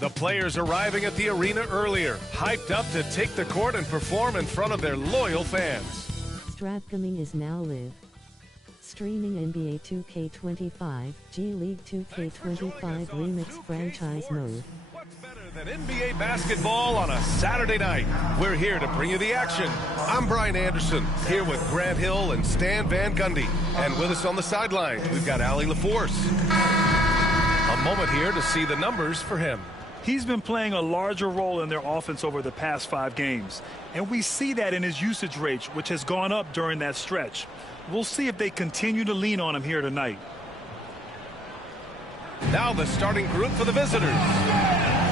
The players arriving at the arena earlier, hyped up to take the court and perform in front of their loyal fans. Stratcoming is now live. Streaming NBA 2K25, G League 2K25 Remix Franchise Mode. What's better than NBA basketball on a Saturday night? We're here to bring you the action. I'm Brian Anderson, here with Grant Hill and Stan Van Gundy. And with us on the sidelines, we've got Allie LaForce. A moment here to see the numbers for him. He's been playing a larger role in their offense over the past 5 games. And we see that in his usage rate, which has gone up during that stretch. We'll see if they continue to lean on him here tonight. Now the starting group for the visitors.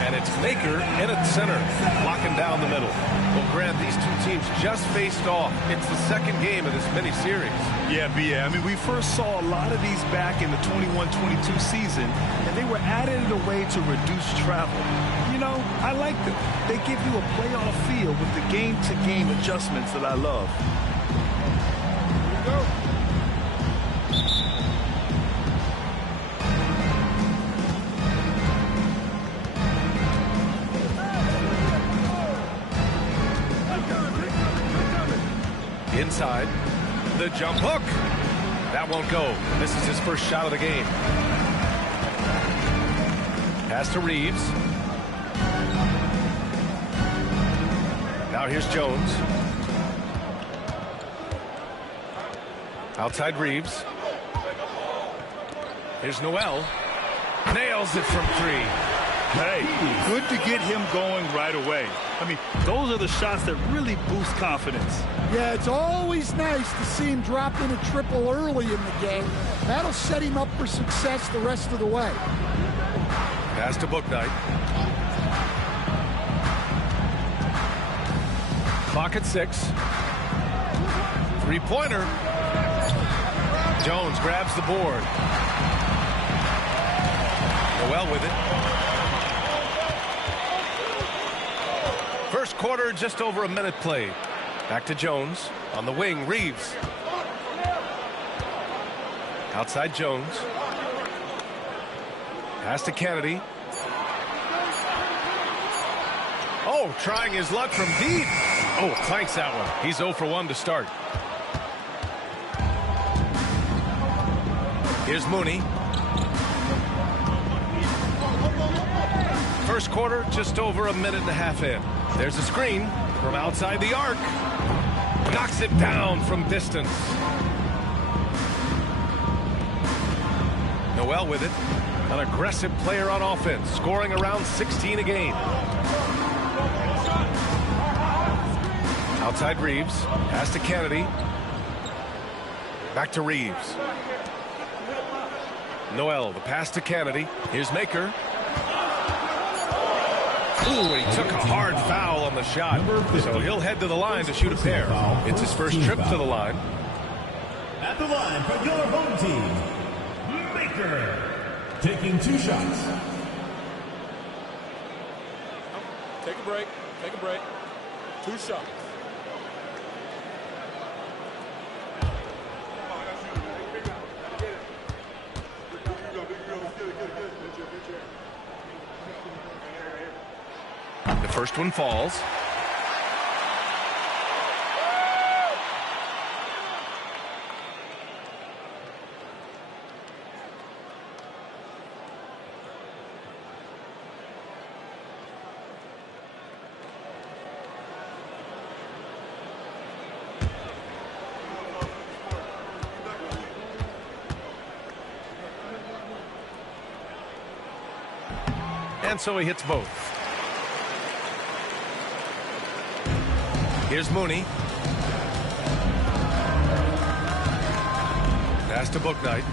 And it's Maker in at center, blocking down the middle. Well, Grant, these two teams just faced off. It's the second game of this mini-series. Yeah, I mean, we first saw a lot of these back in the 21-22 season, and they were added in a way to reduce travel. You know, I like them. They give you a playoff feel with the game-to-game adjustments that I love. Here we go. Inside, the jump hook. That won't go. This is his first shot of the game. Pass to Reeves. Now here's Jones. Outside Reeves. Here's Noel. Nails it from 3. Hey, good to get him going right away. I mean, those are the shots that really boost confidence. Yeah, it's always nice to see him drop in a triple early in the game. That'll set him up for success the rest of the way. Pass to Bouknight. Clock at 6. 3-pointer. Jones grabs the board. Noel with it. First quarter, just over a minute played. Back to Jones. On the wing, Reeves. Outside Jones. Pass to Kennedy. Oh, trying his luck from deep. Oh, clanks that one. He's 0 for 1 to start. Here's Mooney. First quarter, just over a minute and a half in. There's a screen from outside the arc. Knocks it down from distance. Noel with it. An aggressive player on offense, scoring around 16 a game. Outside Reeves. Pass to Kennedy. Back to Reeves. Noel, the pass to Kennedy. Here's Maker. Ooh, and he took a hard foul on the shot. So he'll head to the line to shoot a pair. It's his first trip to the line. At the line for your home team, Maker. Taking 2 shots. Take a break. Take a break. 2 shots. The first one falls. And so he hits both. Here's Mooney. Pass to Bouknight.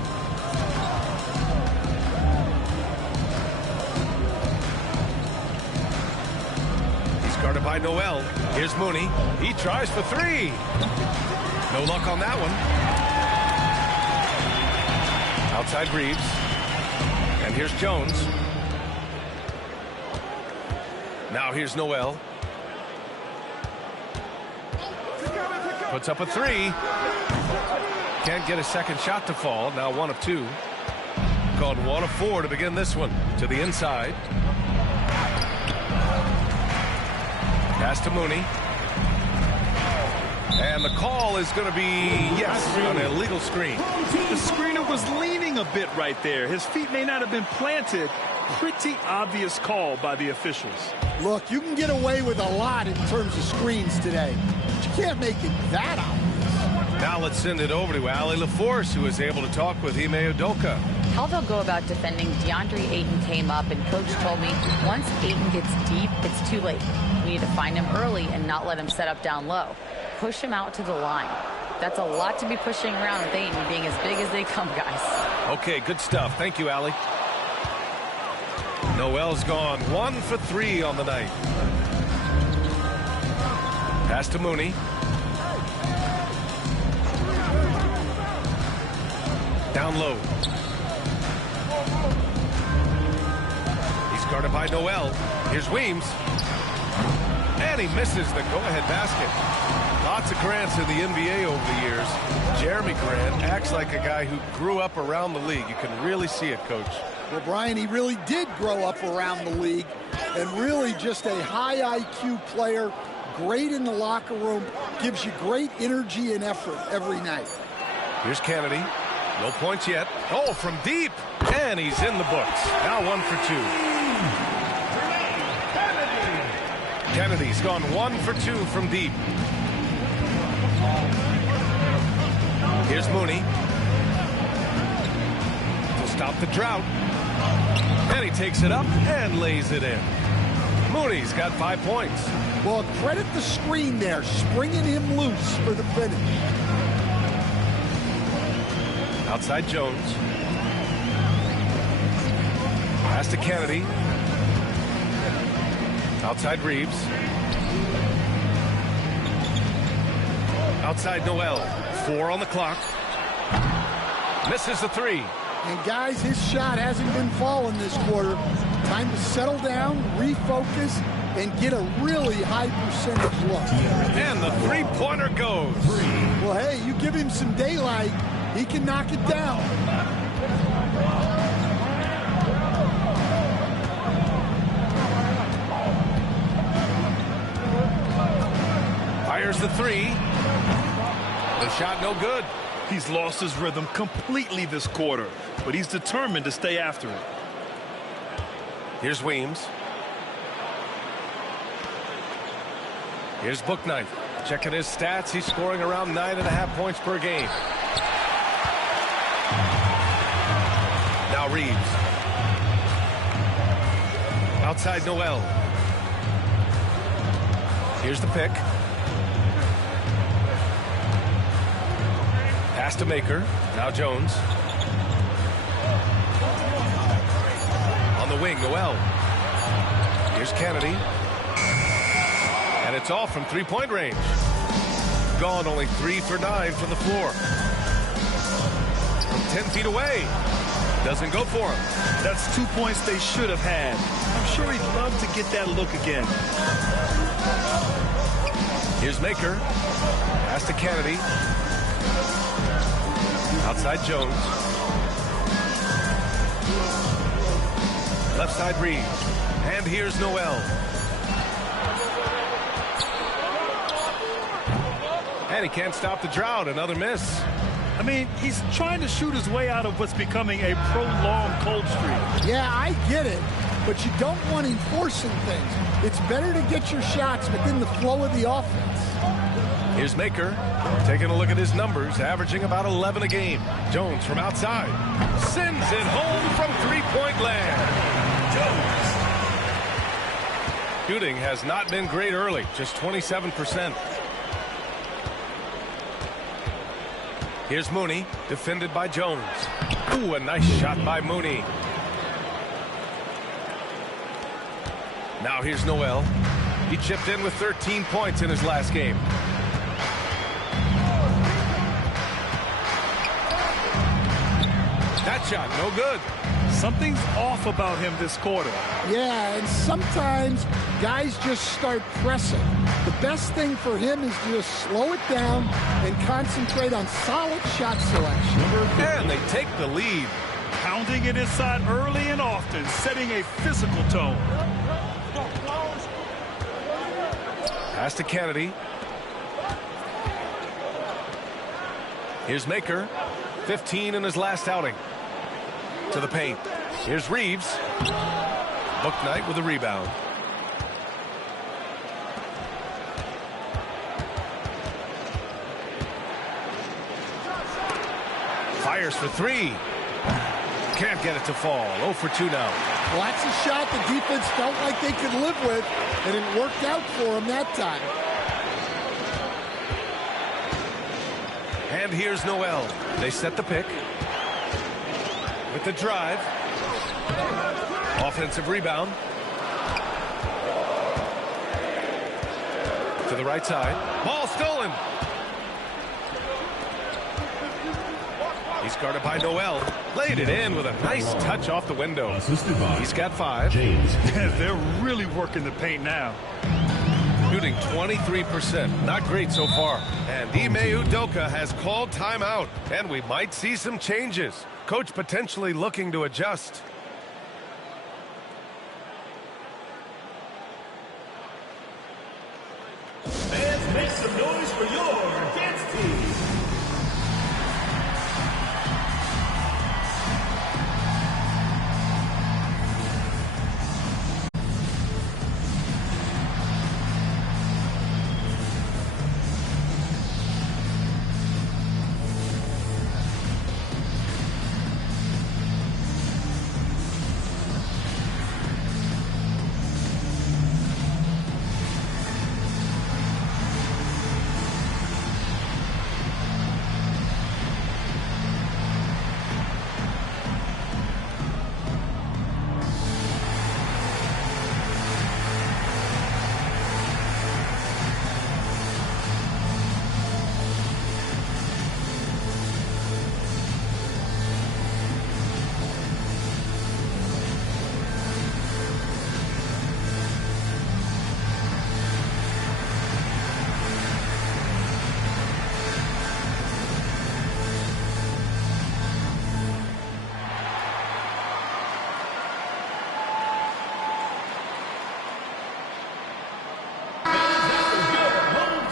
He's guarded by Noel. Here's Mooney. He tries for 3. No luck on that one. Outside Reeves. And here's Jones. Now here's Noel. Puts up a 3. Can't get a second shot to fall. Now 1 of 2. Called 1 of 4 to begin this one. To the inside. Pass to Mooney. And the call is going to be, yes, an illegal screen. The screener was leaning a bit right there. His feet may not have been planted. Pretty obvious call by the officials. Look, you can get away with a lot in terms of screens today, but you can't make it that obvious. Now let's send it over to Allie LaForce, who is able to talk with Ime Udoka. How they'll go about defending DeAndre Ayton came up, and Coach told me once Ayton gets deep, it's too late. We need to find him early and not let him set up down low. Push him out to the line. That's a lot to be pushing around with Ayton being as big as they come, guys. Okay, good stuff. Thank you, Allie. Noel's gone 1 for 3 on the night. Pass to Mooney. Down low. He's guarded by Noel. Here's Weems. And he misses the go-ahead basket. Lots of Grants in the NBA over the years. Jeremy Grant acts like a guy who grew up around the league. You can really see it, Coach. Well, Brian, he really did grow up around the league and really just a high IQ player, great in the locker room, gives you great energy and effort every night. Here's Kennedy. No points yet. Oh, from deep. And he's in the books. Now 1 for 2. Kennedy's gone 1 for 2 from deep. Here's Mooney. To stop the drought. And he takes it up and lays it in. Mooney's got 5 points. Well, credit the screen there, springing him loose for the finish. Outside Jones. Pass to Kennedy. Outside Reeves. Outside Noel. 4 on the clock. Misses the 3. And guys, his shot hasn't been falling this quarter. Time to settle down, refocus, and get a really high percentage look. And the three-pointer goes. Well, hey, you give him some daylight, he can knock it down. Fires the 3. The shot no good. He's lost his rhythm completely this quarter, but he's determined to stay after it. Here's Weems. Here's Bouknight. Checking his stats. He's scoring around 9.5 points per game. Now Reeves. Outside Noel. Here's the pick. Pass to Maker. Now Jones. On the wing, Noel. Here's Kennedy. And it's all from three-point range. Gone only 3 for 9 from the floor. From 10 feet away. Doesn't go for him. That's 2 points they should have had. I'm sure he'd love to get that look again. Here's Maker. Pass to Kennedy. Outside Jones. Left side Reeves. And here's Noel. And he can't stop the drought. Another miss. I mean, he's trying to shoot his way out of what's becoming a prolonged cold streak. Yeah, I get it, but you don't want him forcing things. It's better to get your shots within the flow of the offense. Here's Maker. Taking a look at his numbers, averaging about 11 a game. Jones from outside. Sends it home from three-point land. Jones. Shooting has not been great early, just 27%. Here's Mooney, defended by Jones. Ooh, a nice shot by Mooney. Now here's Noel. He chipped in with 13 points in his last game. That shot, no good. Something's off about him this quarter. Yeah, and sometimes guys just start pressing. The best thing for him is to just slow it down and concentrate on solid shot selection. And they take the lead. Pounding it inside early and often, setting a physical tone. Pass to Kennedy. Here's Maker. 15 in his last outing. To the paint. Here's Reeves. Bouknight with a rebound. Fires for three. Can't get it to fall. 0 for 2 now. Well, that's a shot the defense felt like they could live with, and it worked out for them that time. And here's Noel. They set the pick. With the drive. Offensive rebound. To the right side. Ball stolen. He's guarded by Noel. Laid it in with a nice touch off the window. He's got 5. They're really working the paint now. Shooting 23%. Not great so far. And Ime Udoka has called timeout. And we might see some changes. Coach potentially looking to adjust. Fans, make some noise for your dance team.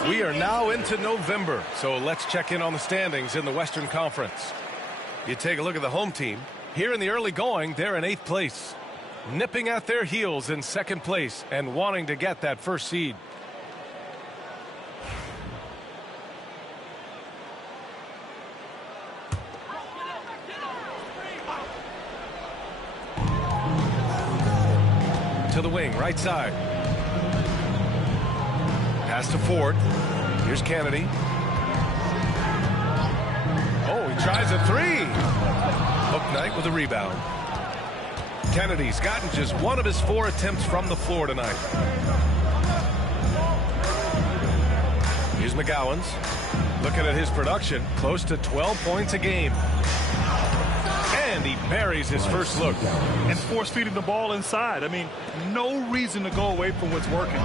We are now into November, so let's check in on the standings in the Western Conference. You take a look at the home team. Here in the early going, they're in 8th place. Nipping at their heels in 2nd place and wanting to get that first seed. To the wing, right side. Pass to Ford. Here's Kennedy. Oh, he tries a 3. Bouknight with a rebound. Kennedy's gotten just 1 of his 4 attempts from the floor tonight. Here's McGowan's. Looking at his production, close to 12 points a game. And he buries his first look. And force feeding the ball inside. I mean, no reason to go away from what's working.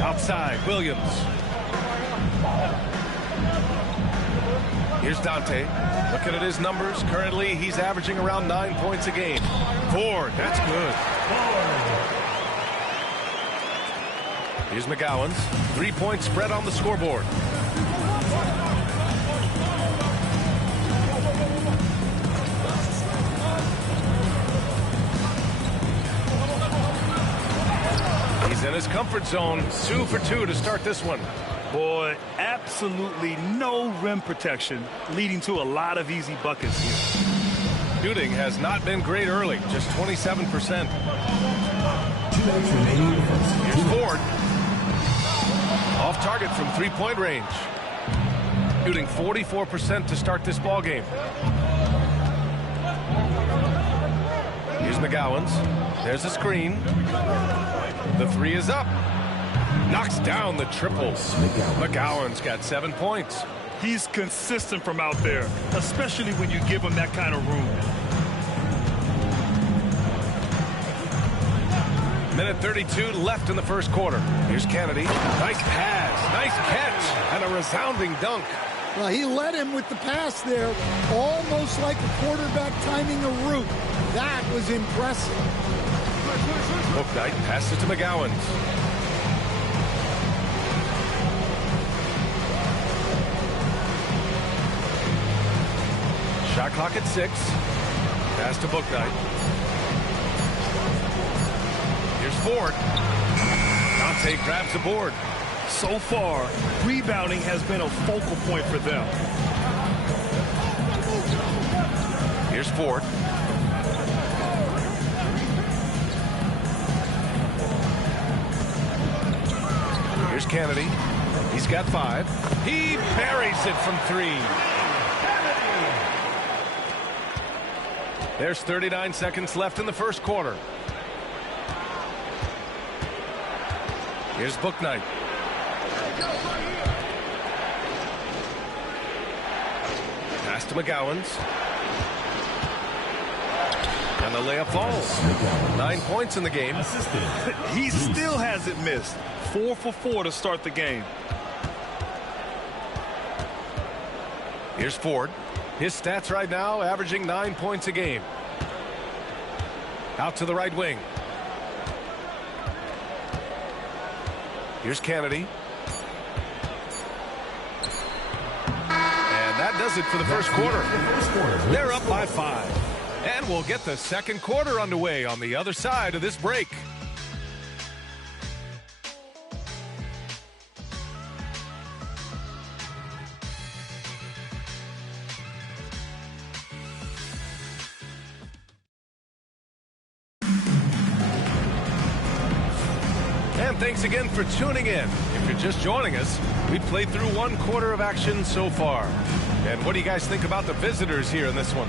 Outside, Williams. Here's Dante. Looking at his numbers, currently he's averaging around 9 points a game. Ford, that's good. Here's McGowan's. 3-point spread on the scoreboard. He's in his comfort zone. 2 for 2 to start this one. Boy, absolutely no rim protection, leading to a lot of easy buckets here. Shooting has not been great early, just 27%. Here's Ford. Off target from 3-point range. Shooting 44% to start this ball game. Here's McGowan's. There's a screen. The 3 is up. Knocks down the triples. McGowan's got 7 points. He's consistent from out there, especially when you give him that kind of room. Minute 32 left in the first quarter. Here's Kennedy. Nice pass, nice catch, and a resounding dunk. Well, he led him with the pass there, almost like a quarterback timing a route. That was impressive. Bouknight passes to McGowan. Shot clock at 6. Pass to Bouknight. Here's Ford. Dante grabs the board. So far, rebounding has been a focal point for them. Here's Ford. Here's Kennedy. He's got 5. He buries it from 3. There's 39 seconds left in the first quarter. Here's Bouknight. Pass to McGowan's. And the layup falls. 9 points in the game. He still hasn't missed. 4 for 4 to start the game. Here's Ford. His stats right now averaging 9 points a game. Out to the right wing. Here's Kennedy. And that does it for the first quarter. They're up by 5. And we'll get the second quarter underway on the other side of this break. And thanks again for tuning in. If you're just joining us, we've played through 1 quarter of action so far. And what do you guys think about the visitors here in this one?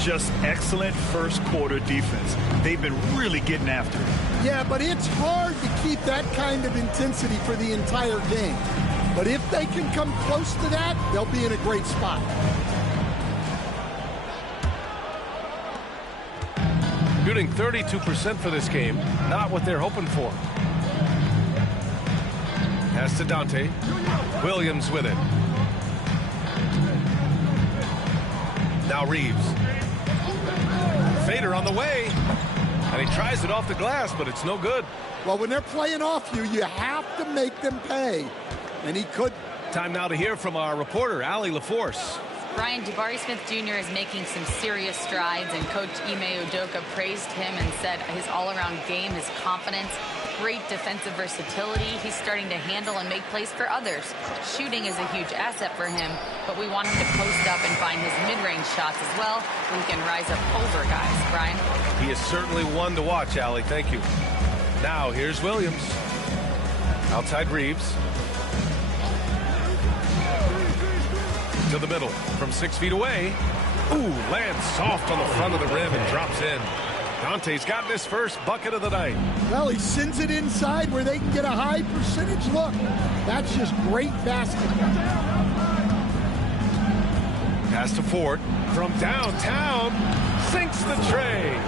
Just excellent first quarter defense. They've been really getting after it. Yeah, but it's hard to keep that kind of intensity for the entire game. But if they can come close to that, they'll be in a great spot. Shooting 32% for this game. Not what they're hoping for. Pass to Dante. Williams with it. Now Reeves. Fader on the way. And he tries it off the glass, but it's no good. Well, when they're playing off you, you have to make them pay. And he could. Time now to hear from our reporter, Allie LaForce. Brian, Jabari Smith Jr. is making some serious strides, and Coach Ime Udoka praised him and said his all-around game, his confidence, great defensive versatility. He's starting to handle and make plays for others. Shooting is a huge asset for him, but we want him to post up and find his mid-range shots as well, so he can rise up over guys. Brian? He is certainly one to watch, Allie. Thank you. Now, here's Williams. Outside Reeves. To the middle from 6 feet away. Ooh, lands soft on the front of the rim and drops in. Dante's gotten his first bucket of the night. Well, he sends it inside where they can get a high percentage look. That's just great basketball. Pass to Ford from downtown. Sinks the tray.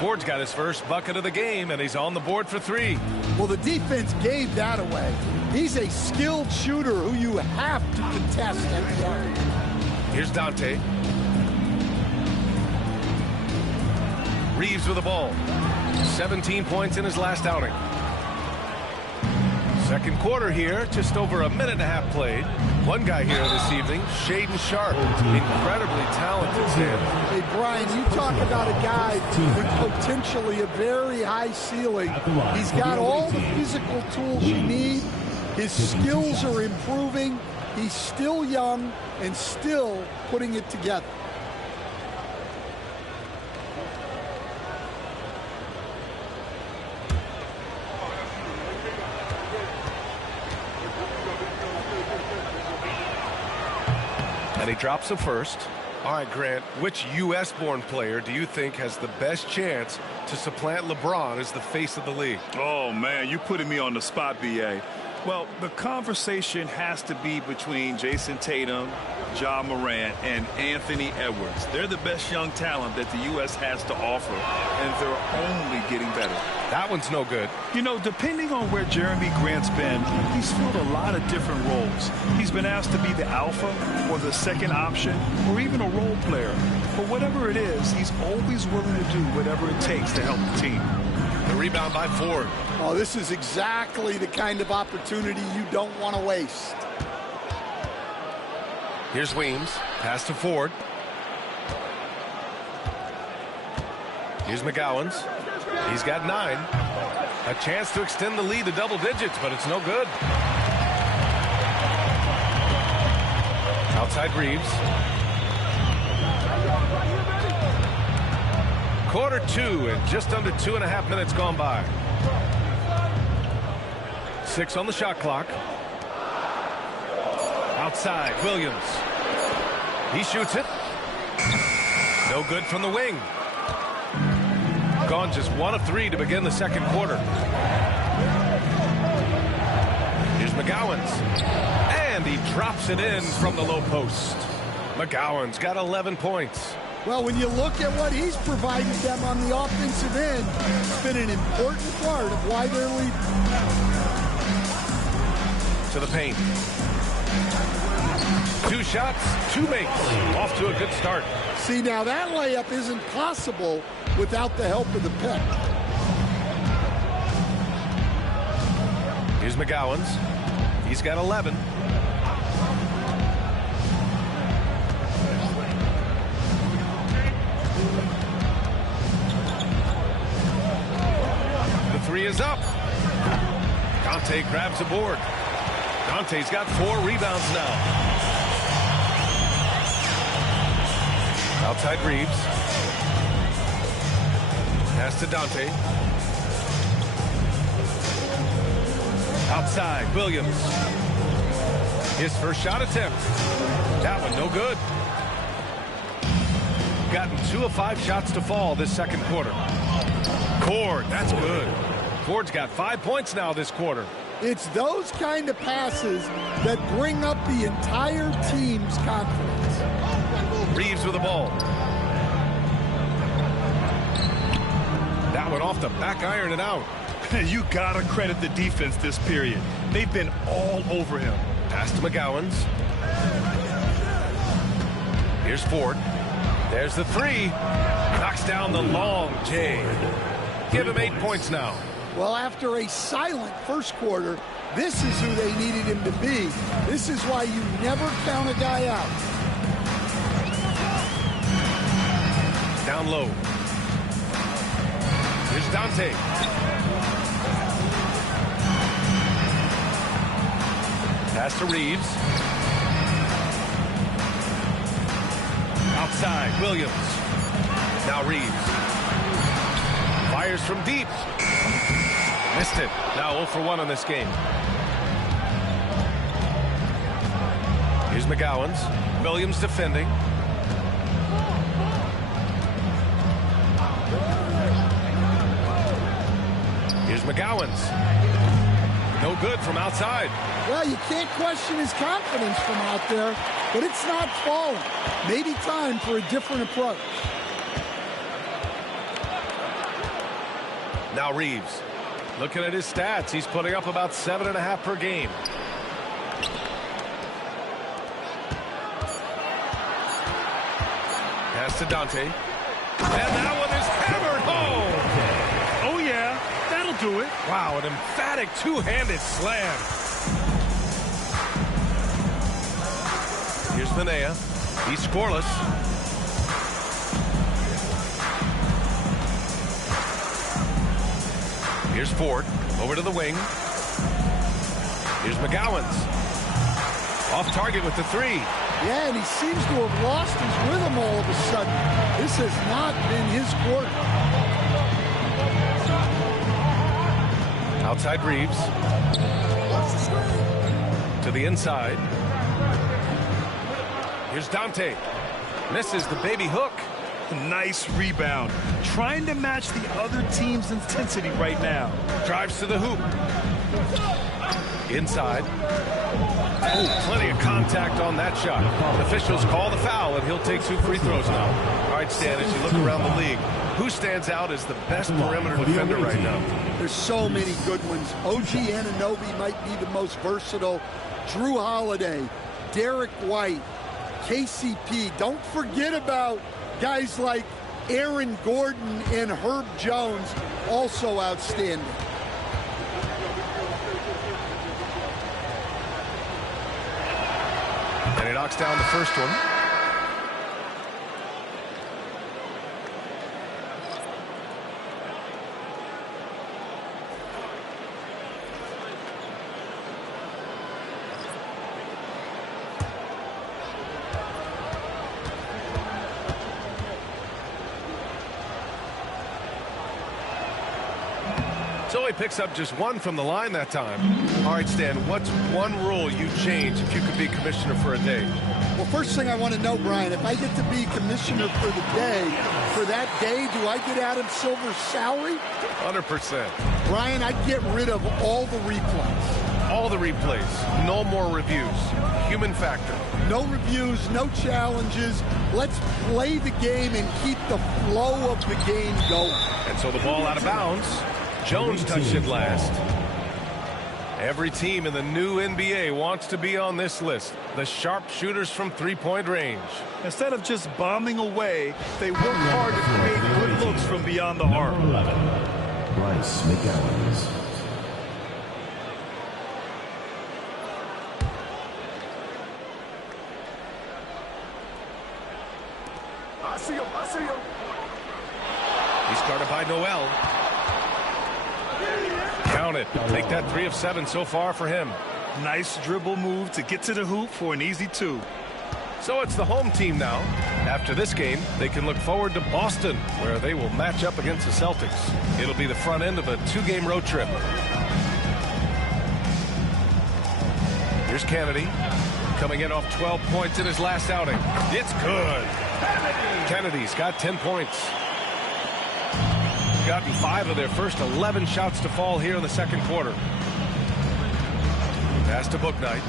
Ford's got his first bucket of the game, and he's on the board for 3. Well, the defense gave that away. He's a skilled shooter who you have to contest every arc. Here's Dante. Reeves with the ball. 17 points in his last outing. Second quarter here, just over a minute and a half played. One guy here this evening, Shaedon Sharpe, incredibly talented, Sam. Hey, Brian, you talk about a guy with potentially a very high ceiling. He's got all the physical tools you need. His skills are improving. He's still young and still putting it together. And he drops the first. All right, Grant, which U.S.-born player do you think has the best chance to supplant LeBron as the face of the league? Oh, man, you're putting me on the spot, B.A. Well, the conversation has to be between Jason Tatum, Ja Morant, and Anthony Edwards. They're the best young talent that the U.S. has to offer, and they're only getting better. That one's no good. You know, depending on where Jeremy Grant's been, he's filled a lot of different roles. He's been asked to be the alpha or the second option or even a role player. But whatever it is, he's always willing to do whatever it takes to help the team. The rebound by Ford. Oh, this is exactly the kind of opportunity you don't want to waste. Here's Weems. Pass to Ford. Here's McGowens. He's got 9. A chance to extend the lead to double digits, but it's no good. Outside Reeves. Quarter 2 and just under 2.5 minutes gone by. 6 on the shot clock. Outside, Williams. He shoots it. No good from the wing. Gone just 1 of 3 to begin the second quarter. Here's McGowens. And he drops it in from the low post. McGowens got 11 points. Well, when you look at what he's provided them on the offensive end, it's been an important part of why they're leading. To the paint. 2 shots, 2 makes. Off to a good start. See, now that layup isn't possible without the help of the pick. Here's McGowens. He's got 11. The 3 is up. Dante grabs a board. Dante's got 4 rebounds now. Outside Reeves. Pass to Dante. Outside, Williams. His first shot attempt. That one no good. Gotten 2 of 5 shots to fall this second quarter. Ford, that's good. Ford's got 5 points now this quarter. It's those kind of passes that bring up the entire team's confidence. Reeves with the ball. That one off the back iron and out. You got to credit the defense this period. They've been all over him. Pass to McGowens. Here's Ford. There's the 3. Knocks down the long J. Give him 8 points now. Well, after a silent first quarter, this is who they needed him to be. This is why you never count a guy out. Down low. Here's Dante. Pass to Reeves. Outside, Williams. Now Reeves. Fires from deep. Missed it. Now 0 for 1 on this game. Here's McGowens. Williams defending. Here's McGowens. No good from outside. Well, you can't question his confidence from out there, but it's not falling. Maybe time for a different approach. Now Reeves. Looking at his stats, he's putting up about 7.5 per game. Pass to Dante. And that one is hammered home. Oh, yeah, that'll do it. Wow, an emphatic two-handed slam. Here's Minaya. He's scoreless. Here's Ford. Over to the wing. Here's McGowens. Off target with the 3. Yeah, and he seems to have lost his rhythm all of a sudden. This has not been his quarter. Outside Reeves. To the inside. Here's Dante. Misses the baby hook. Nice rebound. Trying to match the other team's intensity right now. Drives to the hoop. Inside. Oh, plenty of contact on that shot. Officials call the foul, and he'll take 2 free throws now. All right, Stan, as you look around the league, who stands out as the best perimeter defender right now? There's so many good ones. OG Anunoby might be the most versatile. Drew Holiday, Derek White, KCP. Don't forget about guys like Aaron Gordon and Herb Jones also outstanding. And he knocks down the first one. So he picks up just one from the line that time. All right, Stan, what's one rule you'd change if you could be commissioner for a day? Well, first thing I want to know, Brian, if I get to be commissioner for the day, for that day, do I get Adam Silver's salary? 100%. Brian, I'd get rid of all the replays. All the replays. No more reviews. Human factor. No reviews, no challenges. Let's play the game and keep the flow of the game going. And so the ball out of bounds. Jones touched it last. Every team in the new NBA wants to be on this list. The sharpshooters from three-point range. Instead of just bombing away, they work hard to create good looks from beyond the arc. Bryce McAllen. I see him. He's guarded by Noel. Count it. Take that 3 of 7 so far for him. Nice dribble move to get to the hoop for an easy 2. So it's the home team now. After this game, they can look forward to Boston, where they will match up against the Celtics. It'll be the front end of a 2-game road trip. Here's Kennedy, coming in off 12 points in his last outing. It's good. Kennedy's got 10 points. Gotten 5 of their first 11 shots to fall here in the second quarter. Pass to Bouknight.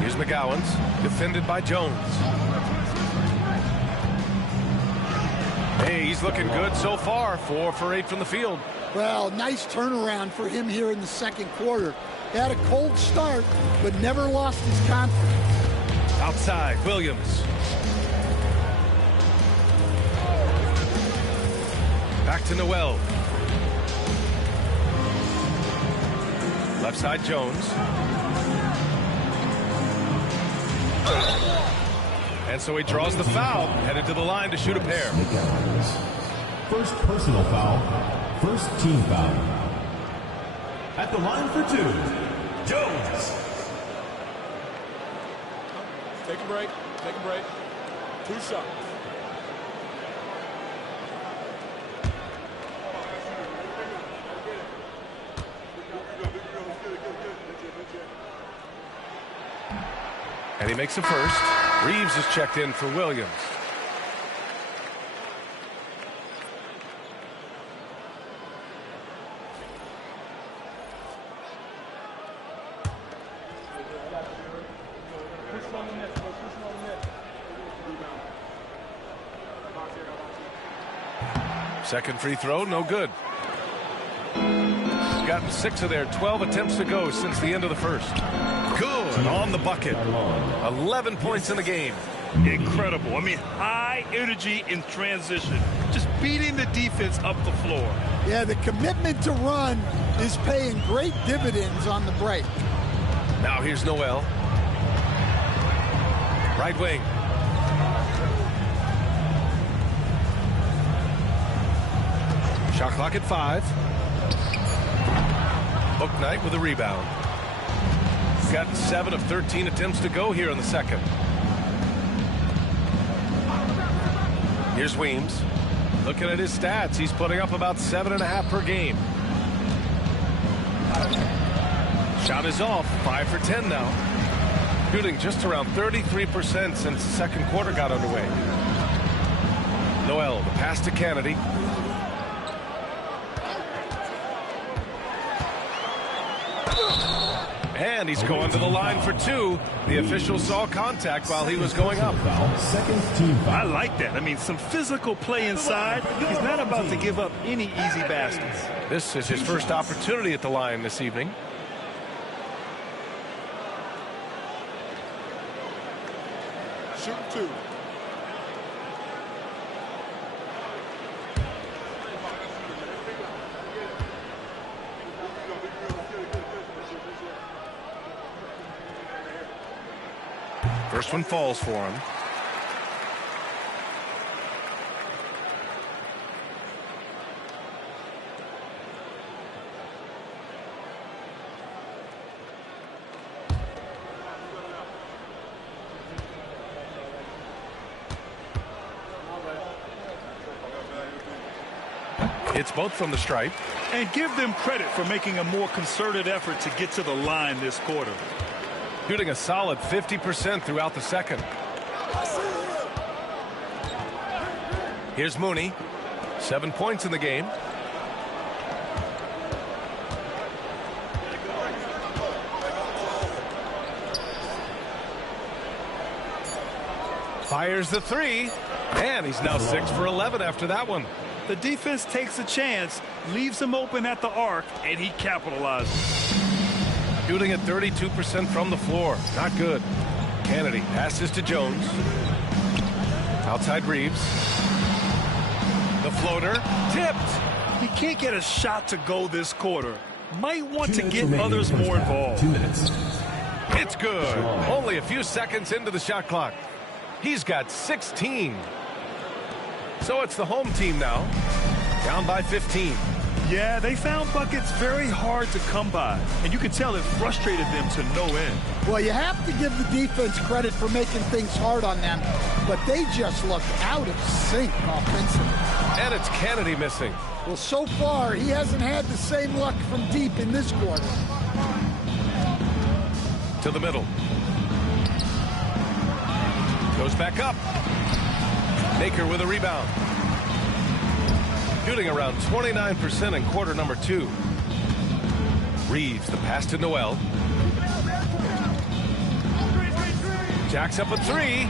Here's McGowan's, defended by Jones. Hey, he's looking good so far. 4 for 8 from the field. Well, nice turnaround for him here in the second quarter. Had a cold start, but never lost his confidence. Outside, Williams. Back to Noel. Left side, Jones. And so he draws the foul, headed to the line to shoot a pair. First personal foul, first team foul. At the line for 2, Jones. Take a break. 2 shots. And he makes the first. Reeves is checked in for Williams. Second free throw, no good. Gotten 6 of their 12 attempts to go since the end of the first. Good on the bucket. 11 points in the game. Incredible. I mean, high energy in transition. Just beating the defense up the floor. Yeah, the commitment to run is paying great dividends on the break. Now here's Noel. Right wing. Shot clock at 5. Bouknight with a rebound. Got 7 of 13 attempts to go here in the second. Here's Weems. Looking at his stats, he's putting up about 7.5 per game. Shot is off, 5 for 10 now. Shooting just around 33% since the second quarter got underway. Noel, the pass to Kennedy. And he's going to the line for 2. The official saw contact while he was going up. Second team foul. I like that. I mean, some physical play inside. He's not about to give up any easy baskets. This is his first opportunity at the line this evening. Shoot 2. First one falls for him. It's both from the stripe. And give them credit for making a more concerted effort to get to the line this quarter. Shooting a solid 50% throughout the second. Here's Mooney. 7 points in the game. Fires the three. And he's now 6 for 11 after that one. The defense takes a chance, leaves him open at the arc, and he capitalizes. Shooting at 32% from the floor. Not good. Kennedy passes to Jones. Outside Reeves. The floater. Tipped. He can't get a shot to go this quarter. Might want to get others more involved. 2 minutes. It's good. Only a few seconds into the shot clock. He's got 16. So it's the home team now. Down by 15. Yeah, they found buckets very hard to come by, and you can tell it frustrated them to no end. Well, you have to give the defense credit for making things hard on them, but they just look out of sync offensively. And it's Kennedy missing. Well, so far, he hasn't had the same luck from deep in this quarter. To the middle. Goes back up. Baker with a rebound. Shooting around 29% in quarter number 2. Reeves, the pass to Noel. Jacks up a three.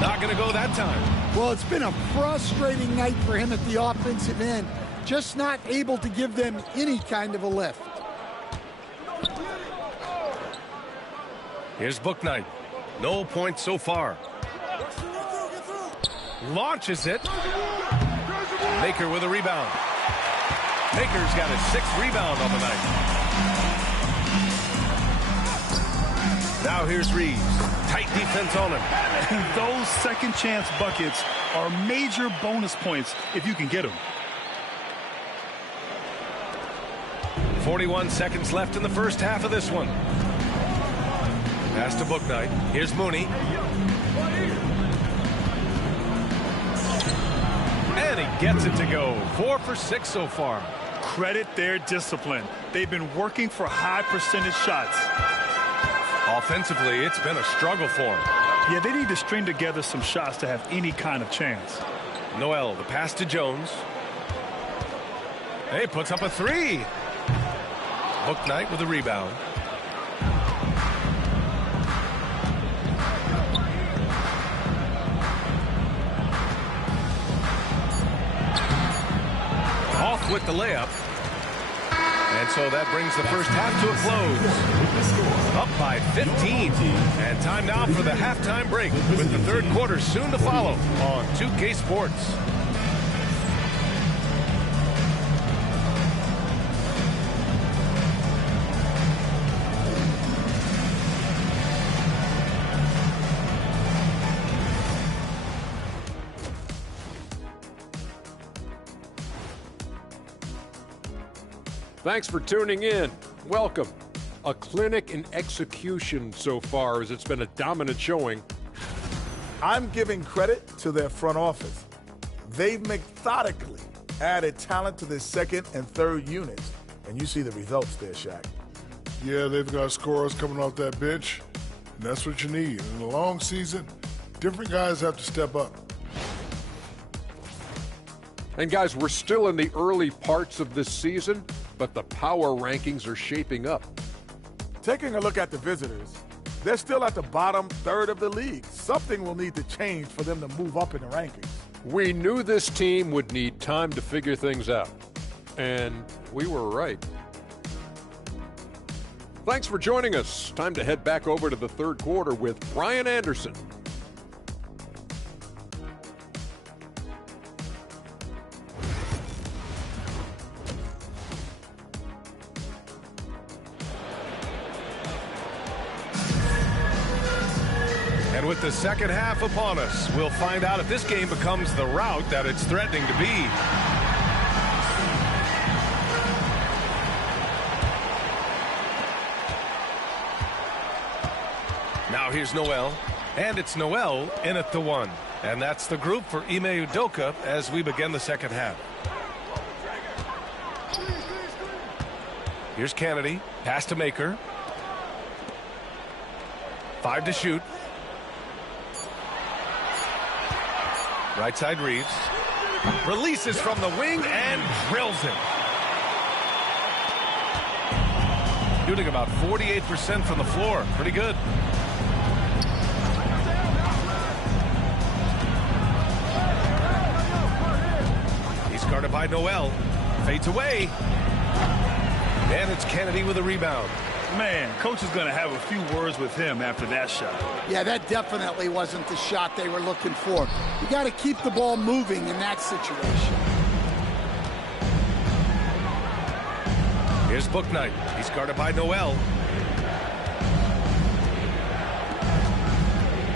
Not going to go that time. Well, it's been a frustrating night for him at the offensive end. Just not able to give them any kind of a lift. Here's Bouknight. No points so far. Launches it. Baker with a rebound. Baker's got his 6th rebound on the night. Now here's Reeves. Tight defense on him. Those second chance buckets are major bonus points if you can get them. 41 seconds left in the first half of this one. Pass to Bouknight. Here's Mooney. And he gets it to go. 4 for 6 so far. Credit their discipline. They've been working for high percentage shots. Offensively, it's been a struggle for him. Yeah, they need to string together some shots to have any kind of chance. Noel, the pass to Jones. Hey, puts up a three. Bouknight with a rebound. Off with the layup. And so that brings the first half to a close. Up by 15. And time now for the halftime break with the third quarter soon to follow on 2K Sports. Thanks for tuning in. Welcome. A clinic in execution so far, as it's been a dominant showing. I'm giving credit to their front office. They've methodically added talent to their second and third units, and you see the results there, Shaq. Yeah, they've got scorers coming off that bench, and that's what you need. In a long season, different guys have to step up. And guys, we're still in the early parts of this season, but the power rankings are shaping up. Taking a look at the visitors, they're still at the bottom third of the league. Something will need to change for them to move up in the rankings. We knew this team would need time to figure things out, and we were right. Thanks for joining us. Time to head back over to the third quarter with Brian Anderson. And with the second half upon us, we'll find out if this game becomes the rout that it's threatening to be. Now here's Noel, and it's Noel in at the 1. And that's the group for Ime Udoka as we begin the second half. Here's Kennedy, pass to Maker. 5 to shoot. Right side Reeves. Releases from the wing and drills it. Shooting about 48% from the floor. Pretty good. He's guarded by Noel. Fades away. And it's Kennedy with a rebound. Man, coach is going to have a few words with him after that shot. Yeah, that definitely wasn't the shot they were looking for. You got to keep the ball moving in that situation. Here's Bouknight. He's guarded by Noel.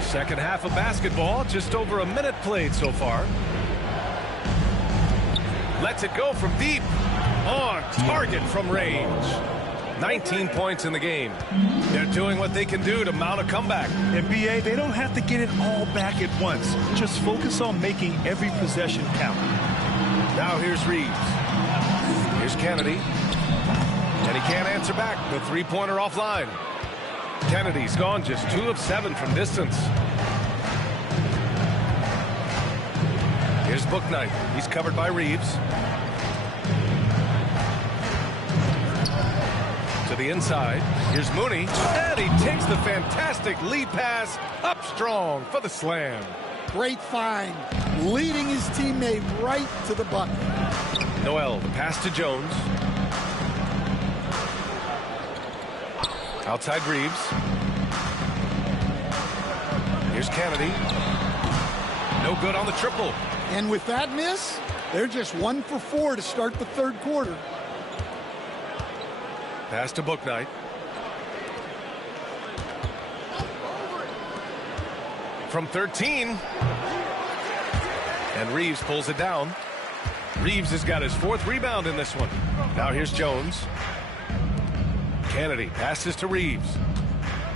Second half of basketball, just over a minute played so far. Lets it go from deep. On target from range. 19 points in the game. They're doing what they can do to mount a comeback. And BA, they don't have to get it all back at once. Just focus on making every possession count. Now here's Reeves. Here's Kennedy. And he can't answer back. The three-pointer offline. Kennedy's gone just 2 of 7 from distance. Here's Bouknight. He's covered by Reeves. To the inside. Here's Mooney. And he takes the fantastic lead pass up strong for the slam. Great find. Leading his teammate right to the bucket. Noel, the pass to Jones. Outside Reeves. Here's Kennedy. No good on the triple. And with that miss, they're just 1 for 4 to start the third quarter. Pass to Bouknight. From 13. And Reeves pulls it down. Reeves has got his 4th rebound in this one. Now here's Jones. Kennedy passes to Reeves.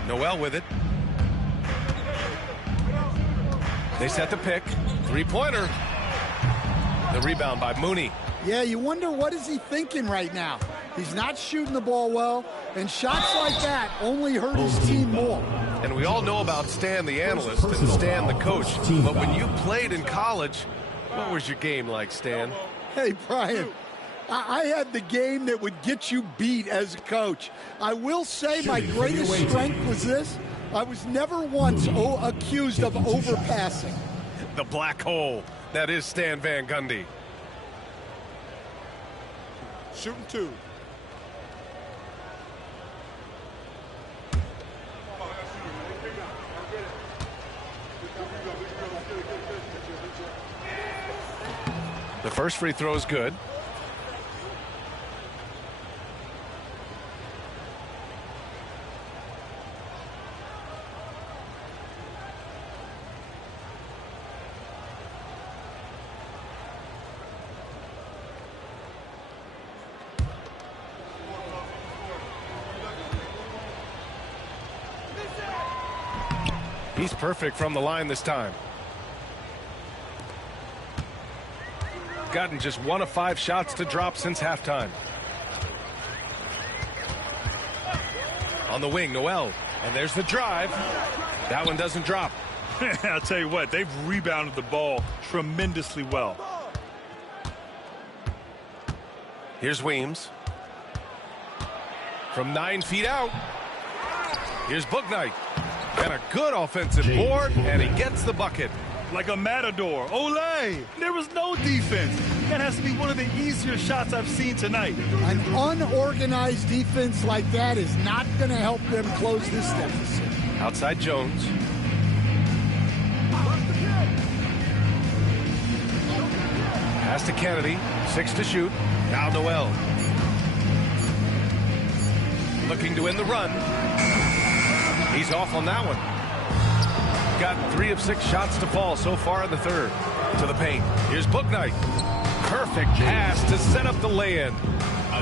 Noel with it. They set the pick. Three-pointer. The rebound by Mooney. Yeah, you wonder what is he thinking right now. He's not shooting the ball well, and shots like that only hurt his team more. And we all know about Stan the analyst and Stan the coach. But when you played in college, what was your game like, Stan? Hey, Brian, I had the game that would get you beat as a coach. I will say my greatest strength was this. I was never once accused of overpassing. The black hole. That is Stan Van Gundy. Shooting 2. The first free throw is good. He's perfect from the line this time. Gotten just 1 of 5 shots to drop since halftime. On the wing, Noel. And there's the drive. That one doesn't drop. I'll tell you what, they've rebounded the ball tremendously well. Here's Weems. From 9 feet out. Here's Bouknight. And a good offensive board, and he gets the bucket. Like a matador. Olé! There was no defense. That has to be one of the easier shots I've seen tonight. An unorganized defense like that is not going to help them close this deficit. Outside Jones. Pass to Kennedy. 6 to shoot. Now Noel. Looking to win the run. He's off on that one. got 3 of 6 shots to fall so far in the third. To the paint. Here's Bouknight. Perfect pass to set up the lay-in.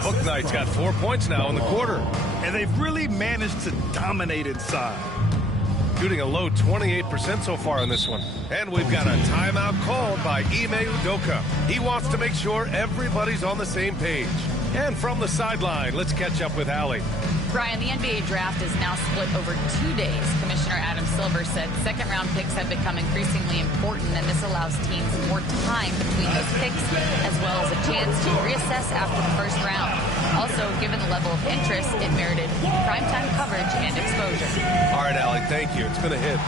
Bouknight's got 4 points now in the quarter. And they've really managed to dominate inside. Shooting a low 28% so far in this one. And we've got a timeout called by Ime Udoka. He wants to make sure everybody's on the same page. And from the sideline, let's catch up with Allie. Brian, the NBA draft is now split over 2 days. Commissioner Adam Silver said second-round picks have become increasingly important, and this allows teams more time between those picks, as well as a chance to reassess after the first round. Also, given the level of interest, it merited primetime coverage and exposure. All right, Allie, thank you. It's been a hit.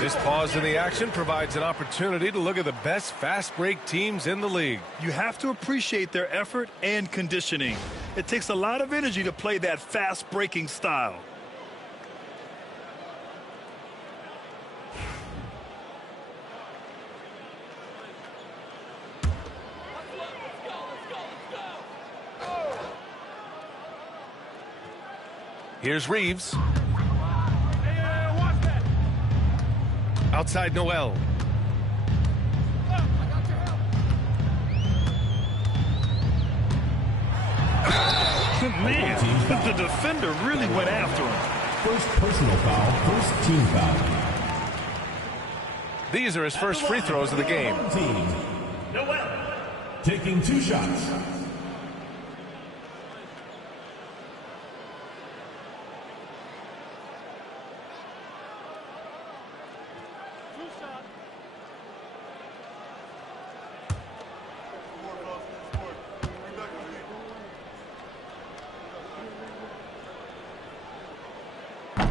This pause in the action provides an opportunity to look at the best fast break teams in the league. You have to appreciate their effort and conditioning. It takes a lot of energy to play that fast breaking style. Here's Reeves. Outside Noel. Man, the defender really went after him. First personal foul, first team foul. These are his first free throws of the game. Team. Noel taking 2 shots.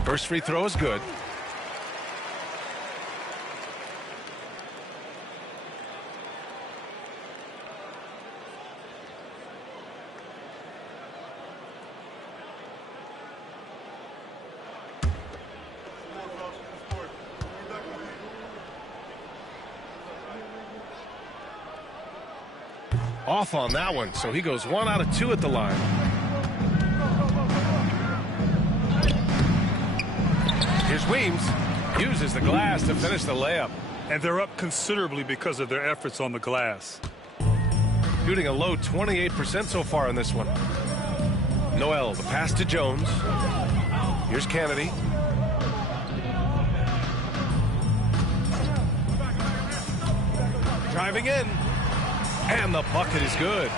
First free throw is good. Off on that one, so he goes 1 out of 2 at the line. Here's Weems. Uses the glass to finish the layup. And they're up considerably because of their efforts on the glass. Shooting a low 28% so far in this one. Noel, the pass to Jones. Here's Kennedy. Driving in. And the bucket is good.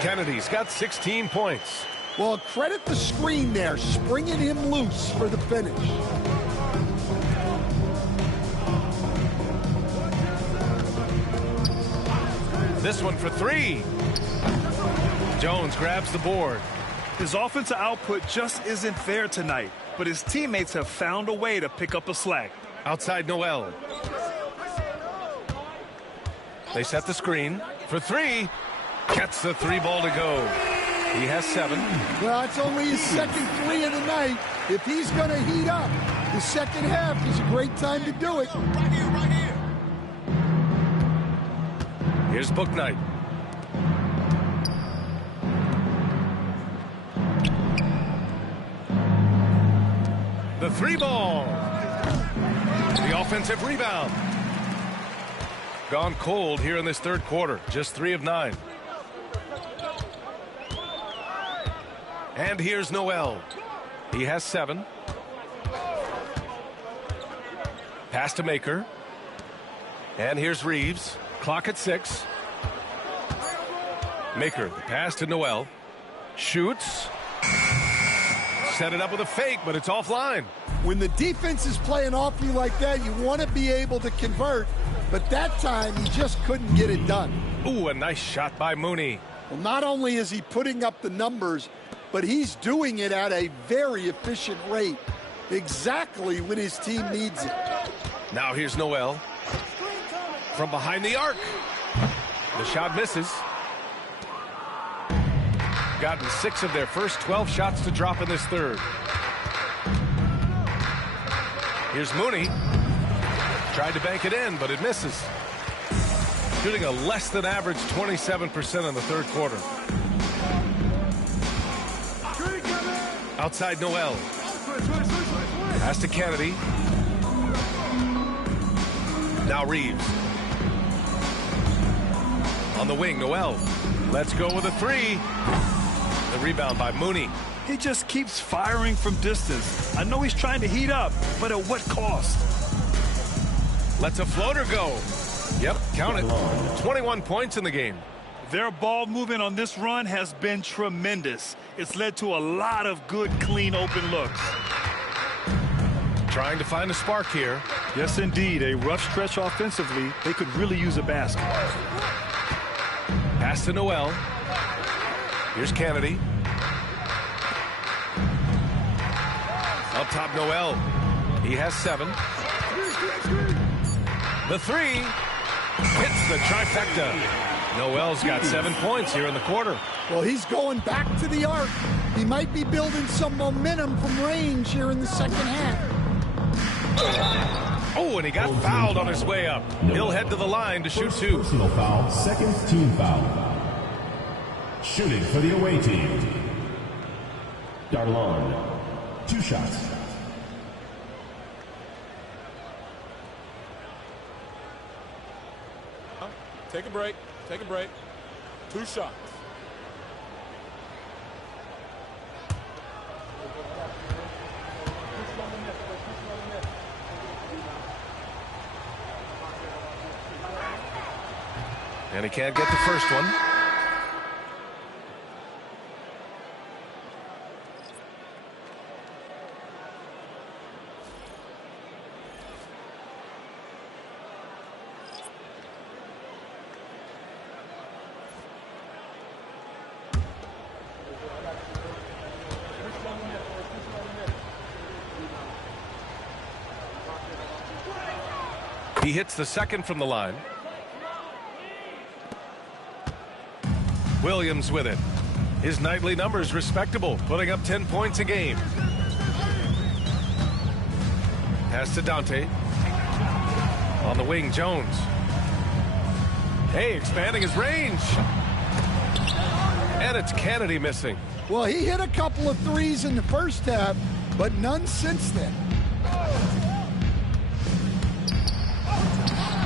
Kennedy's got 16 points. Well, credit the screen there, springing him loose for the finish. This one for 3. Jones grabs the board. His offensive output just isn't there tonight, but his teammates have found a way to pick up the slack. Outside Noel. They set the screen for 3. Gets the 3 ball to go. He has 7. Well, it's only his second 3 of the night. If he's going to heat up, the second half is a great time to do it. Right here, right here. Here's Bouknight. The 3 ball. The offensive rebound. Gone cold here in this third quarter. Just 3 of 9. And here's Noel. He has 7. Pass to Maker. And here's Reeves. Clock at 6. Maker, the pass to Noel. Shoots. Set it up with a fake, but it's offline. When the defense is playing off you like that, you want to be able to convert. But that time, he just couldn't get it done. Ooh, a nice shot by Mooney. Well, not only is he putting up the numbers, but he's doing it at a very efficient rate. Exactly when his team needs it. Now here's Noel. From behind the arc. The shot misses. Gotten 6 of their first 12 shots to drop in this third. Here's Mooney. Tried to bank it in, but it misses. Shooting a less than average 27% in the third quarter. Outside Noel. Pass to Kennedy. Now Reeves. On the wing, Noel. Let's go with a 3. The rebound by Mooney. He just keeps firing from distance. I know he's trying to heat up, but at what cost? Lets a floater go. Yep, count it. 21 points in the game. Their ball movement on this run has been tremendous. It's led to a lot of good, clean, open looks. Trying to find a spark here. Yes, indeed. A rough stretch offensively. They could really use a basket. Pass to Noel. Here's Kennedy. Up top, Noel. He has 7. The 3 hits the trifecta. Noel's got 7 points here in the quarter. Well, he's going back to the arc. He might be building some momentum from range here in the second half. Oh, and he got fouled on his way up. He'll head to the line to shoot 2. Personal foul, second team foul. Shooting for the away team. Darlon, 2 shots. Take a break. Take a break. 2 shots. And he can't get the first one. He hits the second from the line. Williams with it. His nightly numbers respectable, putting up 10 points a game. Pass to Dante. On the wing, Jones. Hey, expanding his range. And it's Kennedy missing. Well, he hit a couple of threes in the first half, but none since then.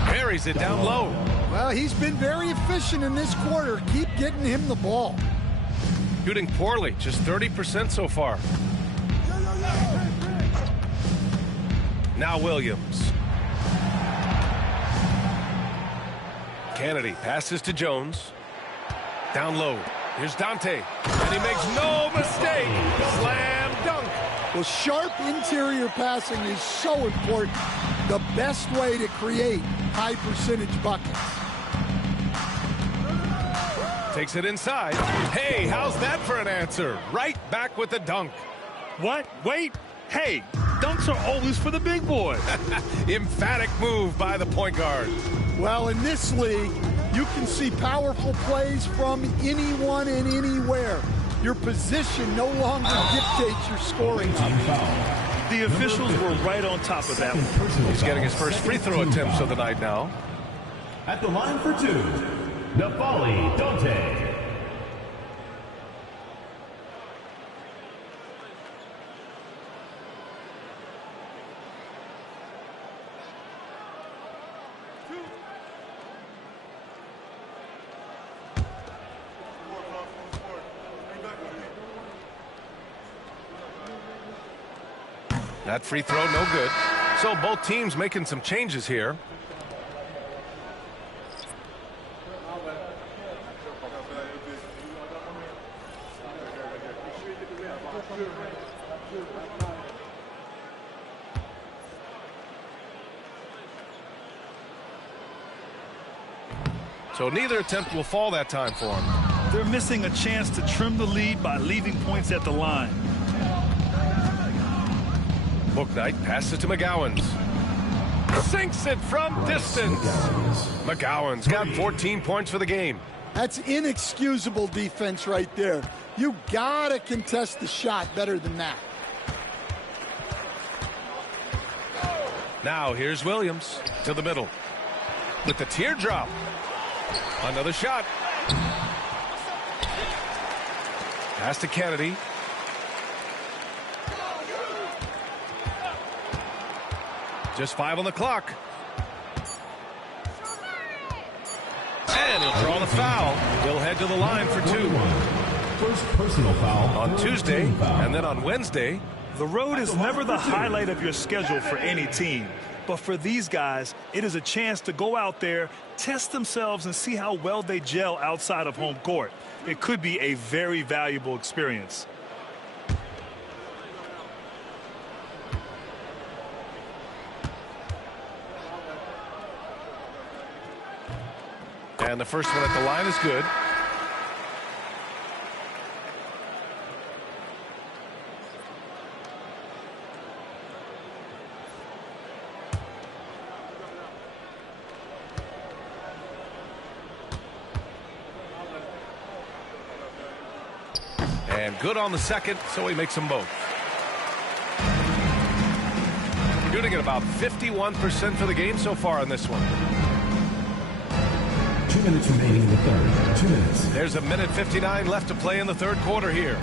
Carries it down low. Well, he's been very efficient in this quarter. Keep getting him the ball. Shooting poorly, just 30% so far. Now Williams. Kennedy passes to Jones. Down low. Here's Dante. And he makes no mistake. Slam dunk. Well, sharp interior passing is so important. The best way to create high percentage buckets. Takes it inside. Hey, how's that for an answer? Right back with the dunk. What? Wait. Hey, dunks are always for the big boys. Emphatic move by the point guard. Well, in this league, you can see powerful plays from anyone and anywhere. Your position no longer dictates your scoring. The officials were right on top of that one. He's getting his first free throw attempts of the night now. At the line for 2, N'Faly Dante. That free throw, no good. So both teams making some changes here. So neither attempt will fall that time for them. They're missing a chance to trim the lead by leaving points at the line. Bouknight passes to McGowens. Sinks it from distance. McGowens got 14 points for the game. That's inexcusable defense right there. You gotta contest the shot better than that. Now here's Williams to the middle with the teardrop. Another shot. Pass to Kennedy. Just 5 on the clock. And he'll draw the foul. He'll head to the line for 2. First personal foul on Tuesday, and then on Wednesday. The road is never the highlight of your schedule for any team. But for these guys, it is a chance to go out there, test themselves, and see how well they gel outside of home court. It could be a very valuable experience. And the first one at the line is good. And good on the second, so he makes them both. Shooting at about 51% for the game so far on this one. 2 minutes remaining in the third. 2 minutes. There's 1:59 left to play in the third quarter here.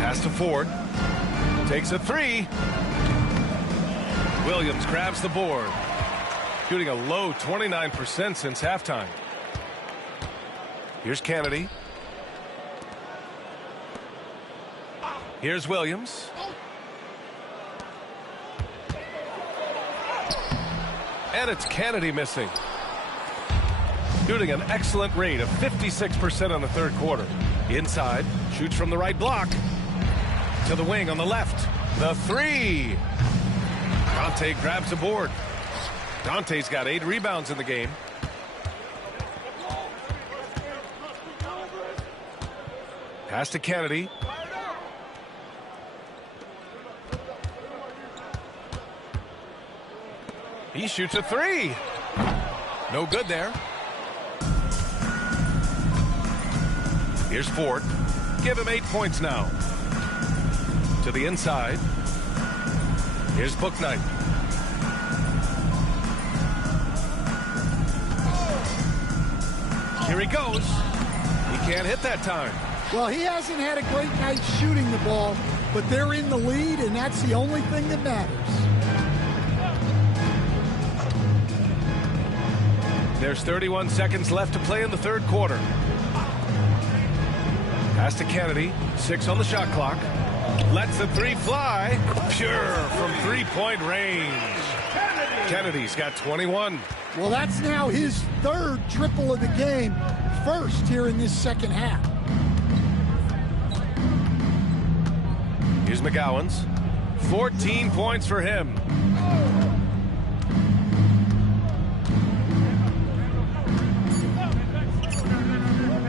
Pass to Ford. Takes a 3. Williams grabs the board. Shooting a low 29% since halftime. Here's Kennedy. Here's Williams. And it's Kennedy missing. Shooting an excellent rate of 56% on the third quarter. Inside, shoots from the right block. To the wing on the left. The 3. Dante grabs the board. Dante's got 8 rebounds in the game. Pass to Kennedy. He shoots a 3. No good there. Here's Ford. Give him 8 points now. To the inside. Here's Bouknight. Here he goes. He can't hit that time. Well, he hasn't had a great night shooting the ball, but they're in the lead, and that's the only thing that matters. There's 31 seconds left to play in the third quarter. Pass to Kennedy. 6 on the shot clock. Lets the 3 fly. Pure from three-point range. Kennedy's got 21. Well, that's now his 3rd triple of the game. First here in this second half. Here's McGowens. 14 points for him.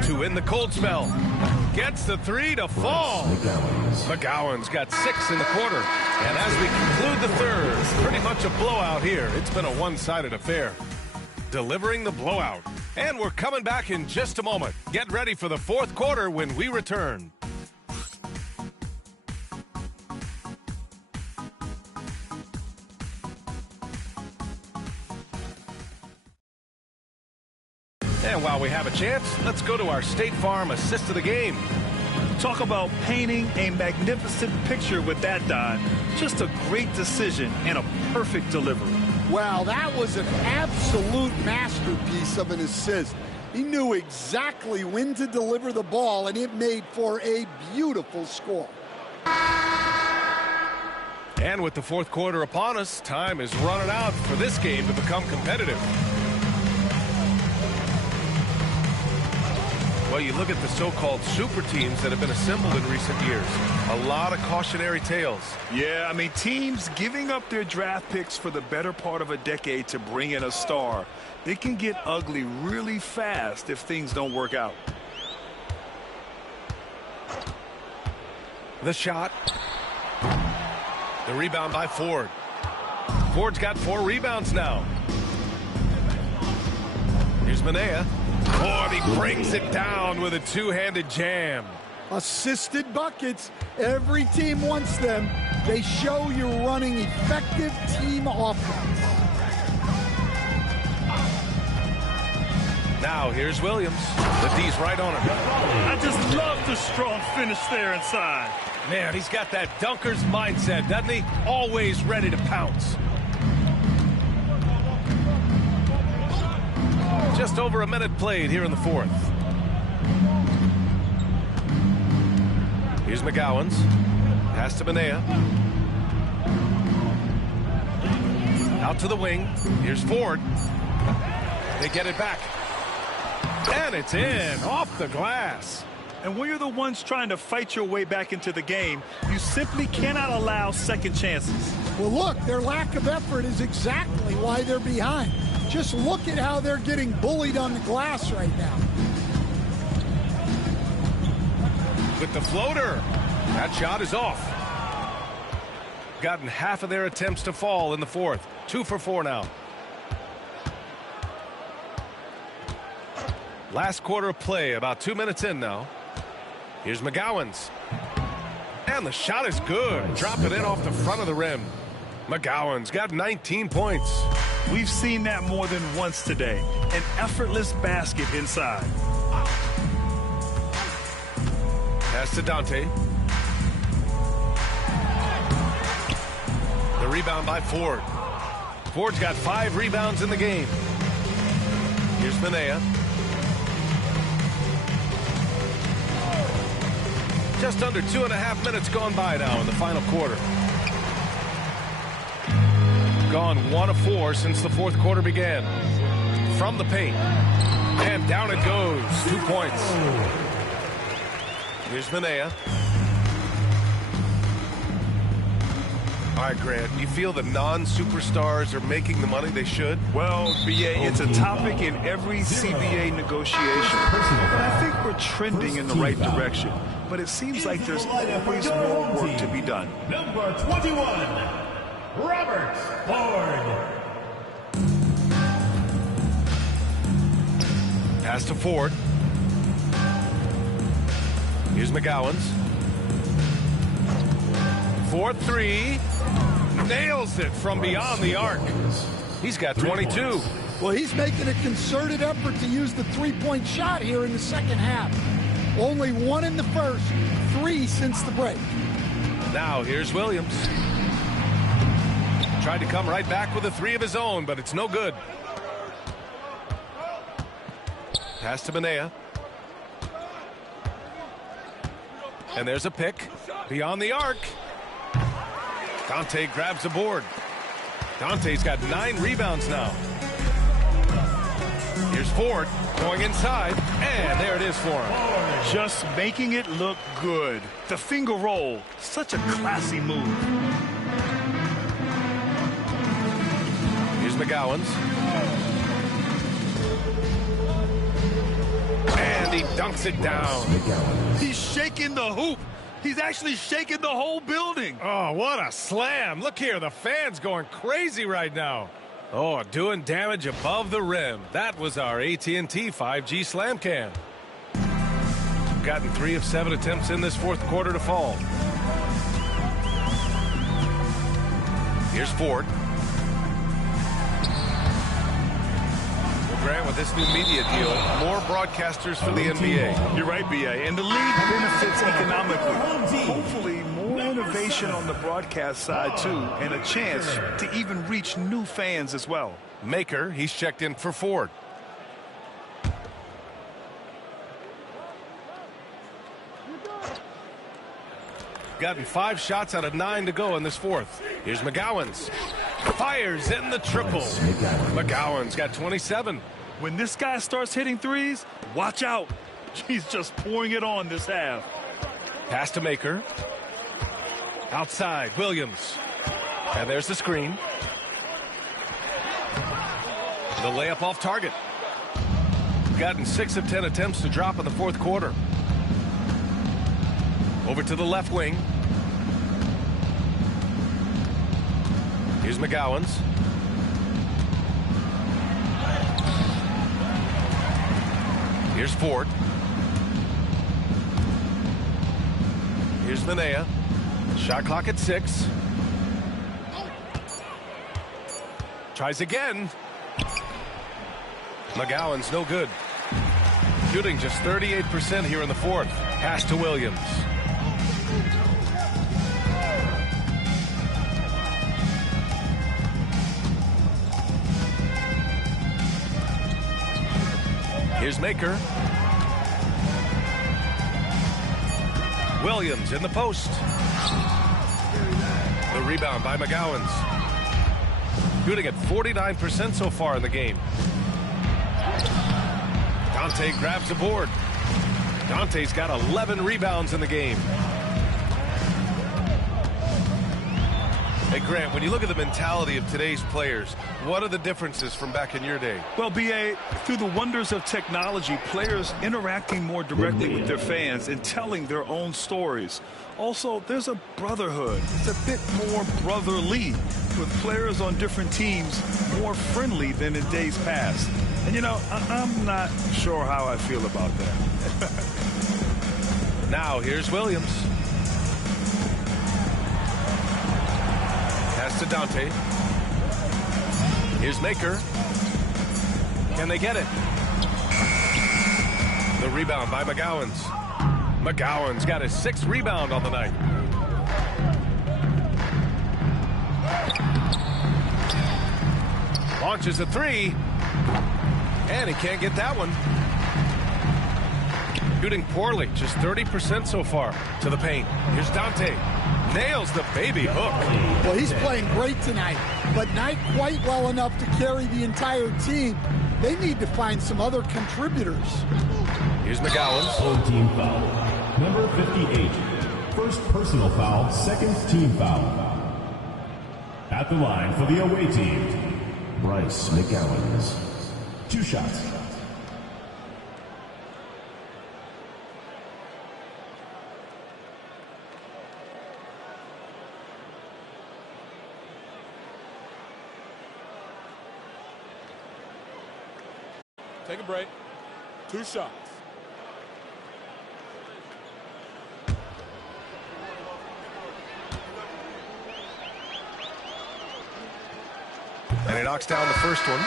To win the cold spell. Gets the 3 to fall. McGowan's got 6 in the quarter. And as we conclude the third, pretty much a blowout here. It's been a one-sided affair. Delivering the blowout. And we're coming back in just a moment. Get ready for the fourth quarter when we return. And while we have a chance, let's go to our State Farm assist of the game. Talk about painting a magnificent picture with that dive. Just a great decision and a perfect delivery. Wow, that was an absolute masterpiece of an assist. He knew exactly when to deliver the ball, and it made for a beautiful score. And with the fourth quarter upon us, time is running out for this game to become competitive. Well, you look at the so-called super teams that have been assembled in recent years. A lot of cautionary tales. Yeah, I mean, teams giving up their draft picks for the better part of a decade to bring in a star. It can get ugly really fast if things don't work out. The shot. The rebound by Ford. Ford's got 4 rebounds now. Here's Minaya. Oh, and he brings it down with a two-handed jam. Assisted buckets. Every team wants them. They show you're running effective team offense. Now here's Williams. The D's right on him. I just love the strong finish there inside. Man, he's got that dunker's mindset, doesn't he? Always ready to pounce. Just over a minute played here in the fourth. Here's McGowan's. Pass to Minaya. Out to the wing. Here's Ford. They get it back. And it's in, off the glass. And when you're the ones trying to fight your way back into the game, you simply cannot allow second chances. Well, look, their lack of effort is exactly why they're behind. Just look at how they're getting bullied on the glass right now. With the floater. That shot is off. Gotten half of their attempts to fall in the fourth. 2 for 4 now. Last quarter of play, about 2 minutes in now. Here's McGowan's. And the shot is good. Drop it in off the front of the rim. McGowan's got 19 points. We've seen that more than once today. An effortless basket inside. Pass to Dante. The rebound by Ford. Ford's got 5 rebounds in the game. Here's Minaya. Just under 2.5 minutes gone by now in the final quarter. Gone 1 of 4 since the fourth quarter began. From the paint. And down it goes. 2 points. Here's Minaya. All right, Grant, you feel the non-superstars are making the money they should? Well, BA, it's a topic in every CBA negotiation. But I think we're trending in the right direction. But it seems like there's always more work to be done. Number 21, Robert Ford. Pass to Ford. Here's McGowan's. 4-3. Nails it from beyond the arc. He's got 22. Well, he's making a concerted effort to use the three-point shot here in the second half. Only 1 in the first, 3 since the break. Now here's Williams. Tried to come right back with a 3 of his own, but it's no good. Pass to Minaya. And there's a pick. Beyond the arc. Dante grabs the board. Dante's got 9 rebounds now. Here's Ford going inside, and there it is for him. Just making it look good. The finger roll, such a classy move. Here's McGowan's. And he dunks it down. He's shaking the hoop. He's actually shaking the whole building. Oh, what a slam. Look here, the fans going crazy right now. Oh, doing damage above the rim. That was our AT&T 5G slam can. Gotten 3 of 7 attempts in this fourth quarter to fall. Here's Ford. Well, Grant, with this new media deal, more broadcasters for the NBA. You're right, BA. And the league benefits economically. Hopefully, more innovation on the broadcast side, too, and a chance to even reach new fans as well. Maker, he's checked in for Ford. Gotten 5 shots out of 9 to go in this fourth. Here's McGowens. Fires in the triple. McGowens got 27. When this guy starts hitting threes, watch out. He's just pouring it on this half. Pass to Maker. Outside, Williams. And there's the screen. The layup off target. Gotten 6 of 10 attempts to drop in the fourth quarter. Over to the left wing. Here's McGowens. Here's Ford. Here's Minaya. Shot clock at 6. Tries again. McGowens no good. Shooting just 38% here in the fourth. Pass to Williams. Here's Maker. Williams in the post. The rebound by McGowens. Shooting at 49% so far in the game. Dante grabs the board. Dante's got 11 rebounds in the game. Hey, Grant, when you look at the mentality of today's players, what are the differences from back in your day? Well, B.A., through the wonders of technology, players interacting more directly with their fans and telling their own stories. Also, there's a brotherhood. It's a bit more brotherly, with players on different teams more friendly than in days past. And, you know, I'm not sure how I feel about that. Now, here's Williams. Pass to Dante. Here's Maker. Can they get it? The rebound by McGowens. McGowens got his 6th rebound on the night. Launches a 3. And he can't get that one. Shooting poorly, just 30% so far to the paint. Here's Dante. Nails the baby hook. Well, he's playing great tonight, but not quite well enough to carry the entire team. They need to find some other contributors. Here's McGowens. Own team foul. Number 58. First personal foul, 2nd team foul. At the line for the away team, Bryce McGowens. 2 shots. Take a break. 2 shots. And he knocks down the first one.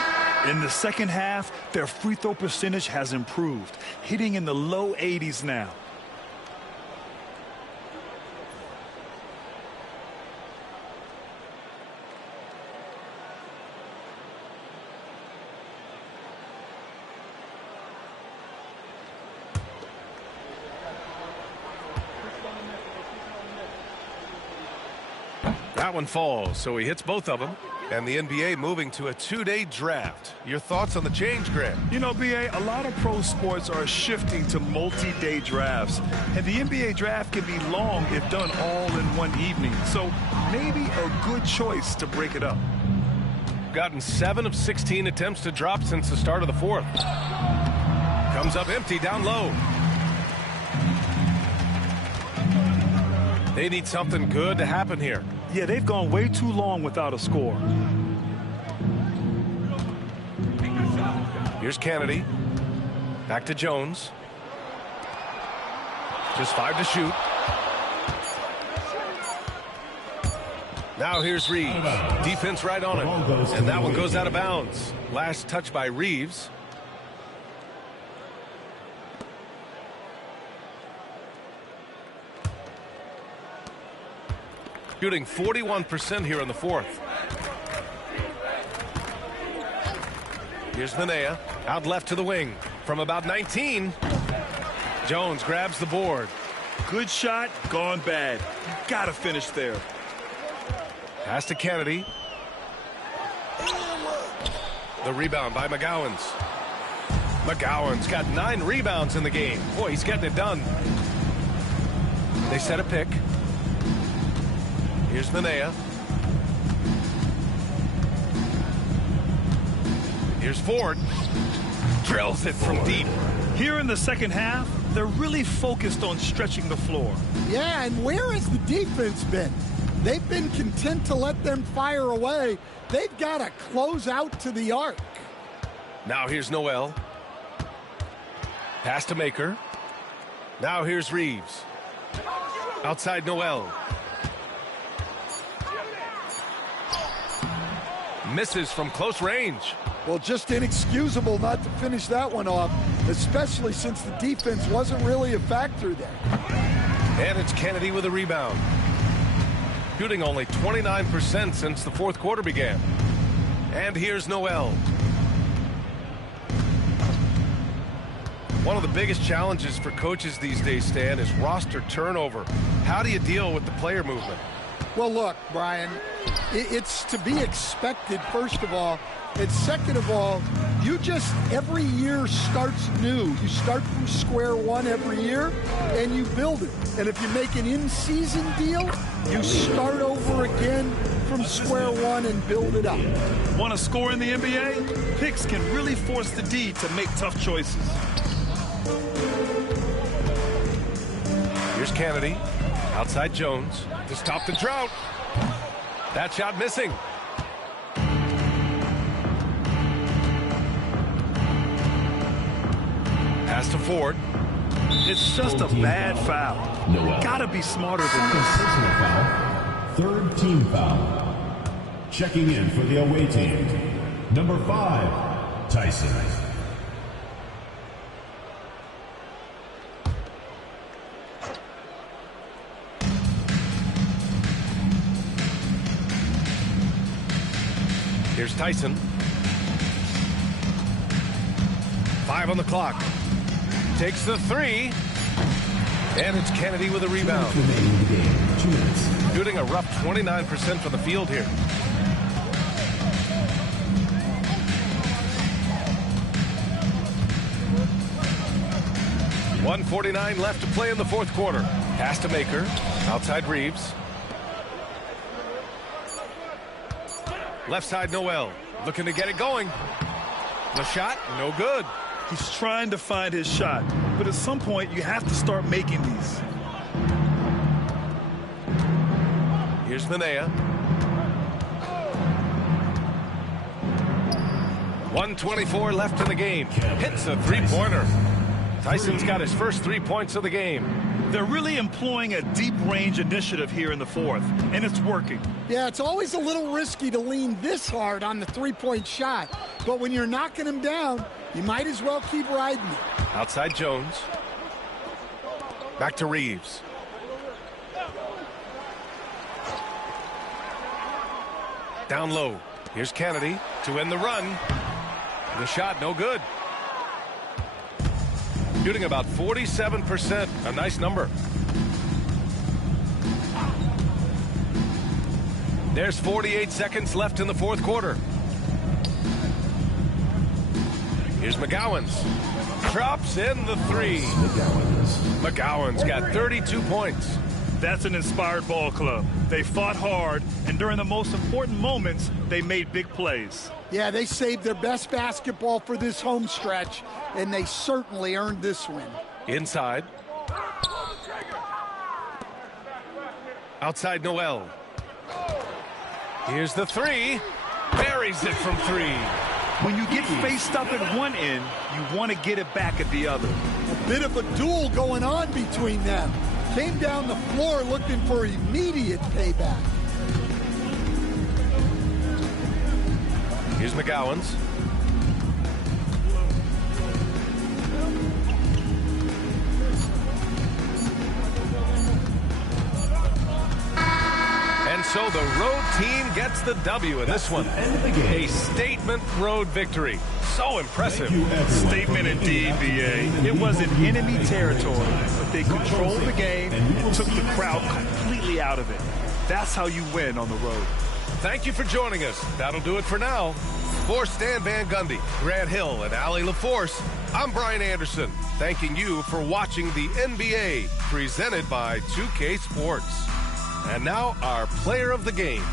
In the second half, their free throw percentage has improved, hitting in the low 80s now. That one falls, so he hits both of them. And the NBA moving to a 2-day draft. Your thoughts on the change, Grant? You know, B.A., a lot of pro sports are shifting to multi-day drafts. And the NBA draft can be long if done all in one evening. So maybe a good choice to break it up. Gotten 7 of 16 attempts to drop since the start of the fourth. Comes up empty down low. They need something good to happen here. Yeah, they've gone way too long without a score. Here's Kennedy. Back to Jones. Just 5 to shoot. Now here's Reeves. Defense right on it. And that one goes out of bounds. Last touch by Reeves. Shooting 41% here in the fourth. Here's Minaya, out left to the wing from about 19. Jones grabs the board. Good shot, gone bad. You gotta finish there. Pass to Kennedy. The rebound by McGowens. McGowan's got 9 rebounds in the game. Boy, he's getting it done. They set a pick. Here's Minaya. Here's Ford. Drills it from deep. Here in the second half, they're really focused on stretching the floor. Yeah, and where has the defense been? They've been content to let them fire away. They've got to close out to the arc. Now here's Noel. Pass to Maker. Now here's Reeves. Outside Noel. Misses from close range. Well, just inexcusable not to finish that one off, especially since the defense wasn't really a factor there. And it's Kennedy with a rebound. Shooting only 29% since the fourth quarter began. And here's Noel. One of the biggest challenges for coaches these days, Stan, is roster turnover. How do you deal with the player movement? Well, look, Brian, it's to be expected, first of all. And second of all, you just, every year starts new. You start from square one every year, and you build it. And if you make an in-season deal, you start over again from square one and build it up. Want to score in the NBA? Picks can really force the D to make tough choices. Here's Kennedy. Outside Jones to stop the drought. That shot missing. Pass to Ford. It's just a bad foul. Gotta be smarter than this. Personal foul. Third team foul. Checking in for the away team. Number 5, Tyson. Here's Tyson. 5 on the clock. Takes the 3. And it's Kennedy with a rebound. Shooting a rough 29% from the field here. .149 left to play in the fourth quarter. Pass to Maker. Outside Reeves. Left side Noel. Looking to get it going. The shot, no good. He's trying to find his shot, but at some point you have to start making these. Here's Minaya. 1:24 left in the game. Hits a three-pointer. Tyson's got his first 3 points of the game. They're really employing a deep range initiative here in the fourth, and it's working. Yeah, it's always a little risky to lean this hard on the three-point shot, but when you're knocking him down, you might as well keep riding it. Outside Jones. Back to Reeves. Down low. Here's Kennedy to end the run. The shot, no good. Shooting about 47%. A nice number. There's 48 seconds left in the fourth quarter. Here's McGowens. Drops in the 3. McGowan's got 32 points. That's an inspired ball club. They fought hard, and during the most important moments, they made big plays. Yeah, they saved their best basketball for this home stretch, and they certainly earned this win. Inside. Outside Noel. Here's the 3. Buries it from 3. When you get faced up at one end, you want to get it back at the other. A bit of a duel going on between them. Came down the floor looking for immediate payback. Here's McGowan's. And so the road team gets the W in this one. A statement road victory. So impressive. Statement indeed, B.A. It wasn't enemy territory, but they controlled the game and took the crowd completely out of it. That's how you win on the road. Thank you for joining us. That'll do it for now. For Stan Van Gundy, Grant Hill, and Allie LaForce, I'm Brian Anderson, thanking you for watching the NBA, presented by 2K Sports. And now, our player of the game.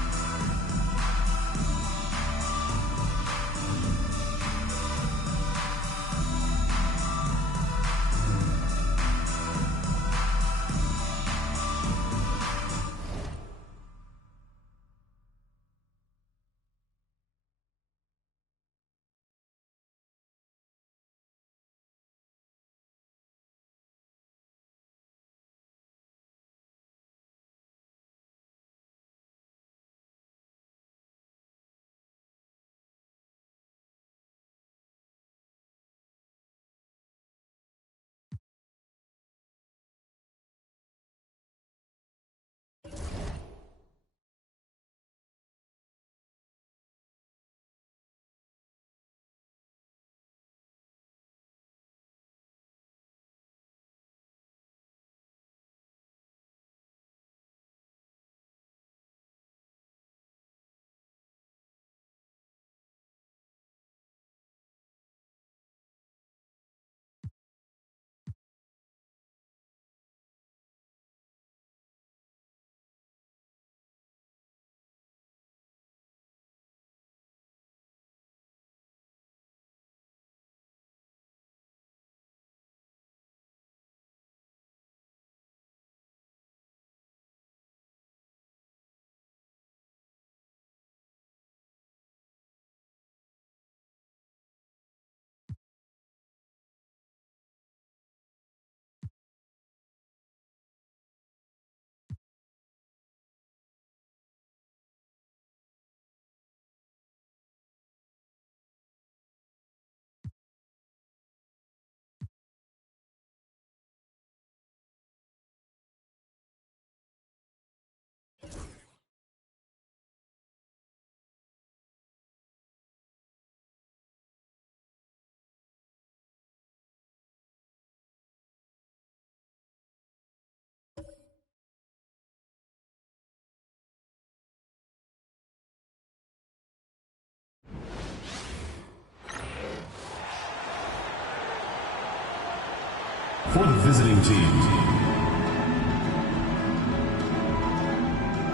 For the visiting team,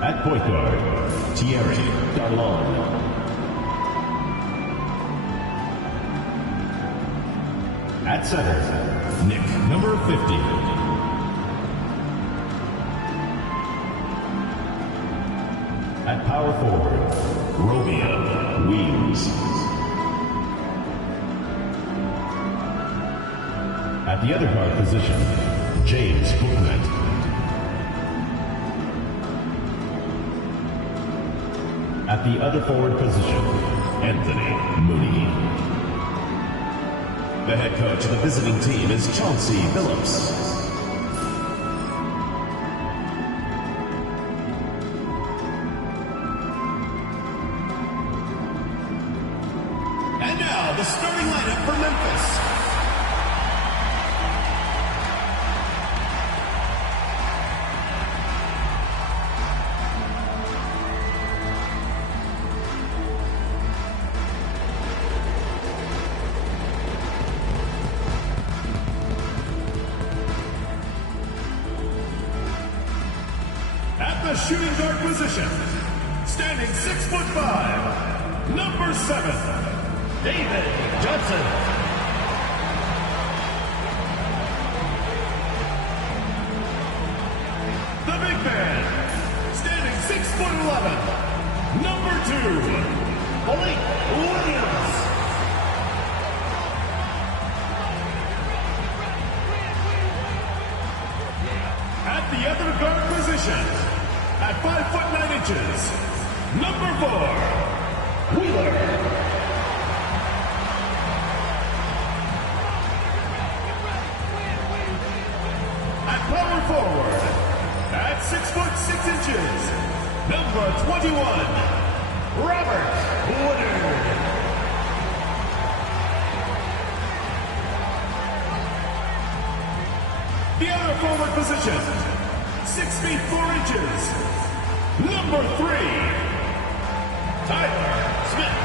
at point guard, Thierry Darlon. At center, Nick, number 50. At power forward, Romeo Weems. At the other guard position, James Bouknight. At the other forward position, Anthony Mooney. The head coach of the visiting team is Chauncey Billups. And now, the starting lineup for Memphis. Shooting guard position, standing 6'5", number 7, David Johnson. The big man, standing 6'11", number 2, Malik Williams. At the other guard position, at 5'9", number 4, Wheeler. At power forward, at 6'6", Number 21, Robert Woodard. The other forward position, 6 feet 4 inches, number 3, Tyler Smith.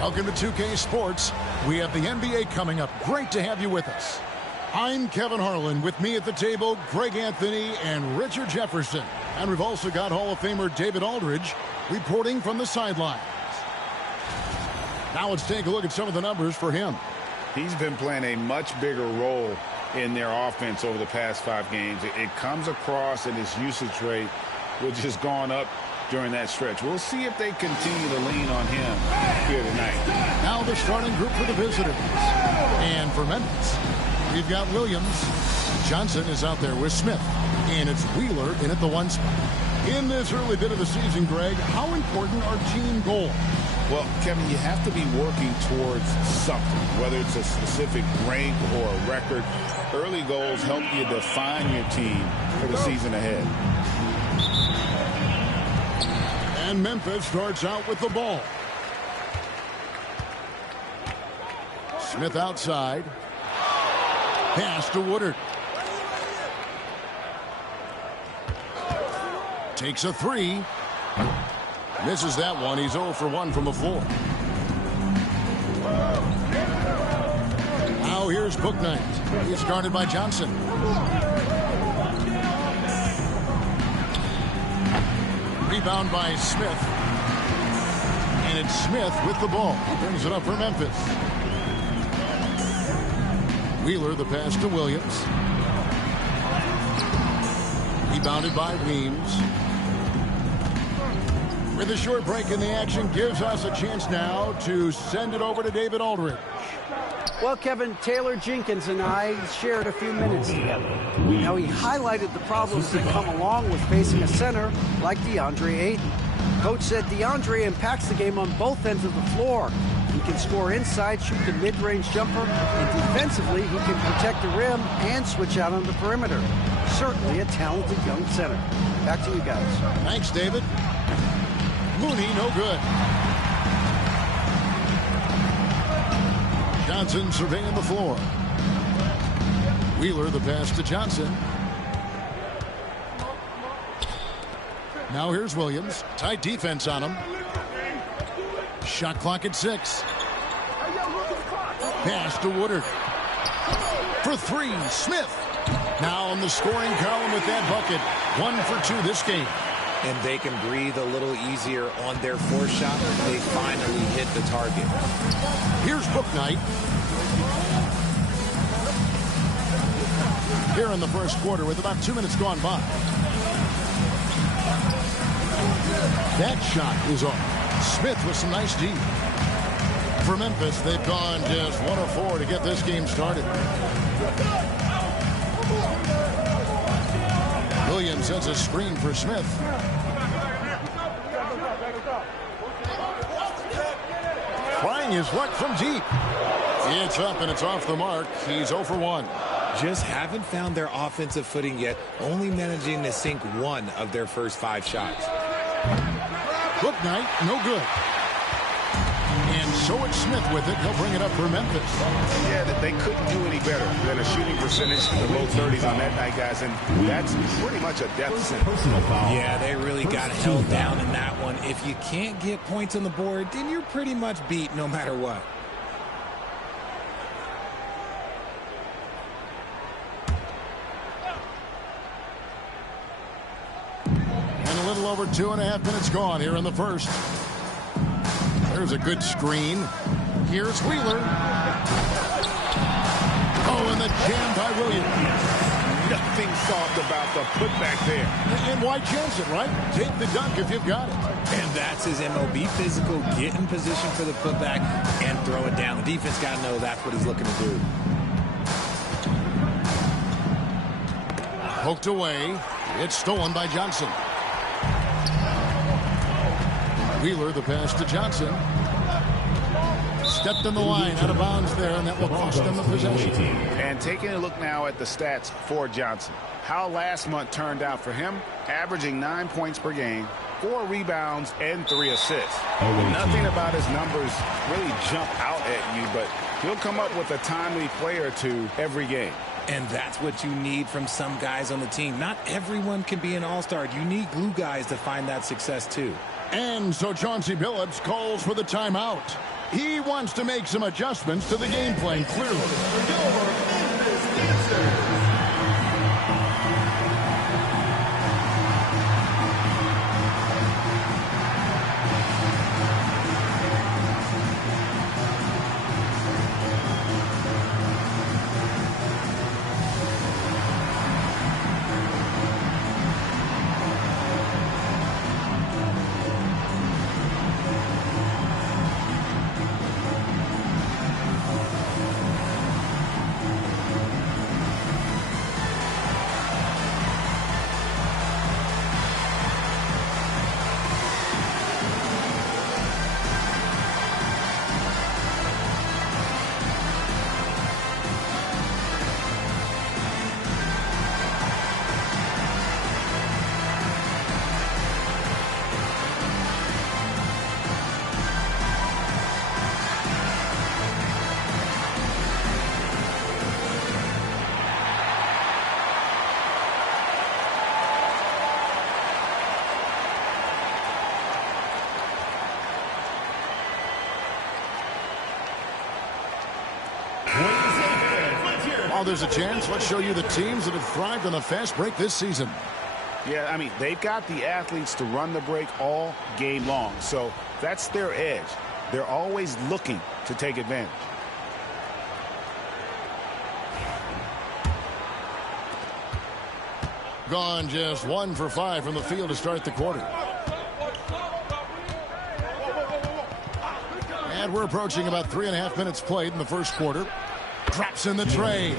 Welcome to 2K Sports. We have the NBA coming up. Great to have you with us. I'm Kevin Harlan. With me at the table, Greg Anthony and Richard Jefferson. And we've also got Hall of Famer David Aldridge reporting from the sidelines. Now let's take a look at some of the numbers for him. He's been playing a much bigger role in their offense over the past 5 games. It comes across in his usage rate, which has gone up during that stretch. We'll see if they continue to lean on him here tonight. Now the starting group for the visitors. And for Memphis, we've got Williams. Johnson is out there with Smith. And it's Wheeler in at the 1 spot. In this early bit of the season, Greg, how important are team goals? Well, Kevin, you have to be working towards something, whether it's a specific rank or a record. Early goals help you define your team for the season ahead. And Memphis starts out with the ball. Smith outside. Pass to Woodard. Takes a 3. Misses that one. He's 0 for 1 from the floor. Now here's Bouknight. He's guarded by Johnson. Rebound by Smith. And it's Smith with the ball. He brings it up for Memphis. Wheeler, the pass to Williams. Rebounded by Weems. With a short break in the action, gives us a chance now to send it over to David Aldridge. Well, Kevin, Taylor Jenkins and I shared a few minutes together. Now, he highlighted the problems that come along with facing a center like DeAndre Ayton. Coach said DeAndre impacts the game on both ends of the floor. He can score inside, shoot the mid-range jumper, and defensively, he can protect the rim and switch out on the perimeter. Certainly a talented young center. Back to you guys. Thanks, David. Mooney, no good. Johnson surveying the floor. Wheeler, the pass to Johnson. Now here's Williams. Tight defense on him. Shot clock at 6. Pass to Woodard. For 3, Smith. Now on the scoring column with that bucket. 1 for 2 this game. And they can breathe a little easier on their 4th shot. They finally hit the target. Here's Bouknight. Here in the first quarter with about 2 minutes gone by. That shot is off. Smith with some nice D. For Memphis, they've gone just 1 of 4 to get this game started. Williams sends a screen for Smith. Trying his luck from deep. It's up and it's off the mark. He's 0 for 1. Just haven't found their offensive footing yet, only managing to sink 1 of their first 5 shots. Bouknight, no good. And so it's Smith with it. He'll bring it up for Memphis. Yeah, they couldn't do any better than a shooting percentage in the low 30s on that night, guys. And that's pretty much a death sentence. Yeah, they really got held down in that one. If you can't get points on the board, then you're pretty much beat no matter what. And a little over 2.5 minutes gone here in the first. There's a good screen. Here's Wheeler. Oh, and the jam by Williams. Nothing soft about the putback there. And why chance it, right? Take the dunk if you've got it. And that's his MO. Be physical, get in position for the putback, and throw it down. The defense got to know that's what he's looking to do. Poked away. It's stolen by Johnson. Wheeler, the pass to Johnson. stepped on the line out of bounds there, and that will cost them a possession. And taking a look now at the stats for Johnson. How last month turned out for him, averaging 9 points per game, 4 rebounds, and 3 assists. Nothing about his numbers really jump out at you, but he'll come up with a timely play or two every game. And that's what you need from some guys on the team. Not everyone can be an all-star. You need glue guys to find that success too. And so Chauncey Billups calls for the timeout. He wants to make some adjustments to the game plan, clearly. While there's a chance, let's show you the teams that have thrived on a fast break this season. Yeah, I mean, they've got the athletes to run the break all game long, so that's their edge. They're always looking to take advantage. Gone just 1 for 5 from the field to start the quarter. And we're approaching about 3.5 minutes played in the first quarter. Drops in the tray.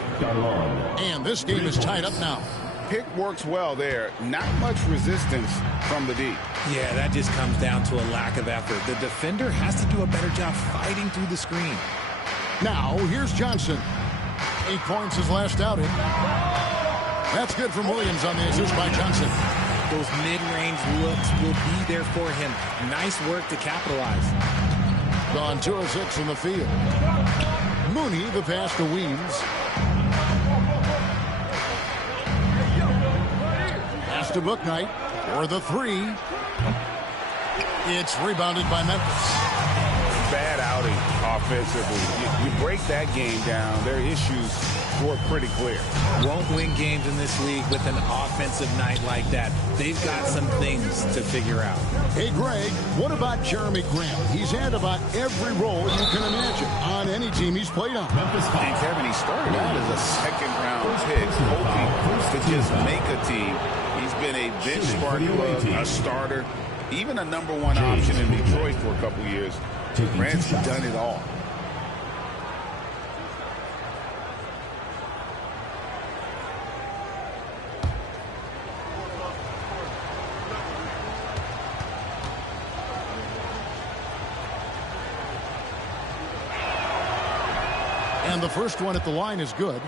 And this game is tied up now. Pick works well there. Not much resistance from the D. Yeah, that just comes down to a lack of effort. The defender has to do a better job fighting through the screen. Now, here's Johnson. 8 points his last outing. That's good from Williams on the assist by Johnson. Those mid-range looks will be there for him. Nice work to capitalize. Gone 2 of 6 from the field. Mooney, the pass to Weems. Pass to Bouknight for the 3. It's rebounded by Memphis. Bad outing offensively. You break that game down, their issues were pretty clear. Won't win games in this league with an offensive night like that. They've got some things to figure out. Hey, Greg, what about Jeremy Grant? He's had about every role you can imagine on any team he's played on. And Kevin, he started out as a second-round pick, hoping to just make a team. He's been a bench spark plug, a starter, even a #1 option in Detroit for a couple years. Grant's done it all. And the first one at the line is good.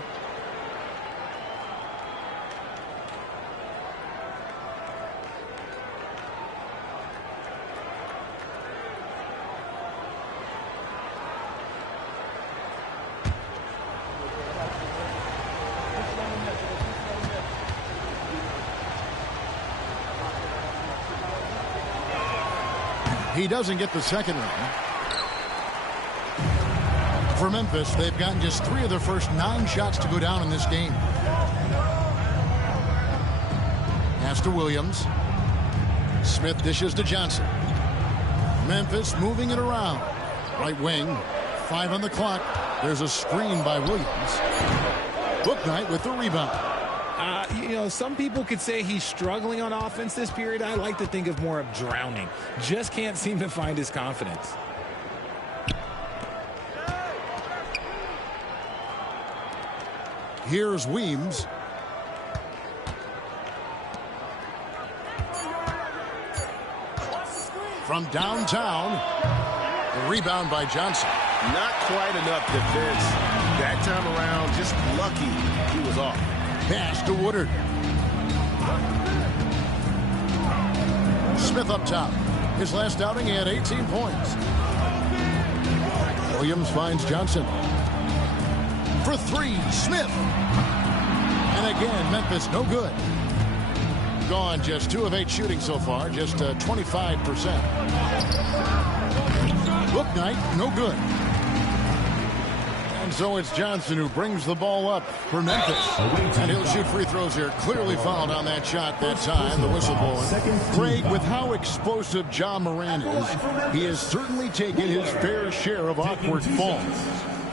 He doesn't get the second one. For Memphis, they've gotten just 3 of their first 9 shots to go down in this game. Pass to Williams. Smith dishes to Johnson. Memphis moving it around. Right wing. 5 on the clock. There's a screen by Williams. Bouknight with the rebound. You know, some people could say he's struggling on offense this period. I like to think of more of drowning. Just can't seem to find his confidence. Here's Weems. From downtown, the rebound by Johnson. Not quite enough defense. That time around, just lucky he was off. Pass to Woodard. Smith up top. His last outing, he had 18 points. Williams finds Johnson. For three, Smith. And again, Memphis no good. Gone just 2 of 8 shooting so far, just 25%. Bouknight, no good. And so it's Johnson who brings the ball up for Memphis. And he'll shoot free throws here. Clearly fouled on that shot that time. The whistle blowing. Greg, with how explosive Ja Morant is, he has certainly taken his fair share of awkward falls.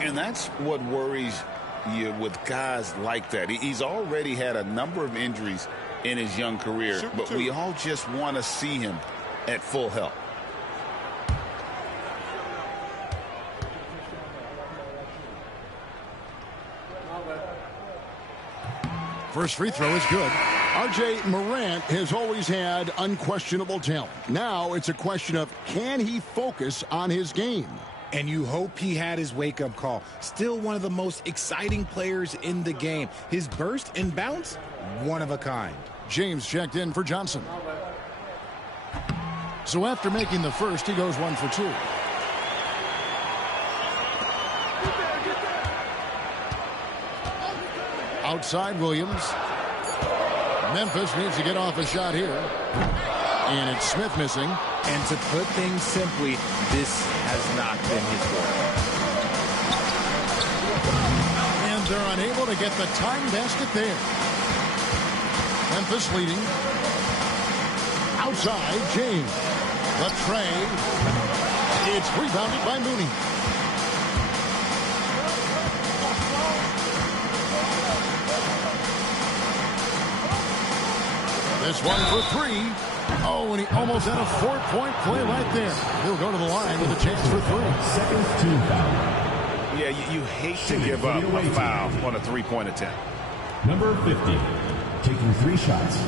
And that's what worries you with guys like that. He's already had a number of injuries in his young career, but we all just want to see him at full health. First free throw is good. R.J. Morant has always had unquestionable talent. Now it's a question of, can he focus on his game? And you hope he had his wake-up call. Still one of the most exciting players in the game. His burst and bounce, one of a kind. James checked in for Johnson. So after making the first, he goes 1 for 2. Outside Williams. Memphis needs to get off a shot here. And it's Smith missing. And to put things simply, this has not been his work. And they're unable to get the time basket there. Memphis leading. Outside, James. The tray. It's rebounded by Mooney. This one for 3. Oh, and he almost had a 4-point play right there. He'll go to the line with a chance for 3. Second team foul. Yeah, you hate to give up a foul on a 3-point attempt. Number 50, taking 3 shots.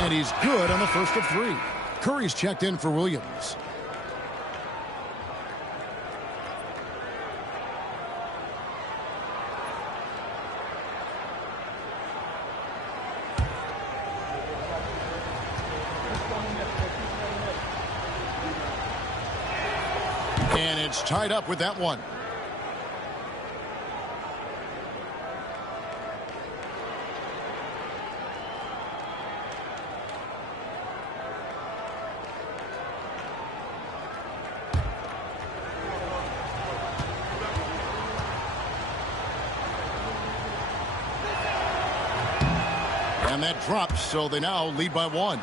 And he's good on the first of 3. Curry's checked in for Williams. And it's tied up with that one. And that drops, so they now lead by 1.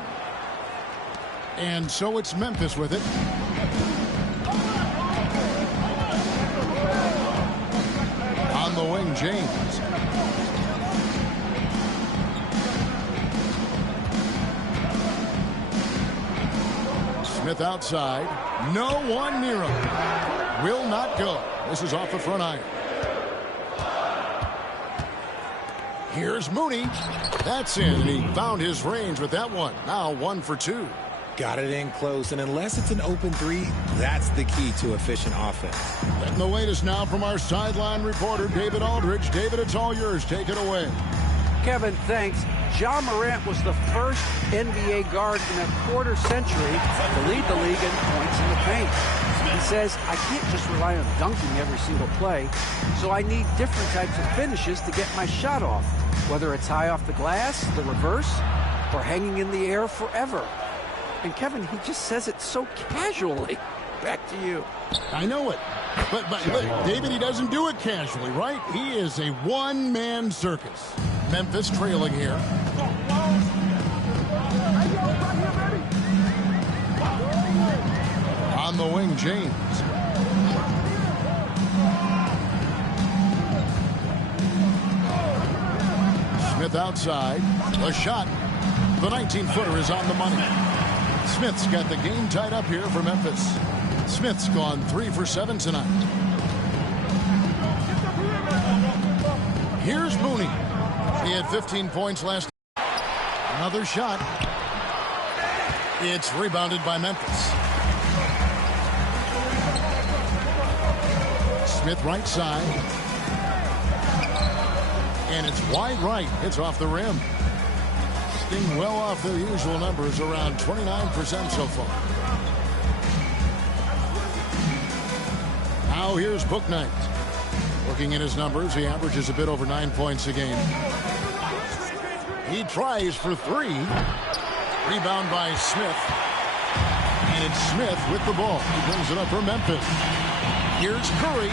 And so it's Memphis with it. On the wing, James. Smith outside. No one near him. Will not go. This is off the front iron. Here's Mooney. That's in, and he found his range with that one. Now 1 for 2. Got it in close, and unless it's an open 3, that's the key to efficient offense. And the latest now from our sideline reporter, David Aldridge. David, it's all yours. Take it away. Kevin, thanks. Ja Morant was the first NBA guard in a quarter century to lead the league in points in the paint. He says, I can't just rely on dunking every single play, so I need different types of finishes to get my shot off, whether it's high off the glass, the reverse, or hanging in the air forever. And Kevin, he just says it so casually. Back to you. I know it. But David, he doesn't do it casually, right? He is a one-man circus. Memphis trailing here. On the wing, James. Smith outside. The shot. The 19-footer is on the money. Smith's got the game tied up here for Memphis. Smith's gone 3 for 7 tonight. Here's Mooney. He had 15 points last. Another shot. It's rebounded by Memphis. Smith right side. And it's wide right. It's off the rim. Sting well off their usual numbers, around 29% so far. Now here's Bouknight. Looking at his numbers, he averages a bit over 9 points a game. He tries for 3. Rebound by Smith. And it's Smith with the ball. He brings it up for Memphis. Here's Curry.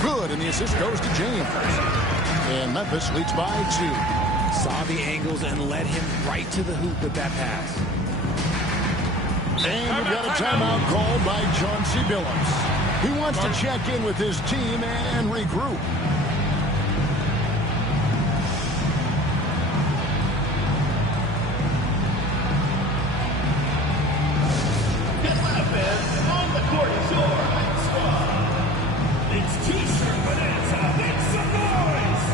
Good, and the assist goes to James. And Memphis leads by 2. Saw the angles and led him right to the hoop with that pass. And we've got a timeout called by Chauncey Billups. He wants to check in with his team and regroup. Atlanta fans, on the court is your squad. It's T-shirt Bonanza. Make some noise.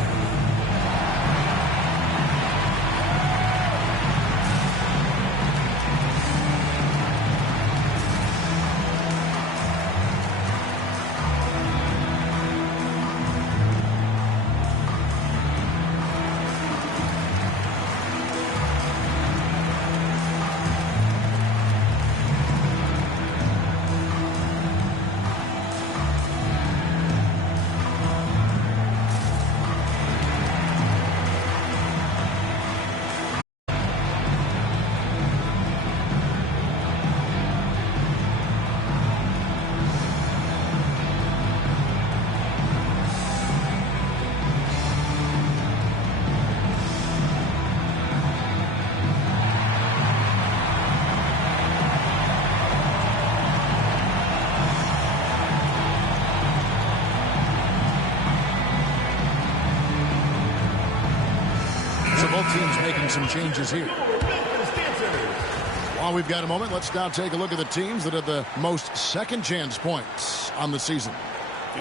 Both teams making some changes here. While we've got a moment, let's now take a look at the teams that have the most second chance points on the season.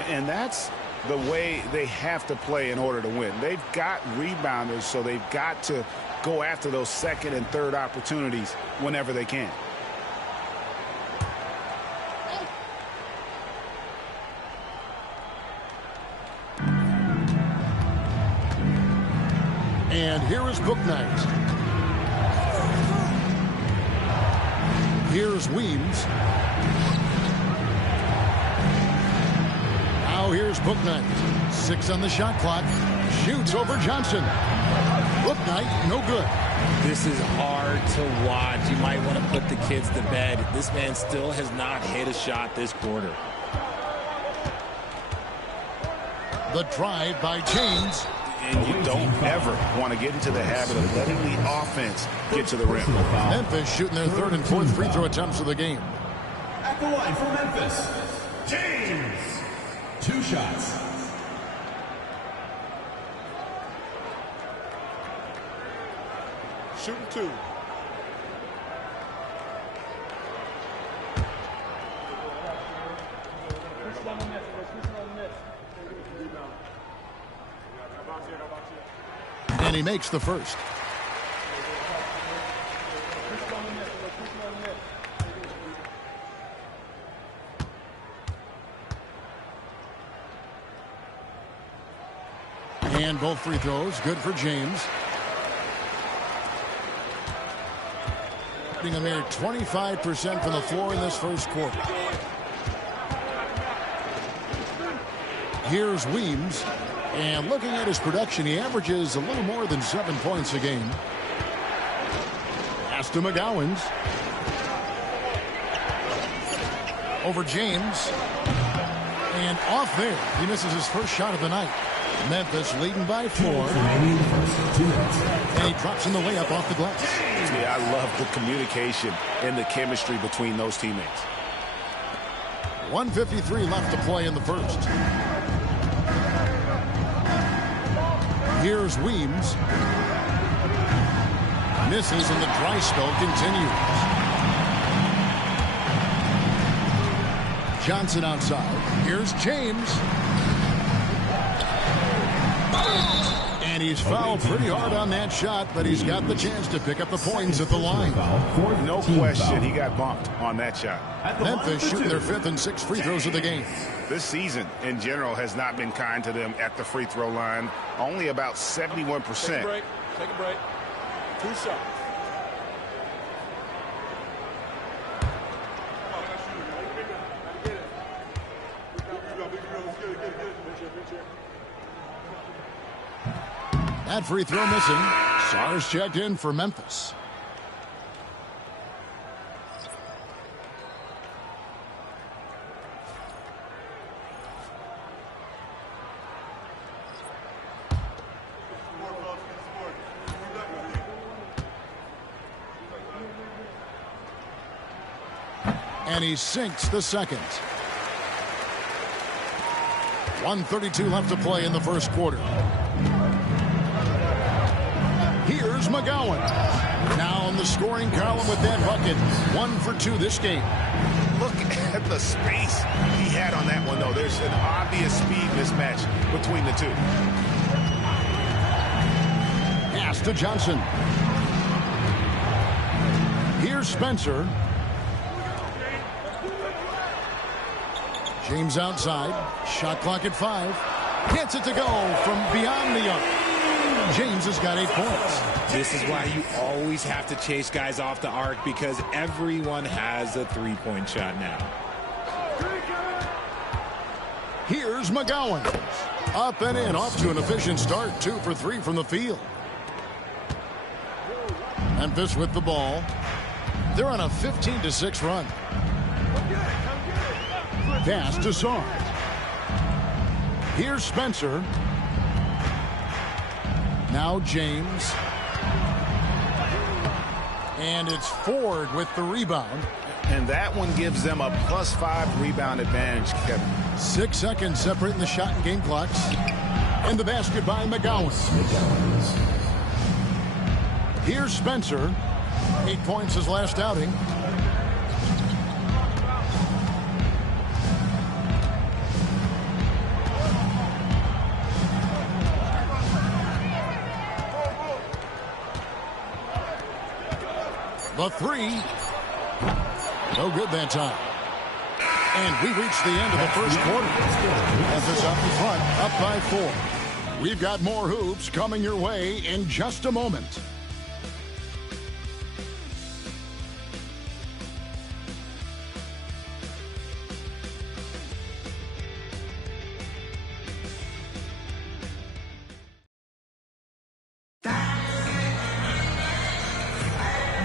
And that's the way they have to play in order to win. They've got rebounders, so they've got to go after those second and third opportunities whenever they can. And here is Bouknight. Here's Weems. Now here's Bouknight. 6 on the shot clock. Shoots over Johnson. Bouknight, no good. This is hard to watch. You might want to put the kids to bed. This man still has not hit a shot this quarter. The drive by James. And you don't ever want to get into the habit of letting the offense get to the rim. Memphis shooting their 3rd and 4th free throw attempts of the game. At the line for Memphis, James. 2 shots. Shooting 2. And he makes the first. And both free throws good for James. Getting a mere 25% from the floor in this first quarter. Here's Weems. And looking at his production, he averages a little more than 7 points a game. Pass to McGowens. Over James. And off there. He misses his first shot of the night. Memphis leading by 4. And he drops in the layup off the glass. Yeah, I love the communication and the chemistry between those teammates. 1:53 left to play in the first. Here's Weems. Misses, and the dry spell continues. Johnson outside. Here's James. And he's fouled pretty hard on that shot, but he's got the chance to pick up the points at the line. No question, he got bumped on that shot. Memphis shooting their 5th and 6th free throws of the game. This season, in general, has not been kind to them at the free throw line. Only about 71%. Take a break. Take a break. 2 shots. That free throw missing. Sars checked in for Memphis. And he sinks the second. 1:32 left to play in the first quarter. Here's McGowan. Now in the scoring column with that bucket. 1 for 2 this game. Look at the space he had on that one, though. There's an obvious speed mismatch between the two. Pass to Johnson. Here's Spencer. James outside. Shot clock at 5. Gets it to go from beyond the arc. James has got 8 points. This is why you always have to chase guys off the arc, because everyone has a three-point shot now. Here's McGowan. Up and in, off to an efficient start. 2 for 3 from the field. Memphis with the ball. They're on a 15-6 run. Pass to Sars. Here's Spencer. Now James. And it's Ford with the rebound. And that one gives them a +5 rebound advantage, Kevin. 6 seconds separating the shot and game clocks. And the basket by McGowan. Here's Spencer. 8 points his last outing. The 3. No good that time. And we reach the end of the first quarter. Memphis up in front, up by 4. We've got more hoops coming your way in just a moment.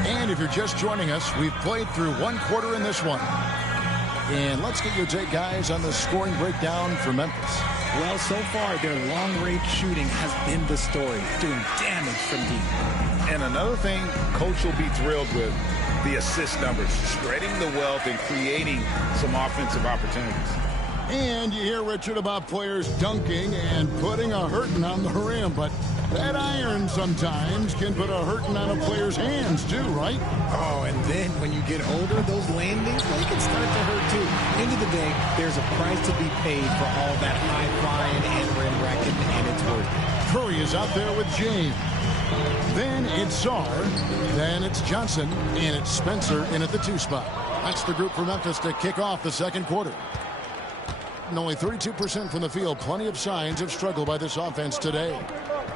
And if you're just joining us, we've played through 1 quarter in this one. And let's get your take, guys, on the scoring breakdown for Memphis. Well, so far, their long-range shooting has been the story, doing damage from deep. And another thing Coach will be thrilled with, the assist numbers, spreading the wealth and creating some offensive opportunities. And you hear, Richard, about players dunking and putting a hurting on the rim, but that iron sometimes can put a hurting on a player's hands, too, right? Oh, and then when you get older, those landings, they can start to hurt, too. End of the day, there's a price to be paid for all that high-flying and rim wrecking, and it's worth it. Curry is out there with James. Then it's Sar. Then it's Johnson. And it's Spencer in at the 2 spot. That's the group for Memphis to kick off the second quarter. And only 32% from the field. Plenty of signs of struggle by this offense today.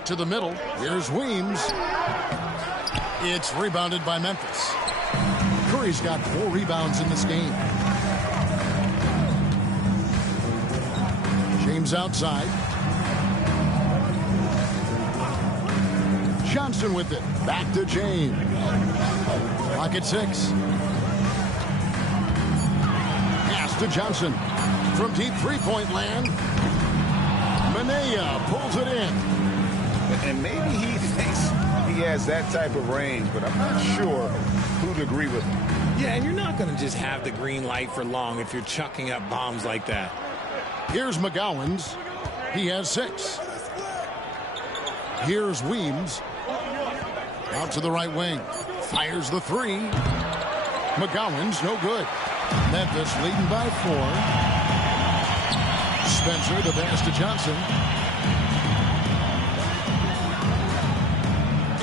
To the middle. Here's Weems. It's rebounded by Memphis. Curry's got 4 rebounds in this game. James outside. Johnson with it. Back to James. Clock at 6. Pass to Johnson. From deep three-point land. Manea pulls it in. And maybe he thinks he has that type of range, but I'm not sure who'd agree with him. Yeah, and you're not going to just have the green light for long if you're chucking up bombs like that. Here's McGowan's. He has 6. Here's Weems. Out to the right wing. Fires the 3. McGowan's no good. Memphis leading by 4. Spencer, the pass to Johnson.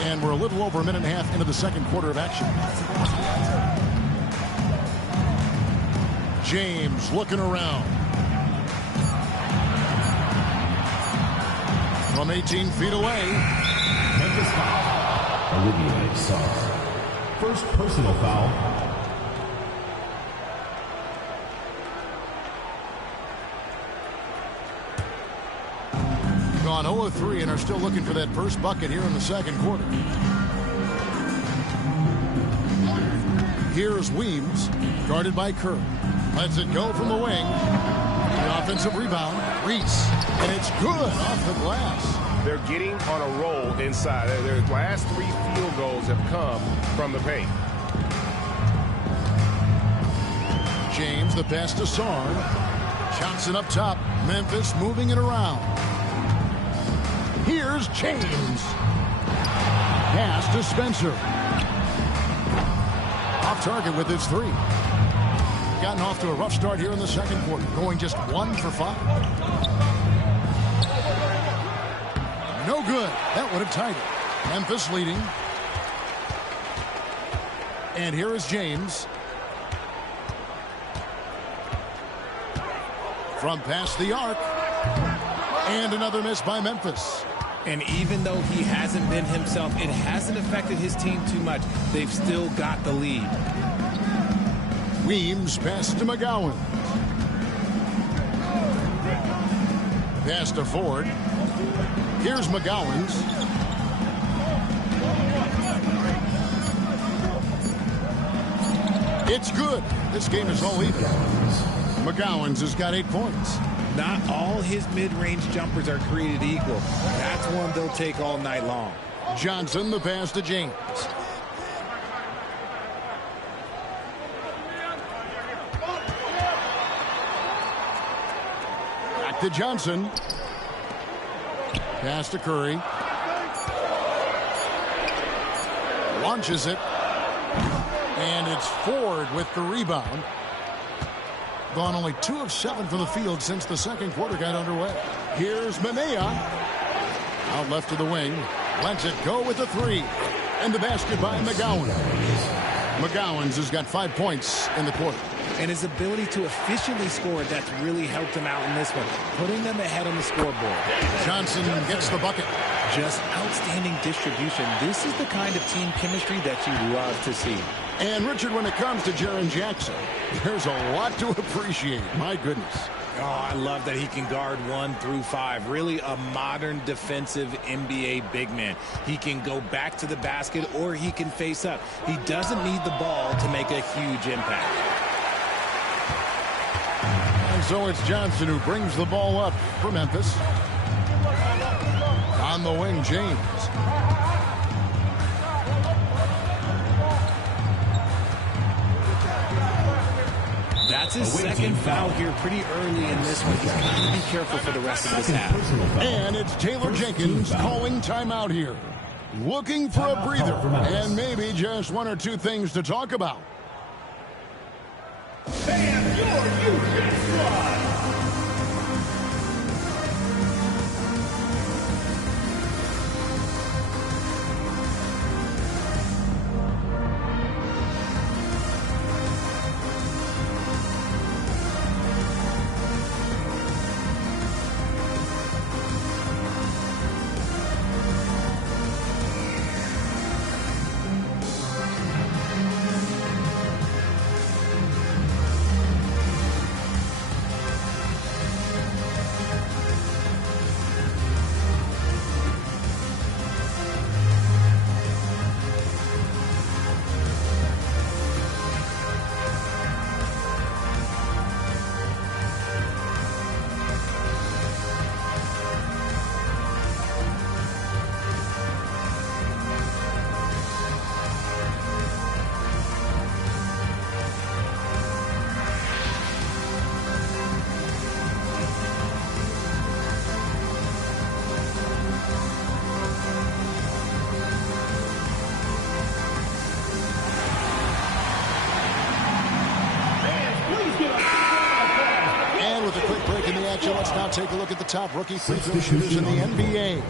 And we're a little over a minute and a half into the second quarter of action. James looking around. From 18 feet away. Memphis foul. Olivier Sarr. First personal foul. Gone 0 of 3 and are still looking for that first bucket here in the second quarter. Here's Weems, guarded by Kerr. Lets it go from the wing. The offensive rebound, Reese, and it's good off the glass. They're getting on a roll inside. Their last 3 field goals have come from the paint. James, the pass to Sarr. Johnson up top. Memphis moving it around. Here's James. Pass to Spencer. Off target with his 3. Gotten off to a rough start here in the second quarter, going just 1 for 5. No good. That would have tied it. Memphis leading. And here is James. From past the arc. And another miss by Memphis. And even though he hasn't been himself, it hasn't affected his team too much. They've still got the lead. Weems pass to McGowan. Pass to Ford. Here's McGowan's. It's good. This game is all even. McGowan's has got 8 points. Not all his mid-range jumpers are created equal. That's one they'll take all night long. Johnson, the pass to James. Back to Johnson. Pass to Curry. Launches it. And it's Ford with the rebound. Gone only 2 of 7 from the field since the second quarter got underway. Here's Manea. Out left to the wing. Lets it go with the 3. And the basket by McGowan. McGowan's has got 5 points in the quarter. And his ability to efficiently score, that's really helped him out in this one, putting them ahead on the scoreboard. Johnson gets the bucket. Just outstanding distribution. This is the kind of team chemistry that you love to see. And, Richard, when it comes to Jaren Jackson, there's a lot to appreciate. My goodness. Oh, I love that he can guard 1 through 5. Really a modern defensive NBA big man. He can go back to the basket or he can face up. He doesn't need the ball to make a huge impact. And so it's Johnson who brings the ball up for Memphis. On the wing, James. That's his second foul here pretty early in this one. He's got to be careful for the rest of this half. And it's Taylor Jenkins calling timeout here. Looking for a breather and maybe just 1 or 2 things to talk about. And your Houston Squad. Let's now take a look at the top rookie free throw shooters in the NBA.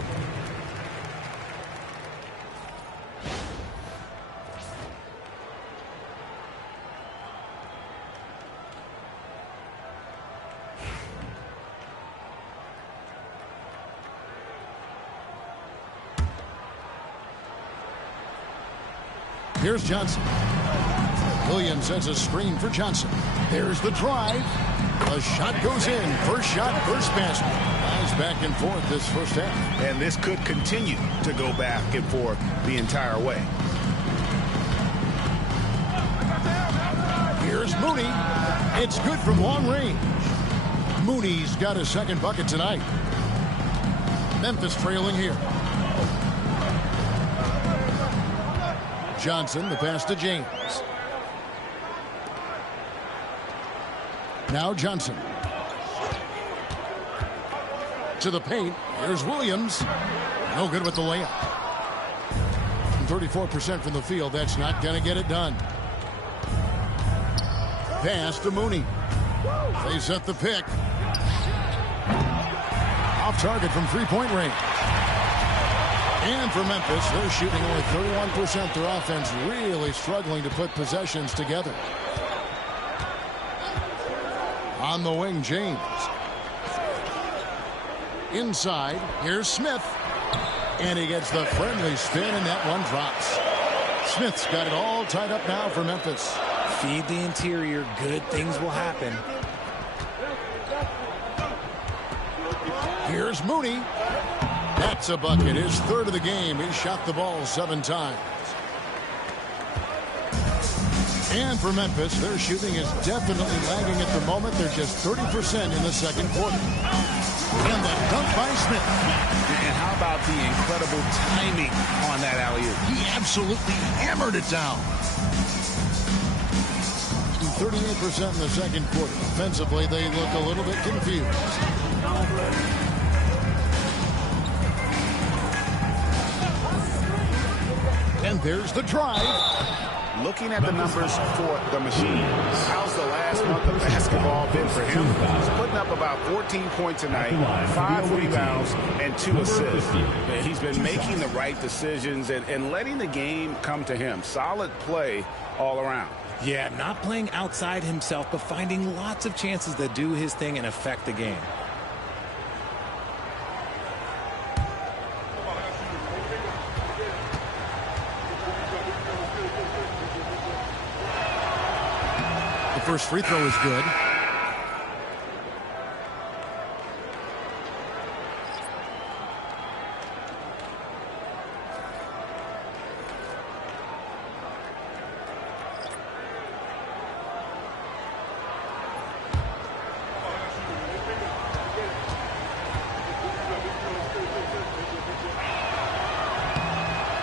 Here's Johnson. Williams sends a screen for Johnson. There's the drive. A shot goes in. First shot, first basket. Nice back and forth this first half. And this could continue to go back and forth the entire way. Here's Mooney. It's good from long range. Mooney's got his second bucket tonight. Memphis trailing here. Johnson, the pass to James. Now Johnson. To the paint. Here's Williams. No good with the layup. 34% from the field. That's not going to get it done. Pass to Mooney. They set the pick. Off target from three-point range. And for Memphis, they're shooting only 31%. Their offense really struggling to put possessions together. On the wing, James. Inside, here's Smith. And he gets the friendly spin, and that one drops. Smith's got it all tied up now for Memphis. Feed the interior. Good things will happen. Here's Mooney. That's a bucket. His third of the game. He shot the ball 7 times. And for Memphis, their shooting is definitely lagging at the moment. They're just 30% in the second quarter. And the dunk by Smith. And how about the incredible timing on that alley-oop? He absolutely hammered it down. 38% in the second quarter. Offensively, they look a little bit confused. And there's the drive. Looking at the numbers for the Machine, how's the last month of basketball been for him? He's putting up about 14 points a night, 5 rebounds, and 2 assists. He's been making the right decisions and letting the game come to him. Solid play all around. Yeah, not playing outside himself, but finding lots of chances to do his thing and affect the game. First free throw is good.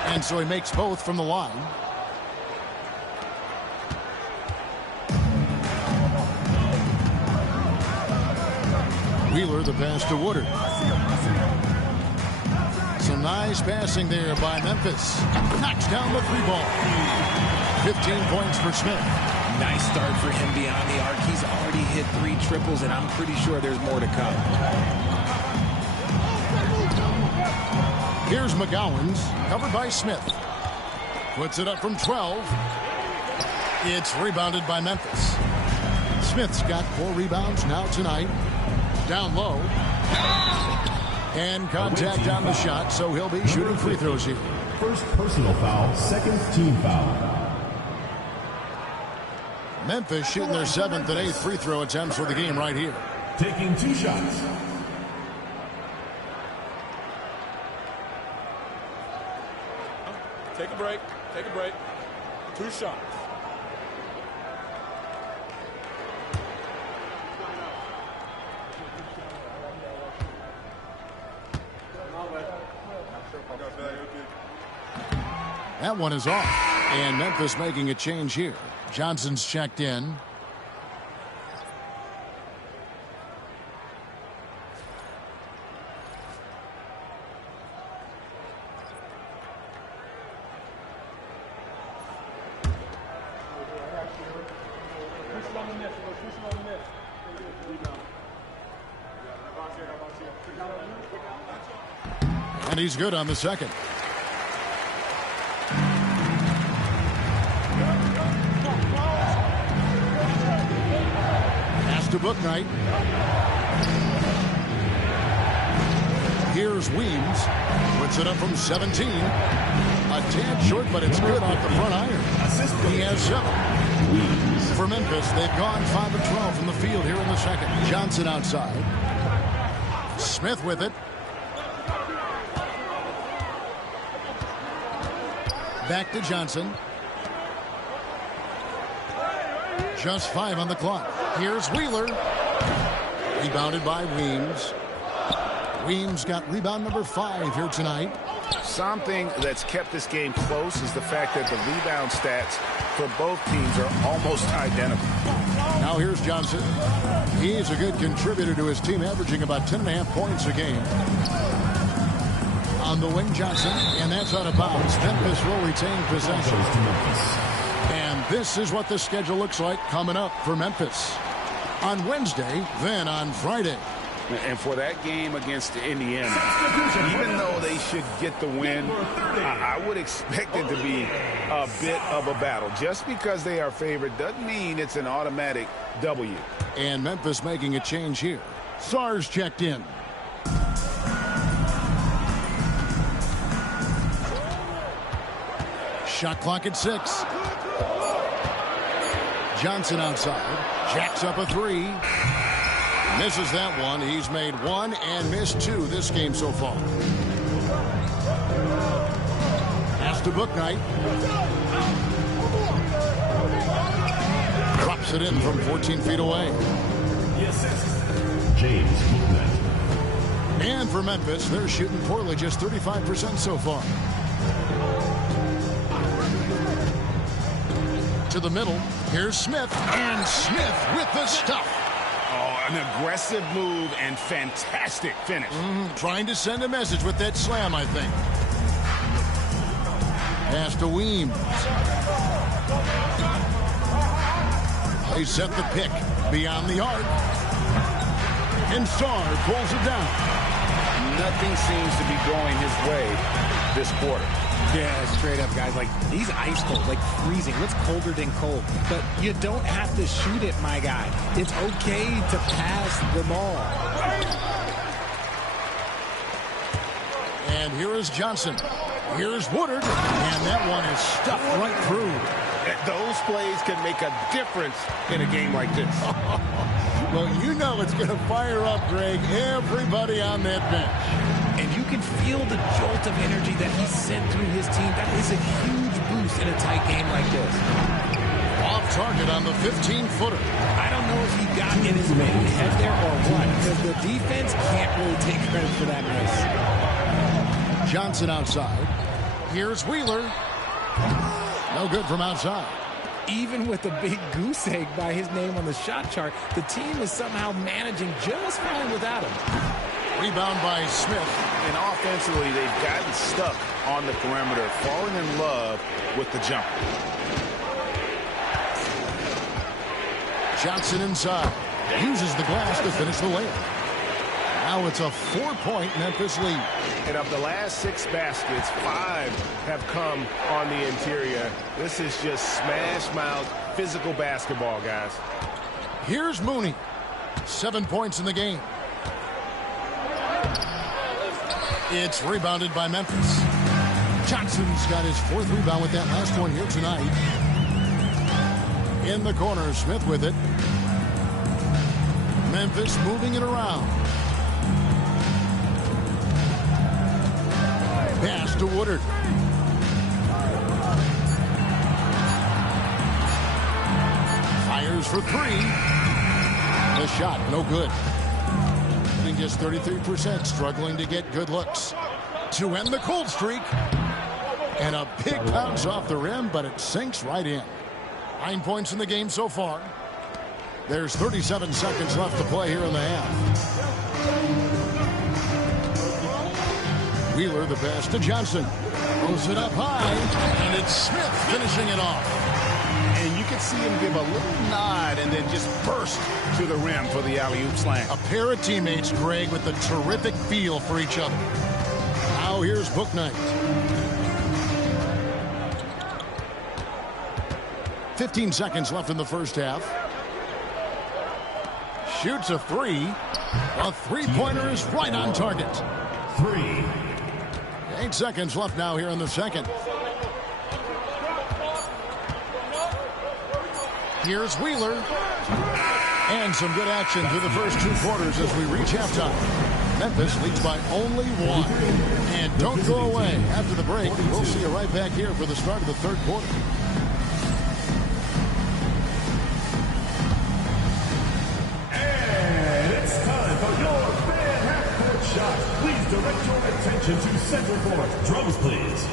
And so he makes both from the line. Wheeler, the pass to Woodard. Some nice passing there by Memphis. Knocks down the 3-ball. 15 points for Smith. Nice start for him beyond the arc. He's already hit 3 triples, and I'm pretty sure there's more to come. Here's McGowan's, covered by Smith. Puts it up from 12. It's rebounded by Memphis. Smith's got 4 rebounds now tonight. Down low. And contact on the shot, so he'll be shooting free throws here. First personal foul, second team foul. Memphis shooting their 7th and 8th free throw attempts for the game right here. Taking 2 shots. Take a break. Take a break. 2 shots. That one is off. And Memphis making a change here. Johnson's checked in. And he's good on the second. Pass to Bouknight. Here's Weems. Puts it up from 17. A tad short, but it's good off the front iron. He has 7. For Memphis, they've gone 5 of 12 from the field here in the second. Johnson outside. Smith with it. Back to Johnson. Just 5 on the clock. Here's Wheeler. Rebounded by Weems. Weems got rebound number 5 here tonight. Something that's kept this game close is the fact that the rebound stats for both teams are almost identical. Now here's Johnson. He's a good contributor to his team, averaging about 10.5 points a game. On the wing, Johnson, and that's out of bounds. Memphis will retain possession. And this is what the schedule looks like coming up for Memphis. On Wednesday, then on Friday. And for that game against Indiana, even though they should get the win, I would expect it to be a bit of a battle. Just because they are favored doesn't mean it's an automatic W. And Memphis making a change here. Sars checked in. Shot clock at 6. Johnson outside. Jacks up a 3. Misses that one. He's made 1 and missed 2 this game so far. Pass to Bouknight. Drops it in from 14 feet away. James Bouknight. And for Memphis, they're shooting poorly, just 35% so far. To the middle. Here's Smith. And Smith with the stuff. Oh, an aggressive move and fantastic finish. Trying to send a message with that slam, I think. Pass to Weems. They set the pick beyond the arc. And Sarr pulls it down. Nothing seems to be going his way this quarter. Yeah, straight up, guys. Like, he's ice cold, like freezing. What's colder than cold? But you don't have to shoot it, my guy. It's okay to pass the ball. And here is Johnson. Here's Woodard. And that one is stuffed right through. Those plays can make a difference in a game like this. Well, you know it's going to fire up, Greg, everybody on that bench. And you can feel the jolt of energy that he sent through his team. That is a huge boost in a tight game like this. Off target on the 15-footer. I don't know if he got in his head there or what, because the defense can't really take credit for that miss. Johnson outside. Here's Wheeler. No good from outside. Even with a big goose egg by his name on the shot chart, the team is somehow managing just fine without him. Rebound by Smith. And offensively, they've gotten stuck on the perimeter, falling in love with the jumper. Johnson inside. Uses the glass to finish the layup. Now it's a 4-point Memphis lead. And of the last 6 baskets, 5 have come on the interior. This is just smash-mouth, physical basketball, guys. Here's Mooney. 7 points in the game. It's rebounded by Memphis. Johnson's got his 4th rebound with that last one here tonight. In the corner, Smith with it. Memphis moving it around. Pass to Woodard. Fires for 3. The shot, no good. Just 33%, struggling to get good looks. To end the cold streak. And a big bounce off the rim, but it sinks right in. 9 points in the game so far. There's 37 seconds left to play here in the half. Wheeler, the pass to Johnson. Throws it up high, and it's Smith finishing it off. And you can see him give a little nod and then just burst to the rim for the alley-oop slam. A pair of teammates, Greg, with a terrific feel for each other. Now So here's Bouknight. 15 seconds left in the first half. Shoots a three. A three-pointer is right on target. 3. 8 seconds left now here in the second. Here's Wheeler. And some good action through the first 2 quarters as we reach halftime. Memphis leads by only 1. And don't go away. After the break, we'll see you right back here for the start of the third quarter. And it's time for your fan half-court shot. Please direct your attention to center court. Drums, please.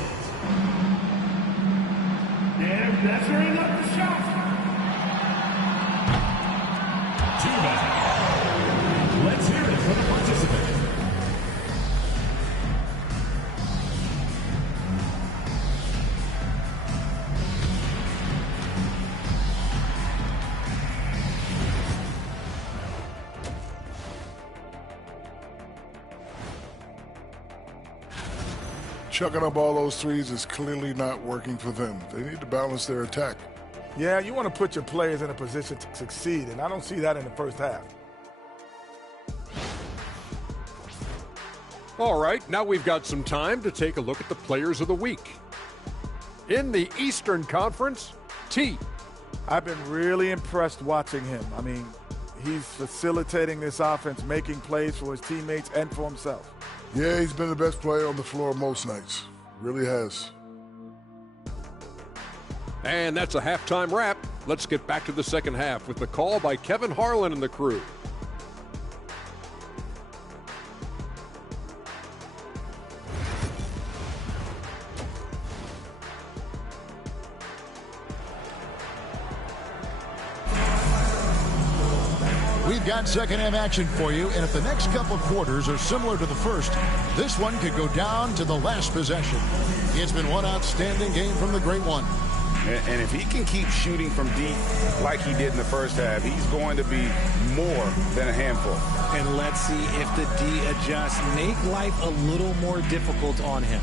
And that's bringing up the shot. 2 back. Let's hear it for the participant. Chucking up all those threes is clearly not working for them. They need to balance their attack. Yeah, you want to put your players in a position to succeed, and I don't see that in the first half. All right, now we've got some time to take a look at the players of the week. In the Eastern Conference, T. I've been really impressed watching him. I mean, he's facilitating this offense, making plays for his teammates and for himself. Yeah, he's been the best player on the floor most nights. Really has. And that's a halftime wrap. Let's get back to the second half with the call by Kevin Harlan and the crew. We've got second half action for you, and if the next couple quarters are similar to the first, this one could go down to the last possession. It's been one outstanding game from the Great One. And if he can keep shooting from deep like he did in the first half, he's going to be more than a handful. And let's see if the D adjusts, make life a little more difficult on him.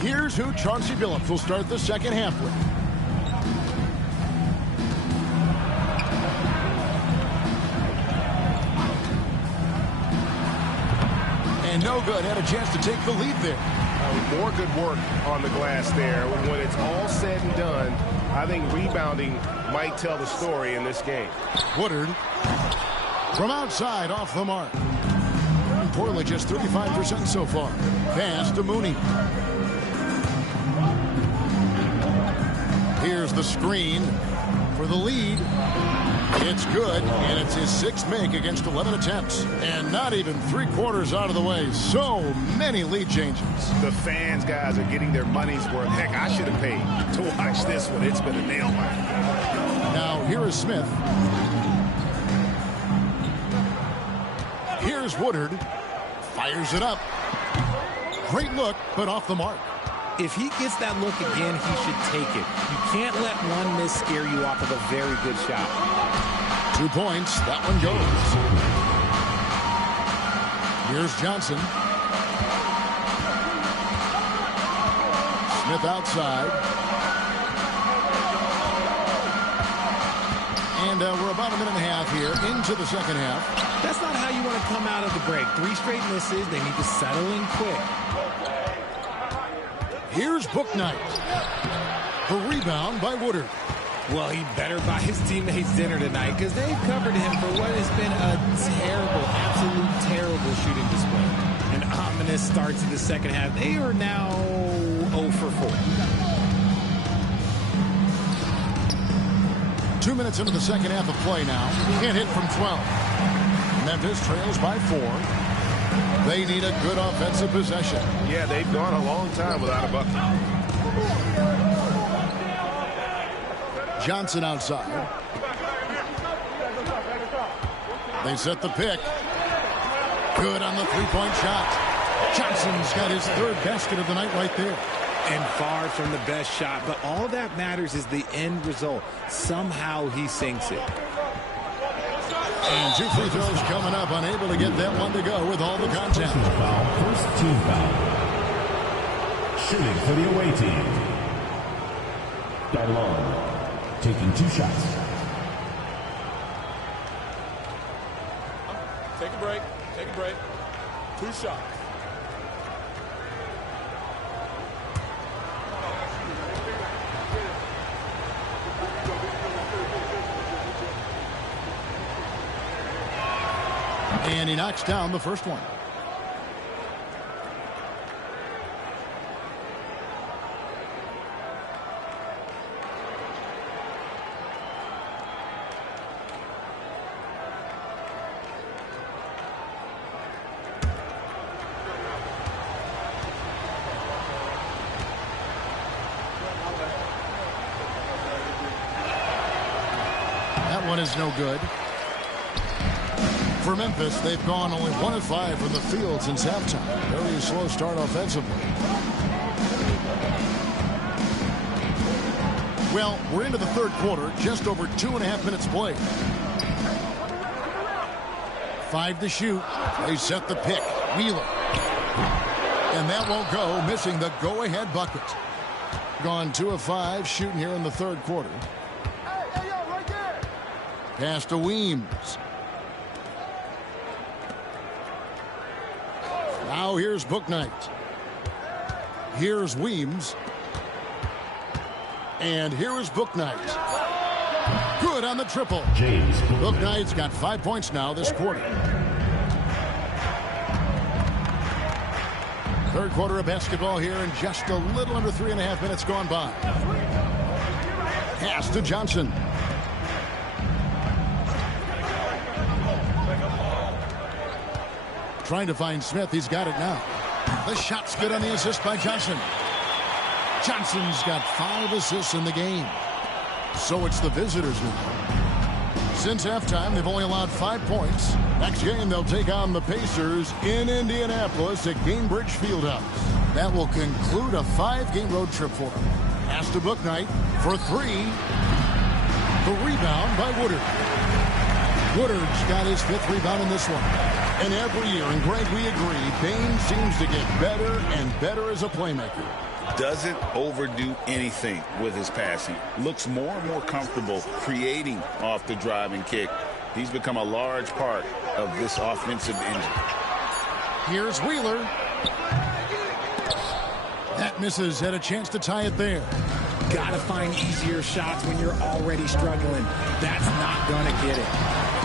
Here's who Chauncey Billups will start the second half with. And no good. Had a chance to take the lead there. More good work on the glass there. When it's all said and done, I think rebounding might tell the story in this game. Woodard from outside off the mark. Portland just 35% so far. Pass to Mooney. Here's the screen for the lead. It's good, and it's his 6th make against 11 attempts. And not even 3/4 out of the way. So many lead changes. The fans, guys, are getting their money's worth. Heck, I should have paid to watch this one. It's been a nail biter. Now, here is Smith. Here's Woodard. Fires it up. Great look, but off the mark. If he gets that look again, he should take it. You can't let one miss scare you off of a very good shot. 2 points. That one goes. Here's Johnson. Smith outside. And we're about a minute and a half here into the second half. That's not how you want to come out of the break. 3 straight misses. They need to settle in quick. Here's Bouknight. The rebound by Woodard. Well, he better buy his teammates dinner tonight because they've covered him for what has been a terrible, absolute terrible shooting display. An ominous start to the second half. They are now 0 for 4. 2 minutes into the second half of play now. Can't hit from 12. Memphis trails by 4. They need a good offensive possession. Yeah, they've gone a long time without a bucket. Johnson outside. They set the pick. Good on the 3-point shot. Johnson's got his third basket of the night right there. And far from the best shot, but all that matters is the end result. Somehow he sinks it. And 2 free throws coming up, unable to get that one to go with all the contact. First team foul. Shooting for the away team. Darlon taking 2 shots. Take a break. Take a break. 2 shots. And he knocks down the first one. That one is no good. For Memphis, they've gone only 1 of 5 from the field since halftime. Very slow start offensively. Well, we're into the third quarter, just over 2.5 minutes played. 5 to shoot. They set the pick. Wheeler. And that won't go, missing the go-ahead bucket. Gone 2 of 5 shooting here in the third quarter. Pass to Weems. Now here's Bouknight. Here's Weems. And here is Bouknight. Good on the triple. Bouknight's got 5 points now this quarter. Third quarter of basketball here, and just a little under 3.5 minutes gone by. Pass to Johnson. Trying to find Smith. He's got it now. The shot's good on the assist by Johnson. Johnson's got 5 assists in the game. So it's the visitors now. Since halftime, they've only allowed 5 points. Next game, they'll take on the Pacers in Indianapolis at Gainbridge Fieldhouse. That will conclude a 5-game road trip for them. Pass to Bouknight for 3. The rebound by Woodard. Woodard's got his 5th rebound in this one. And every year, and Greg, we agree, Bane seems to get better and better as a playmaker. Doesn't overdo anything with his passing. Looks more and more comfortable creating off the driving kick. He's become a large part of this offensive engine. Here's Wheeler. That misses. Had a chance to tie it there. Got to find easier shots when you're already struggling. That's not going to get it.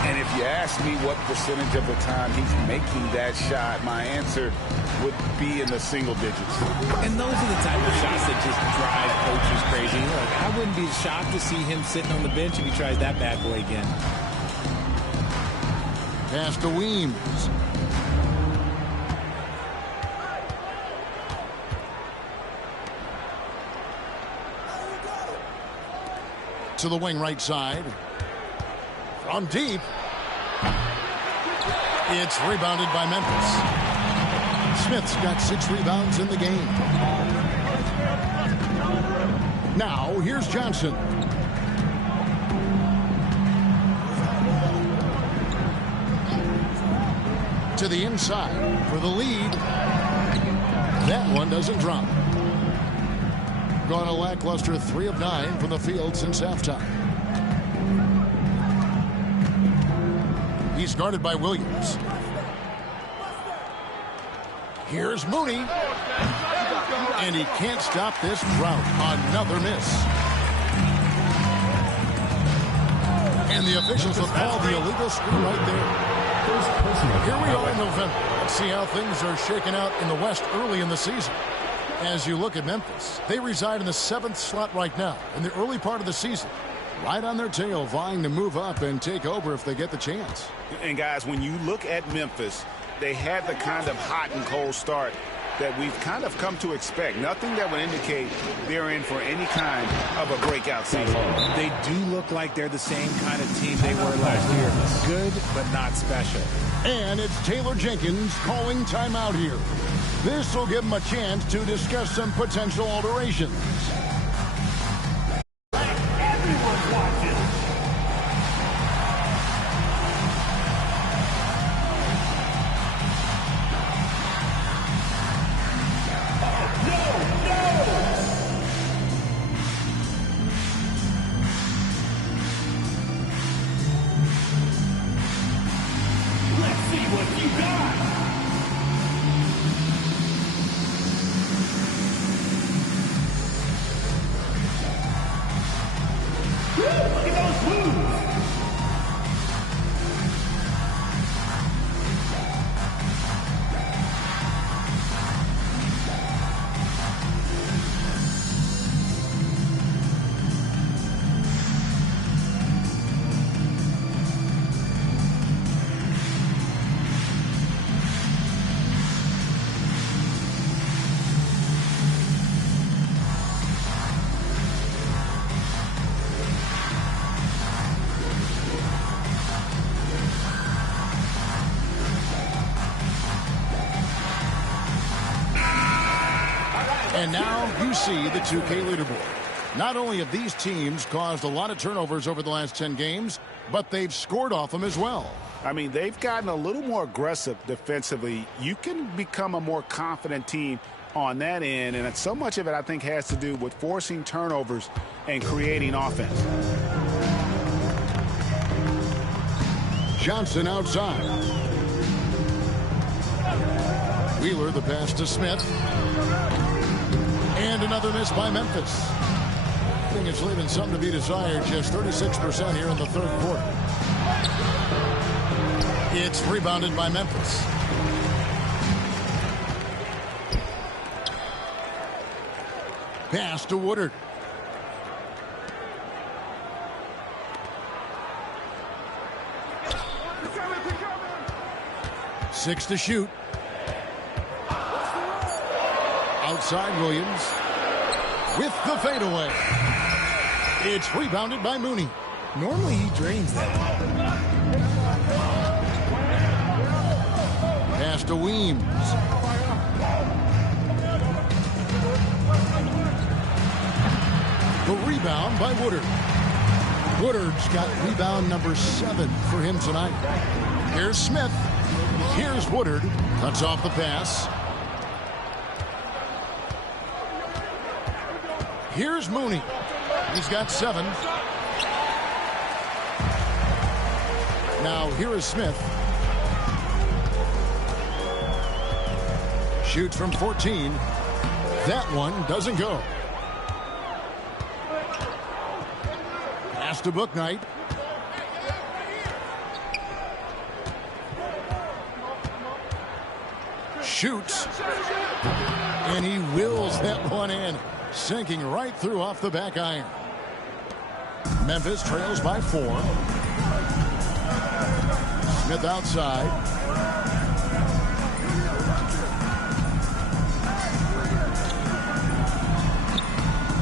And if you ask me what percentage of the time he's making that shot, my answer would be in the single digits. And those are the type of shots that just drive coaches crazy. Look, I wouldn't be shocked to see him sitting on the bench if he tries that bad boy again. Pass to Weems. To the wing right side. From deep. It's rebounded by Memphis. Smith's got 6 rebounds in the game. Now, here's Johnson. To the inside for the lead. That one doesn't drop. Gone a lackluster 3 of 9 from the field since halftime. He's guarded by Williams. Here's Mooney. And he can't stop this drought. Another miss. And the officials have called the illegal screen right there. Here we are in November. Let's see how things are shaking out in the West early in the season. As you look at Memphis, they reside in the 7th slot right now in the early part of the season. Right on their tail, vying to move up and take over if they get the chance. And guys, when you look at Memphis, they had the kind of hot and cold start that we've kind of come to expect. Nothing that would indicate they're in for any kind of a breakout season. They do look like they're the same kind of team they were last year. Good, but not special. And it's Taylor Jenkins calling timeout here. This will give him a chance to discuss some potential alterations. Everyone's watching. And now you see the 2K leaderboard. Not only have these teams caused a lot of turnovers over the last 10 games, but they've scored off them as well. I mean, they've gotten a little more aggressive defensively. You can become a more confident team on that end, and so much of it, I think, has to do with forcing turnovers and creating offense. Johnson outside. Wheeler, the pass to Smith. And another miss by Memphis. I think it's leaving something to be desired. Just 36% here in the third quarter. It's rebounded by Memphis. Pass to Woodard. Six to shoot. Outside Williams with the fadeaway. It's rebounded by Mooney. Normally he drains that. Pass to Weems. The rebound by Woodard. Woodard's got rebound number 7 for him tonight. Here's Smith. Here's Woodard. Cuts off the pass. Here's Mooney. He's got 7. Now here is Smith. Shoots from 14. That one doesn't go. Pass to Bouknight. Shoots. And he wills that one in. Sinking right through off the back iron. Memphis trails by 4. Smith outside.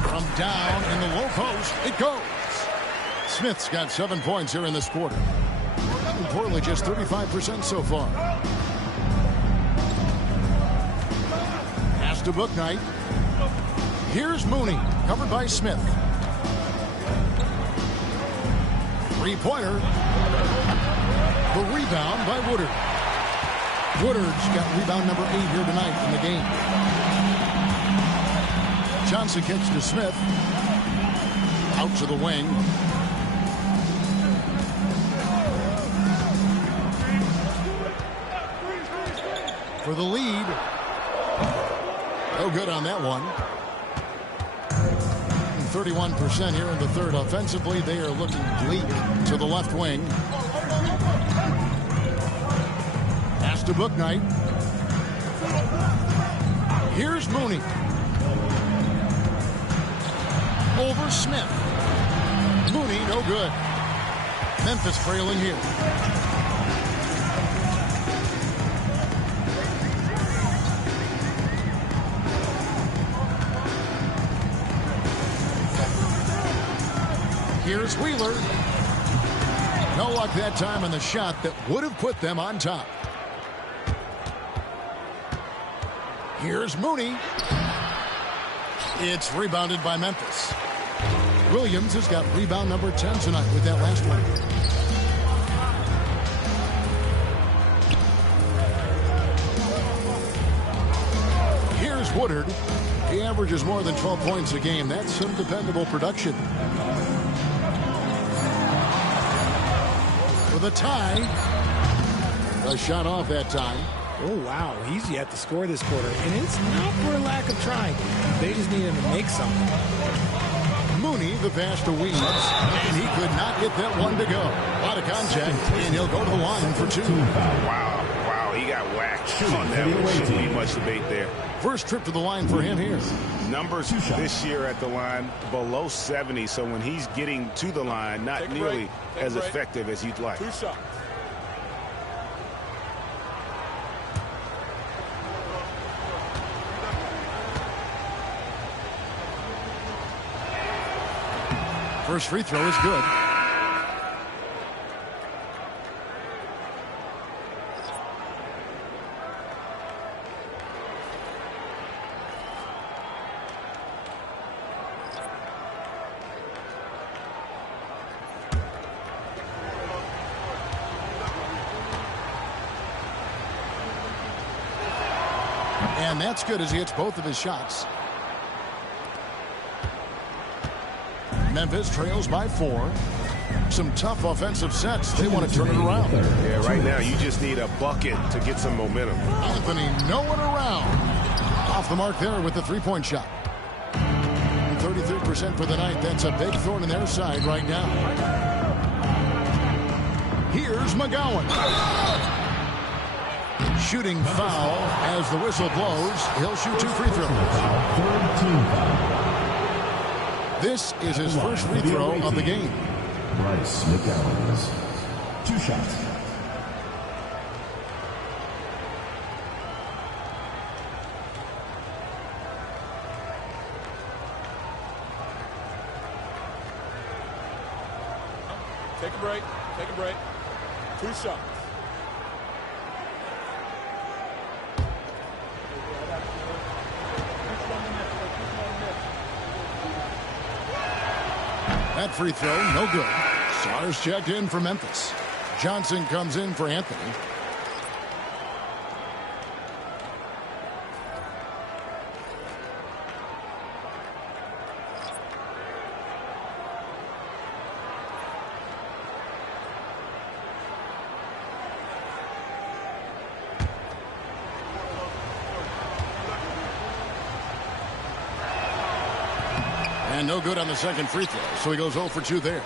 From down in the low post, it goes. Smith's got 7 points here in this quarter. Importantly, just 35% so far. Pass to Bouknight. Here's Mooney, covered by Smith. Three-pointer. The rebound by Woodard. Woodard's got rebound number 8 here tonight in the game. Johnson kicks to Smith. Out to the wing. For the lead. No good on that one. 31% here in the third. Offensively, they are looking bleak to the left wing. Pass to Bouknight. Here's Mooney. Over Smith. Mooney, no good. Memphis trailing here. Here's Wheeler. No luck that time on the shot that would have put them on top. Here's Mooney. It's rebounded by Memphis. Williams has got rebound number 10 tonight with that last one. Here's Woodard. He averages more than 12 points a game. That's some dependable production. For the tie. A shot off that time. Oh, wow. He's yet to score this quarter. And it's not for a lack of trying. They just need him to make something. Mooney, the pass to Weeds. And he could not get that one to go. A lot of contact. And he'll go to the line for two. Wow. He got whacked on that one. Shouldn't be much debate there. First trip to the line for him here. Numbers this year at the line below 70. So when he's getting to the line, not nearly as effective as you'd like. 2 shots. First free throw is good. And that's good as he hits both of his shots. Memphis trails by 4. Some tough offensive sets. They want to turn it around. Yeah, right now you just need a bucket to get some momentum. Anthony, no one around. Off the mark there with the three-point shot. 33% for the night. That's a big thorn in their side right now. Here's McGowan. Shooting foul as the whistle blows. He'll shoot 2 free throws. This is his first free throw of the game. Bryce McGowan. 2 shots. Take a break. 2 shots. That free throw, no good. Sars checked in for Memphis. Johnson comes in for Anthony. And no good on the second free throw, so he goes 0 for 2 there.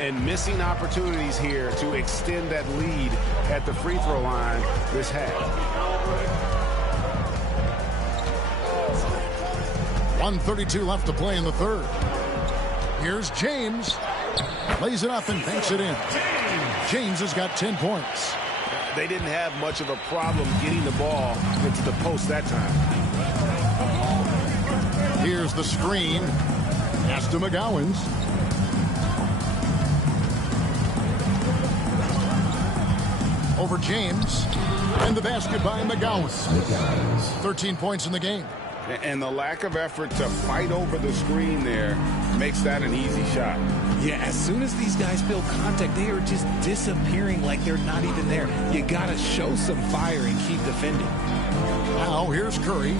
And missing opportunities here to extend that lead at the free throw line this half. 1:32 left to play in the third. Here's James. Lays it up and banks it in. James has got 10 points. They didn't have much of a problem getting the ball into the post that time. Here's the screen. Pass to McGowan's. Over James. And the basket by McGowan. 13 points in the game. And the lack of effort to fight over the screen there makes that an easy shot. Yeah, as soon as these guys feel contact, they are just disappearing like they're not even there. You got to show some fire and keep defending. Now here's Curry.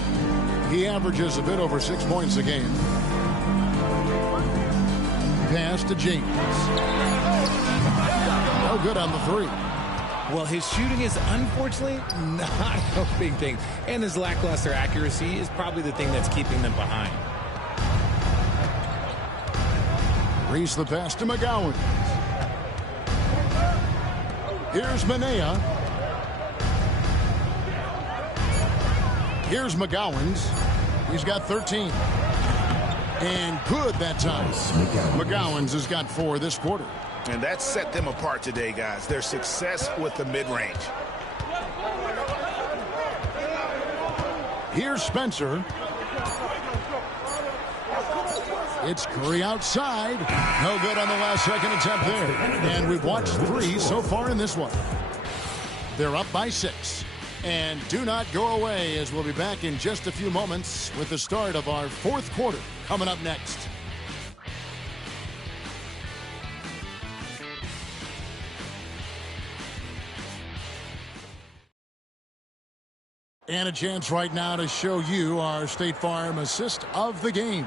He averages a bit over 6 points a game. Pass to James. No good on the 3. Well, his shooting is unfortunately not helping things. And his lackluster accuracy is probably the thing that's keeping them behind. Reese the pass to McGowan. Here's Manea. Here's McGowan's. He's got 13. And good that time. McGowan's has got 4 this quarter. And that set them apart today, guys. Their success with the mid-range. Here's Spencer. It's Curry outside. No good on the last second attempt there. And we've watched 3 so far in this one. They're up by 6. And do not go away, as we'll be back in just a few moments with the start of our 4th quarter coming up next. And a chance right now to show you our State Farm assist of the game.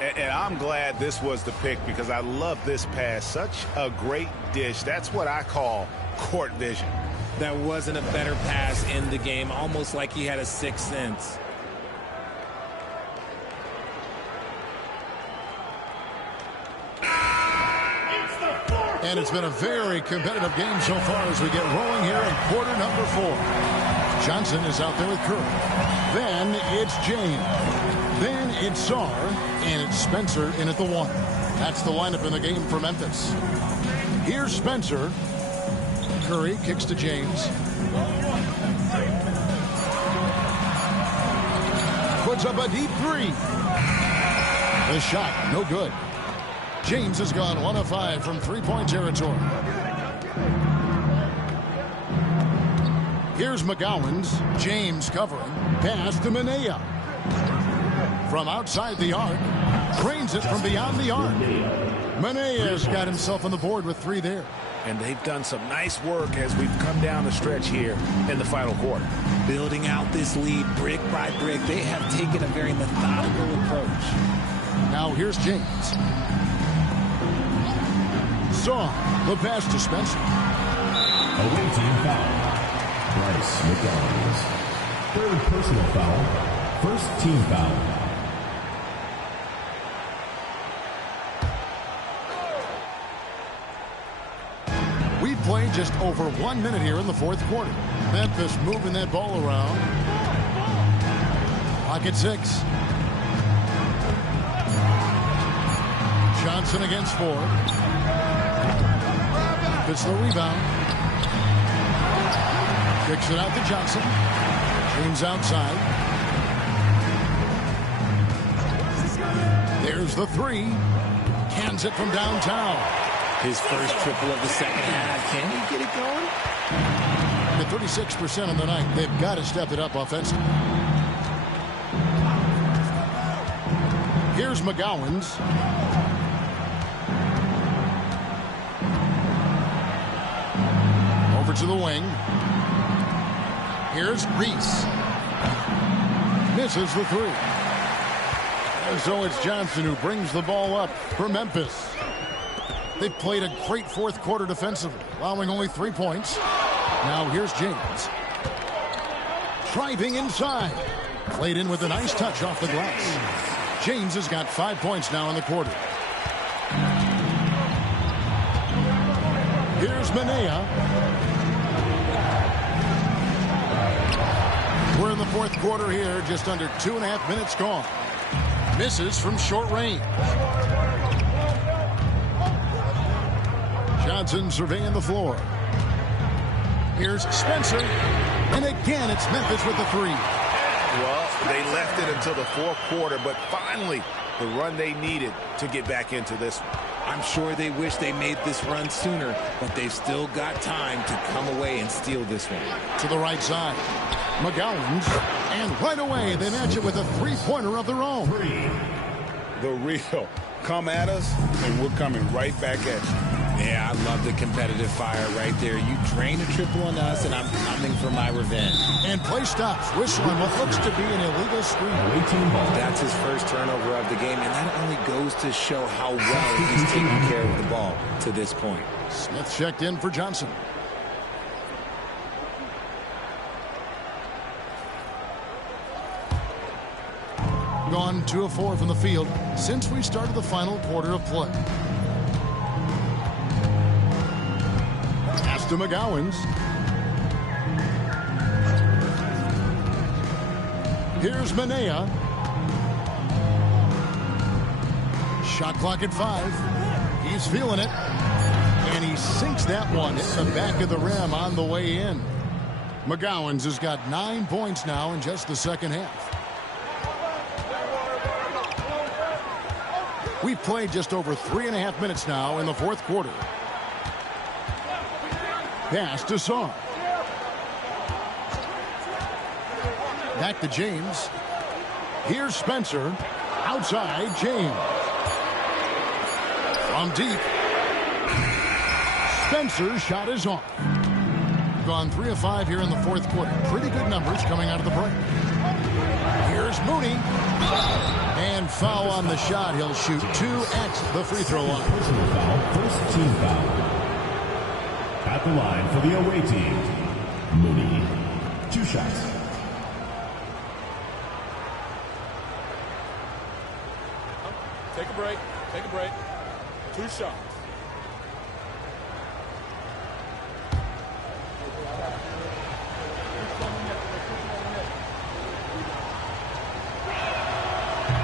And I'm glad this was the pick because I love this pass. Such a great dish. That's what I call court vision. That wasn't a better pass in the game, almost like he had a sixth sense. And it's been a very competitive game so far as we get rolling here in quarter number 4. Johnson is out there with Curry. Then it's James. Then it's Sarr. And it's Spencer in at the 1. That's the lineup in the game for Memphis. Here's Spencer. Curry kicks to James. Puts up a deep 3. The shot, no good. James has gone 1 of 5 from 3-point territory. Here's McGowens. James covering. Pass to Minaya. From outside the arc. Trains it from beyond the arc. Minaya's got himself on the board with 3 there. And they've done some nice work as we've come down the stretch here in the final quarter. Building out this lead brick by brick. They have taken a very methodical approach. Now here's James. Saw the pass to Spencer. Away team foul. Bryce McGowens. 3rd personal foul. 1st team foul. We've played just over 1 minute here in the 4th quarter. Memphis moving that ball around. Pocket 6. Johnson against 4. Gets the rebound. Kicks it out to Johnson. James outside. There's the 3. Cans it from downtown. His first triple of the second half. Can he get it going? At 36% on the night, they've got to step it up offensively. Here's McGowens. Over to the wing. Here's Reese. Misses the 3. And so it's Johnson who brings the ball up for Memphis. They've played a great 4th quarter defensively, allowing only 3 points. Now here's James. Driving inside. Played in with a nice touch off the glass. James has got 5 points now in the quarter. Here's Minaya. We're in the 4th quarter here, just under 2.5 minutes gone. Misses from short range. Johnson surveying the floor. Here's Spencer. And again, it's Memphis with the 3. Well, they left it until the 4th quarter, but finally the run they needed to get back into this one. I'm sure they wish they made this run sooner, but they've still got time to come away and steal this one. To the right side. McGowens. And right away, they match it with a 3-pointer of their own. The real. Come at us, and we're coming right back at you. Yeah, I love the competitive fire right there. You drain a triple on us, and I'm coming for my revenge. And play stops. Whistle on what looks to be an illegal screen. That's his first turnover of the game, and that only goes to show how well he's taking care of the ball to this point. Smith checked in for Johnson. Gone 2 of 4 from the field since we started the final quarter of play. Pass to McGowens. Here's Minaya. Shot clock at 5. He's feeling it. And he sinks that one at the back of the rim on the way in. McGowens has got 9 points now in just the second half. We've played just over 3.5 minutes now in the fourth quarter. Pass to Song. Back to James. Here's Spencer. Outside, James. From deep. Spencer's shot is off. Gone 3 of 5 here in the fourth quarter. Pretty good numbers coming out of the break. Here's Mooney. And foul on the shot. He'll shoot 2 at the free throw line. Personal foul, first team foul. At the line for the away team, Mooney. 2 shots. Take a break. Take a break. 2 shots.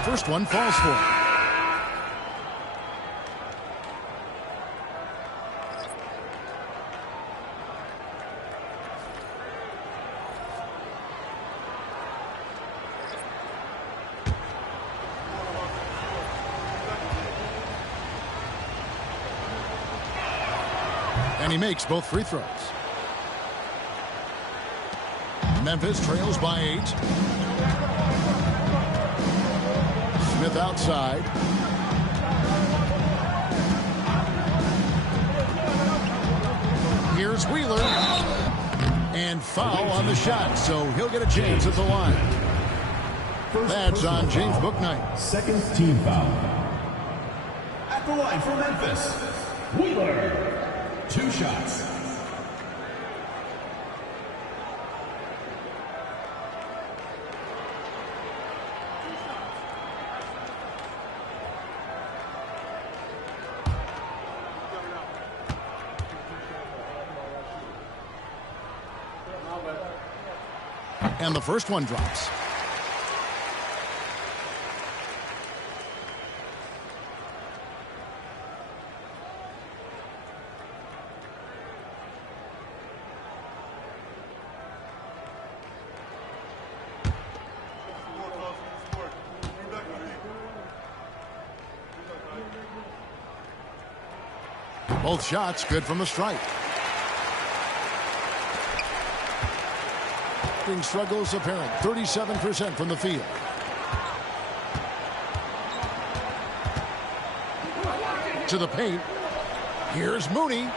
First one falls for him. And he makes both free throws. Memphis trails by 8. Smith outside. Here's Wheeler. And foul on the shot, so he'll get a chance at the line. That's on James Bouknight. Second team foul. At the line for Memphis, Wheeler. 2 shots. And the first one drops. Both shots good from the stripe. Struggles apparent. 37% from the field. To the paint. Here's Mooney.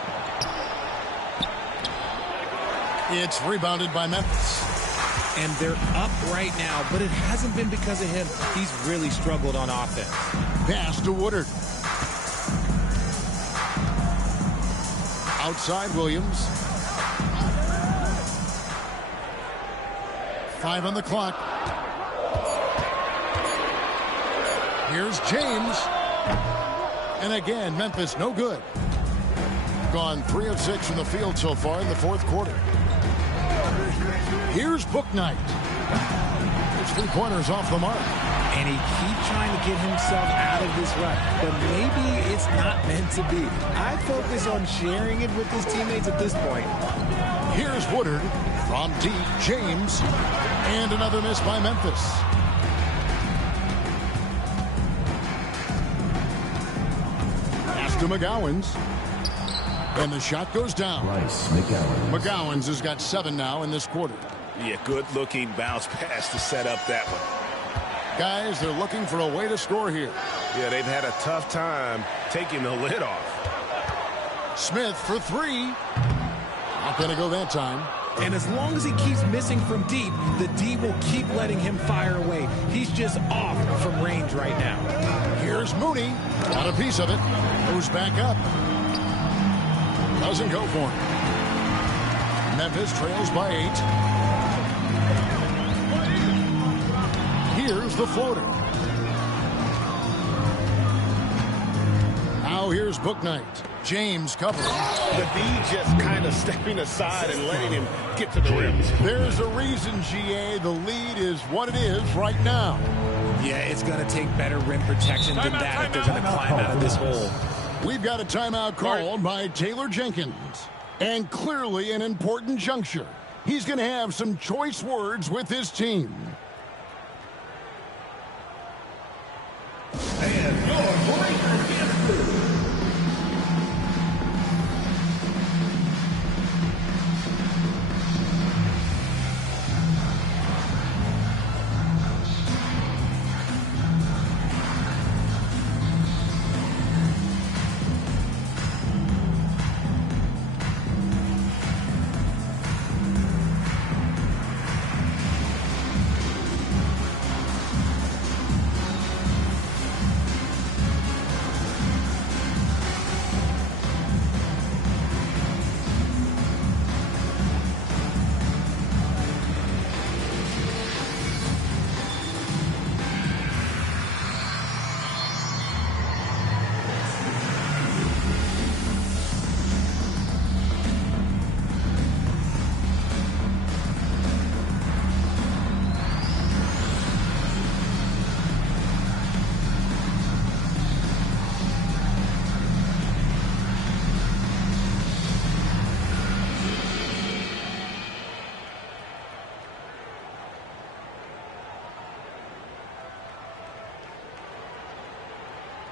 It's rebounded by Memphis. And they're up right now, but it hasn't been because of him. He's really struggled on offense. Pass to Woodard. Outside Williams. 5 on the clock. Here's James. And again, Memphis no good. Gone 3 of 6 from the field so far in the fourth quarter. Here's Bouknight. His 3-pointers off the mark. And he keeps trying to get himself out of this rut, but maybe it's not meant to be. I focus on sharing it with his teammates at this point. Here's Woodard. From deep, James. And another miss by Memphis. Pass to McGowens. And the shot goes down. Bryce McGowens. McGowens has got 7 now in this quarter. Yeah, good-looking bounce pass to set up that one. Guys, they're looking for a way to score here. Yeah, they've had a tough time taking the lid off. Smith for 3. Not going to go that time. And as long as he keeps missing from deep, the D will keep letting him fire away. He's just off from range right now. Here's Mooney. Got a piece of it. Goes back up. Doesn't go for him. Memphis trails by 8. Here's the floater. Now here's Bouknight. James covering. The D just kind of stepping aside and letting him get to the rim. There's a reason, GA. The lead is what it is right now. Yeah, it's going to take better rim protection than that if they're going to climb out of this hole. We've got a timeout called by Taylor Jenkins. And clearly an important juncture. He's going to have some choice words with his team. And your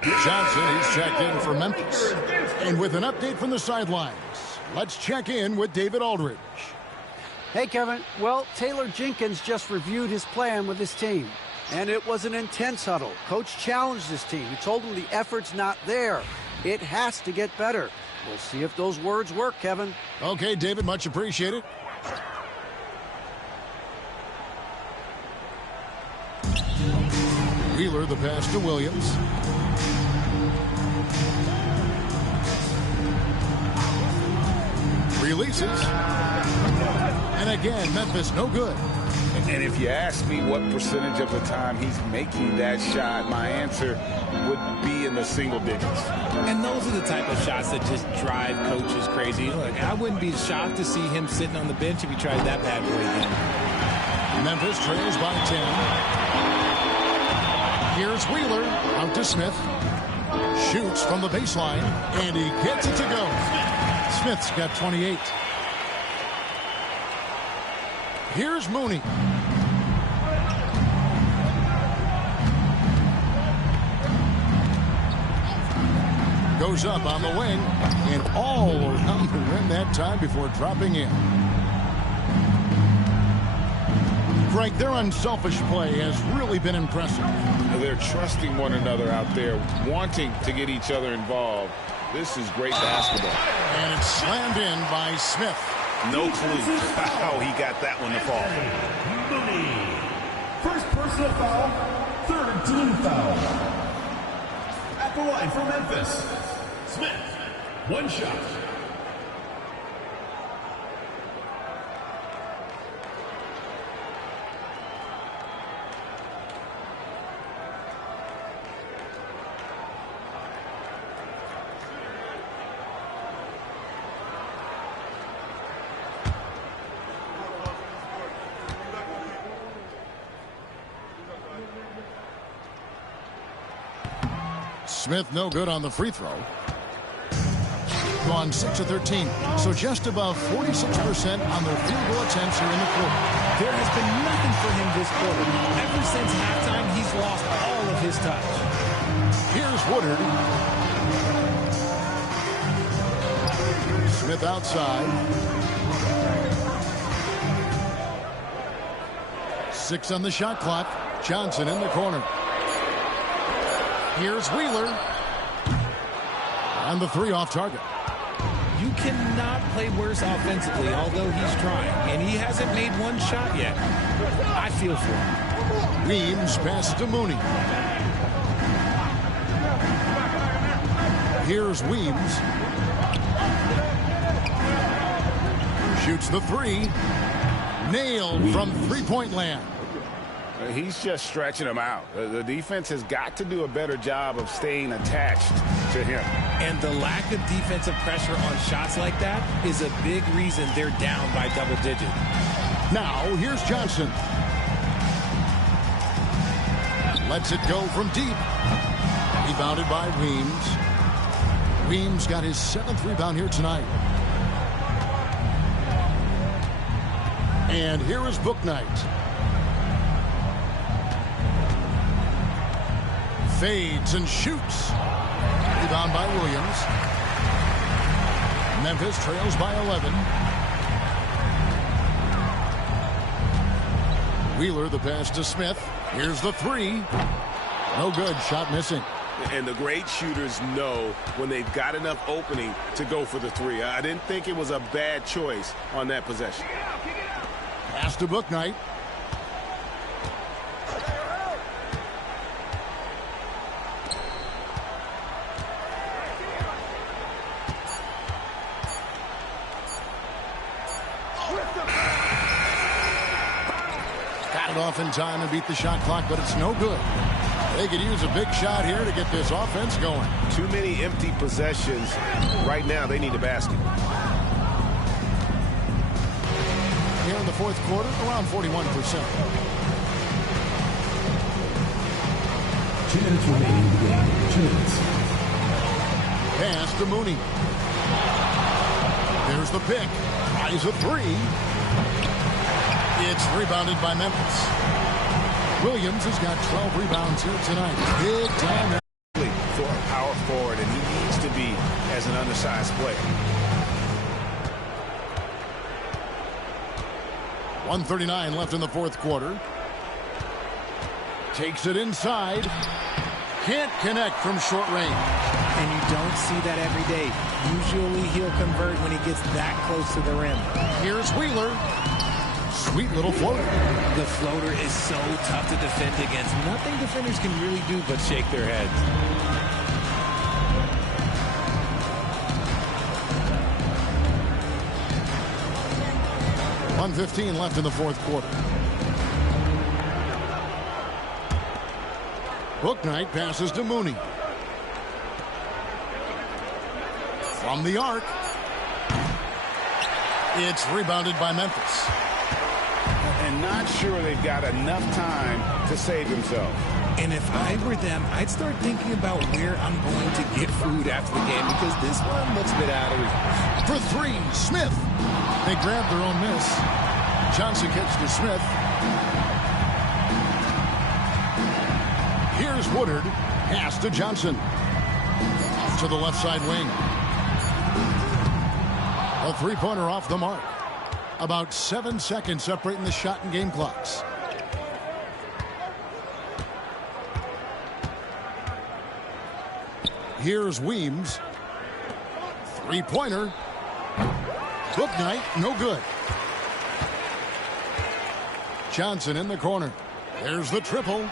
Johnson is checked in for Memphis. And with an update from the sidelines, let's check in with David Aldridge. Hey, Kevin. Well, Taylor Jenkins just reviewed his plan with his team, and it was an intense huddle. Coach challenged his team. He told them the effort's not there. It has to get better. We'll see if those words work, Kevin. Okay, David, much appreciated. Wheeler, the pass to Williams. Releases. And again, Memphis no good. And if you ask me what percentage of the time he's making that shot, my answer would be in the single digits. And those are the type of shots that just drive coaches crazy. Look, I wouldn't be shocked to see him sitting on the bench if he tried that bad boy again. Memphis trails by 10. Here's Wheeler out to Smith. Shoots from the baseline, and he gets it to go. Smith's got 28. Here's Mooney. Goes up on the wing and all around the rim that time before dropping in. Greg, their unselfish play has really been impressive. They're trusting one another out there, wanting to get each other involved. This is great basketball. And it's slammed in by Smith. No clue how he got that one to fall. Mooney. First personal foul, third team foul. At the line for Memphis, Smith, one shot. Smith no good on the free throw. Gone 6 of 13, so just above 46% on their field goal attempts here in the quarter. There has been nothing for him this quarter. Ever since halftime, he's lost all of his touch. Here's Woodard. Smith outside. 6 on the shot clock. Johnson in the corner. Here's Wheeler. And the 3 off target. You cannot play worse offensively, although he's trying. And he hasn't made one shot yet. I feel for him. Weems passes to Mooney. Here's Weems. Shoots the 3. Nailed from three-point land. He's just stretching him out. The defense has got to do a better job of staying attached to him. And the lack of defensive pressure on shots like that is a big reason they're down by double digits. Now, here's Johnson. Lets it go from deep. Rebounded by Weems. Weems got his 7th rebound here tonight. And here is Bouknight. Fades and shoots. Rebound by Williams. Memphis trails by 11. Wheeler the pass to Smith. Here's the 3. No good. Shot missing. And the great shooters know when they've got enough opening to go for the 3. I didn't think it was a bad choice on that possession. Pass to Bouknight. Off in time and beat the shot clock, but it's no good. They could use a big shot here to get this offense going. Too many empty possessions. Right now, they need a basket. Here in the fourth quarter, around 41%. 2 minutes remaining in the game. 2 minutes. Pass to Mooney. There's the pick. Tries a 3. It's rebounded by Memphis. Williams has got 12 rebounds here tonight. Big time. for a power forward, and he needs to be as an undersized player. 1:39 left in the fourth quarter. Takes it inside. Can't connect from short range. And you don't see that every day. Usually he'll convert when he gets that close to the rim. Here's Wheeler. Sweet little floater. The floater is so tough to defend against. Nothing defenders can really do but shake their heads. .115 left in the fourth quarter. Bouknight passes to Mooney. From the arc. It's rebounded by Memphis. And not sure they've got enough time to save themselves. And if I were them, I'd start thinking about where I'm going to get food after the game, because this one looks a bit out of reach. For three, Smith. They grab their own miss. Johnson gets to Smith. Here's Woodard. Pass to Johnson. To the left side wing. A three-pointer off the mark. About 7 seconds separating the shot and game clocks. Here's Weems. Three-pointer. Bouknight, no good. Johnson in the corner. There's the triple.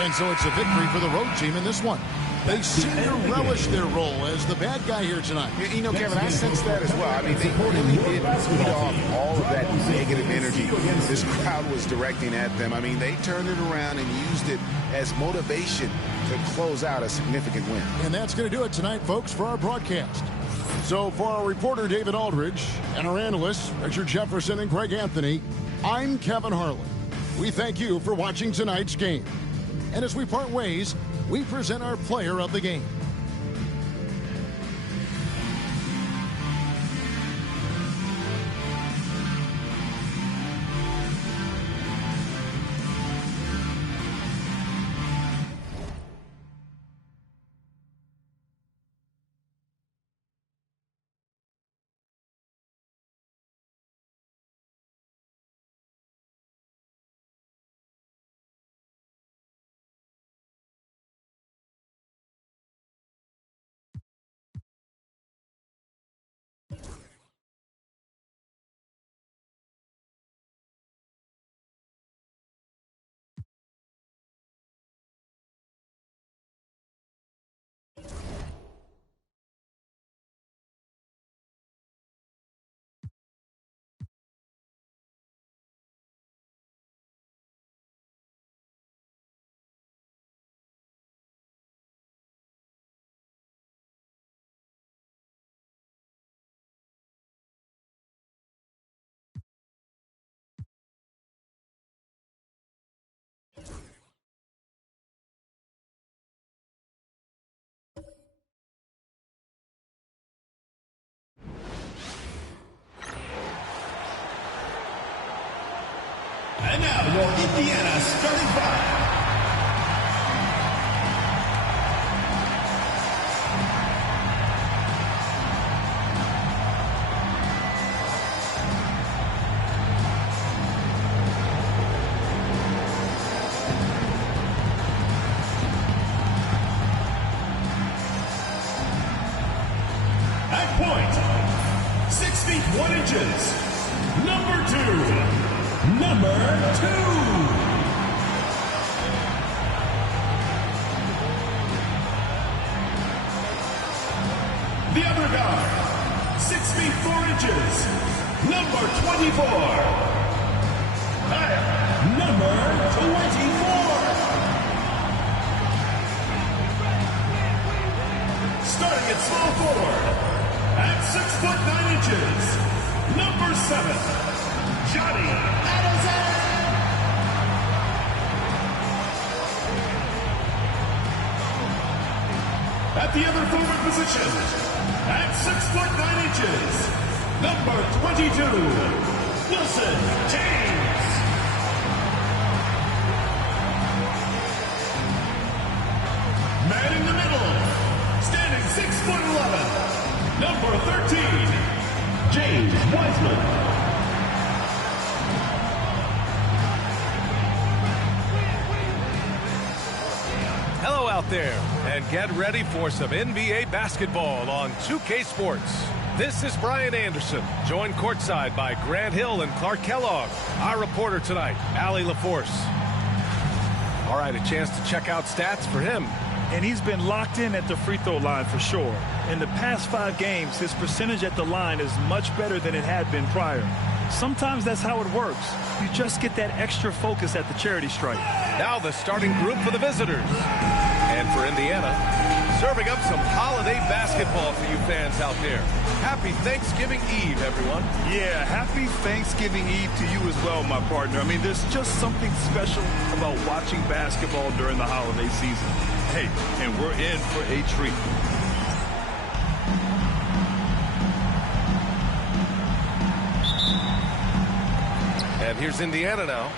And so it's a victory for the road team in this one. They seem to relish their role as the bad guy here tonight. You know, Kevin, I sense that as well. I mean, they really did feed off all of that negative energy this crowd was directing at them. I mean, they turned it around and used it as motivation to close out a significant win. And that's going to do it tonight, folks, for our broadcast. So for our reporter, David Aldridge, and our analysts, Richard Jefferson and Greg Anthony, I'm Kevin Harlan. We thank you for watching tonight's game. And as we part ways, we present our player of the game. And now your Indiana starting five. At point, 6 feet 1 inches, number 2. Number 2. The other guard, 6 feet 4 inches, number 24. And number 24. Starting at small forward, at 6 foot 9 inches, number 7. Johnny Addison! At the other forward position, at 6 foot 9 inches, Number 22, Wilson James. Man in the middle, standing 6'11", number 13, James Wiseman. Hello out there, and get ready for some NBA basketball on 2K Sports. This is Brian Anderson, joined courtside by Grant Hill and Clark Kellogg. Our reporter tonight, Allie LaForce. All right, a chance to check out stats for him. And he's been locked in at the free throw line for sure. In the past 5 games, his percentage at the line is much better than it had been prior. Sometimes that's how it works. You just get that extra focus at the charity stripe. Now the starting group for the visitors. And for Indiana, serving up some holiday basketball for you fans out there. Happy Thanksgiving Eve, everyone. Yeah, happy Thanksgiving Eve to you as well, my partner. I mean, there's just something special about watching basketball during the holiday season. Hey, and we're in for a treat. And here's Indiana now.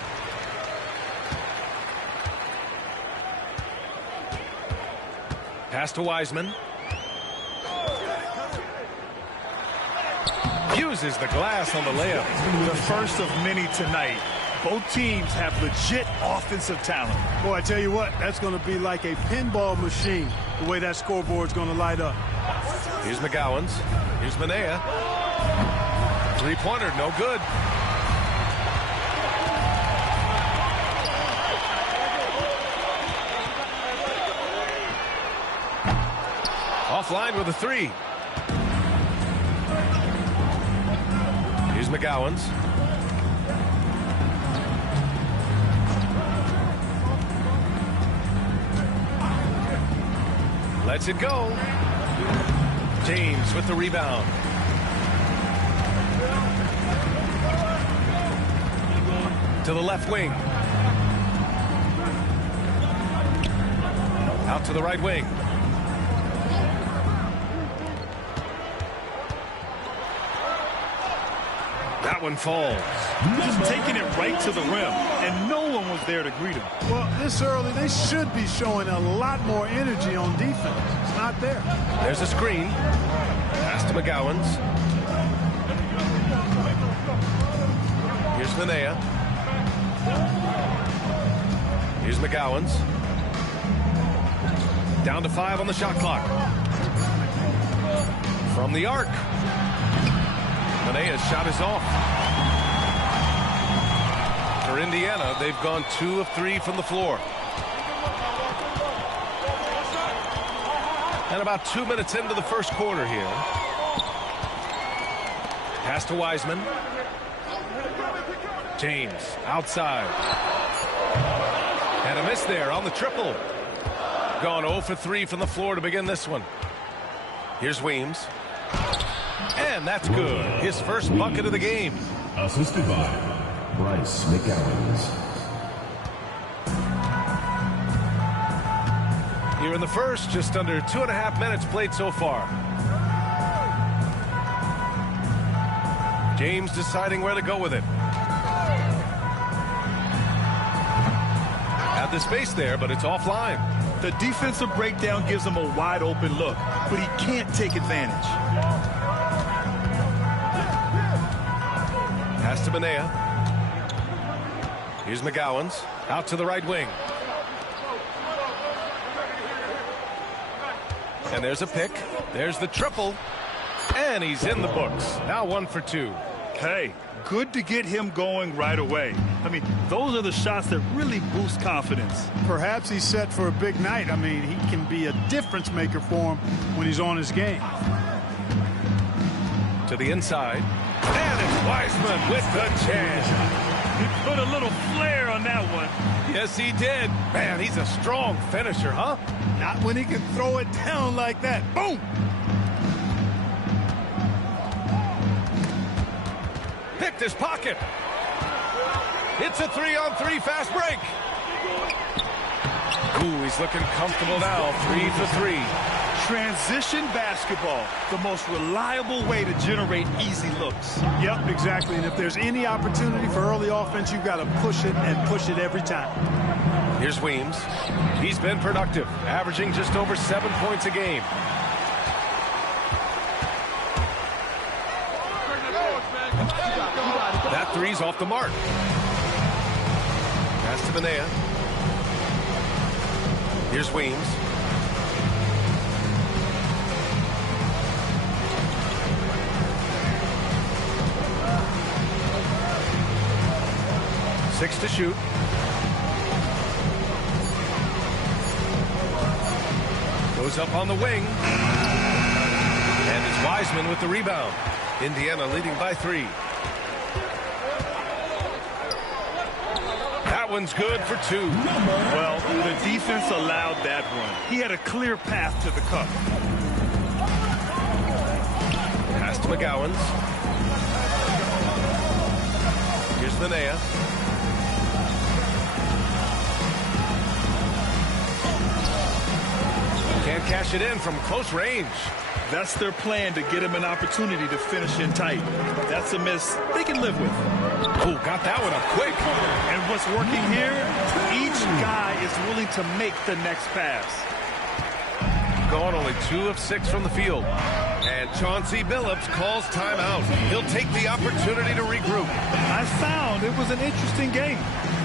Pass to Wiseman. Uses the glass on the layup. The first of many tonight. Both teams have legit offensive talent. Boy, I tell you what, that's going to be like a pinball machine, the way that scoreboard's going to light up. Here's McGowens. Here's Manea. Three-pointer, no good. Offline with a 3. Here's McGowens. Lets it go. James with the rebound. To the left wing. Out to the right wing. That one falls. Just taking it right to the rim, and no one was there to greet him. Well, this early, they should be showing a lot more energy on defense. It's not there. There's a screen. Pass to McGowens. Here's Manea. Here's McGowens. Down to 5 on the shot clock. From the arc. Manea's shot is off. For Indiana, they've gone 2 of 3 from the floor. And about 2 minutes into the first quarter here. Pass to Wiseman. James outside. And a miss there on the triple. Gone 0 for 3 from the floor to begin this one. Here's Weems. And that's good. His first bucket of the game. Assisted by Bryce McGowens. Here in the first, just under 2.5 minutes played so far. James deciding where to go with it. Had the space there, but it's offline. The defensive breakdown gives him a wide open look, but he can't take advantage. Pass to Manea. Here's McGowens. Out to the right wing. And there's a pick. There's the triple. And he's in the books. Now 1 for 2. Hey, good to get him going right away. I mean, those are the shots that really boost confidence. Perhaps he's set for a big night. I mean, he can be a difference maker for him when he's on his game. To the inside. And it's Wiseman with the jam. He put a little flair on that one. Yes, he did. Man, he's a strong finisher, huh? Not when he can throw it down like that. Boom! Picked his pocket. It's a 3-on-3 fast break. Ooh, he's looking comfortable now. 3 for 3. Transition basketball, the most reliable way to generate easy looks. Yep, exactly. And if there's any opportunity for early offense, you've got to push it and push it every time. Here's Weems. He's been productive, averaging just over 7 points a game. That three's off the mark. Pass to Manea. Here's Weems. Six to shoot. Goes up on the wing. And it's Wiseman with the rebound. Indiana leading by 3. That one's good for 2. Well, the defense allowed that one. He had a clear path to the cup. Pass to McGowens. Here's Manea. Can't cash it in from close range. That's their plan, to get him an opportunity to finish in tight. That's a miss they can live with. Oh, got that one up quick. And what's working here, each guy is willing to make the next pass. Gone only 2 of 6 from the field. And Chauncey Billups calls timeout. He'll take the opportunity to regroup. I found it was an interesting game.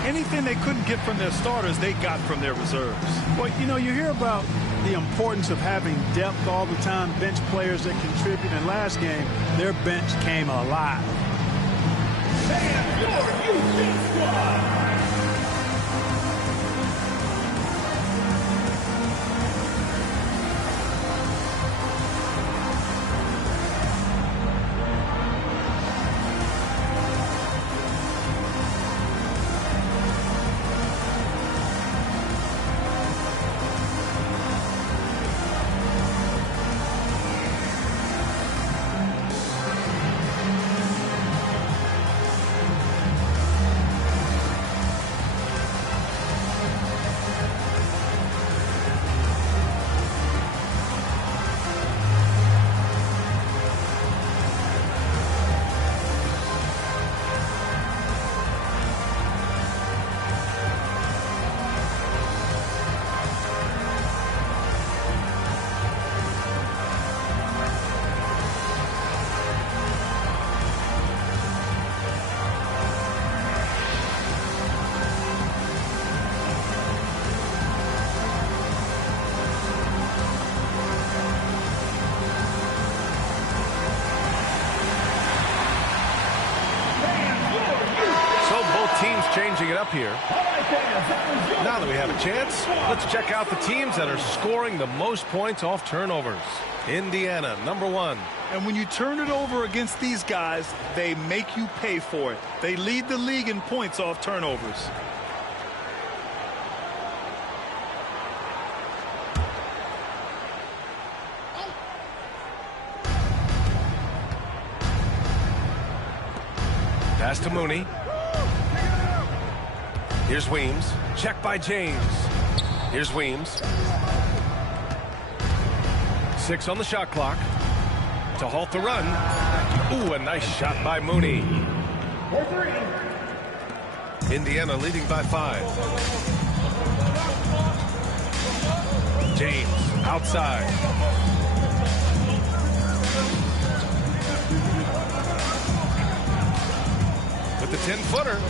Anything they couldn't get from their starters, they got from their reserves. Well, you know, you hear about the importance of having depth all the time, bench players that contribute. And last game, their bench came alive. And your Houston squad. Changing it up here. Now that we have a chance, let's check out the teams that are scoring the most points off turnovers. Indiana, number 1. And when you turn it over against these guys, they make you pay for it. They lead the league in points off turnovers. Pass to Mooney. Here's Weems. Check by James. Here's Weems. 6 on the shot clock to halt the run. Ooh, a nice shot by Mooney. Indiana leading by 5. James outside. With the 10-footer.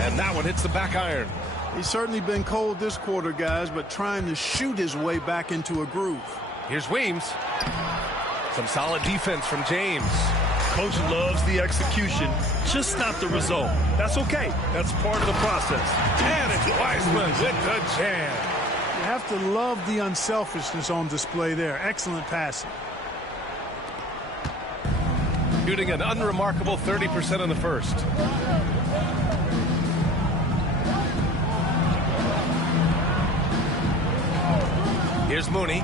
And that one hits the back iron. He's certainly been cold this quarter, guys, but trying to shoot his way back into a groove. Here's Weems. Some solid defense from James. Coach loves the execution, just not the result. That's okay. That's part of the process. And it's Wiseman with the jam. You have to love the unselfishness on display there. Excellent passing. Shooting an unremarkable 30% in the first. Here's Mooney.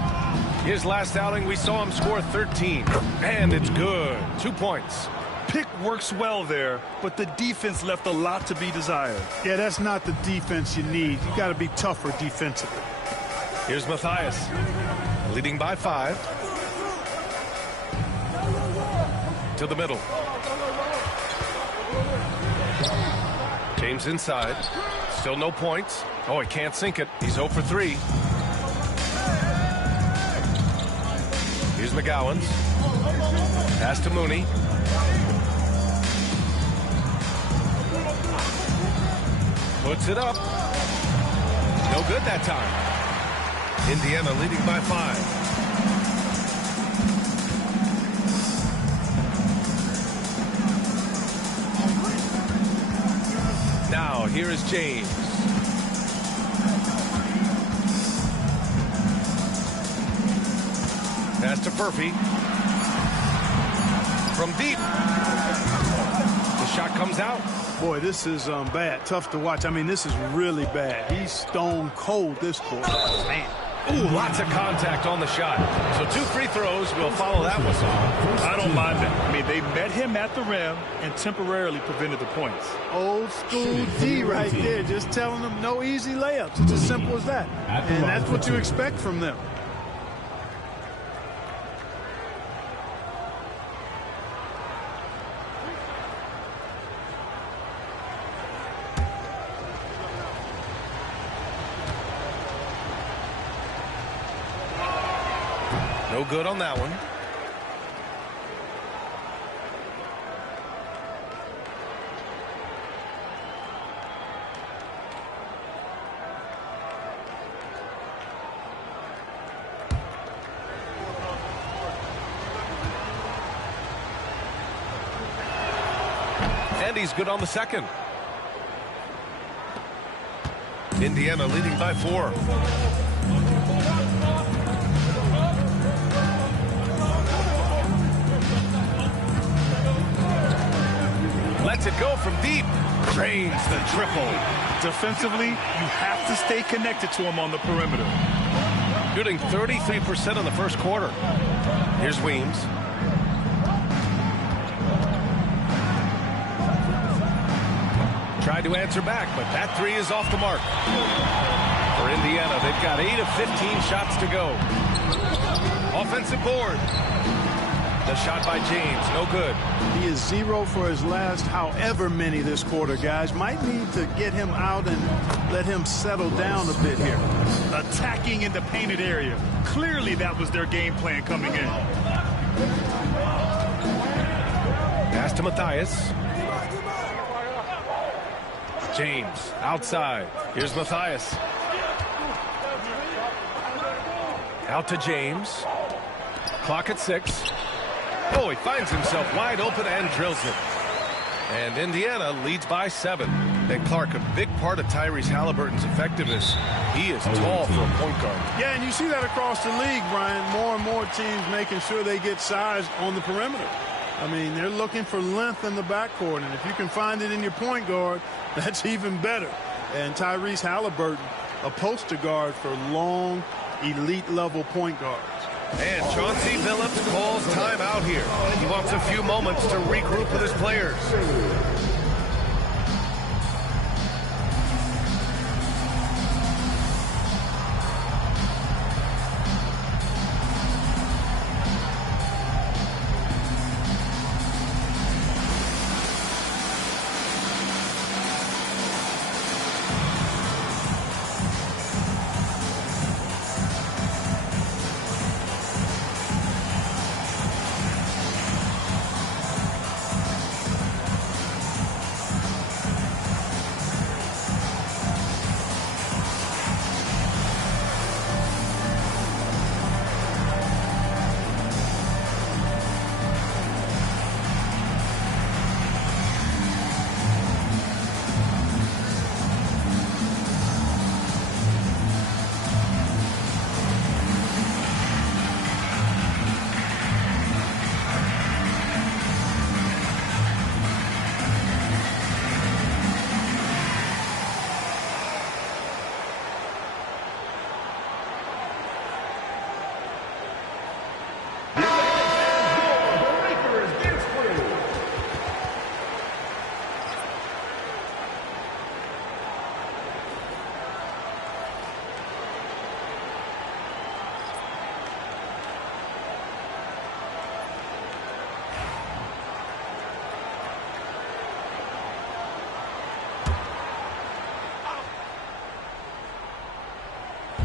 His last outing, we saw him score 13. And it's good. 2 points. Pick works well there, but the defense left a lot to be desired. Yeah, that's not the defense you need. You got to be tougher defensively. Here's Matthias. leading by 5. To the middle. James inside. Still no points. Oh, he can't sink it. He's 0 for 3. Here's McGowens. Pass to Mooney. Puts it up. No good that time. Indiana leading by 5. Now, here is James. Pass to Furphy. From deep. The shot comes out. Boy, this is bad. Tough to watch. I mean, this is really bad. He's stone cold this quarter. Man. Ooh, lots of contact on the shot. So 2 free throws. We'll follow that one. I don't mind that. I mean, they met him at the rim and temporarily prevented the points. Old school D right there. Just telling them no easy layups. It's as simple as that. And that's what you expect from them. No good on that one. And he's good on the second. Indiana leading by 4. Lets it go from deep. Drains the triple. Defensively, you have to stay connected to him on the perimeter. Shooting 33% in the first quarter. Here's Weems. Tried to answer back, but that 3 is off the mark. For Indiana, they've got 8 of 15 shots to go. Offensive board. The shot by James, no good. He is 0 for his last however many this quarter, guys. Might need to get him out and let him settle down a bit here. Attacking in the painted area. Clearly that was their game plan coming in. Pass to Matthias. James outside. Here's Matthias. Out to James. Clock at 6. Oh, he finds himself wide open and drills it. And Indiana leads by 7. And Clark, a big part of Tyrese Halliburton's effectiveness. He is tall for a point guard. Yeah, and you see that across the league, Brian. More and more teams making sure they get size on the perimeter. I mean, they're looking for length in the backcourt, and if you can find it in your point guard, that's even better. And Tyrese Halliburton, a poster guard for long, elite-level point guards. And Chauncey Billups calls timeout here. He wants a few moments to regroup with his players.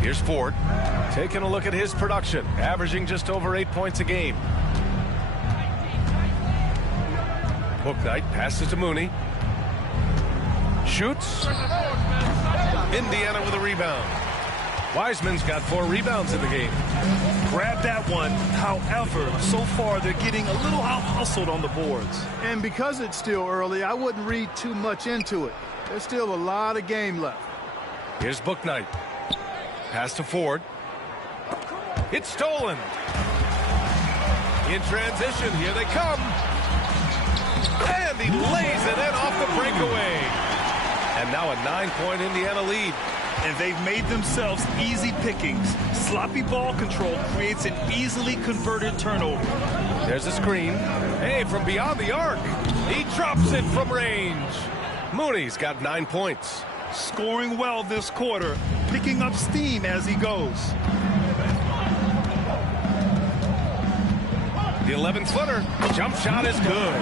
Here's Ford. Taking a look at his production, averaging just over 8 points a game. Bouknight passes to Mooney. Shoots. Indiana with a rebound. Wiseman's got 4 rebounds in the game. Grab that one. However, so far they're getting a little out-hustled on the boards. And because it's still early, I wouldn't read too much into it. There's still a lot of game left. Here's Bouknight. Pass to Ford. It's stolen. In transition, here they come. And he lays it in off the breakaway. And now a 9-point Indiana lead. And they've made themselves easy pickings. Sloppy ball control creates an easily converted turnover. There's a screen. Hey, from beyond the arc. He drops it from range. Mooney's got 9 points. Scoring well this quarter, picking up steam as he goes. The 11-footer. Jump shot is good.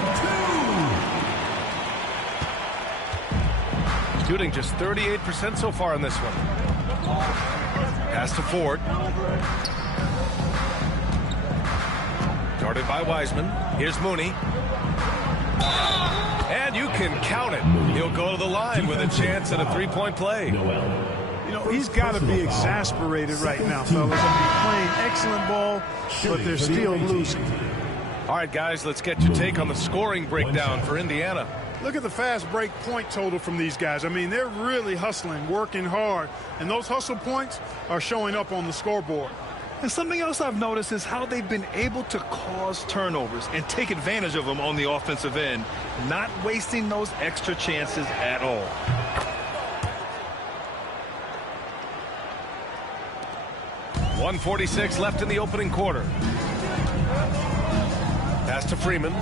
Shooting just 38% so far in this one. Pass to Ford. Guarded by Wiseman. Here's Mooney. And you can count it. He'll go to the line with a chance at a 3-point play. You know, he's got to be exasperated right now, fellas. I mean, playing excellent ball, but they're still losing. All right, guys, let's get your take on the scoring breakdown for Indiana. Look at the fast break point total from these guys. I mean, they're really hustling, working hard, and those hustle points are showing up on the scoreboard. And something else I've noticed is how they've been able to cause turnovers and take advantage of them on the offensive end, not wasting those extra chances at all. .146 left in the opening quarter. Pass to Freeman.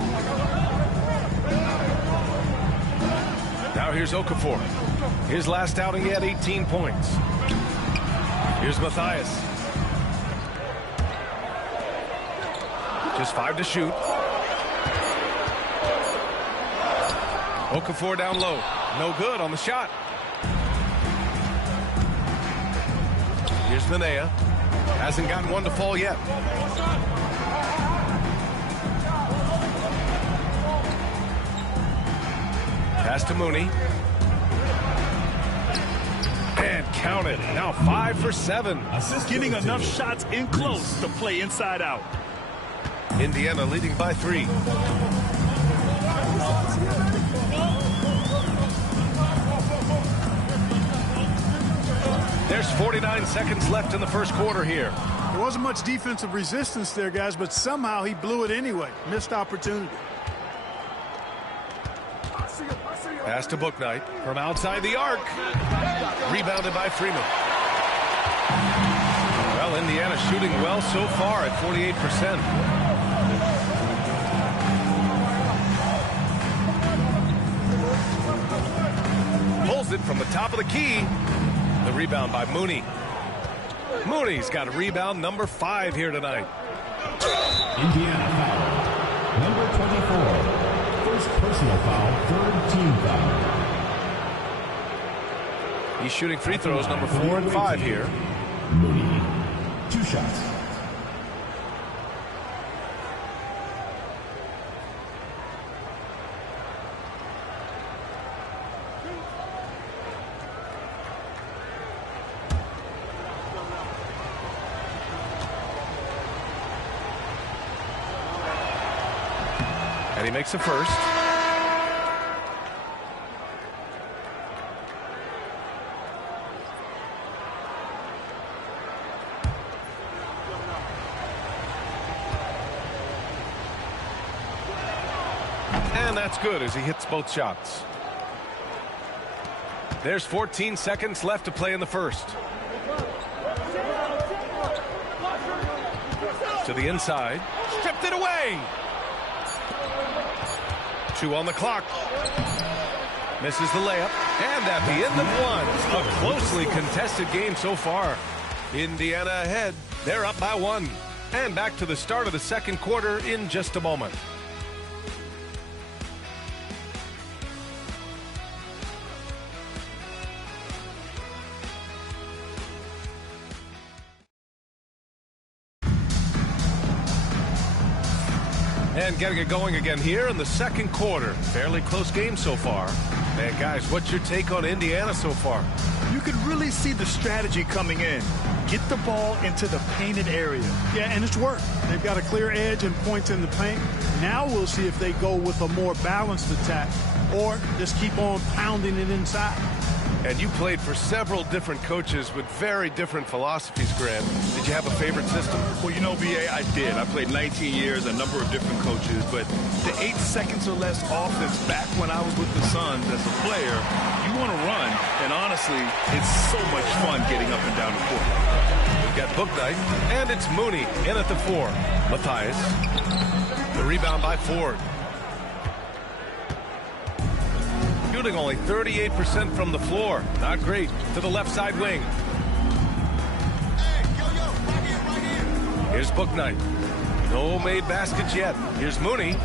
Now here's Okafor. His last outing, he had 18 points. Here's Matthias. Just 5 to shoot. Okafor down low. No good on the shot. Here's Minaya. Hasn't gotten one to fall yet. Pass to Mooney. And count it. Now 5 for 7. Getting enough shots in close to play inside out. Indiana leading by 3. There's 49 seconds left in the first quarter here. There wasn't much defensive resistance there, guys, but somehow he blew it anyway. Missed opportunity. Pass to Bouknight from outside the arc. Rebounded by Freeman. Well, Indiana shooting well so far at 48%. Pulls it from the top of the key. The rebound by Mooney. Mooney's got a rebound number 5 here tonight. Indiana foul. Number 24. First personal foul, 3rd team foul. He's shooting free throws number 4 and 5 here. Mooney, 2 shots. And he makes the first. And that's good as he hits both shots. There's 14 seconds left to play in the first. To the inside. Stripped it away. 2 on the clock. Misses the layup. And at the end of 1, a closely contested game so far. Indiana ahead. They're up by 1. And back to the start of the second quarter in just a moment. And getting it going again here in the second quarter. Fairly close game so far. And guys, what's your take on Indiana so far? You can really see the strategy coming in. Get the ball into the painted area. Yeah, and it's worked. They've got a clear edge and points in the paint. Now we'll see if they go with a more balanced attack or just keep on pounding it inside. And you played for several different coaches with very different philosophies, Grant. Did you have a favorite system? Well, you know, B.A., I did. I played 19 years, a number of different coaches, but the 8 seconds or less offense back when I was with the Suns as a player, you want to run, and honestly, it's so much fun getting up and down the court. We've got Bouknight, and it's Mooney in at the 4. Matthias. The rebound by Ford. Shooting only 38% from the floor. Not great. To the left side wing. Here's Bouknight. No made baskets yet. Here's Mooney.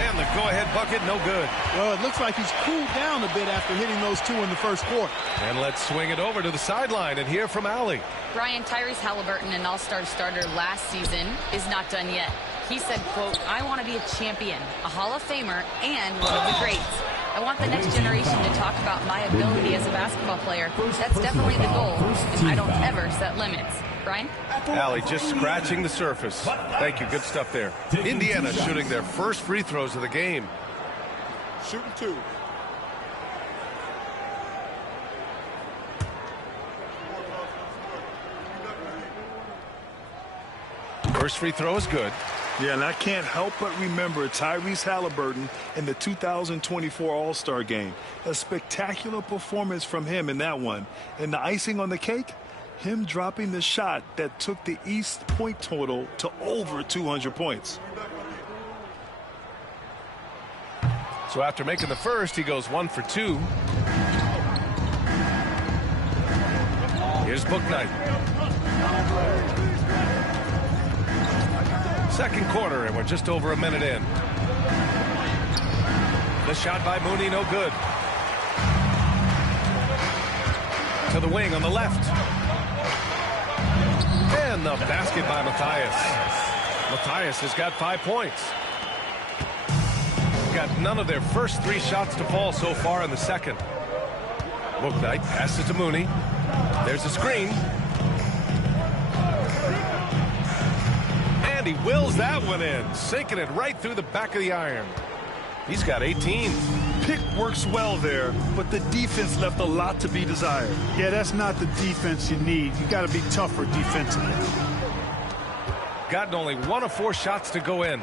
And the go-ahead bucket, no good. Well, it looks like he's cooled down a bit after hitting those 2 in the first quarter. And let's swing it over to the sideline and hear from Allie. Brian, Tyrese Halliburton, an all-star starter last season, is not done yet. He said, quote, "I want to be a champion, a Hall of Famer, and one of the greats. I want the next generation to talk about my ability as a basketball player. That's definitely the goal, and I don't ever set limits." Brian? Allie, just scratching the surface. Thank you. Good stuff there. Indiana shooting their first free throws of the game. Shooting 2. First free throw is good. Yeah, and I can't help but remember Tyrese Halliburton in the 2024 All-Star Game. A spectacular performance from him in that one. And the icing on the cake, him dropping the shot that took the East point total to over 200 points. So after making the first, he goes 1 for 2. Here's Bouknight. Second quarter, and we're just over a minute in. The shot by Mooney, no good. To the wing on the left. And the basket by Matthias. Matthias has got 5 points. Got none of their first 3 shots to fall so far in the second. Bouknight passes to Mooney. There's a screen. And he wills that one in, sinking it right through the back of the iron. He's got 18. Pick works well there, but the defense left a lot to be desired. Yeah, that's not the defense you need. You got to be tougher defensively. Gotten only 1 of 4 shots to go in.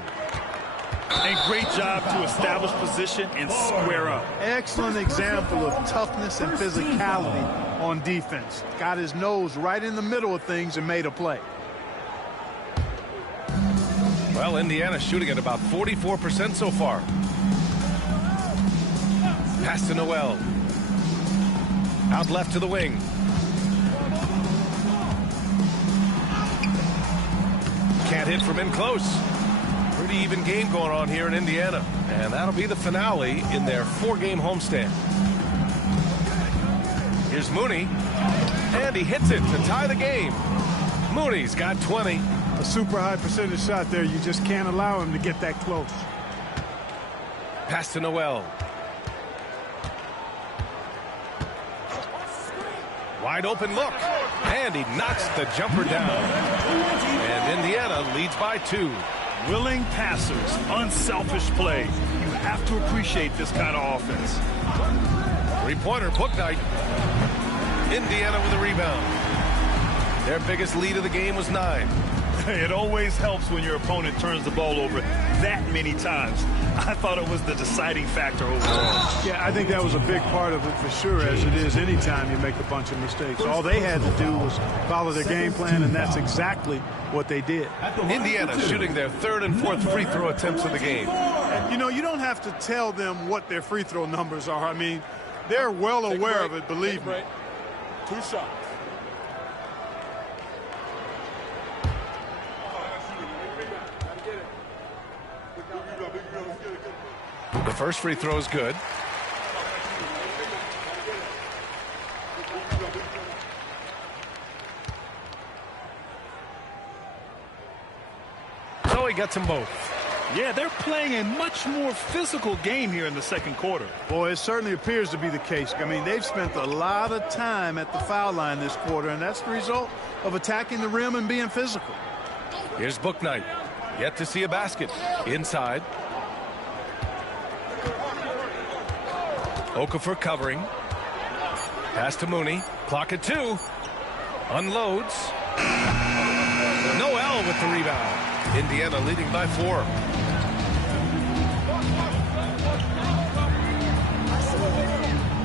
And great job to establish position and square up. Excellent example of toughness and physicality on defense. Got his nose right in the middle of things and made a play. Well, Indiana's shooting at about 44% so far. Pass to Noel. Out left to the wing. Can't hit from in close. Pretty even game going on here in Indiana. And that'll be the finale in their 4-game homestand. Here's Mooney. And he hits it to tie the game. Mooney's got 20. A super high percentage shot there. You just can't allow him to get that close. Pass to Noel. Wide open look. And he knocks the jumper down. And Indiana leads by 2. Willing passers, unselfish play. You have to appreciate this kind of offense. 3-pointer, Bouknight. Indiana with a rebound. Their biggest lead of the game was 9. It always helps when your opponent turns the ball over that many times. I thought it was the deciding factor overall. Yeah, I think that was a big part of it for sure, as it is anytime you make a bunch of mistakes. All they had to do was follow their game plan, and that's exactly what they did. Indiana shooting their 3rd and 4th free throw attempts of the game. You know, you don't have to tell them what their free throw numbers are. I mean, they're well aware of it, believe me. 2 shots. The first free throw is good. So he gets them both. Yeah, they're playing a much more physical game here in the second quarter. Boy, it certainly appears to be the case. I mean, they've spent a lot of time at the foul line this quarter, and that's the result of attacking the rim and being physical. Here's Bouknight. Yet to see a basket. Inside. Okafor covering. Pass to Mooney. Clock at 2. Unloads. Noel with the rebound. Indiana leading by 4.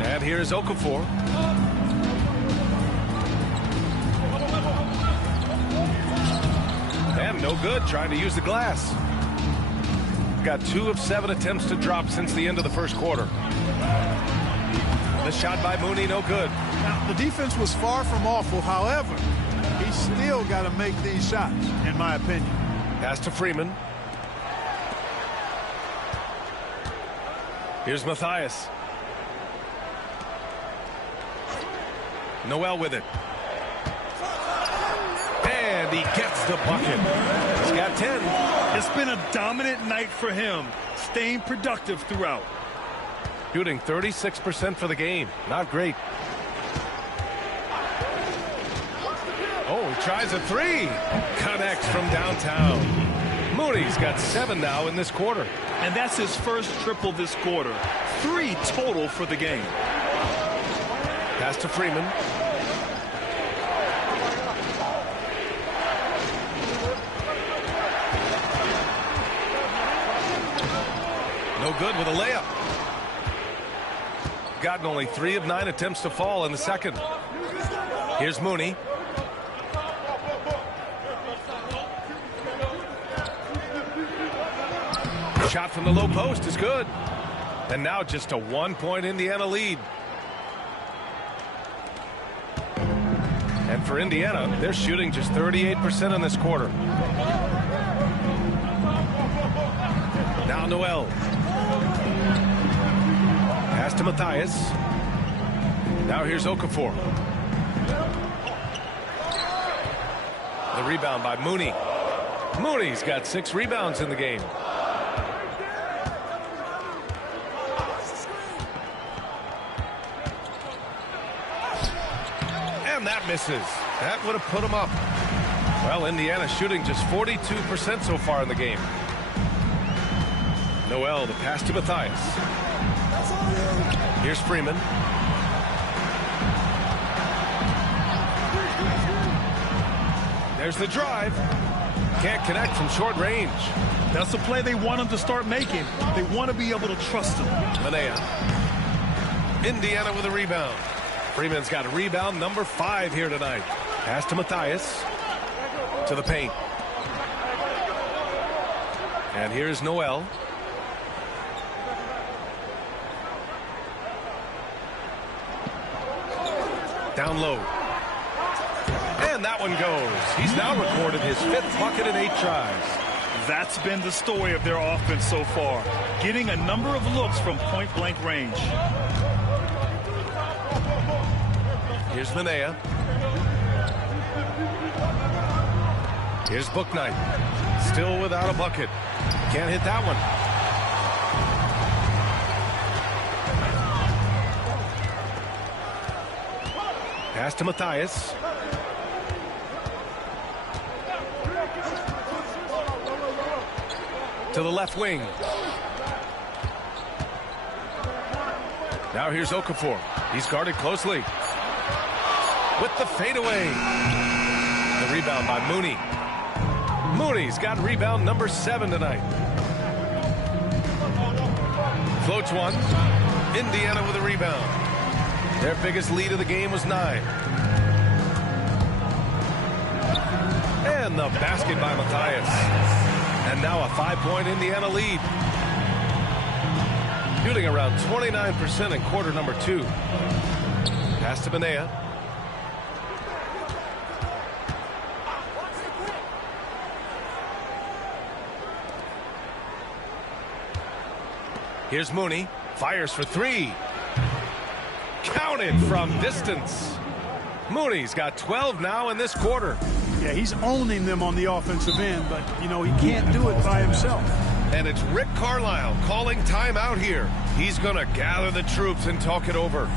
And here's Okafor. And no good, trying to use the glass. Got 2 of 7 attempts to drop since the end of the first quarter. The shot by Mooney, no good. Now, the defense was far from awful. However, he's still got to make these shots, in my opinion. Pass to Freeman. Here's Matthias. Noel with it. And he gets the bucket. He's got 10. It's been a dominant night for him, staying productive throughout. Shooting 36% for the game. Not great. Oh, he tries a 3. Connects from downtown. Mooney's got 7 now in this quarter. And that's his first triple this quarter. 3 total for the game. Pass to Freeman. No good with a layup. Gotten only 3 of 9 attempts to fall in the second. Here's Mooney. Shot from the low post is good. And now just a 1-point Indiana lead. And for Indiana, they're shooting just 38% in this quarter. Now Noel. Pass to Matthias. Now here's Okafor. The rebound by Mooney. Mooney's got 6 rebounds in the game. And that misses. That would have put him up. Well, Indiana shooting just 42% so far in the game. Noel, the pass to Matthias. Here's Freeman. There's the drive. Can't connect from short range. That's the play they want him to start making. They want to be able to trust him. Manea. Indiana with a rebound. Freeman's got a rebound number 5 here tonight. Pass to Matthias. To the paint. And here's Noel. Down low. And that one goes. He's now recorded his 5th bucket in 8 tries. That's been the story of their offense so far. Getting a number of looks from point-blank range. Here's Manea. Here's Bouknight. Still without a bucket. Can't hit that one. Pass to Matthias. To the left wing. Now here's Okafor. He's guarded closely. With the fadeaway. The rebound by Mooney. Mooney's got rebound number 7 tonight. Floats one. Indiana with a rebound. Their biggest lead of the game was 9. And the basket by Matthias. And now a 5-point Indiana lead. Shooting around 29% in quarter number 2. Pass to Manea. Here's Mooney. Fires for 3. Counted from distance. Mooney's got 12 now in this quarter. Yeah, he's owning them on the offensive end, but, you know, he can't do it by himself. And it's Rick Carlisle calling timeout here. He's going to gather the troops and talk it over.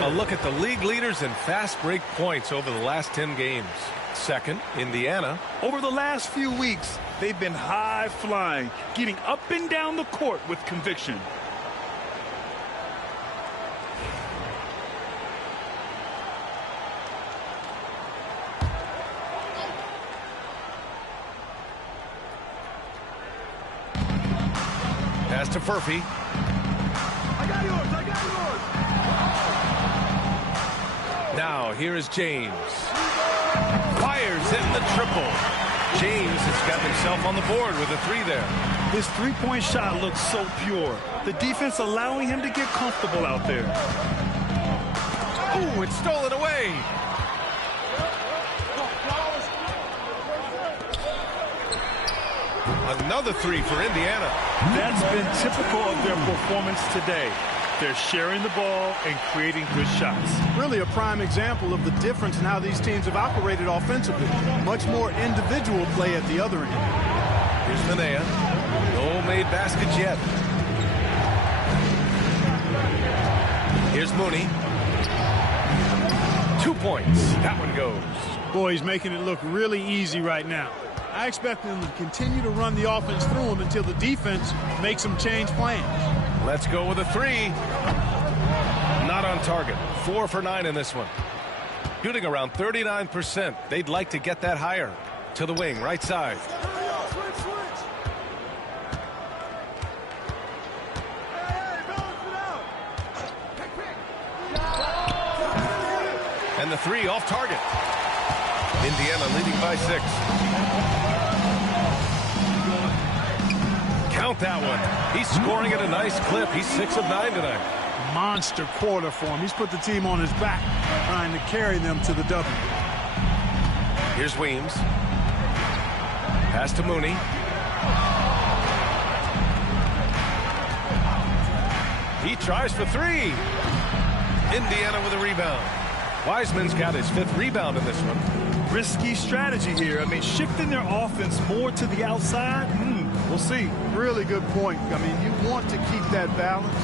A look at the league leaders in fast break points over the last 10 games. Second, Indiana. Over the last few weeks, they've been high flying, getting up and down the court with conviction. Pass to Furphy. I got yours. Now, here is James. Fires in the triple. James has got himself on the board with a three there. His three-point shot looks so pure. The defense allowing him to get comfortable out there. Oh, it's stolen away. Another three for Indiana. That's been typical of their performance today. They're sharing the ball and creating good shots. Really a prime example of the difference in how these teams have operated offensively. Much more individual play at the other end. Here's Minaya. No made baskets yet. Here's Mooney. 2 points. That one goes. Boy, he's making it look really easy right now. I expect them to continue to run the offense through him until the defense makes them change plans. Let's go with a three. Not on target. 4 for 9 in this one. Shooting around 39%. They'd like to get that higher. To the wing, right side. And the three off target. Indiana leading by 6. Count that one. He's scoring at a nice clip. He's 6 of 9 tonight. Monster quarter for him. He's put the team on his back, trying to carry them to the W. Here's Weems. Pass to Mooney. He tries for 3. Indiana with a rebound. Wiseman's got his 5th rebound in this one. Risky strategy here. I mean, shifting their offense more to the outside. We'll see. Really good point. I mean, you want to keep that balance,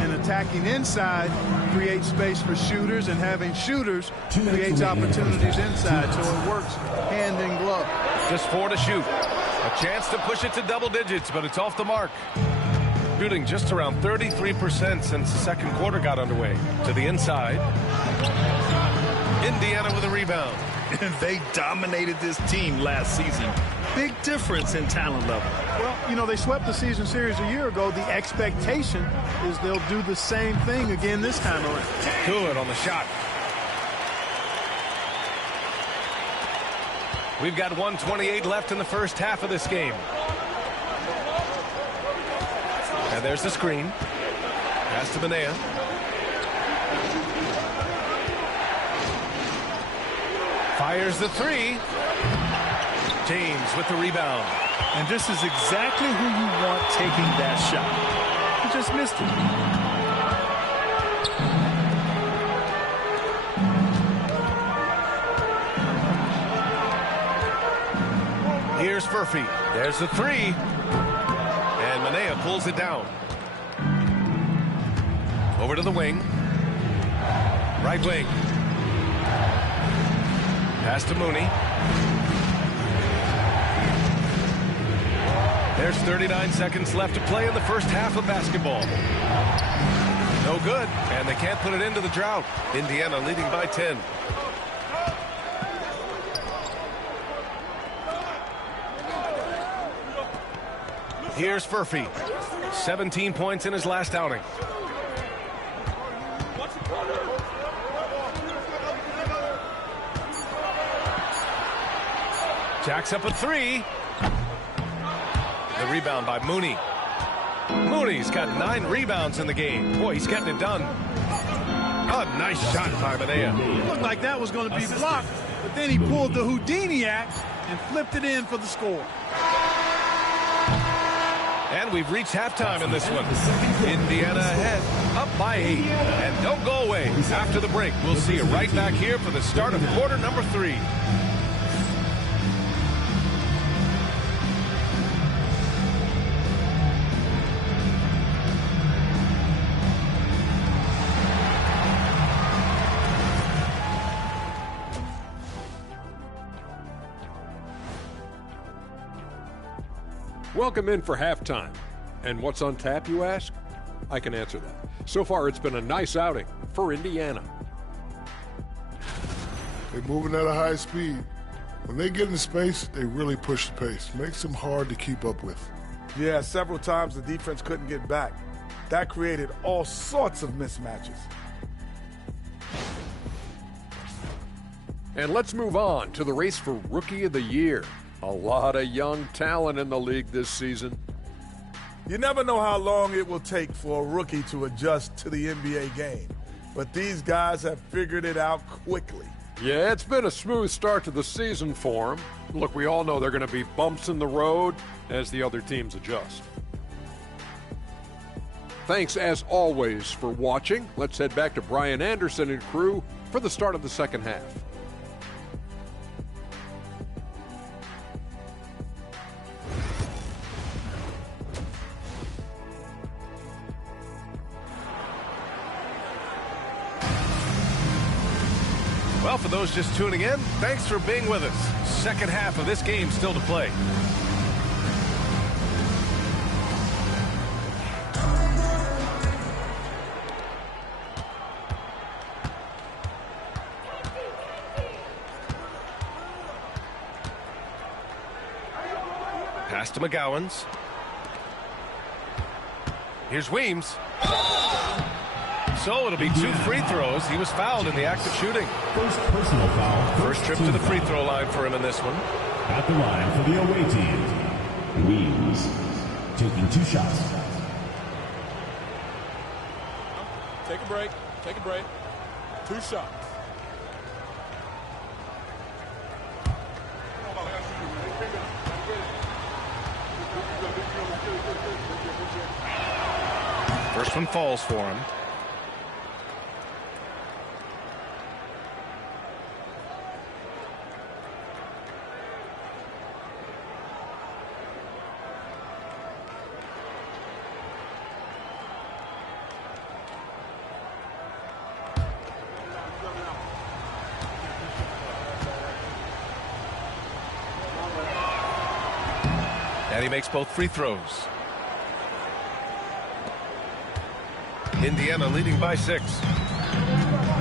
and attacking inside creates space for shooters, and having shooters creates opportunities inside, so it works hand in glove. Just 4 to shoot. A chance to push it to double digits, but it's off the mark. Shooting just around 33% since the second quarter got underway. To the inside. Indiana with a rebound. And they dominated this team last season. Big difference in talent level. Well, you know, they swept the season series a year ago. The expectation is they'll do the same thing again this time around. Good on the shot. We've got 1:28 left in the first half of this game. And there's the screen. Pass to Minaya. Fires the 3. James with the rebound. And this is exactly who you want taking that shot. He just missed it. Here's Furphy. There's the three. And Manea pulls it down. Over to the wing. Right wing. Pass to Mooney. There's 39 seconds left to play in the first half of basketball. No good, and they can't put it into the drought. Indiana leading by 10. Here's Furphy. 17 points in his last outing. Jacks up a three. The rebound by Mooney. Mooney's got 9 rebounds in the game. Boy, he's getting it done. A nice shot by Manea. It looked like that was going to be blocked, but then he pulled the Houdini act and flipped it in for the score. And we've reached halftime in this one. Indiana ahead, up by 8. And don't go away. After the break, we'll see you right back here for the start of quarter number 3. Welcome in for halftime. And what's on tap, you ask? I can answer that. So far, it's been a nice outing for Indiana. They're moving at a high speed. When they get in space, they really push the pace. Makes them hard to keep up with. Yeah, several times the defense couldn't get back. That created all sorts of mismatches. And let's move on to the race for Rookie of the Year. A lot of young talent in the league this season. You never know how long it will take for a rookie to adjust to the NBA game, but these guys have figured it out quickly. Yeah, it's been a smooth start to the season for them. Look, we all know there are going to be bumps in the road as the other teams adjust. Thanks, as always, for watching. Let's head back to Brian Anderson and crew for the start of the second half. Well, for those just tuning in, thanks for being with us. Second half of this game still to play. Pass to McGowens. Here's Weems. So it'll be 2 free throws. He was fouled in the act of shooting. First personal foul. First trip to the free throw line for him in this one. At the line for the away team, Weems taking 2 shots. Take a break. Take a break. 2 shots. First one falls for him. And he makes both free throws. Indiana leading by 6.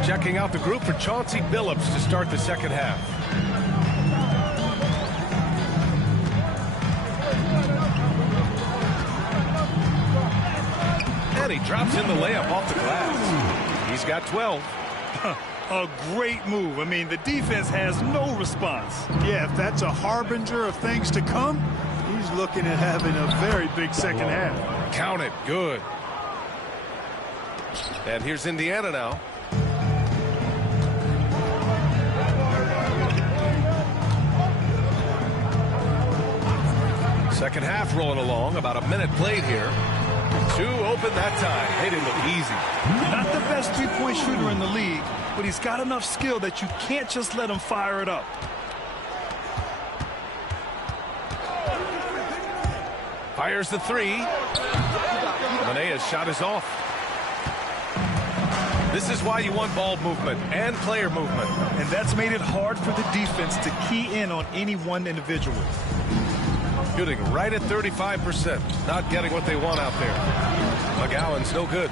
Checking out the group for Chauncey Billups to start the second half. And he drops in the layup off the glass. He's got 12. A great move. I mean, the defense has no response. Yeah, if that's a harbinger of things to come, he's looking at having a very big second half. Count it. Good. And here's Indiana now. Second half rolling along, about a minute played here. Two open that time. They didn't look easy. Not the best three-point shooter in the league, but he's got enough skill that you can't just let him fire it up. Fires the three. Manea's shot is off. This is why you want ball movement and player movement. And that's made it hard for the defense to key in on any one individual. Shooting right at 35%. Not getting what they want out there. McGowan's no good.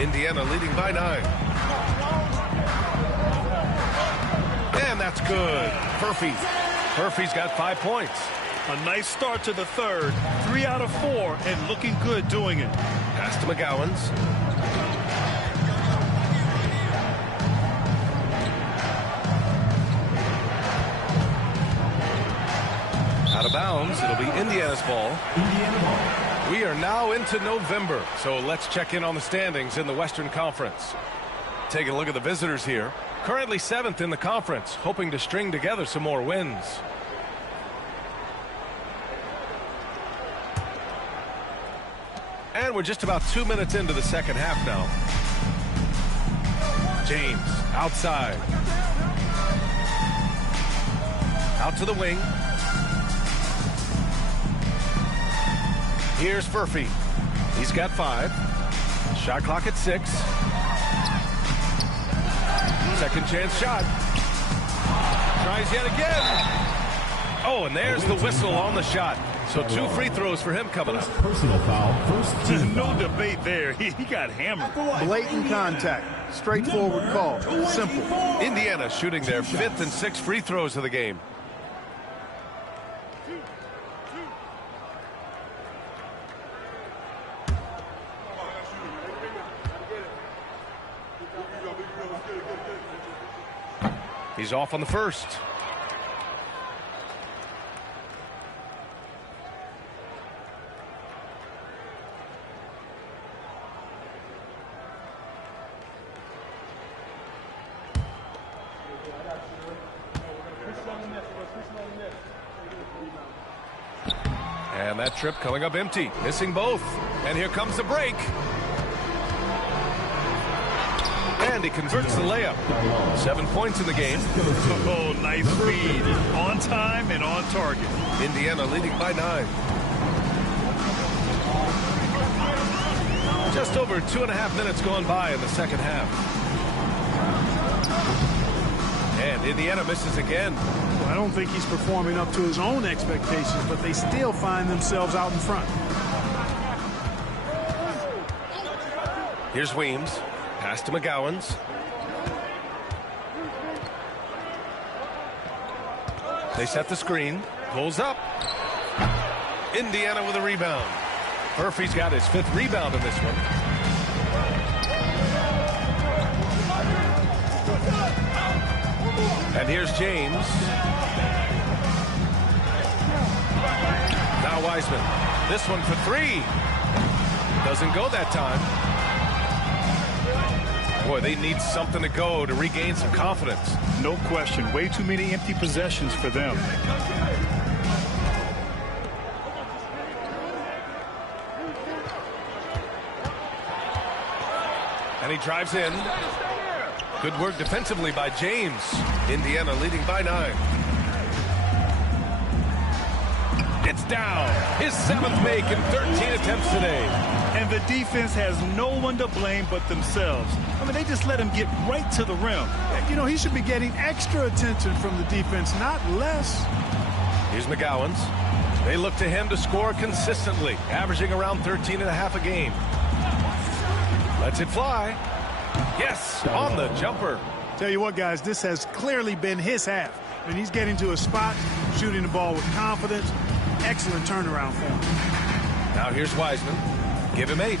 Indiana leading by 9. And that's good. Murphy's got 5 points. A nice start to the third. 3 out of 4 and looking good doing it. Pass to McGowan's. Out of bounds. It'll be Indiana's ball. We are now into November, so let's check in on the standings in the Western Conference. Taking a look at the visitors here. Currently 7th in the conference, hoping to string together some more wins. And we're just about 2 minutes into the second half now. James outside. Out to the wing. Here's Murphy. He's got 5. Shot clock at 6. Second chance shot. Tries yet again. Oh, and there's the whistle on the shot. So 2 free throws for him coming up. Personal foul, first team. No debate there. He got hammered. Blatant contact. Straightforward call. Simple. Indiana shooting their 5th and 6th free throws of the game. He's off on the first. And that trip coming up empty, missing both. And here comes the break. And he converts the layup. 7 points in the game. Oh, nice read. On time and on target. Indiana leading by 9. Just over 2.5 minutes gone by in the second half. And Indiana misses again. Well, I don't think he's performing up to his own expectations, but they still find themselves out in front. Here's Weems. Pass to McGowan's. They set the screen. Pulls up. Indiana with a rebound. Murphy's got his 5th rebound in this one. And here's James. Now Wiseman. This one for 3. Doesn't go that time. Boy, they need something to go to regain some confidence. No question. Way too many empty possessions for them. And he drives in. Good work defensively by James. Indiana leading by 9. It's down. His 7th make in 13 attempts today. And the defense has no one to blame but themselves. I mean, they just let him get right to the rim. You know, he should be getting extra attention from the defense, not less. Here's McGowan's. They look to him to score consistently, averaging around 13.5 a game. Lets it fly. Yes, on the jumper. Tell you what, guys, this has clearly been his half. I mean, he's getting to a spot, shooting the ball with confidence. Excellent turnaround for him. Now here's Wiseman. Give him 8.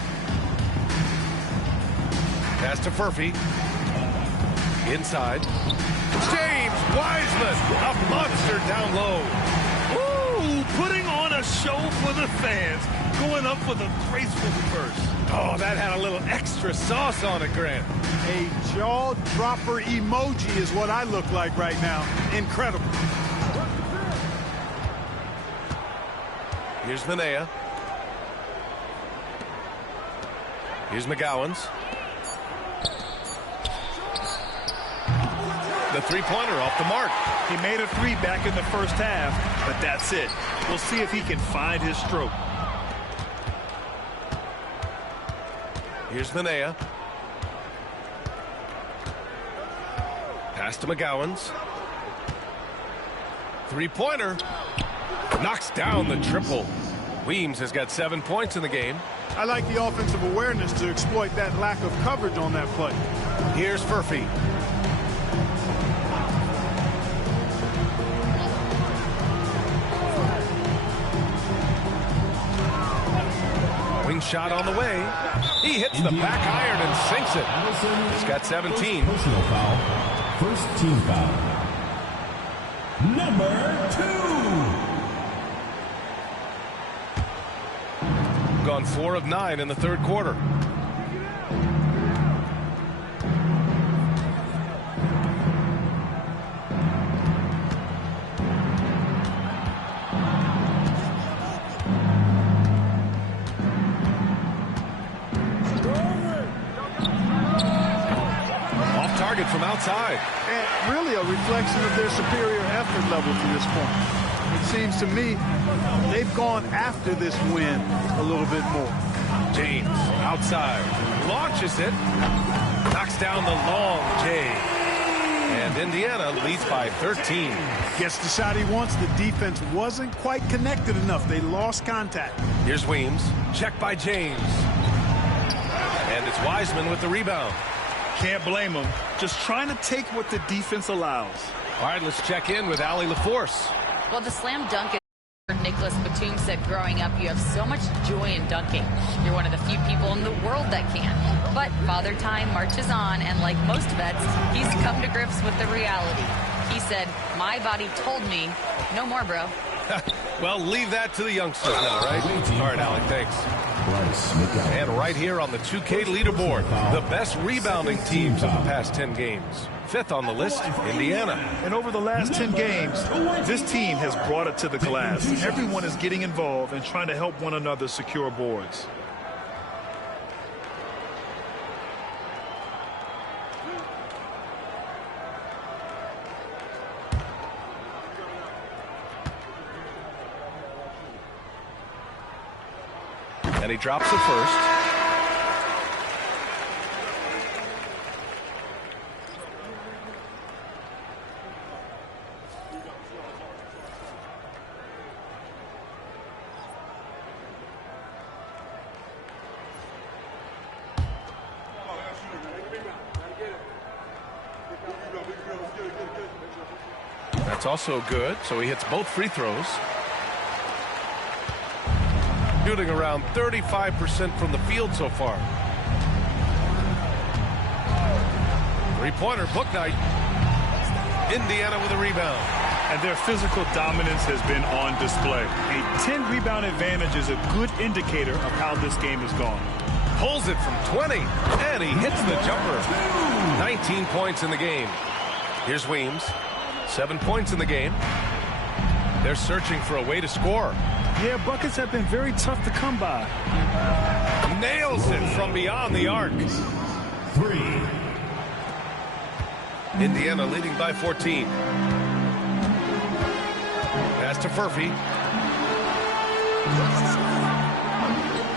Pass to Murphy. Inside. James Wiseman, a monster down low. Ooh, putting on a show for the fans. Going up with a graceful reverse. Oh, that had a little extra sauce on it, Grant. A jaw-dropper emoji is what I look like right now. Incredible. Here's Manea. Here's McGowens. The three-pointer off the mark. He made a three back in the first half, but that's it. We'll see if he can find his stroke. Here's Manea. Pass to McGowens. Three-pointer. Knocks down the triple. Weems has got 7 points in the game. I like the offensive awareness to exploit that lack of coverage on that play. Here's Furphy. Wing shot on the way. He hits the back iron and sinks it. He's got 17. Personal foul. First team foul. Number 2. Gone 4 of 9 in the third quarter. Off target from outside. And really a reflection of their superior effort level to this point. It seems to me they've gone after this win a little bit more. James outside. Launches it. Knocks down the long J. And Indiana leads by 13. Gets the shot he wants. The defense wasn't quite connected enough. They lost contact. Here's Weems. Check by James. And it's Wiseman with the rebound. Can't blame him. Just trying to take what the defense allows. All right, let's check in with Allie LaForce. Well, the slam dunk is Nicholas Batum said growing up, you have so much joy in dunking. You're one of the few people in the world that can. But Father Time marches on, and like most vets, he's come to grips with the reality. He said, my body told me, no more, bro. Well, leave that to the youngsters now, right? All right, Alec, thanks. And right here on the 2K leaderboard, the best rebounding teams of the past 10 games. 5th on the list, Indiana. And over the last 10 games, this team has brought it to the glass. Everyone is getting involved and trying to help one another secure boards. And he drops it first. That's also good, so he hits both free throws. Shooting around 35% from the field so far. Three-pointer, Bouknight. Indiana with a rebound. And their physical dominance has been on display. A 10-rebound advantage is a good indicator of how this game has gone. Pulls it from 20, and he hits the jumper. 19 points in the game. Here's Weems. 7 points in the game. They're searching for a way to score. Yeah, buckets have been very tough to come by. Nails it from beyond the arc. 3. Indiana leading by 14. Pass to Furphy.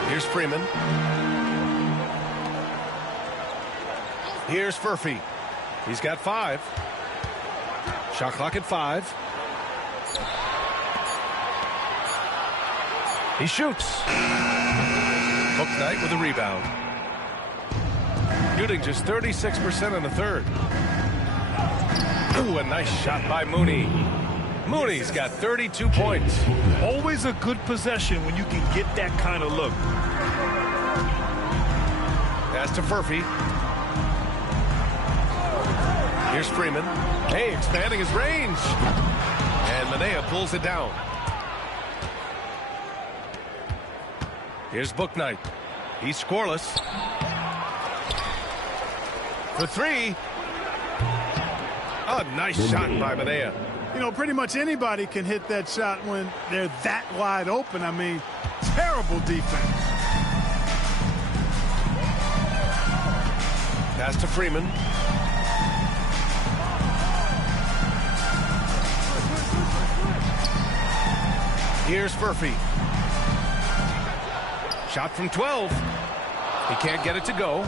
Here's Freeman. Here's Furphy. He's got 5. Shot clock at 5. He shoots. Bouknight with a rebound. Shooting just 36% in the third. Ooh, a nice shot by Mooney. Mooney's got 32 points. Always a good possession when you can get that kind of look. Pass to Furphy. Here's Freeman. Hey, expanding his range. And Manea pulls it down. Here's Bouknight. He's scoreless. For 3. A nice shot by Manea. You know, pretty much anybody can hit that shot when they're that wide open. I mean, terrible defense. Pass to Freeman. Here's Furphy. Shot from 12. He can't get it to go.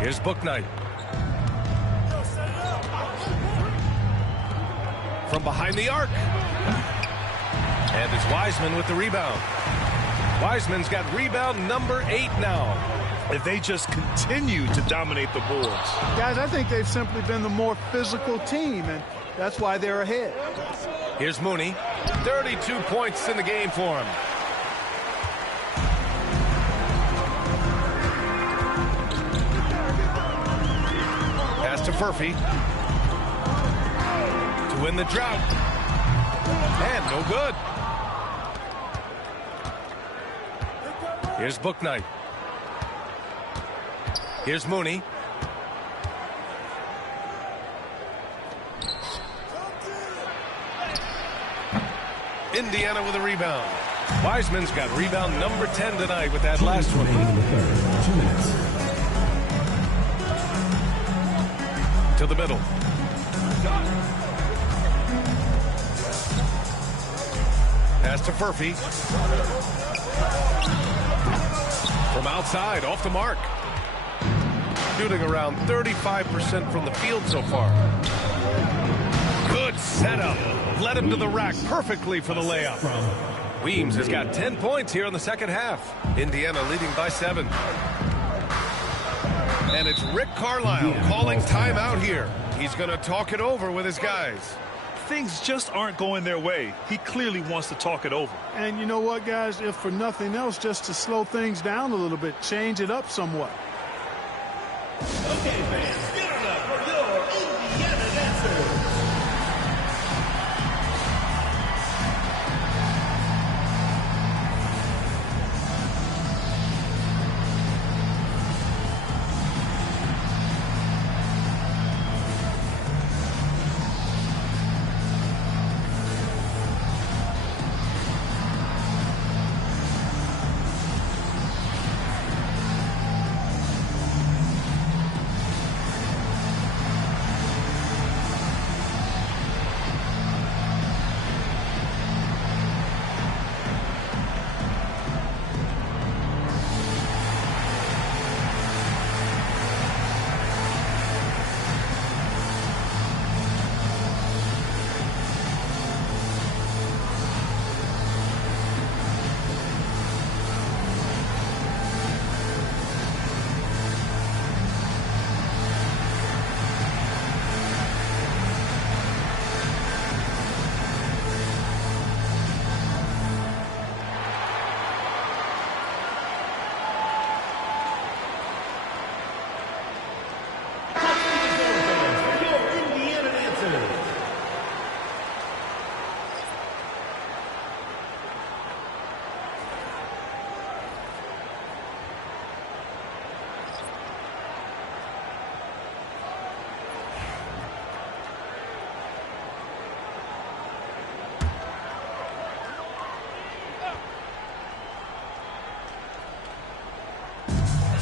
Here's Bouknight. From behind the arc. And it's Wiseman with the rebound. Wiseman's got rebound number 8 now. If they just continue to dominate the boards. Guys, I think they've simply been the more physical team, and that's why they're ahead. Here's Mooney. 32 points in the game for him. Pass to Furphy. To win the drought. And no good. Here's Bouknight. Here's Mooney. Indiana with a rebound. Wiseman's got rebound number 10 tonight with that last one. 2 minutes. To the middle. Pass to Furphy. From outside, off the mark. Shooting around 35% from the field so far. Good setup. Led him to the rack perfectly for the layup. Weems has got 10 points here in the second half. Indiana leading by 7. And it's Rick Carlisle calling timeout here. He's going to talk it over with his guys. Things just aren't going their way. He clearly wants to talk it over. And you know what, guys? If for nothing else, just to slow things down a little bit, change it up somewhat. Okay, fans, give it up for your Indiana dancers.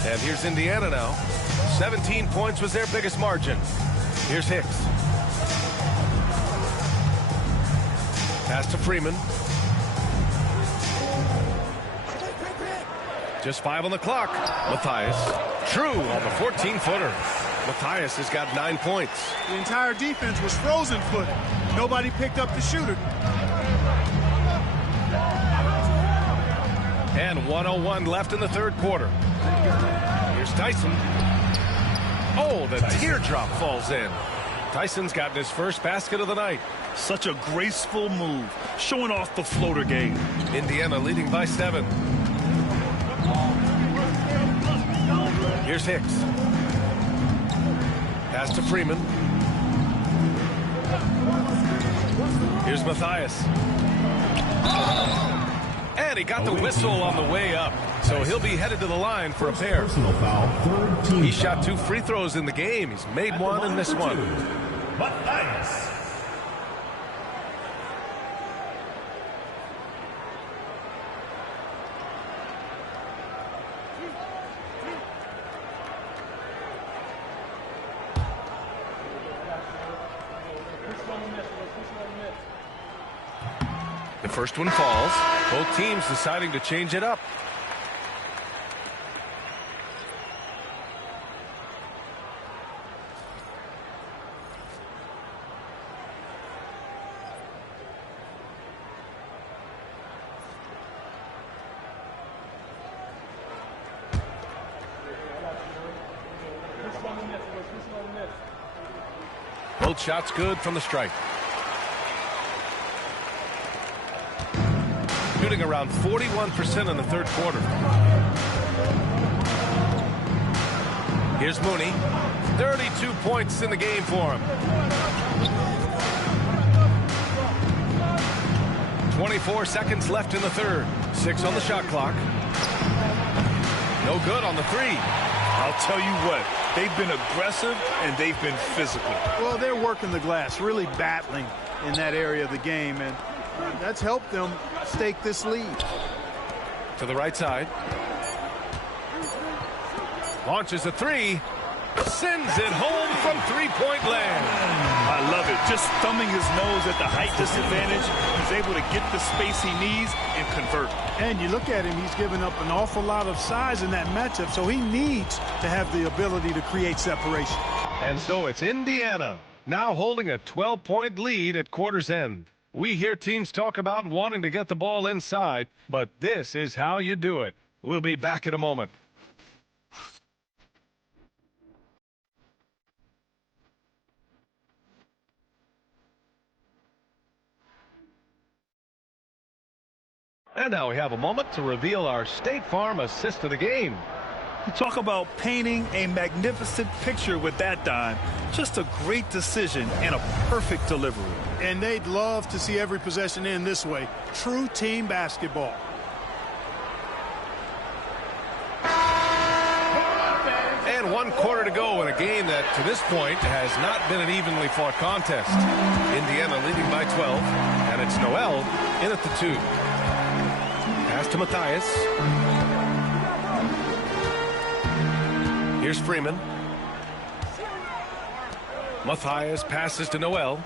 And here's Indiana now. 17 points was their biggest margin. Here's Hicks. Pass to Freeman. Just 5 on the clock. Matthias. True on the 14-footer. Matthias has got 9 points. The entire defense was frozen footed. Nobody picked up the shooter. And 1:01 left in the third quarter. Here's Tyson. Oh, the teardrop falls in. Tyson's gotten his first basket of the night. Such a graceful move, showing off the floater game. Indiana leading by 7. Here's Hicks. Pass to Freeman. Here's Matthias. And And he got the whistle on the way up. So he'll be headed to the line for a pair. Personal foul, third team. He shot 2 free throws in the game. He's made one and missed one. Matthias. The first one falls. Both teams deciding to change it up. Both shots good from the stripe. Shooting around 41% in the third quarter. Here's Mooney. 32 points in the game for him. 24 seconds left in the third. 6 on the shot clock. No good on the three. I'll tell you what, they've been aggressive and they've been physical. Well, they're working the glass, really battling in that area of the game, and that's helped them stake this lead. To the right side. Launches a three. Sends it home from three-point land. I love it. Just thumbing his nose at the height disadvantage. He's able to get the space he needs and convert. And you look at him, he's given up an awful lot of size in that matchup, so he needs to have the ability to create separation. And so it's Indiana, now holding a 12-point lead at quarter's end. We hear teams talk about wanting to get the ball inside, but this is how you do it. We'll be back in a moment. And now we have a moment to reveal our State Farm assist of the game. You talk about painting a magnificent picture with that dime. Just a great decision and a perfect delivery. And they'd love to see every possession end this way. True team basketball. And 1 quarter to go in a game that, to this point, has not been an evenly fought contest. Indiana leading by 12, and it's Noel in at the 2. Pass to Matthias. Here's Freeman. Matthias passes to Noel.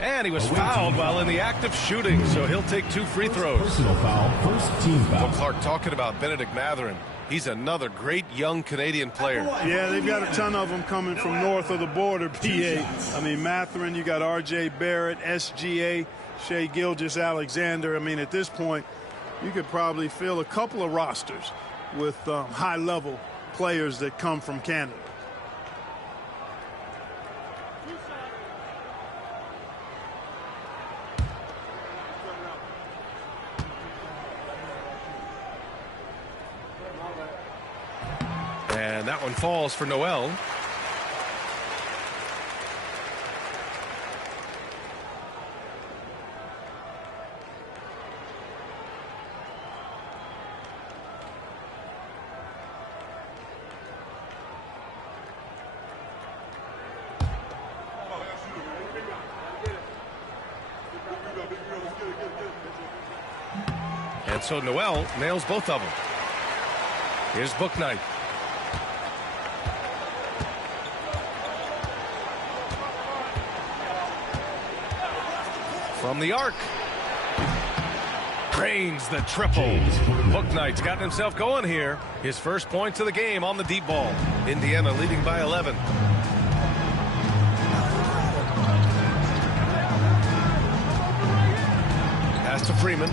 And he was fouled while in the act of shooting, so he'll take 2 free throws. Personal foul, first team foul. Well, Clark, talking about Benedict Mathurin. He's another great young Canadian player. Yeah, they've got a ton of them coming from north of the border, PA. I mean, Mathurin, you got R.J. Barrett, SGA, Shai Gilgeous-Alexander. I mean, at this point, you could probably fill a couple of rosters with high-level players that come from Canada. And that one falls for Noel. And so Noel nails both of them. Here's Bouknight. From the arc. Drains the triple. Bouknight's gotten himself going here. His first points of the game on the deep ball. Indiana leading by 11. Pass to Freeman.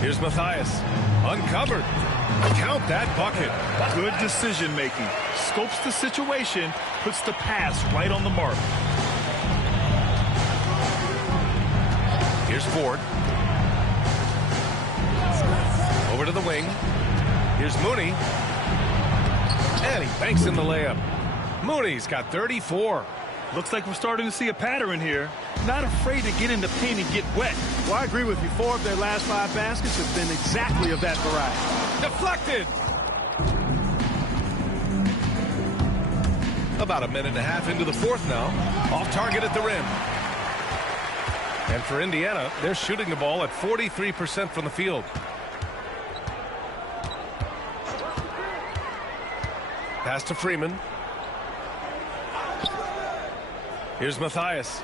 Here's Matthias. Uncovered. Count that bucket. Good decision making. Scopes the situation, puts the pass right on the mark. Here's Ford. Over to the wing. Here's Mooney. And he banks in the layup. Mooney's got 34. Looks like we're starting to see a pattern here. Not afraid to get in the paint and get wet. Well, I agree with you. 4 of their last 5 baskets have been exactly of that variety. Deflected. About a minute and a half into the fourth now. Off target at the rim. And for Indiana, they're shooting the ball at 43% from the field. Pass to Freeman. Here's Matthias.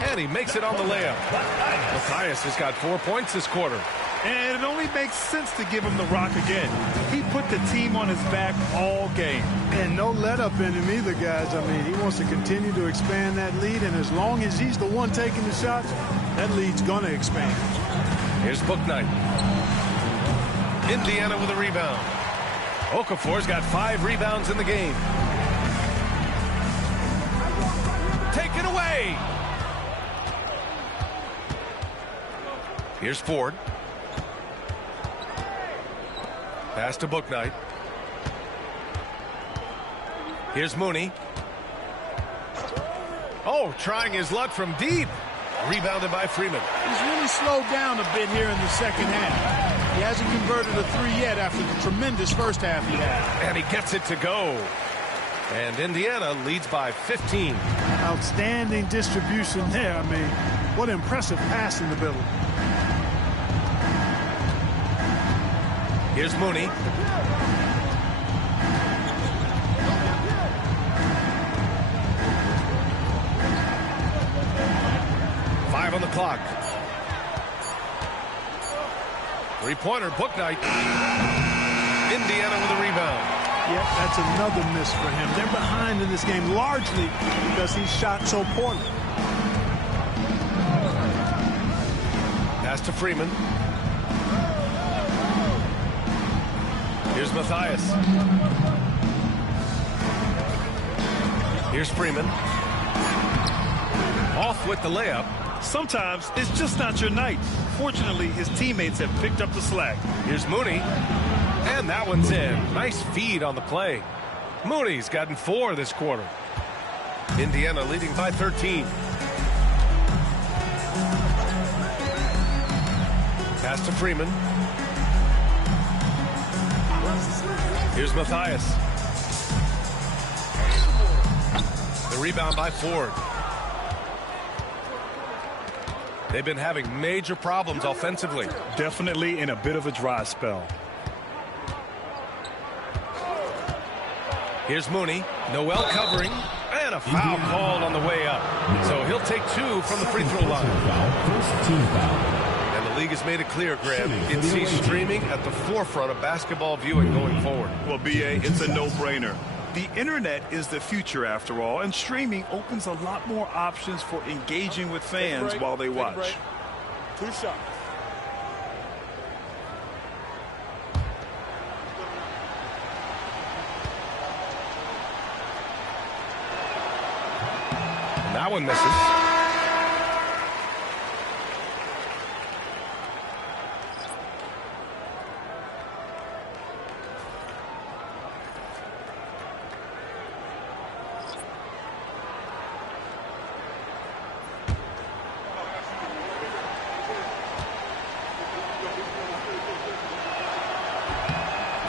And he makes it on the layup. Matthias has got 4 points this quarter. And it only makes sense to give him the rock again. He put the team on his back all game. And no let up in him either, guys. I mean, he wants to continue to expand that lead, and as long as he's the one taking the shots, that lead's going to expand. Here's Bouknight. Indiana with a rebound. Okafor's got 5 rebounds in the game. Taken away. Here's Ford. Pass to Bouknight. Here's Mooney. Oh, trying his luck from deep. Rebounded by Freeman. He's really slowed down a bit here in the second half. He hasn't converted a 3 yet after the tremendous first half he had. And he gets it to go. And Indiana leads by 15. Outstanding distribution there. I mean, what an impressive pass in the middle. Here's Mooney. Five on the clock. Three-pointer, Bouknight. Indiana with a rebound. Yep, that's another miss for him. They're behind in this game largely because he shot so poorly. Pass to Freeman. Here's Matthias. Here's Freeman. Off with the layup. Sometimes it's just not your night. Fortunately, his teammates have picked up the slack. Here's Mooney. And that one's in. Nice feed on the play. Mooney's gotten 4 this quarter. Indiana leading by 13. Pass to Freeman. Here's Matthias. The rebound by Ford. They've been having major problems offensively. Definitely in a bit of a dry spell. Here's Mooney. Noel covering. And a foul called on the way up. So he'll take 2 from the free throw line. First team foul. And the league has made it clear, Graham, it sees streaming at the forefront of basketball viewing going forward. Well, B.A., it's a no-brainer. The internet is the future, after all, and streaming opens a lot more options for engaging with fans while they watch. 2 shots. That one misses.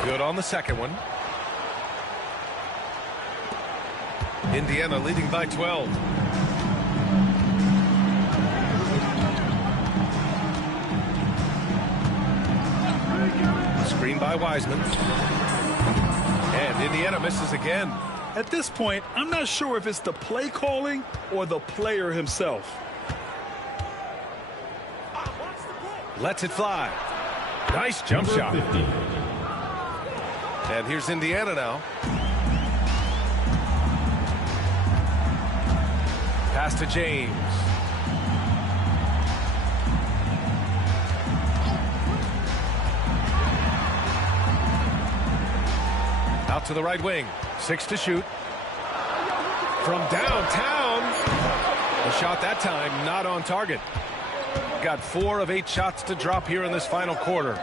Good on the second one. Indiana leading by 12. Screen by Wiseman. And Indiana misses again. At this point, I'm not sure if it's the play calling or the player himself. Lets it fly. Nice jump shot. 50. And here's Indiana now. Pass to James. Out to the right wing. 6 to shoot. From downtown. The shot that time not on target. Got 4 of 8 shots to drop here in this final quarter.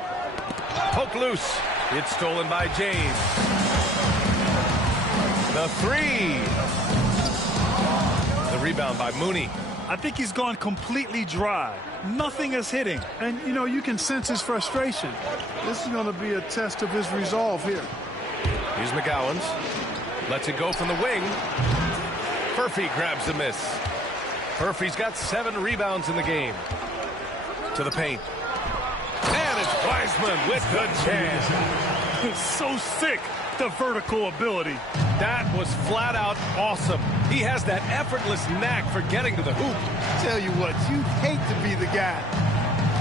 Poke loose. It's stolen by James. The 3. the rebound by Mooney. I think he's gone completely dry. Nothing is hitting. And, you know, you can sense his frustration. This is going to be a test of his resolve here. Here's McGowens. Lets it go from the wing. Furphy grabs the miss. Furphy's got 7 rebounds in the game. To the paint. And it's Wiseman with good chance. So sick, the vertical ability. That was flat out awesome. He has that effortless knack for getting to the hoop. Tell you what, you hate to be the guy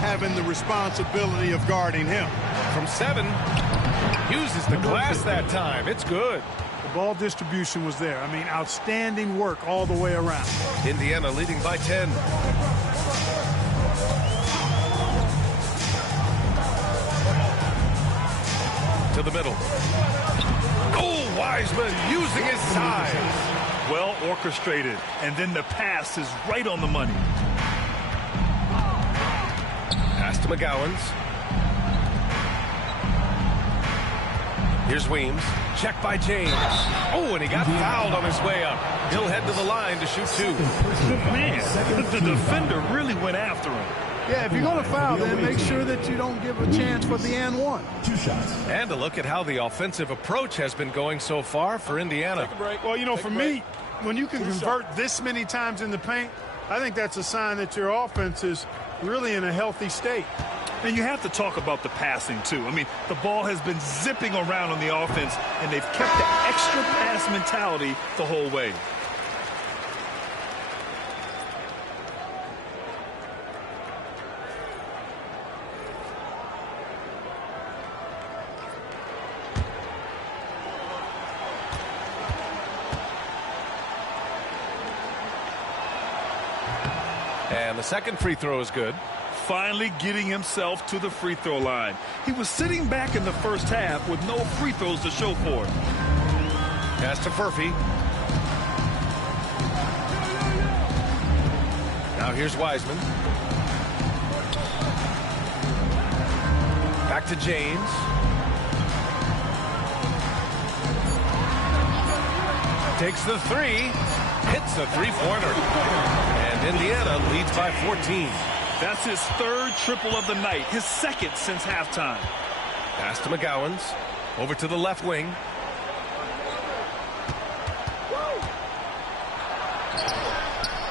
having the responsibility of guarding him. From 7, uses the glass that time. It's good. The ball distribution was there. I mean, outstanding work all the way around. Indiana leading by 10. To the middle. Oh, Wiseman using his size. Well orchestrated, and then the pass is right on the money. Pass to McGowens. Here's Weems. Check by James. Oh, and he got fouled on his way up. He'll head to the line to shoot 2. Man, the defender really went after him. Yeah, if you're going to foul, then make sure that you don't give a chance for the and one. 2 shots. And a look at how the offensive approach has been going so far for Indiana. Well, you know, for me, when you can convert this many times in the paint, I think that's a sign that your offense is really in a healthy state. And you have to talk about the passing, too. I mean, the ball has been zipping around on the offense, and they've kept the extra pass mentality the whole way. And the second free throw is good. Finally getting himself to the free throw line. He was sitting back in the first half with no free throws to show for it. Pass to Furphy. Now here's Wiseman. Back to James. Takes the 3. Hits a 3-pointer. And Indiana leads by 14. That's his 3rd triple of the night, his 2nd since halftime. Pass to McGowens. Over to the left wing.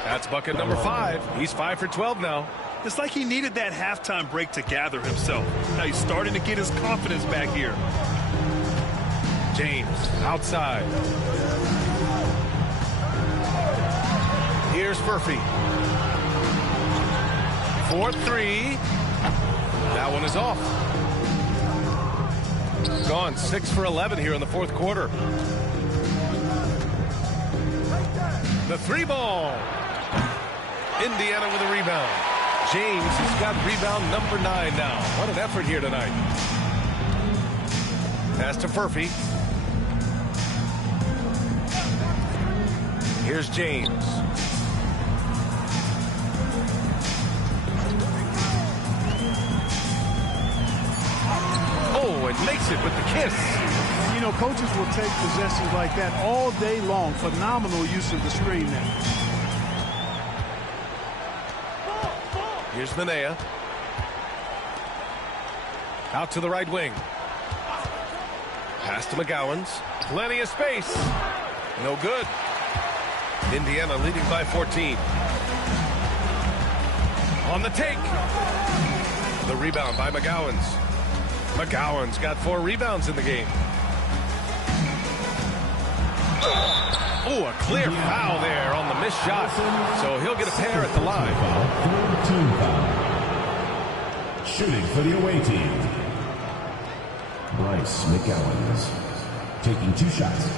That's bucket number 5. He's 5 for 12 now. It's like he needed that halftime break to gather himself. Now he's starting to get his confidence back here. James outside. Here's Furphy. 4-3. That one is off. Gone 6 for 11 here in the 4th quarter. The 3 ball. Indiana with a rebound. James has got rebound number 9 now. What an effort here tonight. Pass to Furphy. Here's James. Oh, and makes it with the kiss. You know, coaches will take possessions like that all day long. Phenomenal use of the screen there. Here's Minea. Out to the right wing. Pass to McGowens. Plenty of space. No good. Indiana leading by 14. On the take. The rebound by McGowens. McGowens got 4 rebounds in the game. Oh, a clear foul there on the missed shot. So he'll get a pair at the line. 13 foul. Shooting for the away team. Bryce McGowens taking 2 shots.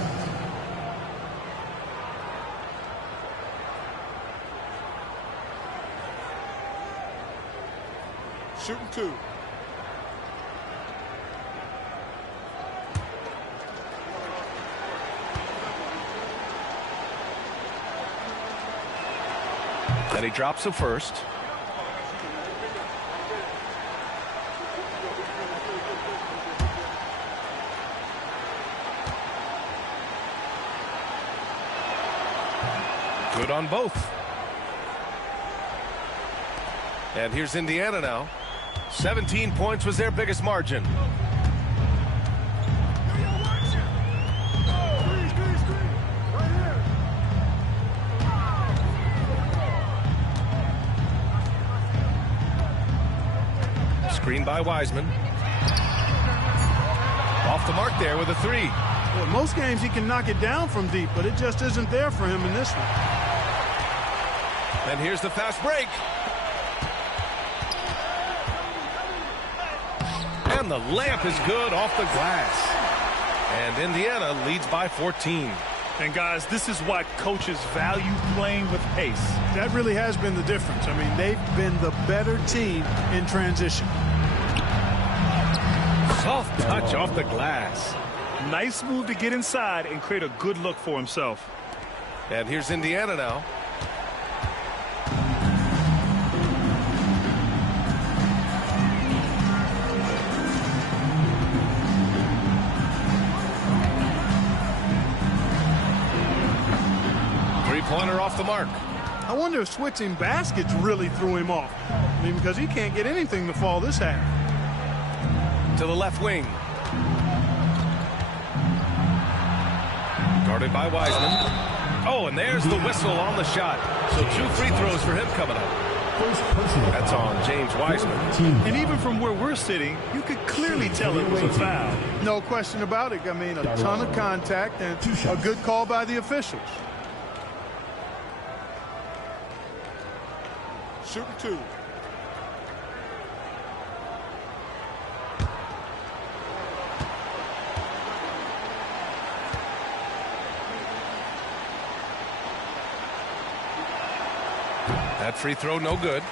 Shooting 2. And he drops the first. Good on both. And here's Indiana now. 17 points was their biggest margin. Screen by Wiseman. Off the mark there with a three. Well, most games he can knock it down from deep, but it just isn't there for him in this one. And here's the fast break. And the layup is good off the glass. And Indiana leads by 14. And guys, this is why coaches value playing with pace. That really has been the difference. I mean, they've been the better team in transition. Soft touch off the glass. Nice move to get inside and create a good look for himself. And here's Indiana now. Three-pointer off the mark. I wonder if switching baskets really threw him off. I mean, because he can't get anything to fall this half. To the left wing. Guarded by Wiseman. Oh, and there's the whistle on the shot. So 2 free throws for him coming up. That's on James Wiseman. And even from where we're sitting, you could clearly tell it was a foul. No question about it. I mean, a ton of contact and a good call by the officials. Shooting 2. That free throw no good.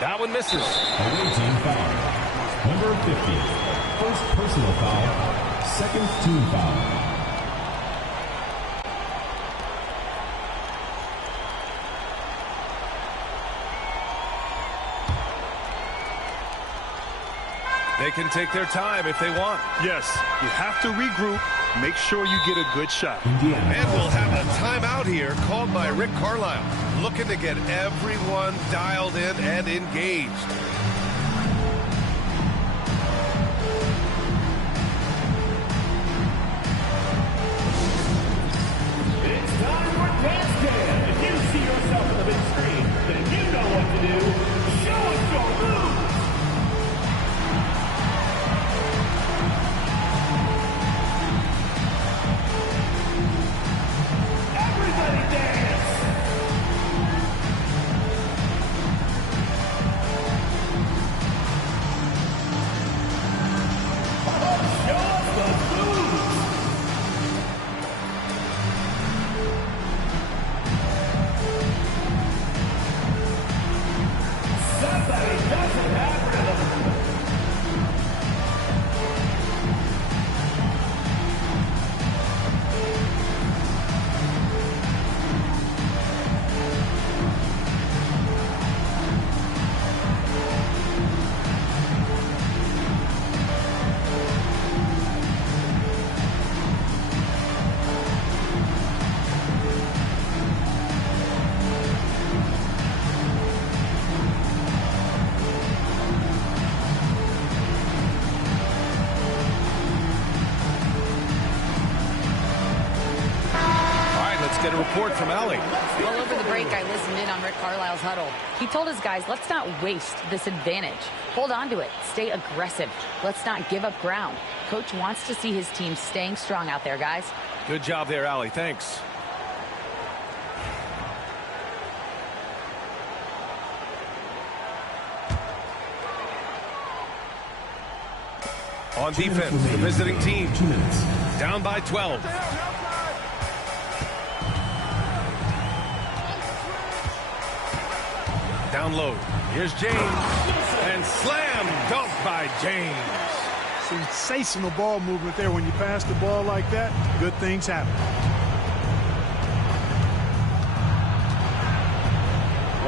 That one misses. Away team foul. Number 50. First personal foul. Second team foul. They can take their time if they want. Yes, you have to regroup. Make sure you get a good shot. And we'll have a timeout here called by Rick Carlisle, looking to get everyone dialed in and engaged. It's time for Dance Jam. If you see yourself on the big screen, then you know what to do. Show us your moves. Get a report from Allie. Well, over the break, I listened in on Rick Carlisle's huddle. He told his guys, let's not waste this advantage. Hold on to it. Stay aggressive. Let's not give up ground. Coach wants to see his team staying strong out there, guys. Good job there, Allie. Thanks. On defense, the visiting team. 2 minutes. Down by 12. Down low. Here's James. And slam dunk by James. Sensational ball movement there. When you pass the ball like that, good things happen.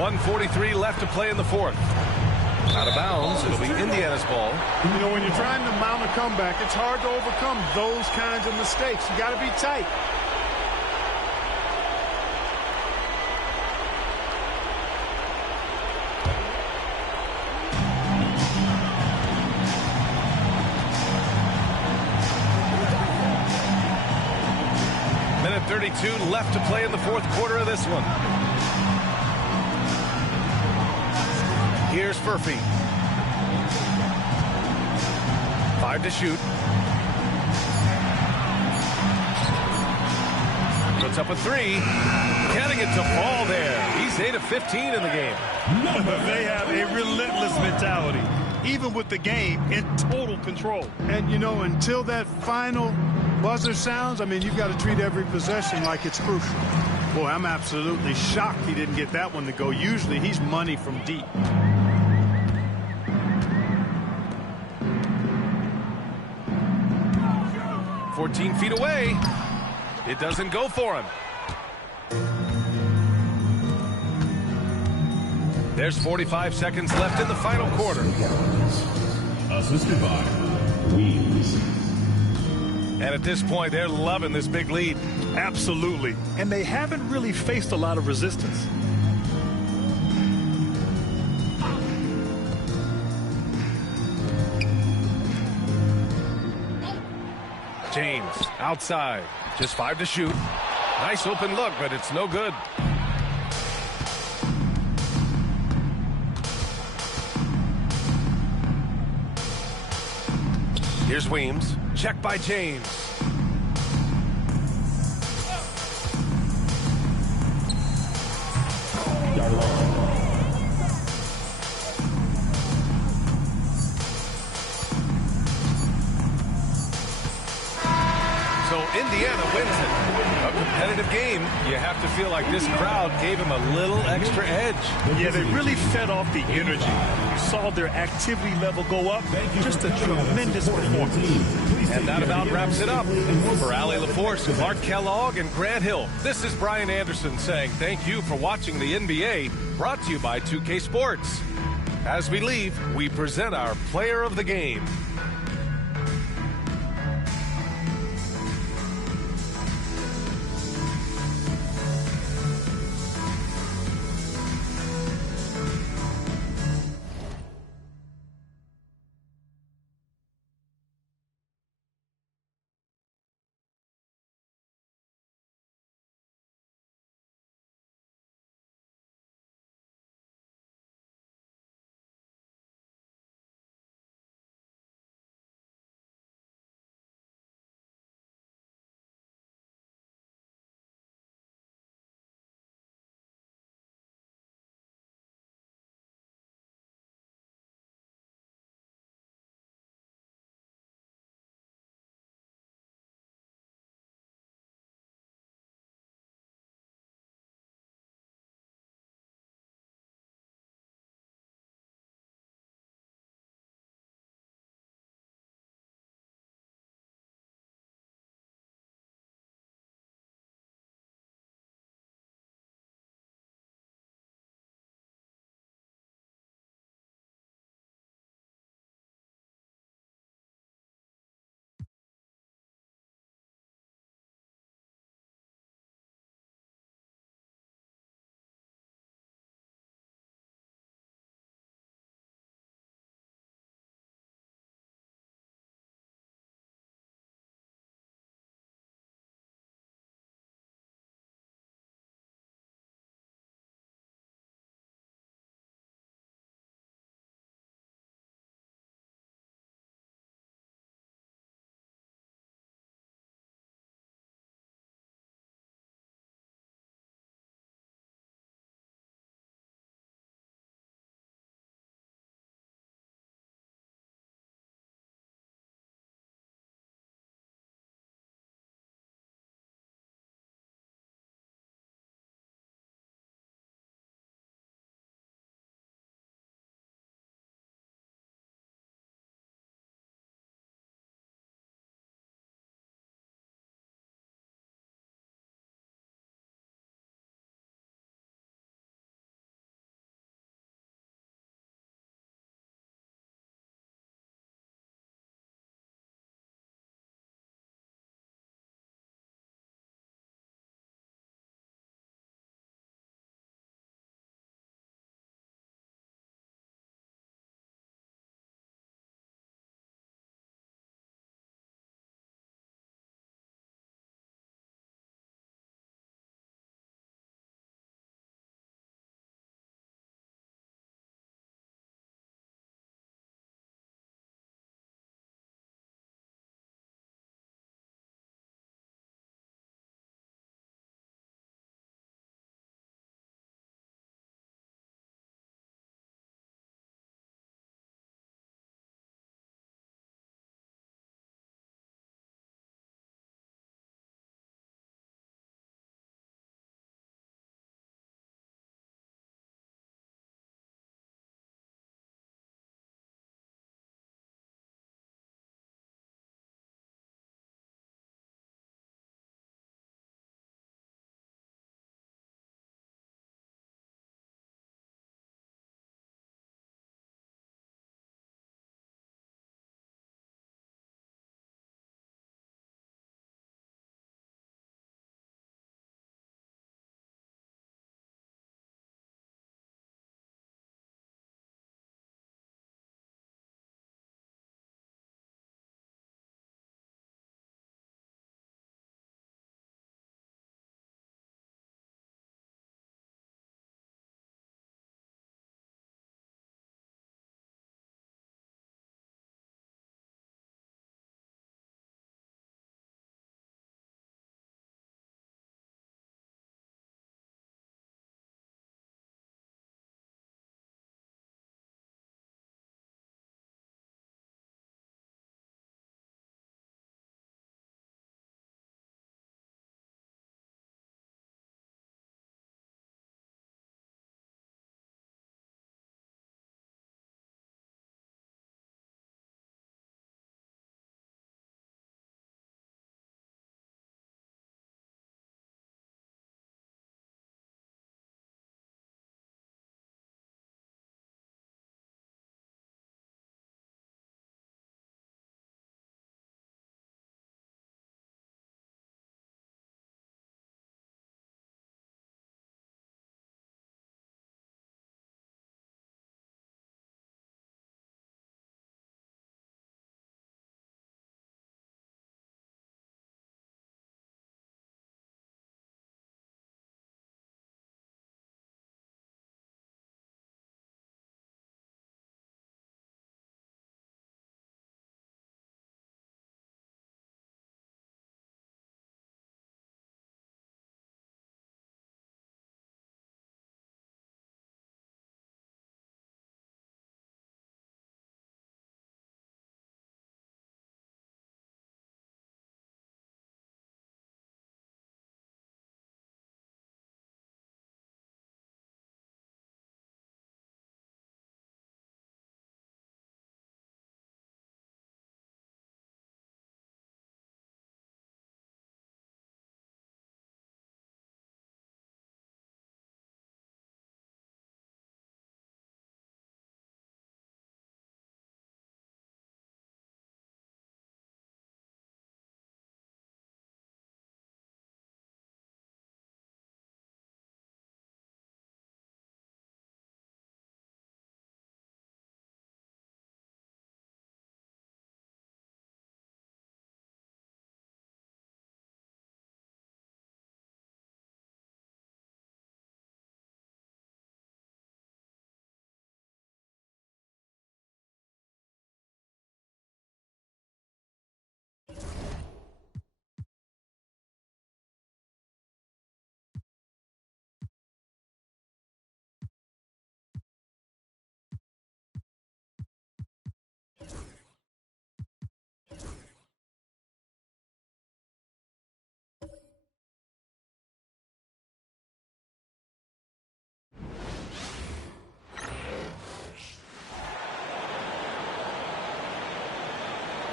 1:43 left to play in the fourth. Out of bounds. It'll be Indiana's ball. You know, when you're trying to mount a comeback, it's hard to overcome those kinds of mistakes. You got to be tight. Minute 32 left to play in the fourth quarter of this one. Here's Furphy. 5 to shoot. Puts up a 3. Getting it to fall there. He's 8 of 15 in the game. They have a relentless mentality, even with the game in total control. And, you know, until that final buzzer sounds, I mean, you've got to treat every possession like it's crucial. Boy, I'm absolutely shocked he didn't get that one to go. Usually he's money from deep. "14 feet away. It doesn't go for him. There's 45 seconds left in the final quarter. Assisted by Weems. And at this point, they're loving this big lead. Absolutely. And they haven't really faced a lot of resistance. James outside. Just 5 to shoot. Nice open look, but it's no good. Here's Weems. Check by James. So Indiana wins it. A competitive game. You have to feel like this crowd gave him a little extra edge. Yeah, they really fed off the energy. You saw their activity level go up. Just a tremendous performance. And that about wraps it up. For Allie LaForce, Clark Kellogg, and Grant Hill, this is Brian Anderson saying thank you for watching the NBA, brought to you by 2K Sports. As we leave, we present our player of the game.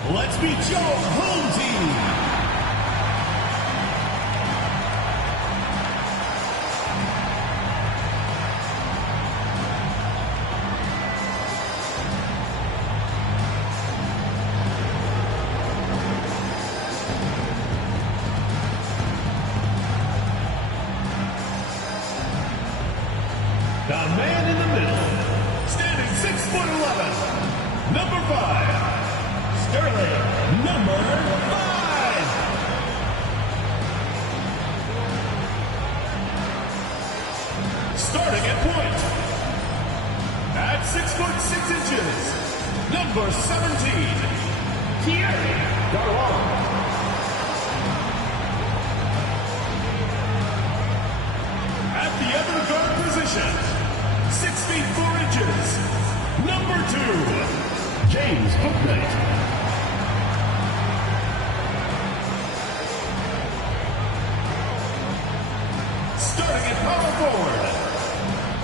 let's meet your home team. The man in the middle, standing 6'11", number 5, Sterling, number 5. Starting at point, at 6'6", number 17, Thierry Garland. At the other guard position, 6 feet 4 inches, number 2, James Bouknight. Starting at power forward,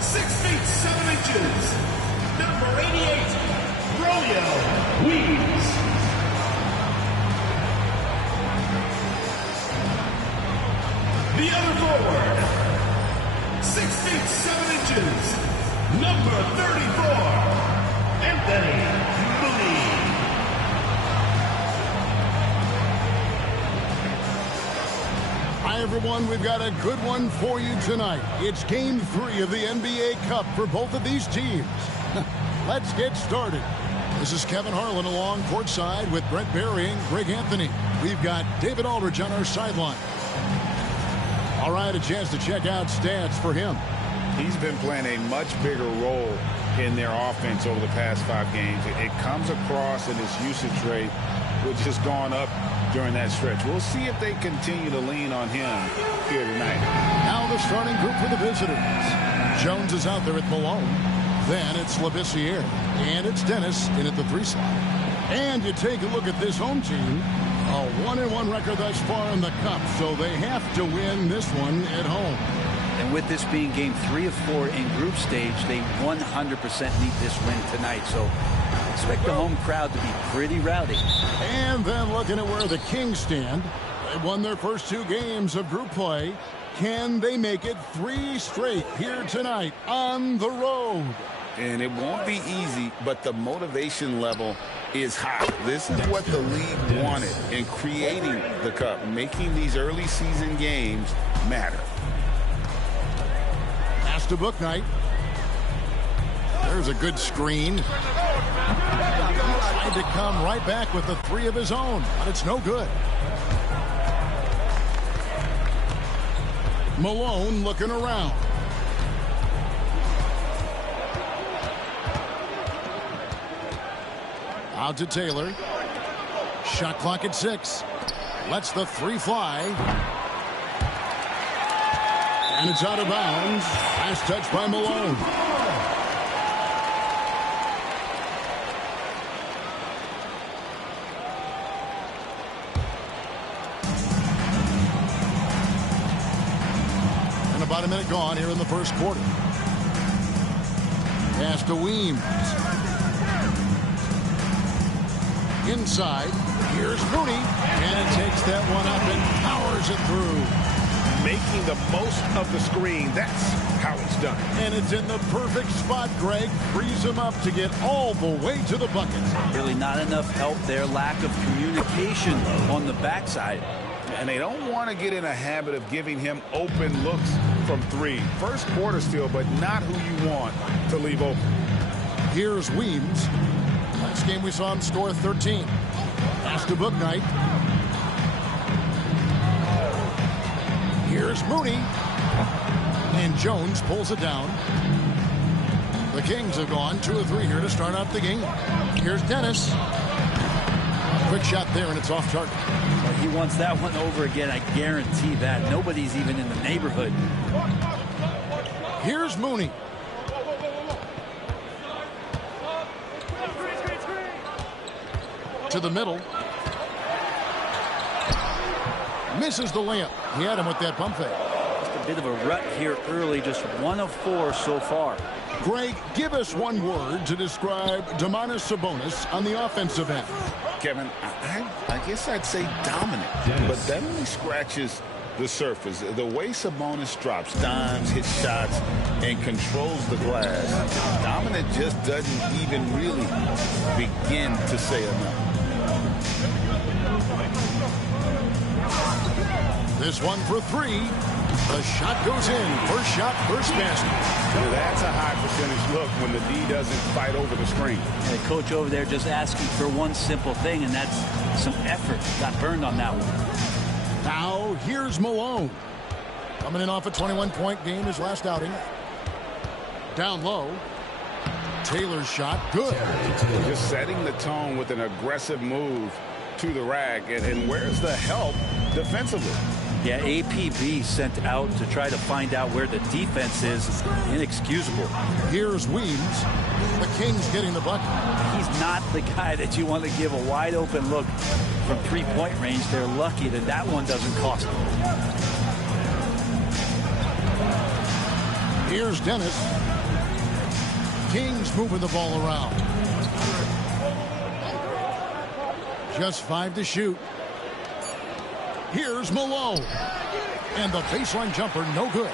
6 feet 7 inches, number 88, Rolio Weeds. The other forward, 6 feet 7 inches, number 34, Anthony Mooney. Hi, everyone. We've got a good one for you tonight. It's Game 3 of the NBA Cup for both of these teams. Let's get started. This is Kevin Harlan along courtside with Brent Barry and Greg Anthony. We've got David Aldridge on our sideline. All right, a chance to check out stats for him. He's been playing a much bigger role in their offense over the past 5 games. It comes across in his usage rate, which has gone up during that stretch. We'll see if they continue to lean on him here tonight. Now the starting group for the visitors. Jones is out there at Malone. Then it's Labissiere. And it's Dennis in at the 3 slot. And you take a look at this home team. A 1-1 record thus far in the Cup, so they have to win this one at home. And with this being game 3 of 4 in group stage, they 100% need this win tonight. So expect the home crowd to be pretty rowdy. And then looking at where the Kings stand, they won their first 2 games of group play. Can they make it 3 straight here tonight on the road? And it won't be easy, but the motivation level is high. This is what the league wanted in creating the Cup, making these early season games matter. Pass to Bouknight. There's a good screen. Tried to come right back with the 3 of his own, but it's no good. Malone looking around. Out to Taylor. Shot clock at 6. Lets the 3 fly. And it's out of bounds. Last touch by Malone. And about a minute gone here in the first quarter. Pass to Weems. Inside, here's Mooney, and it takes that one up and powers it through. Making the most of the screen, that's how it's done. And it's in the perfect spot, Greg. Frees him up to get all the way to the bucket. Really not enough help there, lack of communication on the backside. And they don't want to get in a habit of giving him open looks from 3. First quarter still, but not who you want to leave open. Here's Weems. Last game we saw him score 13. Pass to Bouknight. Here's Mooney. And Jones pulls it down. The Kings have gone 2 of 3 here to start out the game. Here's Dennis. Quick shot there, and it's off target. Well, he wants that one over again, I guarantee that. Nobody's even in the neighborhood. Here's Mooney. To the middle. Misses the layup. He had him with that pump fake. Just a bit of a rut here early, just 1 of 4 so far. Greg, give us one word to describe Domantas Sabonis on the offensive end. Kevin, I guess I'd say dominant, but that only scratches the surface. The way Sabonis drops dimes, hits shots, and controls the glass, dominant just doesn't even really begin to say enough. This one for three. The shot goes in. First shot, first basket. That's a high percentage look when the D doesn't fight over the screen. The coach over there just asking for one simple thing, and that's some effort. Got burned on that one. Now, here's Malone. Coming in off a 21-point game his last outing. Down low. Taylor's shot, good. Just setting the tone with an aggressive move to the rack. And where's the help defensively? Yeah, APB sent out to try to find out where the defense is. Inexcusable. Here's Weems. The Kings getting the bucket. He's not the guy that you want to give a wide open look from three-point range. They're lucky that that one doesn't cost them. Here's Dennis. Kings moving the ball around. Just 5 to shoot. Here's Malone. And the baseline jumper, no good.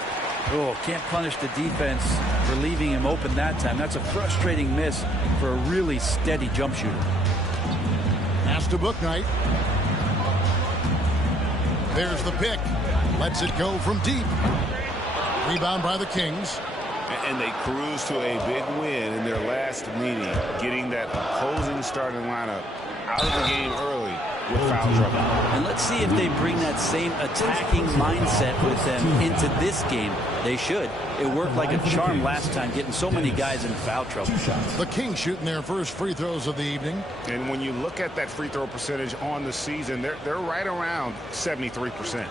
Oh, can't punish the defense for leaving him open that time. That's a frustrating miss for a really steady jump shooter. Pass to Bouknight. There's the pick. Lets it go from deep. Rebound by the Kings. And they cruise to a big win in their last meeting, getting that opposing starting lineup out of the game early with foul trouble. And let's see if they bring that same attacking mindset with them into this game. They should. It worked like a charm last time, getting so many guys in foul trouble. The Kings shooting their first free throws of the evening. And when you look at that free throw percentage on the season, they're right around 73%.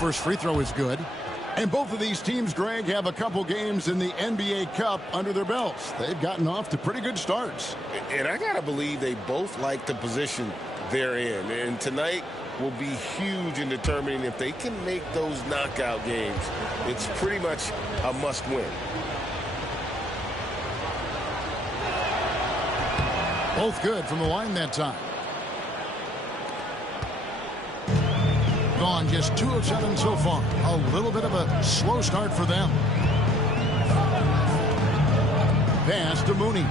First free throw is good. And both of these teams, Greg, have a couple games in the NBA Cup under their belts. They've gotten off to pretty good starts. And I got to believe they both like the position they're in. And tonight will be huge in determining if they can make those knockout games. It's pretty much a must-win. Both good from the line that time. Gone just 2 of 7 so far. A little bit of a slow start for them. Pass to Mooney.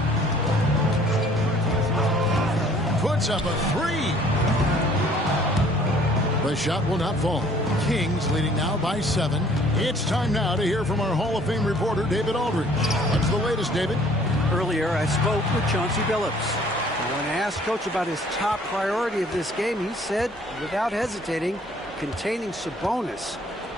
Puts up a 3. The shot will not fall. Kings leading now by 7. It's time now to hear from our Hall of Fame reporter, David Aldridge. What's the latest, David? Earlier, I spoke with Chauncey Billups. When I asked Coach about his top priority of this game, he said, without hesitating, containing Sabonis.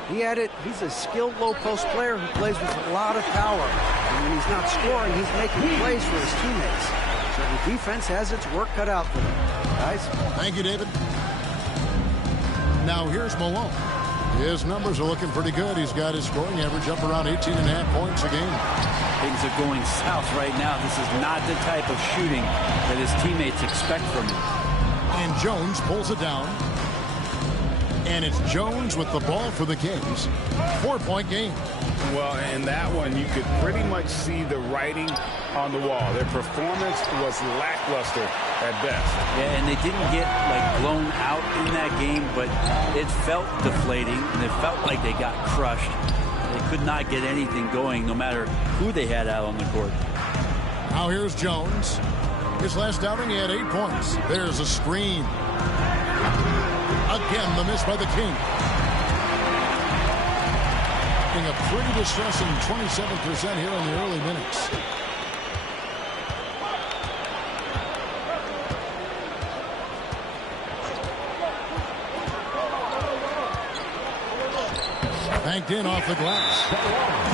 He added, he's a skilled low-post player who plays with a lot of power. And when he's not scoring, he's making plays for his teammates. So the defense has its work cut out for them. Guys? Thank you, David. Now here's Malone. His numbers are looking pretty good. He's got his scoring average up around 18.5 points a game. Things are going south right now. This is not the type of shooting that his teammates expect from him. And Jones pulls it down. And it's Jones with the ball for the Kings. 4-point game. Well, in that one, you could pretty much see the writing on the wall. Their performance was lackluster at best. Yeah, and they didn't get, like, blown out in that game, but it felt deflating, and it felt like they got crushed. They could not get anything going, no matter who they had out on the court. Now here's Jones. His last outing, he had 8 points. There's a screen. Again, the miss by the King. Being a pretty distressing 27% here in the early minutes. Banked in off the glass.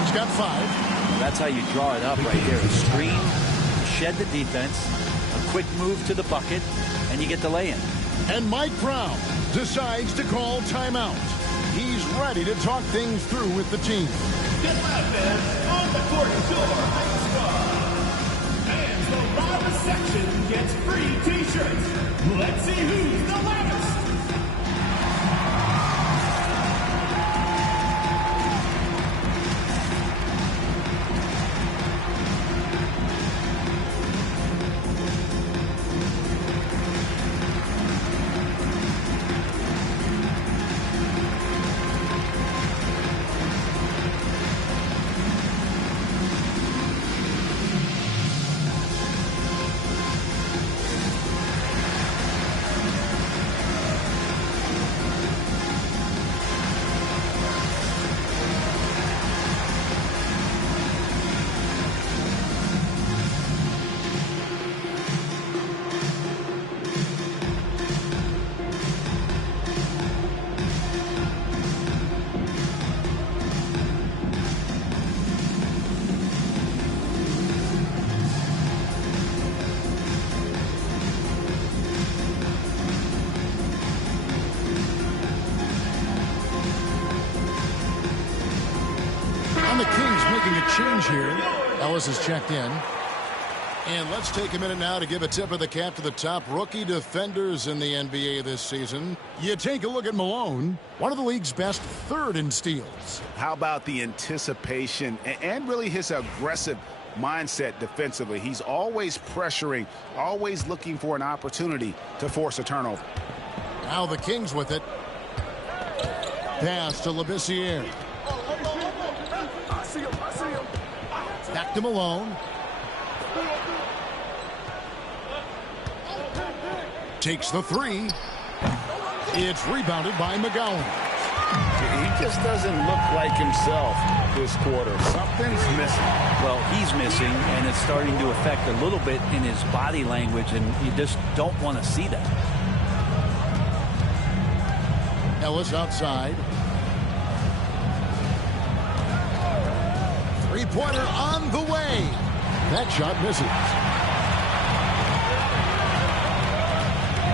He's got 5. That's how you draw it up right there. A screen, shed the defense, a quick move to the bucket, and you get the lay-in. And Mike Brown decides to call timeout. He's ready to talk things through with the team. Get loud, on the court your high star. And the loudest section gets free T-shirts. Let's see who's the loudest. change here. Ellis has checked in. And let's take a minute now to give a tip of the cap to the top rookie defenders in the NBA this season. You take a look at Malone, one of the league's best third in steals. How about the anticipation and really his aggressive mindset defensively? He's always pressuring, always looking for an opportunity to force a turnover. Now the Kings with it. Pass to Labissiere. Back to Malone. Takes the three. It's rebounded by McGowan. He just doesn't look like himself this quarter. Something's missing. Well, he's missing, and it's starting to affect a little bit in his body language, and you just don't want to see that. Ellis outside. Three-pointer on the way. That shot misses.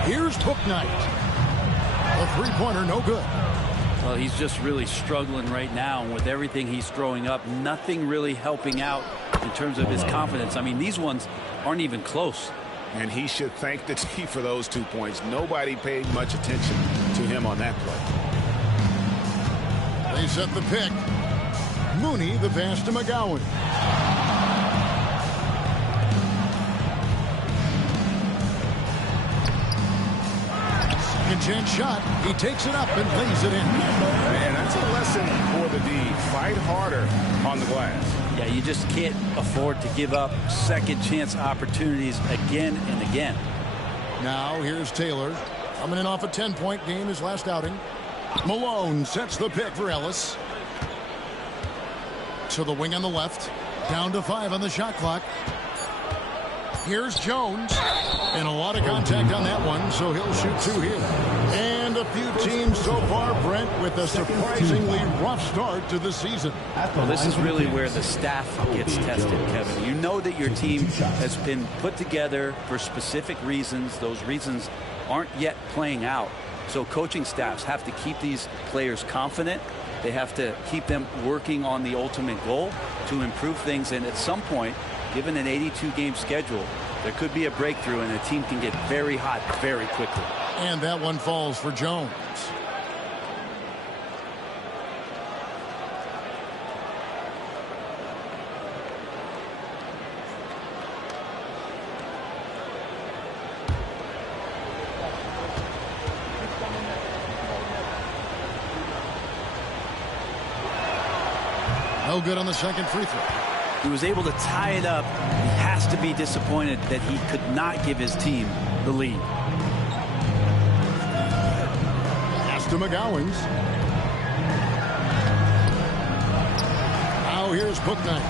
Here's Bouknight. A three-pointer, no good. Well, he's just really struggling right now. And with everything he's throwing up, nothing really helping out in terms of his confidence. I mean, these ones aren't even close. And he should thank the team for those 2 points. Nobody paid much attention to him on that play. They set the pick. Mooney, the pass to McGowan. Second chance shot. He takes it up and lays it in. Man, that's a lesson for the D. Fight harder on the glass. Yeah, you just can't afford to give up second chance opportunities again and again. Now here's Taylor. Coming in off a 10-point game his last outing. Malone sets the pick for Ellis. To the wing on the left. Down to 5 on the shot clock. Here's Jones. And a lot of contact on that one, so he'll shoot 2 here. And a few teams so far, Brent, with a surprisingly rough start to the season. Well, this is really where the staff gets tested, Kevin. You know that your team has been put together for specific reasons. Those reasons aren't yet playing out. So coaching staffs have to keep these players confident. They have to keep them working on the ultimate goal to improve things. And at some point, given an 82-game schedule, there could be a breakthrough and a team can get very hot very quickly. And that one falls for Jones. No good on the second free throw. He was able to tie it up. He has to be disappointed that he could not give his team the lead. Pass to McGowan's. Now here's Bouknight.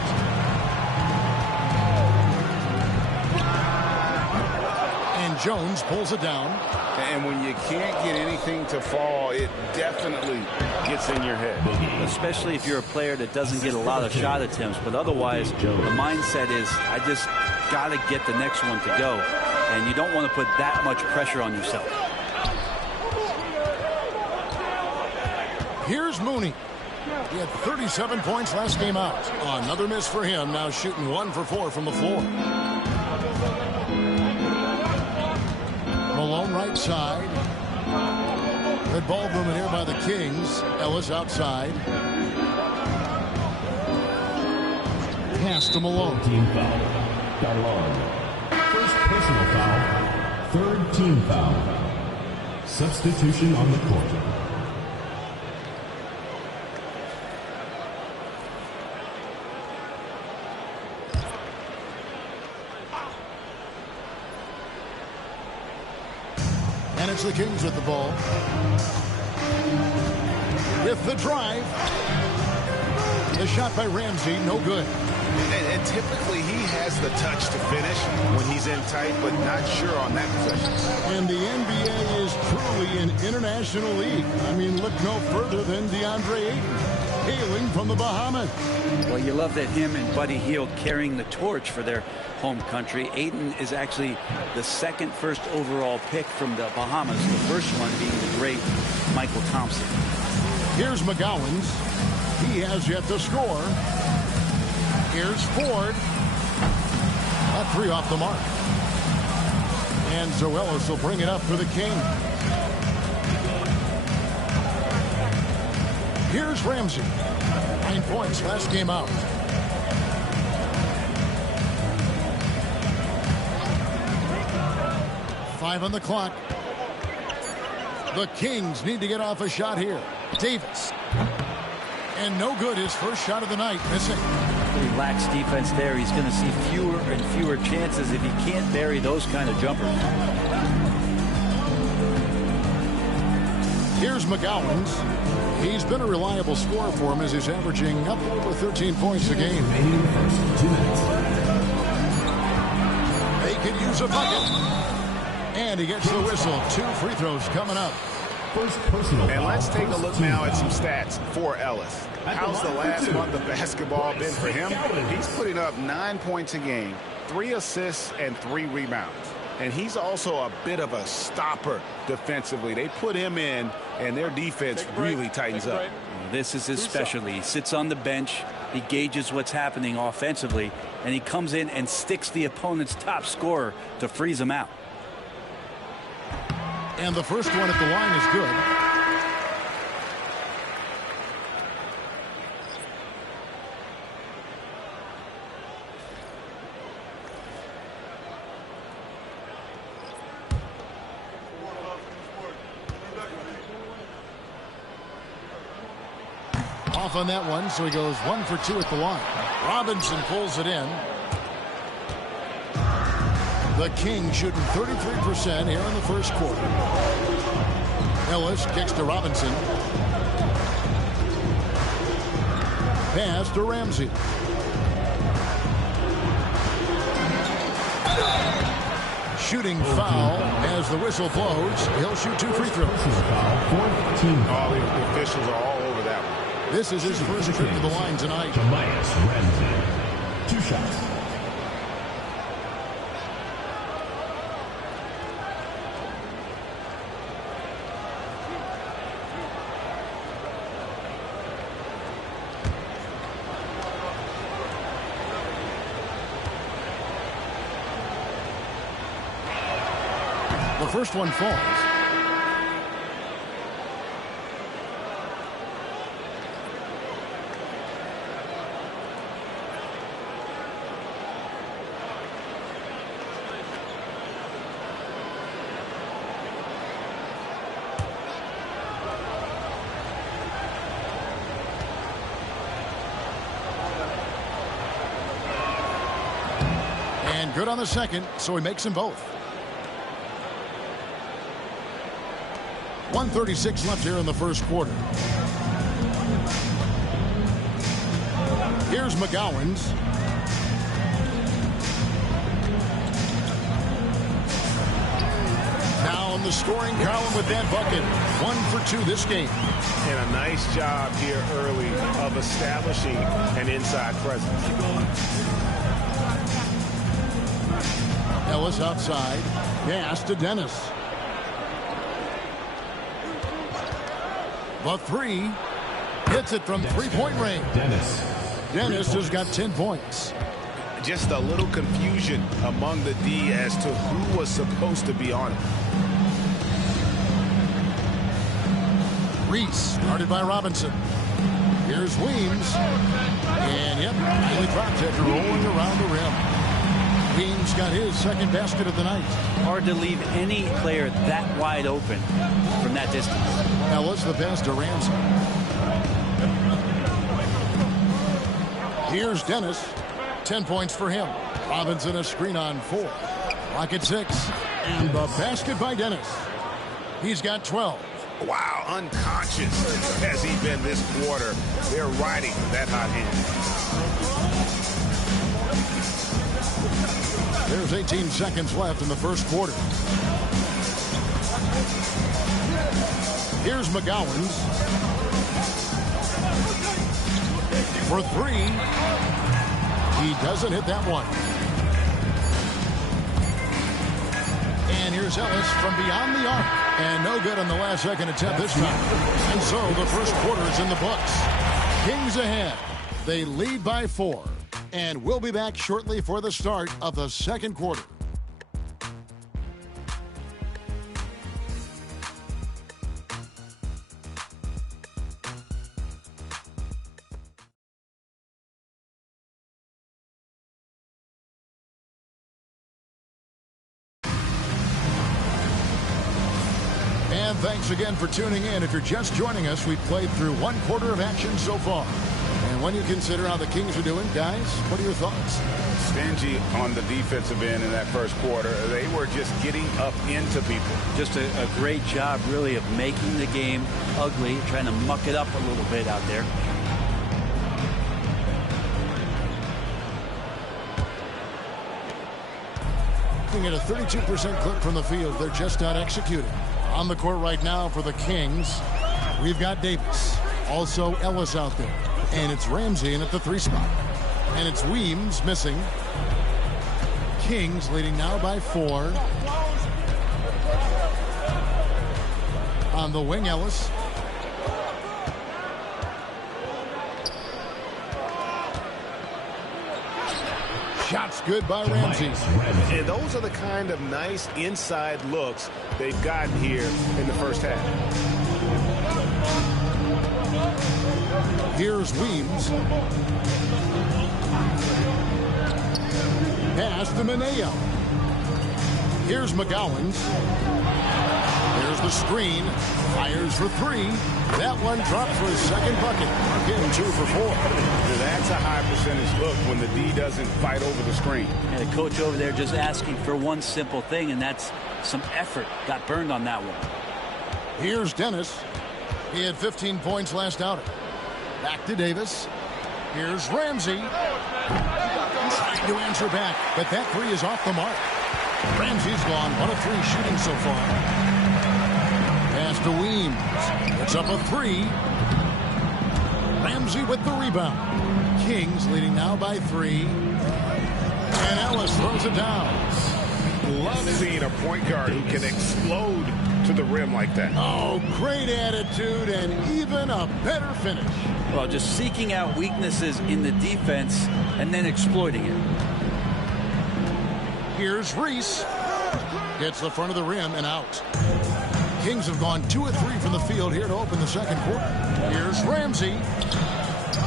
And Jones pulls it down. And when you can't get anything to fall, it definitely gets in your head. Especially if you're a player that doesn't get a lot of shot attempts. But otherwise, the mindset is, I just got to get the next one to go. And you don't want to put that much pressure on yourself. Here's Mooney. He had 37 points last game out. Another miss for him. Now shooting 1 for 4 from the floor. Malone right side. Good ball movement here by the Kings. Ellis outside. Pass to Malone. Team foul. Garland. First personal foul. Third team foul. Substitution on the court. And it's the Kings with the ball. With the drive. The shot by Ramsey, no good. And typically he has the touch to finish when he's in tight, but not sure on that possession. And the NBA is truly an international league. I mean, look no further than DeAndre Ayton, hailing from the Bahamas. Well, you love that him and Buddy Hield carrying the torch for their home country. Ayton is actually the second first overall pick from the Bahamas, the first one being the great Michael Thompson. Here's McGowan's. He has yet to score. Here's Ford. That 3 off the mark. And Zoelos will bring it up for the King. Here's Ramsey. 9 points last game out. Five on the clock. The Kings need to get off a shot here. Davis. And no good, his first shot of the night, missing. He lacks defense there. He's going to see fewer and fewer chances if he can't bury those kind of jumpers. Here's McGowens. He's been a reliable scorer for him as he's averaging up over 13 points a game. They could use a bucket. And he gets the whistle. 2 free throws coming up. And let's take a look now at some stats for Ellis. How's the last month of basketball been for him? He's putting up 9 points a game, 3 assists, and 3 rebounds. And he's also a bit of a stopper defensively. They put him in, and their defense really tightens up. This is his specialty. He sits on the bench. He gauges what's happening offensively, and he comes in and sticks the opponent's top scorer to freeze him out. And the first one at the line is good. Off on that one, so he goes 1 for 2 at the line. Robinson pulls it in. The Kings shooting 33% here in the first quarter. Ellis kicks to Robinson. Pass to Ramsey. Shooting foul as the whistle blows. He'll shoot 2 free throws. All the officials are all over that one. This is his first trip to the line tonight. Tobias Ramsey. 2 shots. The first one falls. And good on the second, so he makes them both. 1:36 left here in the first quarter. Here's McGowens. Now in the scoring column with that bucket. 1 for 2 this game. And a nice job here early of establishing an inside presence. Ellis outside. Pass to Dennis. The 3 hits it from 3-point range. Dennis has got 10 points. Just a little confusion among the D as to who was supposed to be on it. Reese guarded by Robinson. Here's Weems. And yep, he dropped after rolling around the rim. Weems got his second basket of the night. Hard to leave any player that wide open from that distance. Ellis the pass to Ramsey. Here's Dennis. 10 points for him. Robinson a screen on 4. Clock at 6. And the basket by Dennis. He's got 12. Wow, unconscious has he been this quarter. They're riding that hot hand. There's 18 seconds left in the first quarter. Here's McGowens. For 3. He doesn't hit that one. And here's Ellis from beyond the arc. And no good on the last second attempt this time. And so the first quarter is in the books. Kings ahead. They lead by 4. And we'll be back shortly for the start of the second quarter. And thanks again for tuning in. If you're just joining us, we've played through one quarter of action so far. And when you consider how the Kings are doing, guys, what are your thoughts? Stingy on the defensive end in that first quarter. They were just getting up into people. Just a great job, really, of making the game ugly, trying to muck it up a little bit out there. Looking at a 32% clip from the field. They're just not executing. On the court right now for the Kings, we've got Davis. Also Ellis out there. And it's Ramsey in at the 3 spot. And it's Weems missing. Kings leading now by 4. On the wing, Ellis. Shots good by Ramsey. And those are the kind of nice inside looks they've gotten here in the first half. Here's Weems. Pass to Mineo. Here's McGowans. There's the screen. Fires for 3. That one dropped for his second bucket. Again, 2 for 4. That's a high percentage look when the D doesn't fight over the screen. And the coach over there just asking for one simple thing, and that's some effort. Got burned on that one. Here's Dennis. He had 15 points last outing. Back to Davis. Here's Ramsey. Trying to answer back, but that 3 is off the mark. Ramsey's gone 1 of 3 shooting so far. Pass to Weems. It's up a 3. Ramsey with the rebound. Kings leading now by 3. And Ellis throws it down. Love seeing a point guard who can explode to the rim like that. Oh, great attitude and even a better finish. Well, just seeking out weaknesses in the defense and then exploiting it. Here's Reese. Gets the front of the rim and out. Kings have gone 2 of 3 from the field here to open the second quarter. Here's Ramsey.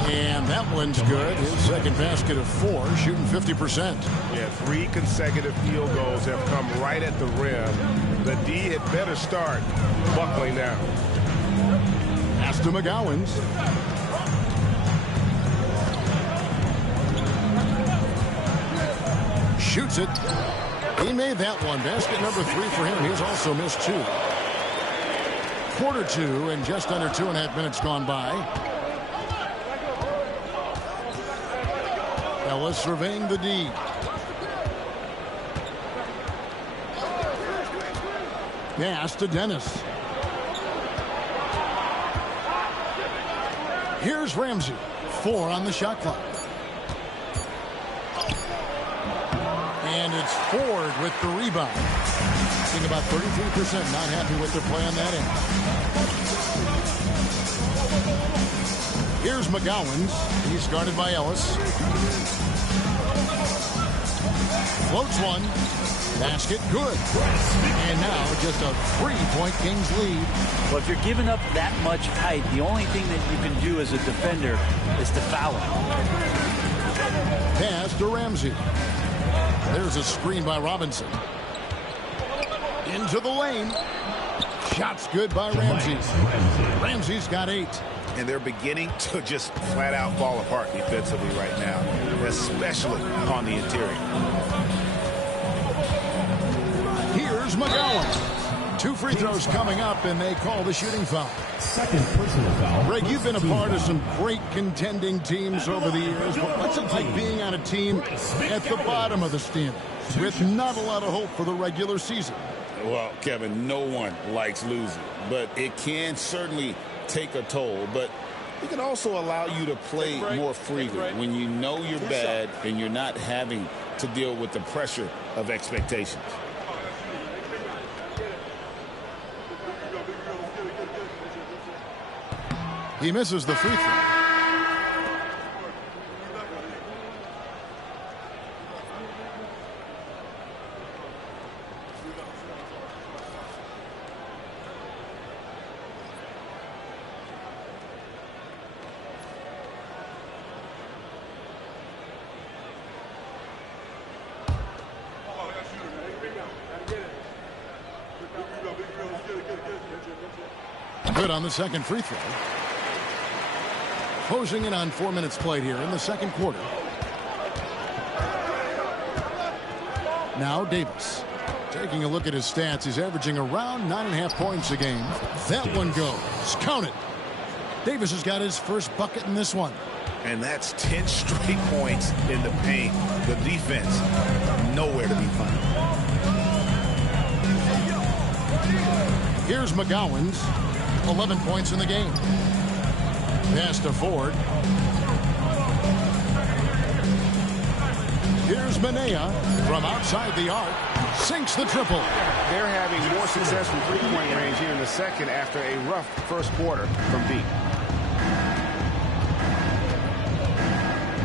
And that one's good. His second basket of 4, shooting 50%. Yeah, 3 consecutive field goals have come right at the rim. The D had better start buckling down. Pass to McGowans. Shoots it. He made that one. Basket number 3 for him. He's also missed 2. Quarter 2 and just under 2.5 minutes gone by. Ellis surveying the D. Pass to Dennis. Here's Ramsey. 4 on the shot clock. And it's Ford with the rebound. Seeing about 33%. Not happy with their play on that end. Here's McGowans. He's guarded by Ellis. Floats one. Basket good. And now just a 3-point Kings lead. Well, if you're giving up that much height, the only thing that you can do as a defender is to foul him. Pass to Ramsey. There's a screen by Robinson. Into the lane. Shots good by Ramsey. Ramsey's got 8. And they're beginning to just flat out fall apart defensively right now, especially on the interior. Here's McGowan. 2 free throws coming up, and they call the shooting foul. Second personal foul. Greg, you've been a part of some great contending teams over the years, but what's it like being on a team at the bottom of the standings with not a lot of hope for the regular season? Well, Kevin, no one likes losing, but it can certainly take a toll. But it can also allow you to play more freely when you know you're bad and you're not having to deal with the pressure of expectations. He misses the free throw. Good on the second free throw. Closing in on 4 minutes played here in the second quarter. Now Davis. Taking a look at his stats, he's averaging around 9.5 points a game. That one goes. Count it. Davis has got his first bucket in this one. And that's 10 straight points in the paint. The defense, nowhere to be found. Here's McGowens. 11 points in the game. Pass to Ford. Here's Manea from outside the arc. Sinks the triple. They're having more success from three-point range here in the second after a rough first quarter from deep.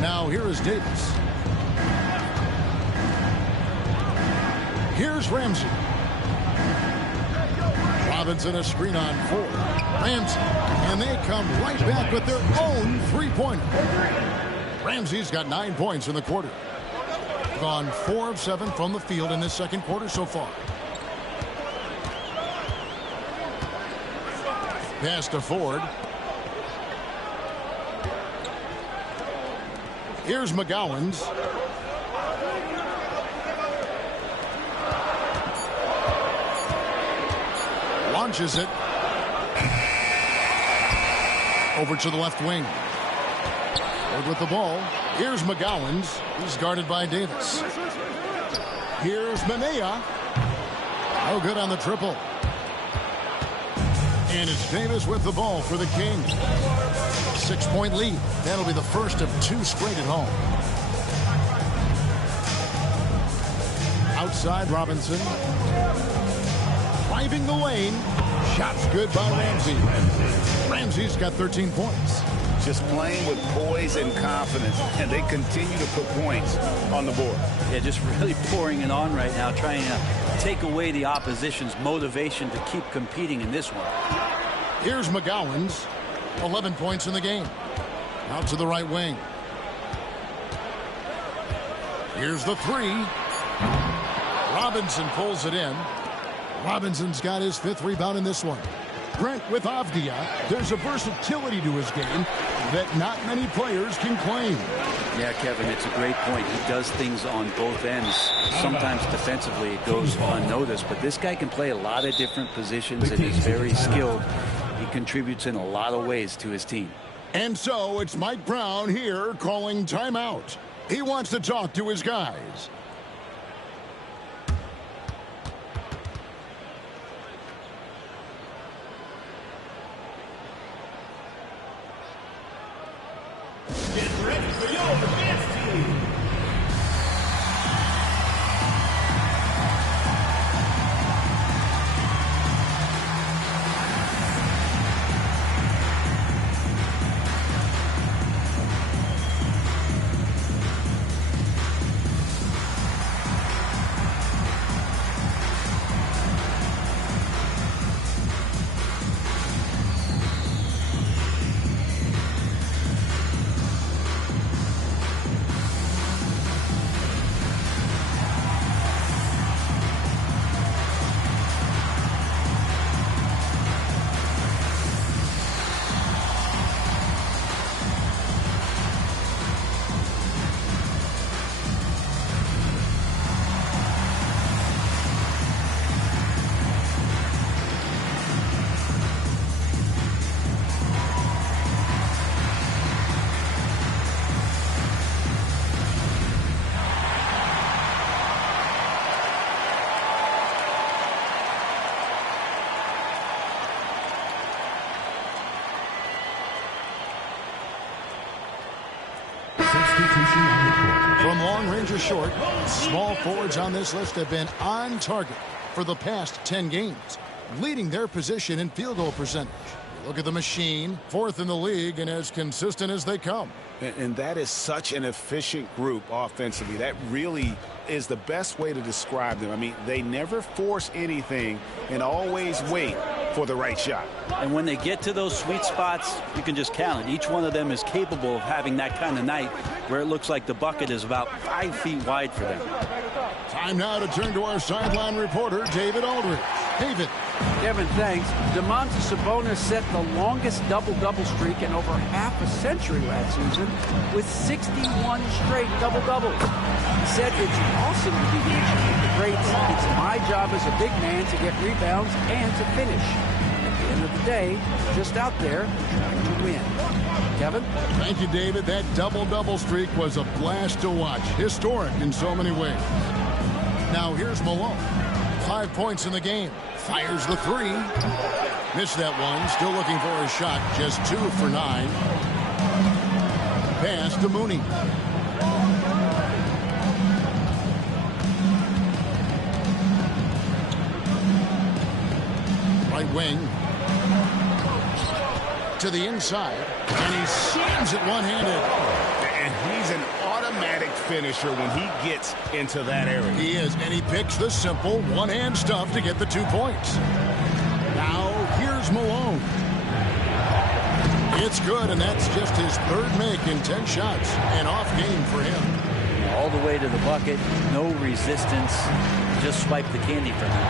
Now here is Davis. Here's Ramsey. Robinson a screen on Ford. Ramsey. And they come right back with their own three-pointer. Ramsey's got 9 points in the quarter. Gone 4 of 7 from the field in this second quarter so far. Pass to Ford. Here's McGowens. Launches it. Over to the left wing. Ford with the ball. Here's McGowens. He's guarded by Davis. Here's Manea. No good on the triple. And it's Davis with the ball for the Kings. 6-point lead. That'll be the first of 2 straight at home. Outside Robinson. Driving the lane. Shots good by Ramsey. Ramsey's got 13 points. Just playing with poise and confidence, and they continue to put points on the board. Yeah, just really pouring it on right now, trying to take away the opposition's motivation to keep competing in this one. Here's McGowens. 11 points in the game. Out to the right wing. Here's the three. Robinson pulls it in. Robinson's got his 5th rebound in this one. Brent, with Avdia, there's a versatility to his game that not many players can claim. Yeah, Kevin, it's a great point. He does things on both ends. Sometimes defensively it goes unnoticed, but this guy can play a lot of different positions and is very skilled. He contributes in a lot of ways to his team. And so it's Mike Brown here calling timeout. He wants to talk to his guys. From long range or short, small forwards on this list have been on target for the past 10 games, leading their position in field goal percentage. Look at the machine, 4th in the league and as consistent as they come. And that is such an efficient group offensively. That really is the best way to describe them. I mean, they never force anything and always wait for the right shot. And when they get to those sweet spots, you can just count it. Each one of them is capable of having that kind of night where it looks like the bucket is about 5 feet wide for them. Time now to turn to our sideline reporter, David Aldridge. David. Kevin, thanks. Domantas Sabonis set the longest double-double streak in over half a century last season with 61 straight double-doubles. He said, "It's awesome to be mentioned with the greats. It's my job as a big man to get rebounds and to finish. At the end of the day, just out there trying to win." Kevin? Thank you, David. That double-double streak was a blast to watch. Historic in so many ways. Now here's Malone. 5 points in the game. Fires the three. Missed that one. Still looking for a shot. Just 2 for 9. Pass to Mooney. Right wing. To the inside. And he slams it one-handed. And he's an automatic finisher when he gets into that area. He is, and he picks the simple one-hand stuff to get the 2 points. Now, here's Malone. It's good, and that's just his third make in 10 shots. An off game for him. All the way to the bucket, no resistance. Just swipe the candy from him.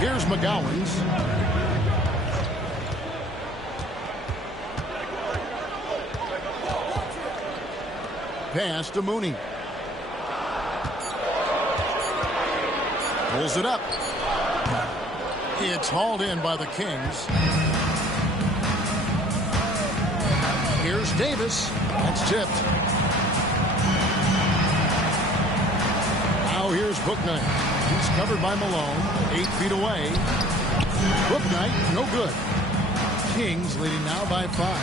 Here's McGowan's. Pass to Mooney. Pulls it up. It's hauled in by the Kings. Here's Davis. That's tipped. Now here's Bouknight. He's covered by Malone. 8 feet away. Bouknight, no good. Kings leading now by 5.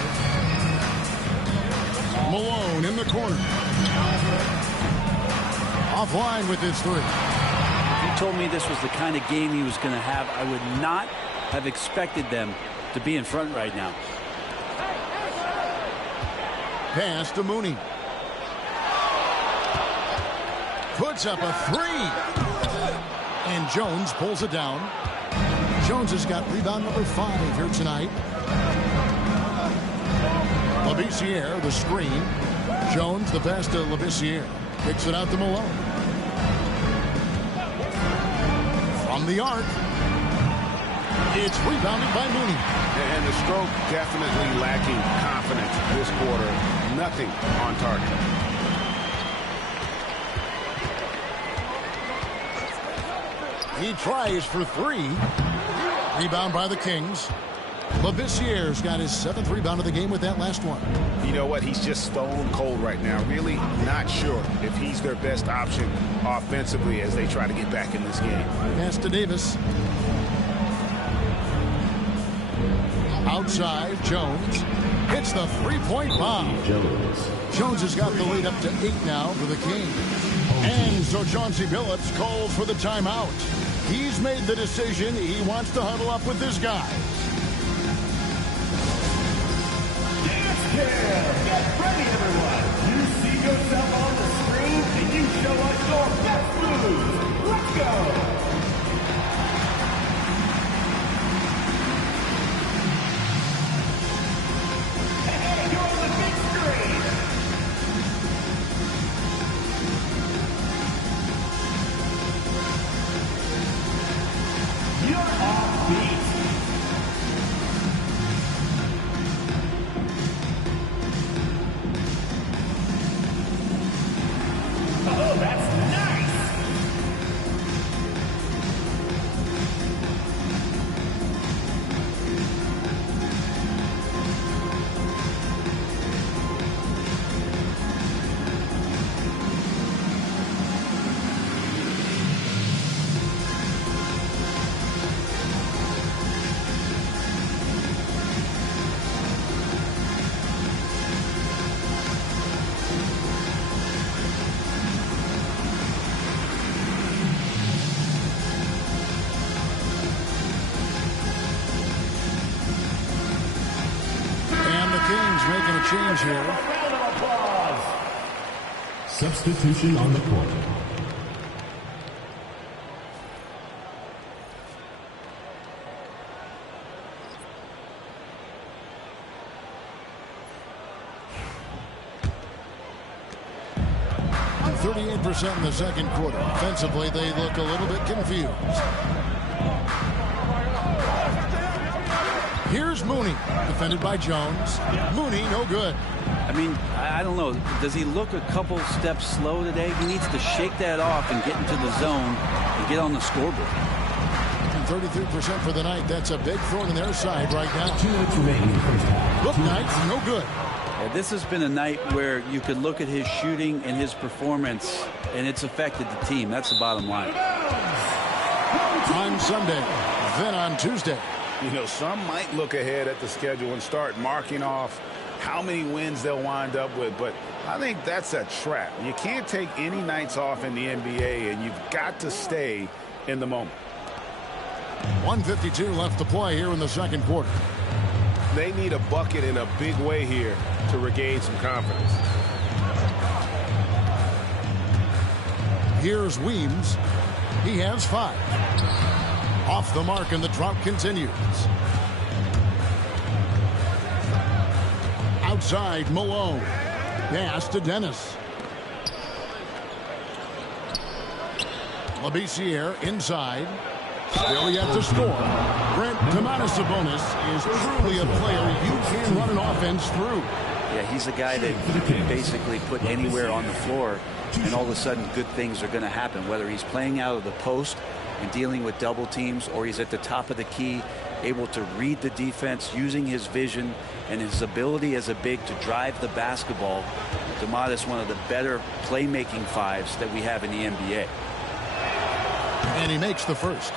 Malone in the corner. Offline with his three. If you told me this was the kind of game he was going to have, I would not have expected them to be in front right now. Pass to Mooney. Puts up a three. And Jones pulls it down. Jones has got rebound number 5 here tonight. Labissiere, the screen. Jones, the pass to Labissiere. Kicks it out to Malone. From the arc. It's rebounded by Mooney. And the stroke definitely lacking confidence this quarter. Nothing on target. He tries for 3. Rebound by the Kings. Labissiere's got his 7th rebound of the game with that last one. You know what? He's just stone cold right now. Really not sure if he's their best option offensively as they try to get back in this game. Pass to Davis. Outside, Jones hits the three-point bomb. Jones has got the lead up to 8 now for the Kings. And so Chauncey Billups calls for the timeout. He's made the decision. He wants to huddle up with this guy. Get ready, everyone. You see yourself on the screen, and you show us your best moves. Let's go. Hey, you're on the big screen. You're off beat. Oh, that's nice! Making a change here. Substitution on the court. 38% in the second quarter. Offensively, they look a little bit confused. Here's Mooney, defended by Jones. Mooney, no good. I mean, I don't know. Does he look a couple steps slow today? He needs to shake that off and get into the zone and get on the scoreboard. 33% for the night. That's a big thorn in their side right now. 2 minutes remaining in the first half. Look, Knight, no good. Yeah, this has been a night where you could look at his shooting and his performance, and it's affected the team. That's the bottom line. On Sunday, then on Tuesday. You know, some might look ahead at the schedule and start marking off how many wins they'll wind up with, but I think that's a trap. You can't take any nights off in the NBA, and you've got to stay in the moment. 1:52 left to play here in the second quarter. They need a bucket in a big way here to regain some confidence. Here's Weems. He has 5. Off the mark, and the drought continues. Outside, Malone. Pass to Dennis. Labissiere inside. Still yet to score. Brent Domantas Sabonis is truly a player you can run an offense through. Yeah, he's a guy that you can basically put anywhere on the floor, and all of a sudden good things are going to happen, whether he's playing out of the post and dealing with double teams, or he's at the top of the key, able to read the defense, using his vision and his ability as a big to drive the basketball. Domantas, one of the better playmaking 5s that we have in the NBA. And he makes the first.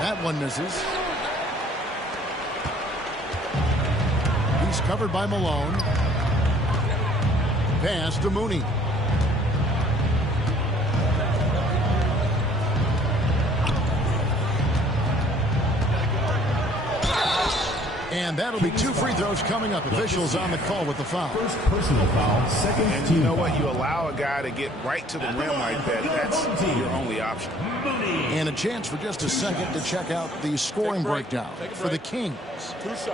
That one misses. He's covered by Malone. Pass to Mooney. And that'll be 2 free throws coming up. Officials on the call with the foul. First personal foul, second and team you know what? foul. You allow a guy to get right to the rim like that. That's your only option. And a chance for just a second to check out the scoring breakdown for the Kings.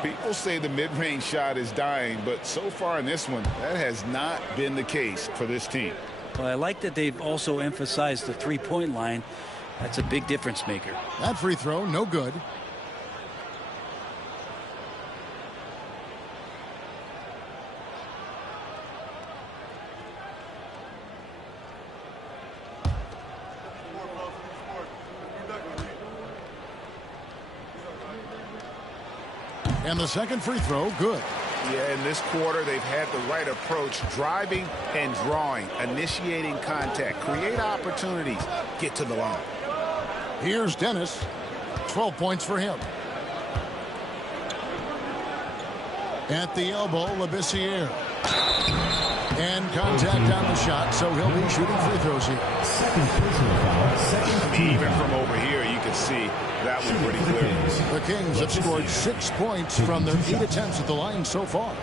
People say the mid-range shot is dying, but so far in this one, that has not been the case for this team. Well, I like that they've also emphasized the three-point line. That's a big difference maker. That free throw, no good. And the second free throw, good. Yeah, in this quarter, they've had the right approach, driving and drawing, initiating contact, create opportunities, get to the line. Here's Dennis. 12 points for him. At the elbow, Labissiere. And contact on the shot, so he'll be shooting free throws here. Second personal foul, second team Even foul. from over here, you can see that was pretty clear. The Kings have scored 6 points from their 8 attempts at the line so far.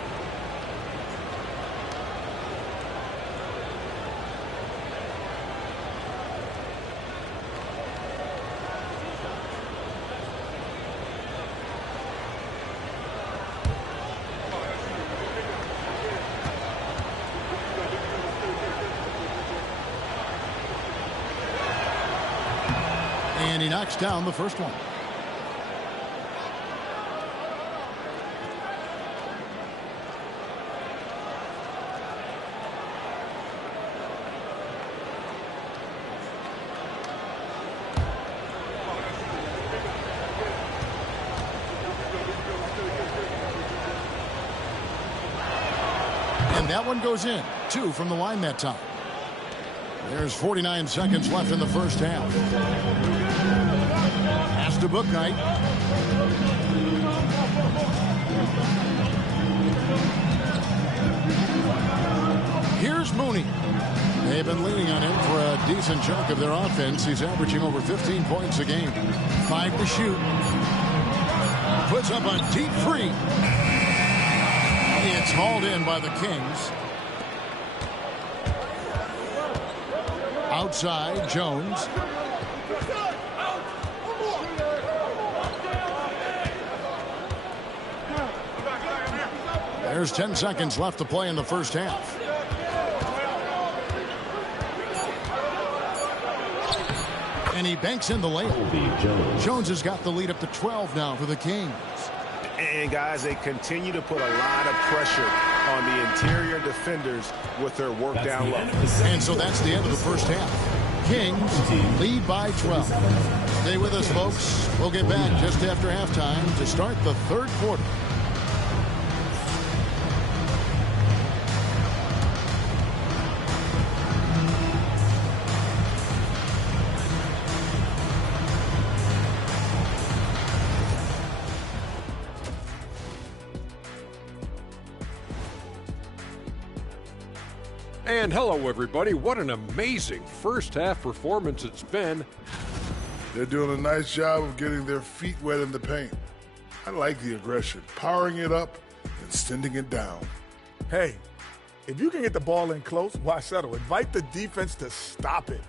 And he knocks down the first one. And that one goes in. 2 from the line that time. There's 49 seconds left in the first half. Pass to Bouknight. Here's Mooney. They've been leaning on him for a decent chunk of their offense. He's averaging over 15 points a game. 5 to shoot. puts up a deep three. It's hauled in by the Kings. Outside, Jones. There's 10 seconds left to play in the first half. And he banks in the layup. Jones has got the lead up to 12 now for the Kings. And, guys, they continue to put a lot of pressure on the interior defenders with their work down low. And so that's the end of the first half. Kings lead by 12. Stay with us, folks. We'll get back just after halftime to start the third quarter. And hello, everybody. What an amazing first half performance it's been. They're doing a nice job of getting their feet wet in the paint. I like the aggression, powering it up and sending it down. Hey, if you can get the ball in close, why settle? Invite the defense to stop it.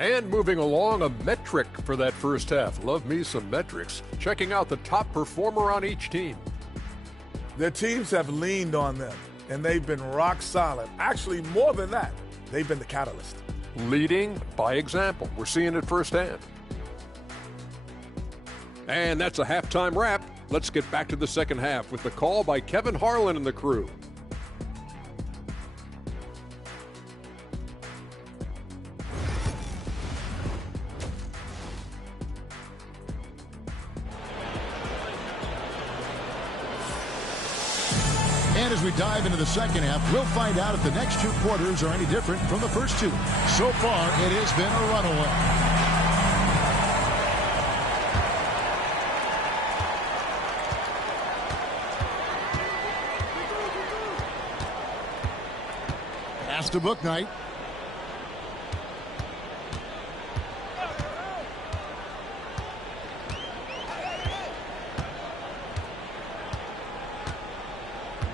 And moving along, a metric for that first half. Love me some metrics. Checking out the top performer on each team. Their teams have leaned on them, and they've been rock solid. Actually, more than that, they've been the catalyst. Leading by example. We're seeing it firsthand. And that's a halftime wrap. Let's get back to the second half with the call by Kevin Harlan and the crew. And as we dive into the second half, we'll find out if the next two quarters are any different from the first two. So far, it has been a runaway. Pass to Bouknight.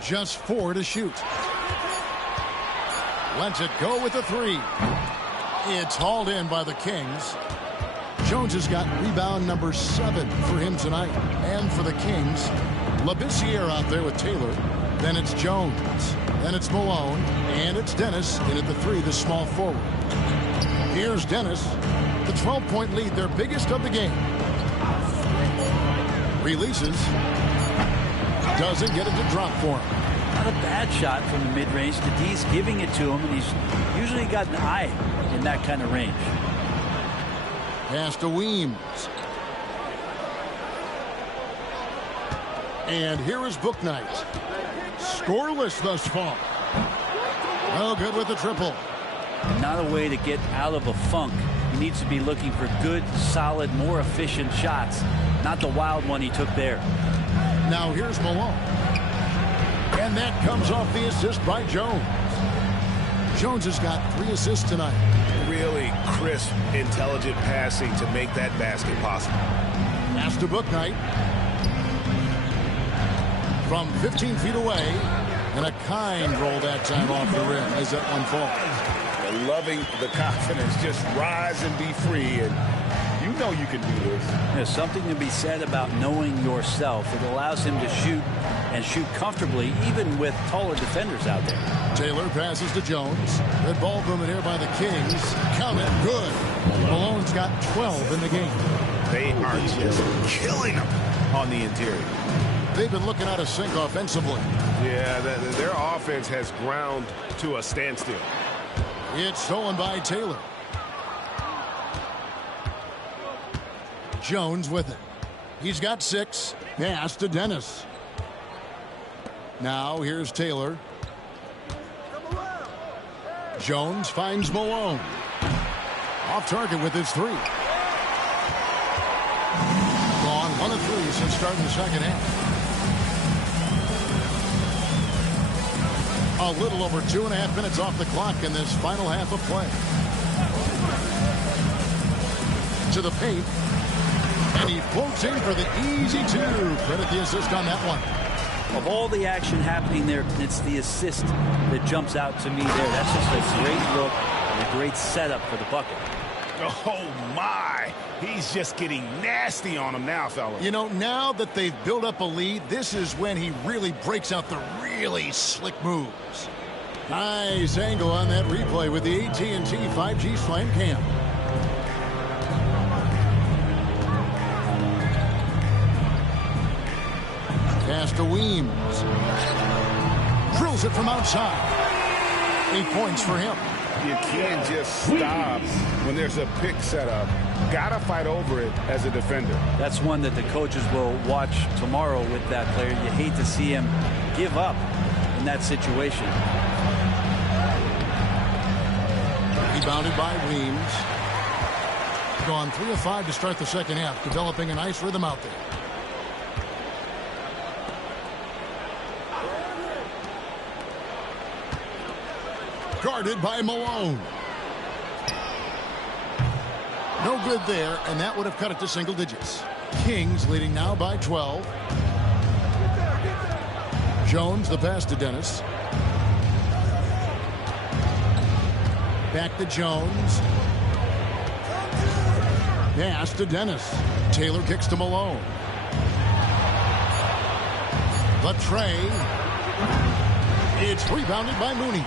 Just 4 to shoot. Lets it go with a 3. It's hauled in by the Kings. Jones has got rebound number 7 for him tonight. And for the Kings, Labissiere out there with Taylor. Then it's Jones. Then it's Malone. And it's Dennis in at the 3, the small forward. Here's Dennis. The 12-point lead, their biggest of the game. Releases. Doesn't get it to drop for him. Not a bad shot from the mid-range. The D's giving it to him, and he's usually got an eye in that kind of range. Pass to Weems. And here is Bouknight. Scoreless thus far. Oh, good with the triple. Not a way to get out of a funk. He needs to be looking for good, solid, more efficient shots. Not the wild one he took there. Now here's Malone. And that comes off the assist by Jones. Jones has got 3 assists tonight. Really crisp, intelligent passing to make that basket possible. Pass to Bouknight. From 15 feet away. And a kind roll that time off the rim as that one falls. Loving the confidence. Just rise and be free. And you know you can do this. There's something to be said about knowing yourself. It allows him to shoot and shoot comfortably, even with taller defenders out there. Taylor passes to Jones. Good ball movement here by the Kings. Count it. Good. Malone's got 12 in the game. They are just killing them on the interior. They've been looking out of sync offensively. Yeah, their offense has ground to a standstill. It's stolen by Taylor. Jones with it. He's got 6. Pass to Dennis. Now here's Taylor. Jones finds Malone. Off target with his 3. Gone 1 of 3 since starting the second half. A little over 2.5 minutes off the clock in this final half of play. To the paint. And he floats in for the easy two. Credit the assist on that one. Of all the action happening there, it's the assist that jumps out to me there. That's just a great look and a great setup for the bucket. Oh, my. He's just getting nasty on him now, fellas. You know, now that they've built up a lead, this is when he really breaks out the really slick moves. Nice angle on that replay with the AT&T 5G Slam Cam. Pass to Weems. Drills it from outside. 8 points for him. You can't just stop when there's a pick set up. Gotta fight over it as a defender. That's one that the coaches will watch tomorrow with that player. You hate to see him give up in that situation. Rebounded by Weems. Gone 3 of 5 to start the second half, developing a nice rhythm out there. Guarded by Malone. No good there, and that would have cut it to single digits. Kings leading now by 12. Jones, the pass to Dennis. Back to Jones. Pass to Dennis. Taylor kicks to Malone. The tray. It's rebounded by Mooney.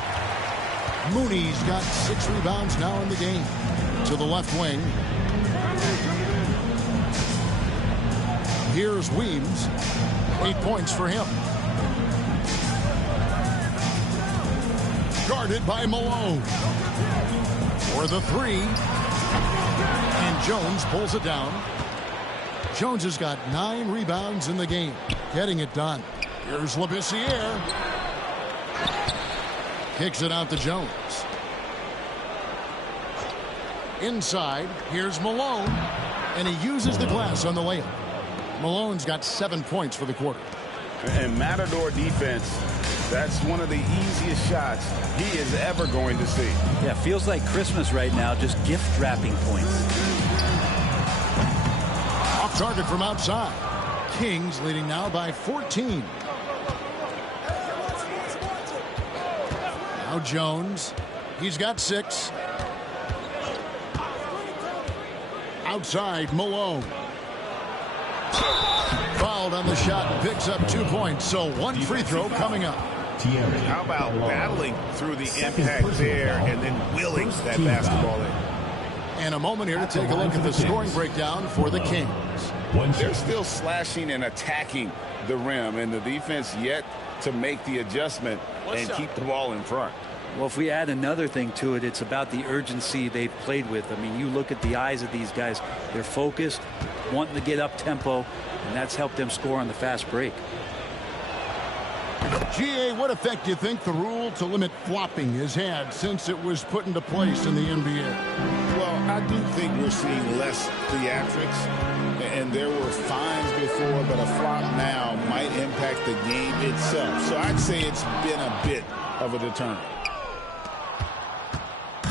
Mooney's got 6 rebounds now in the game. To the left wing. Here's Weems. 8 points for him. Guarded by Malone. For the 3. And Jones pulls it down. Jones has got 9 rebounds in the game. Getting it done. Here's Labissiere. Kicks it out to Jones. Inside, here's Malone. And he uses the glass on the layup. Malone's got 7 points for the quarter. And Matador defense, that's one of the easiest shots he is ever going to see. Yeah, feels like Christmas right now, just gift wrapping points. Off target from outside. Kings leading now by 14. Now Jones. He's got 6. Outside, Malone. Fouled on the shot and picks up 2 points. So 1 free throw coming up. How about battling through the impact there and then willing that basketball in? And a moment here to take a look at the scoring breakdown for the Kings. They're still slashing and attacking the rim, and the defense yet to make the adjustment and keep the ball in front. Well, if we add another thing to it, it's about the urgency they've played with. I mean, you look at the eyes of these guys. They're focused, wanting to get up tempo, and that's helped them score on the fast break. GA, what effect do you think the rule to limit flopping has had since it was put into place in the NBA? Well, I do think we're seeing less theatrics, and there were fines before, but a flop now might impact the game itself. So I'd say it's been a bit of a deterrent.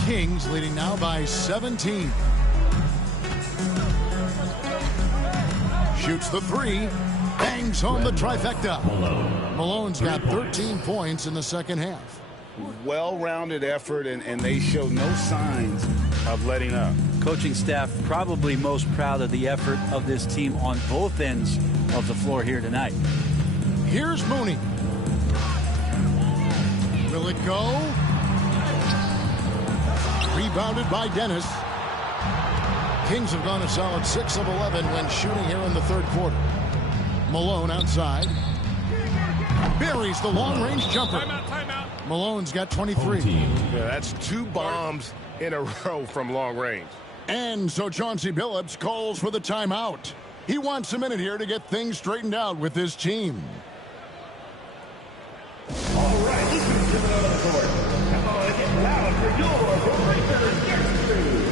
Kings leading now by 17. Shoots the 3. Bangs home the trifecta. Malone's got 13 points in the second half. Well-rounded effort, and they show no signs of letting up. Coaching staff probably most proud of the effort of this team on both ends of the floor here tonight. Here's Mooney. Will it go? Rebounded by Dennis. Kings have gone a solid 6 of 11 when shooting here in the third quarter. Malone outside. Buries the long-range jumper. Timeout. Malone's got 23. Yeah, that's 2 bombs in a row from long range. And so Chauncey Billups calls for the timeout. He wants a minute here to get things straightened out with his team. All right, let's give it on the court. Come on, get loud for your Rangers Yesterday.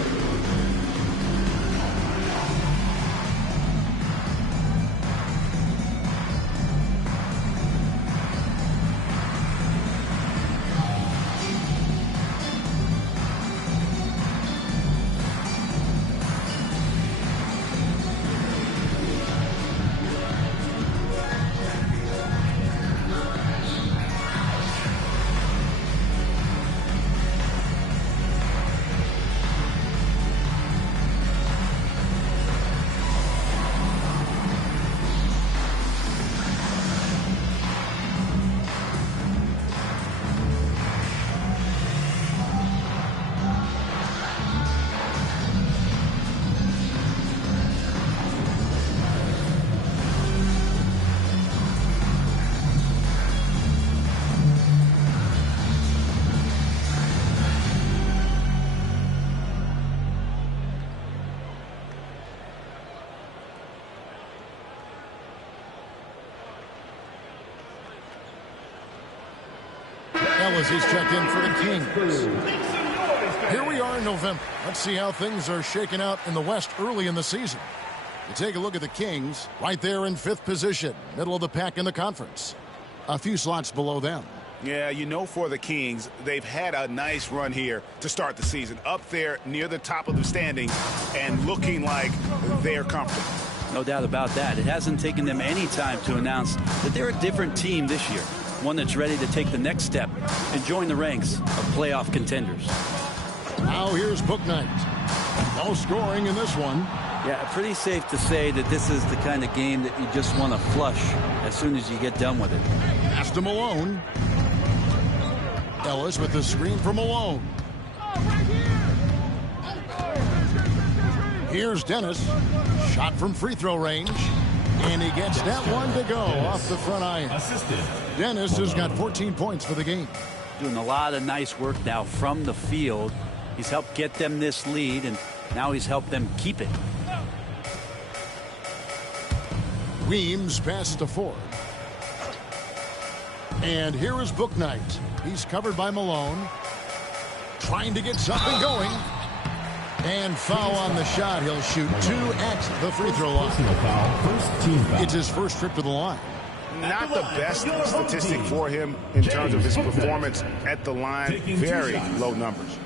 Ellis is checked in for the Kings. Here we are in November. Let's see how things are shaking out in the West early in the season. You take a look at the Kings, right there in 5th position, middle of the pack in the conference. A few slots below them. Yeah, you know, for the Kings, they've had a nice run here to start the season. Up there near the top of the standings and looking like they're comfortable. No doubt about that. It hasn't taken them any time to announce that they're a different team this year. One that's ready to take the next step and join the ranks of playoff contenders. Now here's Bouknight. No scoring in this one. Yeah, pretty safe to say that this is the kind of game that you just want to flush as soon as you get done with it. Pass to Malone. Ellis with the screen for Malone. Here's Dennis. Shot from free throw range. And he gets that one to go off the front iron. Dennis has got 14 points for the game. Doing a lot of nice work now from the field. He's helped get them this lead, and now he's helped them keep it. Weems passes to Ford. And here is Bouknight. He's covered by Malone. Trying to get something going. And foul on the shot. He'll shoot 2 at the free throw line. It's his first trip to the line. Not the best statistic for him in terms of his performance at the line. Very low numbers.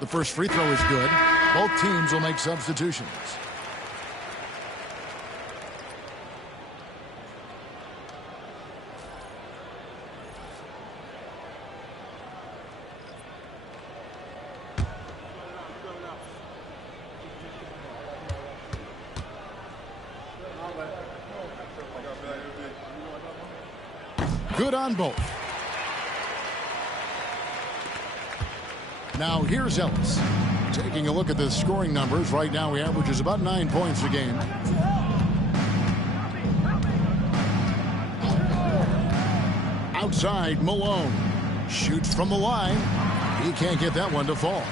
The first free throw is good. Both teams will make substitutions. Good on both. Now here's Ellis. Taking a look at the scoring numbers. Right now he averages about 9 points a game. Outside, Malone. Shoots from the line. He can't get that one to fall.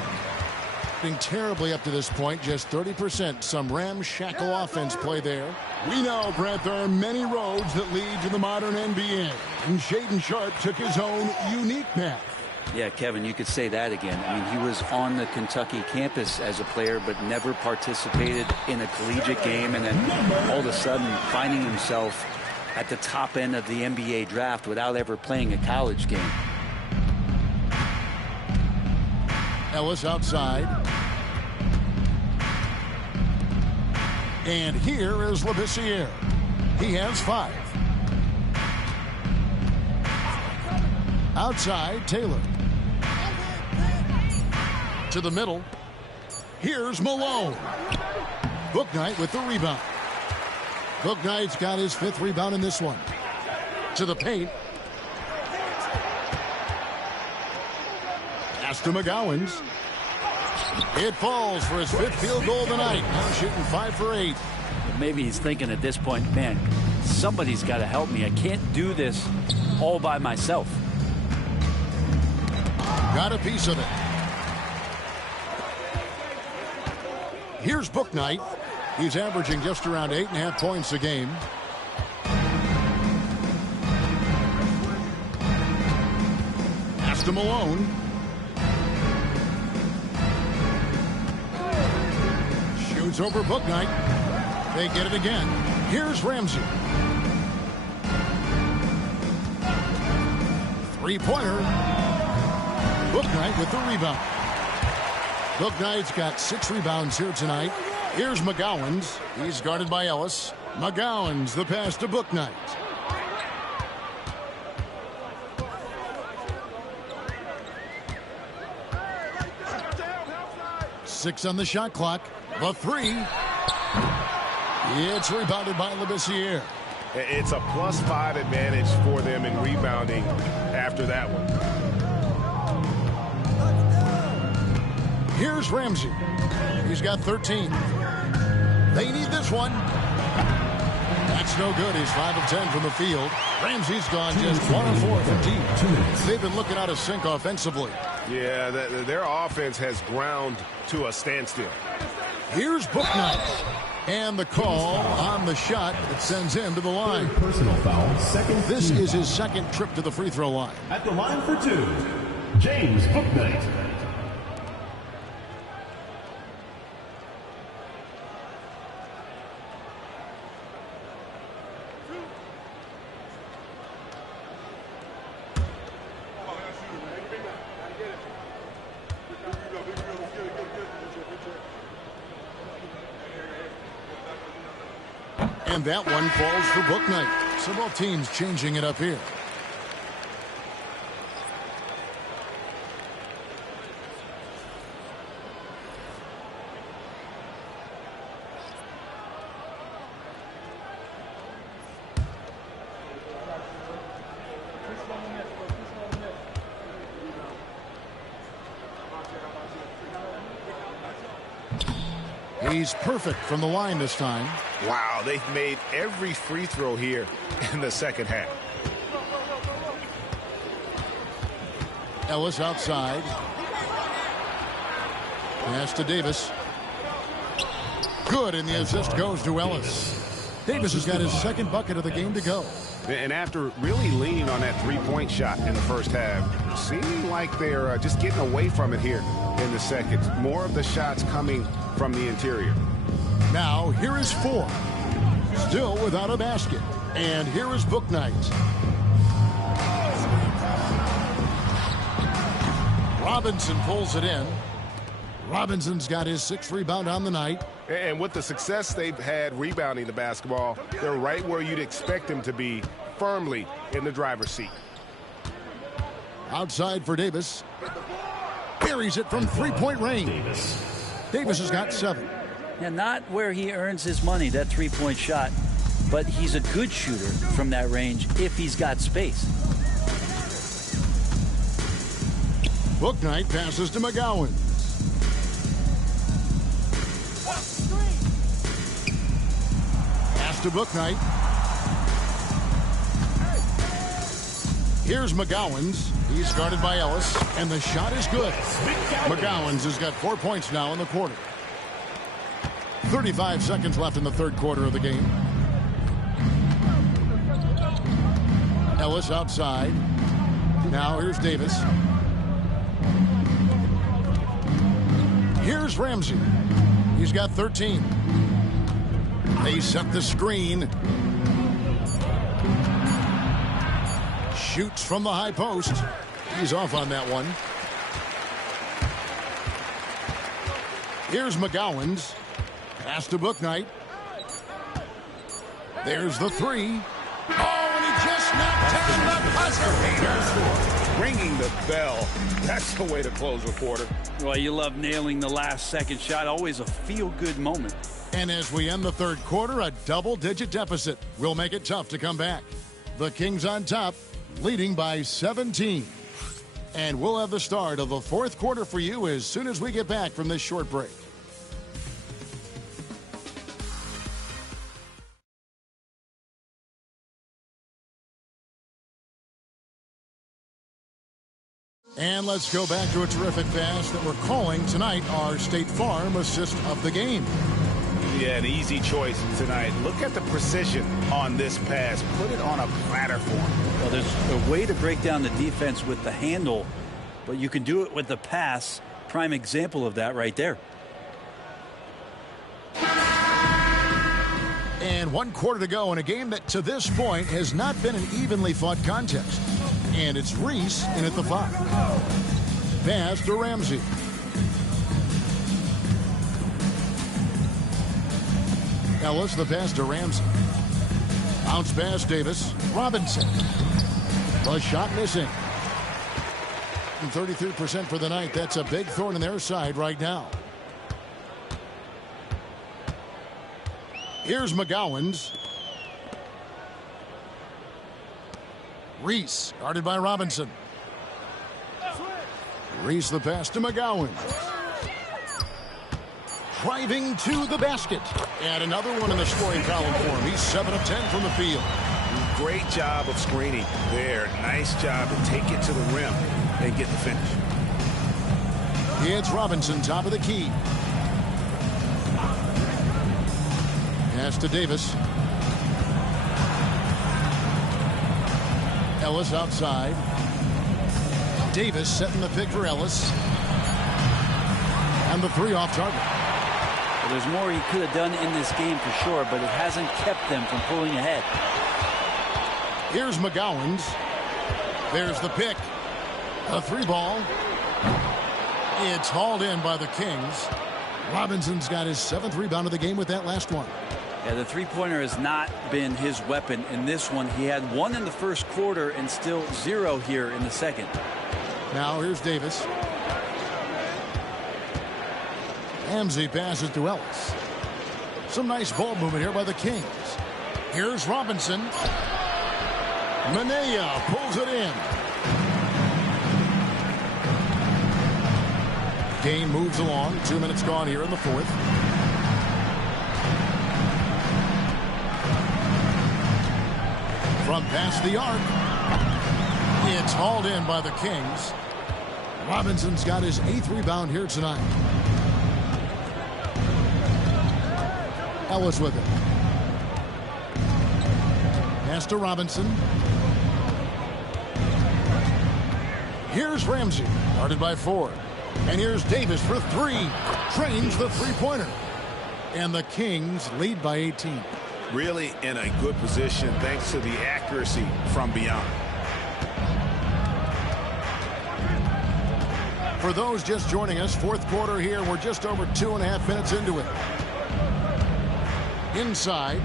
Being terribly up to this point, just 30%. Some ramshackle offense play there. We know, Brett, there are many roads that lead to the modern NBA. And Shaedon Sharpe took his own unique path. Yeah, Kevin, you could say that again. I mean, he was on the Kentucky campus as a player, but never participated in a collegiate game. And then all of a sudden finding himself at the top end of the NBA draft without ever playing a college game. Ellis outside. And here is Labissiere. He has 5. Outside, Taylor. To the middle. Here's Malone. Bouknight with the rebound. Bouknight's got his 5th rebound in this one. To the paint. Pass to McGowens. It falls for his 5th field goal of the night. Now shooting 5 for 8. Maybe he's thinking at this point, man, somebody's got to help me. I can't do this all by myself. Got a piece of it. Here's Bouknight. He's averaging just around 8.5 points a game. Pass to Malone. Shoots over Bouknight. They get it again. Here's Ramsey. 3-pointer. Bouknight with the rebound. Bouknight's got 6 rebounds here tonight. Here's McGowens. He's guarded by Ellis. McGowens, the pass to Bouknight. Six on the shot clock. The 3. It's rebounded by Labissiere. It's a +5 advantage for them in rebounding after that one. Here's Ramsey. He's got 13. They need this one. That's no good. He's 5 of 10 from the field. Ramsey's gone just 1 of 4 from deep. They've been looking out of sync offensively. Yeah, their offense has ground to a standstill. Here's Bouknight. And the call on the shot that sends him to the line. Personal foul, second. This is his second trip to the free throw line. At the line for 2, James Bouknight. And that one falls for Bouknight. So both teams changing it up here. He's perfect from the line this time. Wow, they've made every free throw here in the second half. Ellis outside. Pass to Davis. Good, and the assist goes to Ellis. Davis has got his second bucket of the game to go. And after really leaning on that three-point shot in the first half, seeming like they're just getting away from it here in the second. More of the shots coming from the interior. Now, here is 4. Still without a basket. And here is Bouknight. Robinson pulls it in. Robinson's got his 6th rebound on the night. And with the success they've had rebounding the basketball, they're right where you'd expect them to be, firmly in the driver's seat. Outside for Davis. Buries it from three-point range. Davis has got 7. Yeah, not where he earns his money, that three-point shot, but he's a good shooter from that range if he's got space. Bouknight passes to McGowan. Pass to Bouknight. Here's McGowan's. He's guarded by Ellis, and the shot is good. McGowan's has got 4 points now in the quarter. 35 seconds left in the third quarter of the game. Ellis outside. Now here's Davis. Here's Ramsey. He's got 13. They set the screen. Shoots from the high post. He's off on that one. Here's McGowan's. Pass to Bouknight. There's the 3. Oh, and he just knocked down the buzzer. Ringing the bell. That's the way to close a quarter. Well, you love nailing the last second shot. Always a feel-good moment. And as we end the third quarter, a double-digit deficit will make it tough to come back. The Kings on top, leading by 17. And we'll have the start of the fourth quarter for you as soon as we get back from this short break. And let's go back to a terrific pass that we're calling tonight our State Farm assist of the game. Yeah, an easy choice tonight. Look at the precision on this pass. Put it on a platter for him. Well, there's a way to break down the defense with the handle, but you can do it with the pass. Prime example of that right there. And 1 quarter to go in a game that to this point has not been an evenly fought contest. And it's Reese in at the 5. Pass to Ramsey. Ellis, the pass to Ramsey. Bounce pass, Davis. Robinson. The shot missing. 33% for the night. That's a big thorn in their side right now. Here's McGowan's. Reese, guarded by Robinson. Reese the pass to McGowan. driving to the basket. And another one in the scoring column for him. He's 7 of 10 from the field. Great job of screening there. Nice job to take it to the rim and get the finish. It's Robinson, top of the key. Pass to Davis. Ellis outside. Davis setting the pick for Ellis. And the three off target. Well, there's more he could have done in this game for sure, but it hasn't kept them from pulling ahead. Here's McGowens. There's the pick. A three ball. It's hauled in by the Kings. Robinson's got his 7th rebound of the game with that last one. Yeah, the three-pointer has not been his weapon in this one. He had 1 in the first quarter and still 0 here in the second. Now here's Davis. Ramsey passes to Ellis. Some nice ball movement here by the Kings. Here's Robinson. Minaya pulls it in. Game moves along. 2 minutes gone here in the fourth. From past the arc. It's hauled in by the Kings. Robinson's got his 8th rebound here tonight. Ellis with it. Pass to Robinson. Here's Ramsey. Guarded by Ford. And here's Davis for 3. Drains the three-pointer. And the Kings lead by 18. Really in a good position thanks to the accuracy from beyond. For those just joining us, fourth quarter here. We're just over 2.5 minutes into it. Inside.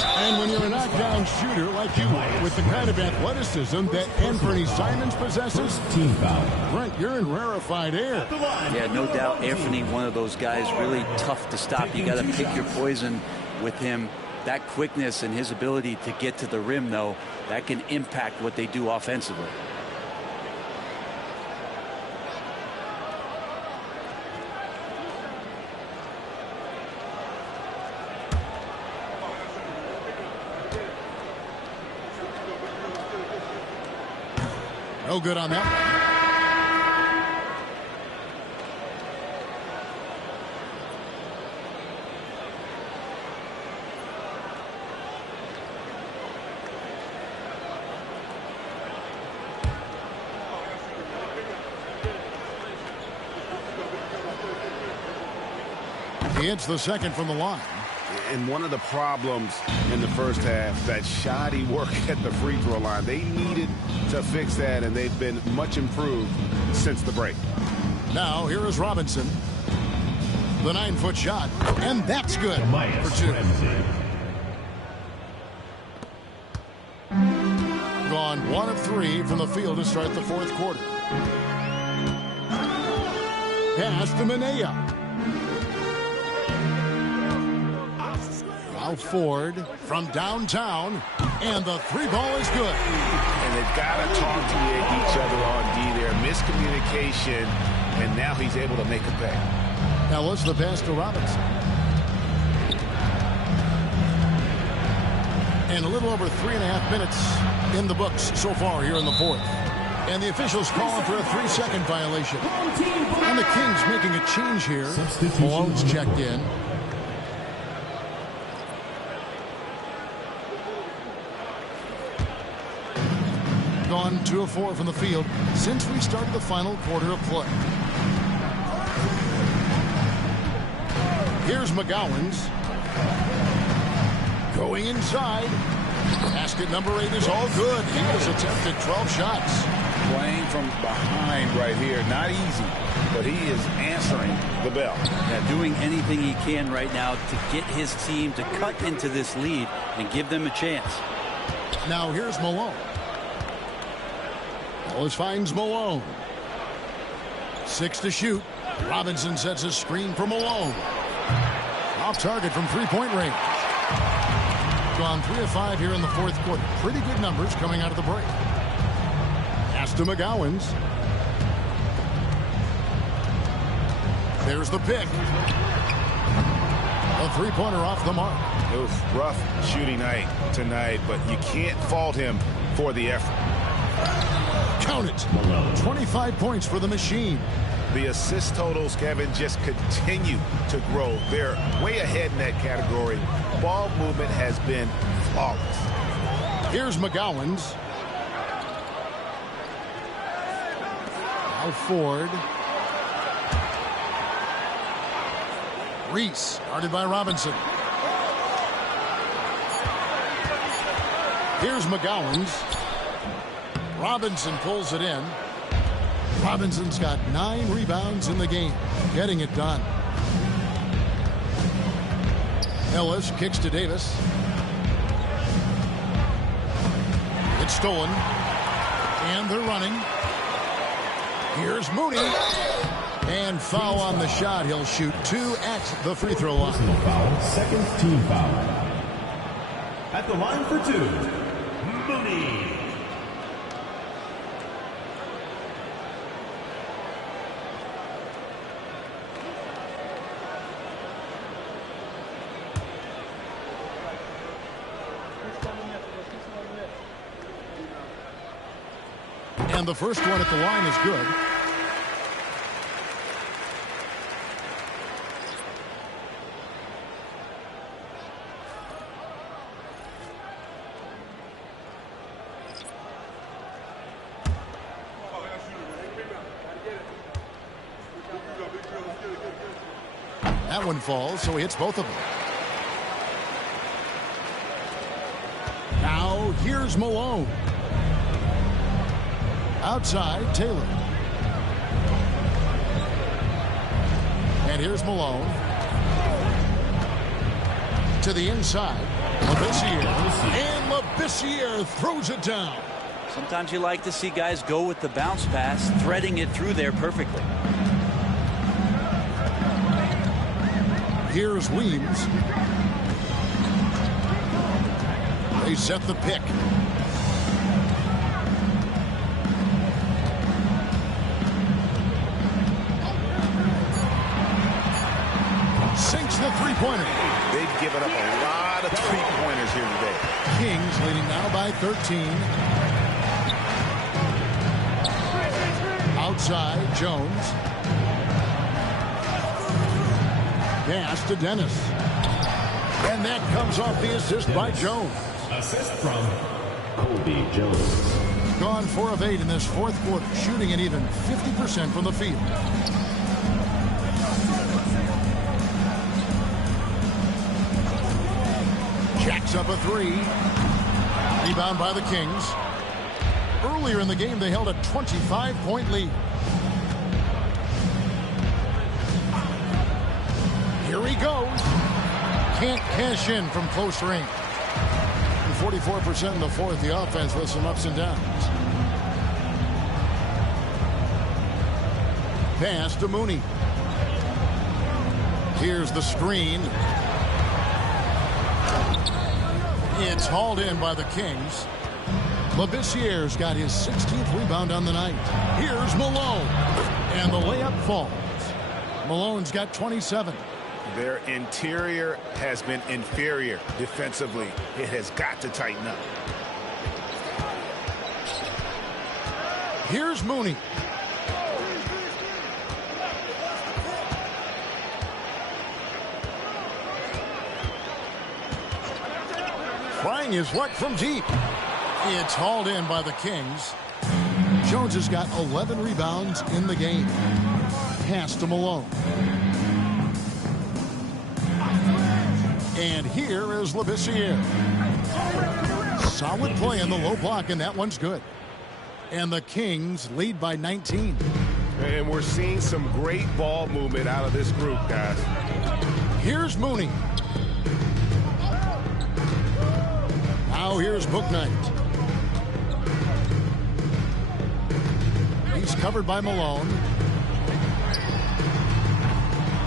And when you're a knockdown shooter like you are, with the kind of athleticism that Anthony Simons possesses, team foul. Brent, you're in rarefied air. Yeah, no doubt Anthony, one of those guys, really tough to stop. You got to pick your poison with him. That quickness and his ability to get to the rim, though, that can impact what they do offensively. No good on that. It's the second from the line. And one of the problems in the first half, that shoddy work at the free throw line. They needed to fix that, and they've been much improved since the break. Now, here is Robinson. The 9-foot shot, and that's good for 2. Gone 1 of 3 from the field to start the fourth quarter. Pass to Minaya. Ford from downtown, and the 3 ball is good. And they've got to talk to each other on D there. Miscommunication, and now he's able to make a pay. Ellis, the pass to Robinson. And a little over 3.5 minutes in the books so far here in the fourth. And the officials calling for a 3-second violation. And the Kings making a change here. Malone's checked in. Gone 2 of 4 from the field since we started the final quarter of play. Here's McGowens. Going inside. Basket number 8 is all good. He has attempted 12 shots. Playing from behind right here. Not easy, but he is answering the bell. Yeah, doing anything he can right now to get his team to cut into this lead and give them a chance. Now here's Malone. Ellis finds Malone. 6 to shoot. Robinson sets a screen for Malone. Off target from 3-point range. Gone 3 of 5 here in the fourth quarter. Pretty good numbers coming out of the break. Pass to McGowens. There's the pick. A three-pointer off the mark. Oof, rough shooting night tonight, but you can't fault him for the effort. Count it. 25 points for the machine. The assist totals, Kevin, just continue to grow. They're way ahead in that category. Ball movement has been flawless. Here's McGowens. Now Ford. Reese, guarded by Robinson. Here's McGowens. Robinson pulls it in. Robinson's got 9 rebounds in the game, getting it done. Ellis kicks to Davis. It's stolen. And they're running. Here's Mooney. And foul on the shot. He'll shoot 2 at the free throw line. Personal foul, second team foul. At the line for 2, Mooney. And the first one at the line is good. That one falls, so he hits both of them. Now here's Malone. Outside, Taylor. And here's Malone. To the inside. Labissiere. And Labissiere throws it down. Sometimes you like to see guys go with the bounce pass, threading it through there perfectly. Here's Weems. They set the pick. Sinks the three-pointer. They've given up a lot of three-pointers here today. Kings leading now by 13. Outside, Jones. Pass to Dennis. And that comes off the assist by Jones. Assist from Colby Jones. Gone 4 of 8 in this fourth quarter, shooting an even 50% from the field. Jacks up a 3. Rebound by the Kings. Earlier in the game, they held a 25-point lead. Here he goes. Can't cash in from close range. And 44% in the fourth, the offense with some ups and downs. Pass to Mooney. Here's the screen. It's hauled in by the Kings. Labissiere's got his 16th rebound on the night. Here's Malone. And the layup falls. Malone's got 27. Their interior has been inferior defensively. It has got to tighten up. Here's Mooney. Trying his luck from deep. It's hauled in by the Kings. Jones has got 11 rebounds in the game. Pass to Malone. And here is Labissiere. Solid play in the low block, and that one's good. And the Kings lead by 19. And we're seeing some great ball movement out of this group, guys. Here's Mooney. Now here's Bouknight. He's covered by Malone.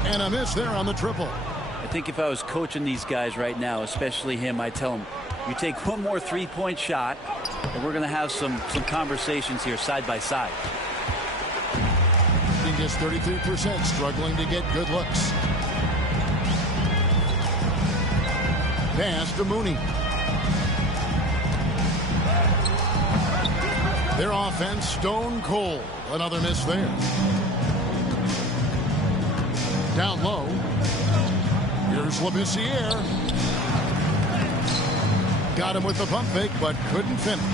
And a miss there on the triple. I think if I was coaching these guys right now, especially him, I'd tell him, you take one more three-point shot, and we're going to have some conversations here side by side. Being just 33%, struggling to get good looks. Pass to Mooney. Their offense stone cold. Another miss there. Down low. Here's Labissiere. Got him with the pump fake, but couldn't finish.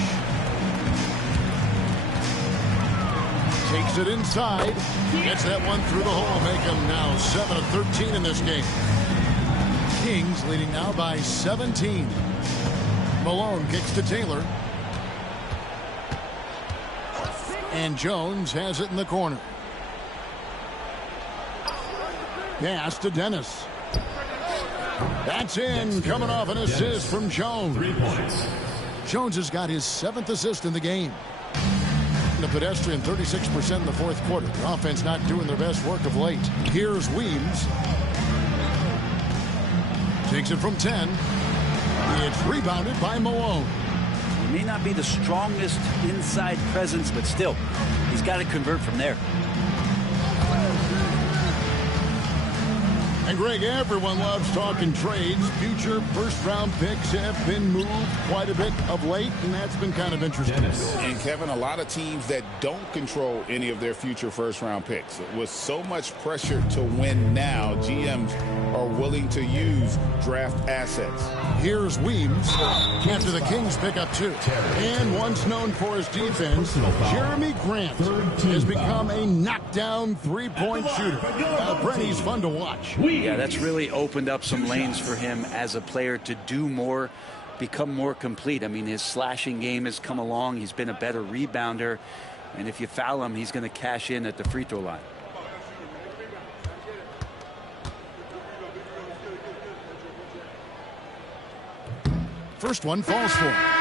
Takes it inside. Gets that one through the hole. Make him now 7 of 13 in this game. Kings leading now by 17. Malone kicks to Taylor. And Jones has it in the corner. Pass to Dennis. That's in, coming off an assist from Jones. 3 points. Jones has got his 7th assist in the game. The pedestrian 36% in the fourth quarter. The offense not doing their best work of late. Here's Weems. Takes it from 10. It's rebounded by Malone. He may not be the strongest inside presence, but still, he's got to convert from there. And Greg, everyone loves talking trades. Future first-round picks have been moved quite a bit of late, and that's been kind of interesting. And Kevin, a lot of teams that don't control any of their future first-round picks. With so much pressure to win now, GMs are willing to use draft assets. Here's Weems after the Kings pick up 2. And once known for his defense, Jeremy Grant has become a knockdown three-point shooter. Brent, he's fun to watch. Yeah, that's really opened up some lanes for him as a player to do more, become more complete. I mean, his slashing game has come along. He's been a better rebounder. And if you foul him, he's going to cash in at the free throw line. First one falls for him.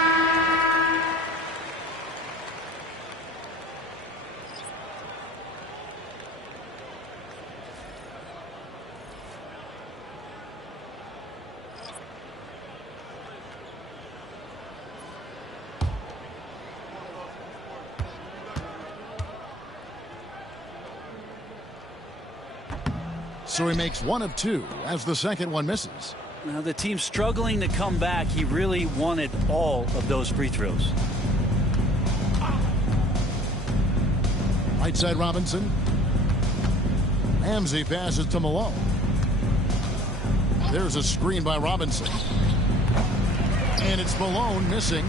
So he makes 1 of 2 as the second one misses. Now the team's struggling to come back. He really wanted all of those free throws. Right side Robinson. Ramsey passes to Malone. There's a screen by Robinson. And it's Malone missing.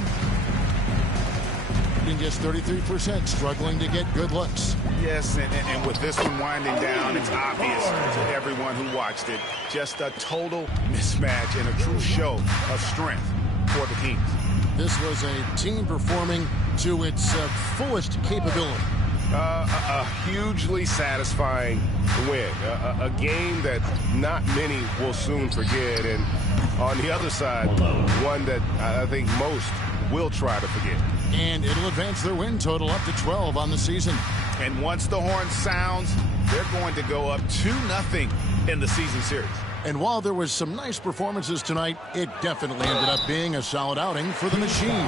Just 33%, struggling to get good looks. Yes, and with this one winding down, it's obvious to everyone who watched it. Just a total mismatch and a true show of strength for the Kings. This was a team performing to its fullest capability. A hugely satisfying win. A game that not many will soon forget. And on the other side, one that I think most will try to forget. And it'll advance their win total up to 12 on the season. And once the horn sounds, they're going to go up 2-0 in the season series. And while there was some nice performances tonight, it definitely ended up being a solid outing for the machine.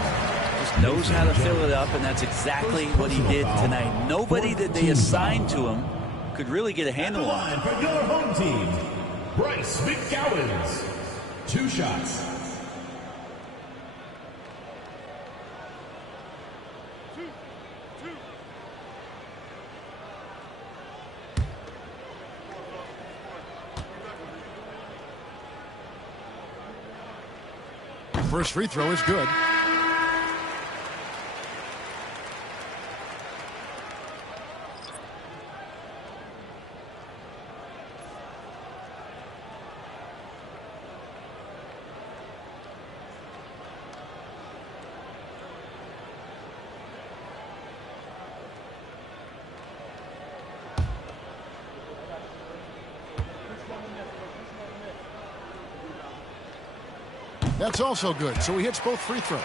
Just knows how to fill it up, and that's exactly what he did tonight. Nobody that they assigned to him could really get a handle on it. For your home team, Bryce McGowens. 2 shots. First free throw is good. That's also good, so he hits both free throws.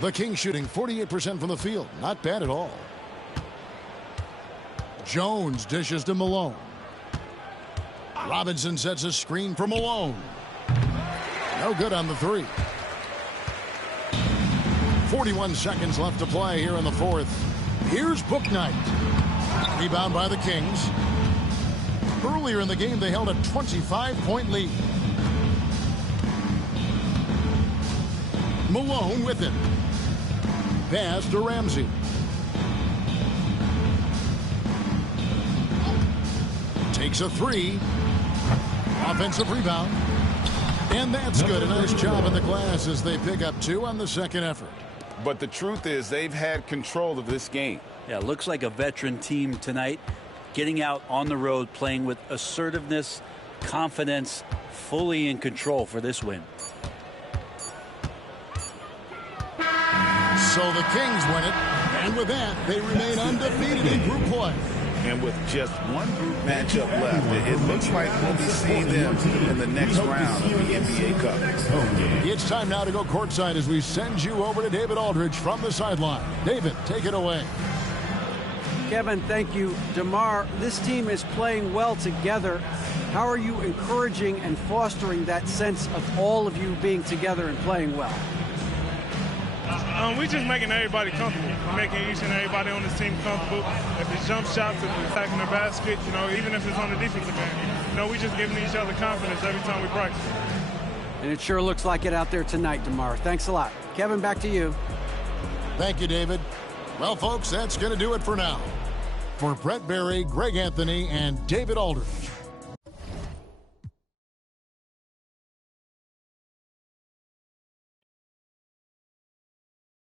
The Kings shooting 48% from the field. Not bad at all. Jones dishes to Malone. Robinson sets a screen for Malone. No good on the 3. 41 seconds left to play here in the fourth. Here's Bouknight. Rebound by the Kings. Earlier in the game, they held a 25-point lead. Malone with it. Pass to Ramsey. Takes a three. Offensive rebound. And that's good. A nice job in the glass as they pick up 2 on the second effort. But the truth is they've had control of this game. Yeah, looks like a veteran team tonight. Getting out on the road, playing with assertiveness, confidence, fully in control for this win. So the Kings win it, and with that, they remain undefeated in group play. And with just one group matchup left, it looks like we'll be seeing them in the next round of the NBA Cup. It's time now to go courtside as we send you over to David Aldridge from the sideline. David, take it away. Kevin, thank you. DeMar, this team is playing well together. How are you encouraging and fostering that sense of all of you being together and playing well? We're just making everybody comfortable. We're making each and everybody on this team comfortable. If it's jump shots, if it's attacking the basket, even if it's on the defensive end, we're just giving each other confidence every time we practice. And it sure looks like it out there tonight, DeMar. Thanks a lot. Kevin, back to you. Thank you, David. Well, folks, that's going to do it for now. For Brett Barry, Greg Anthony, and David Aldridge,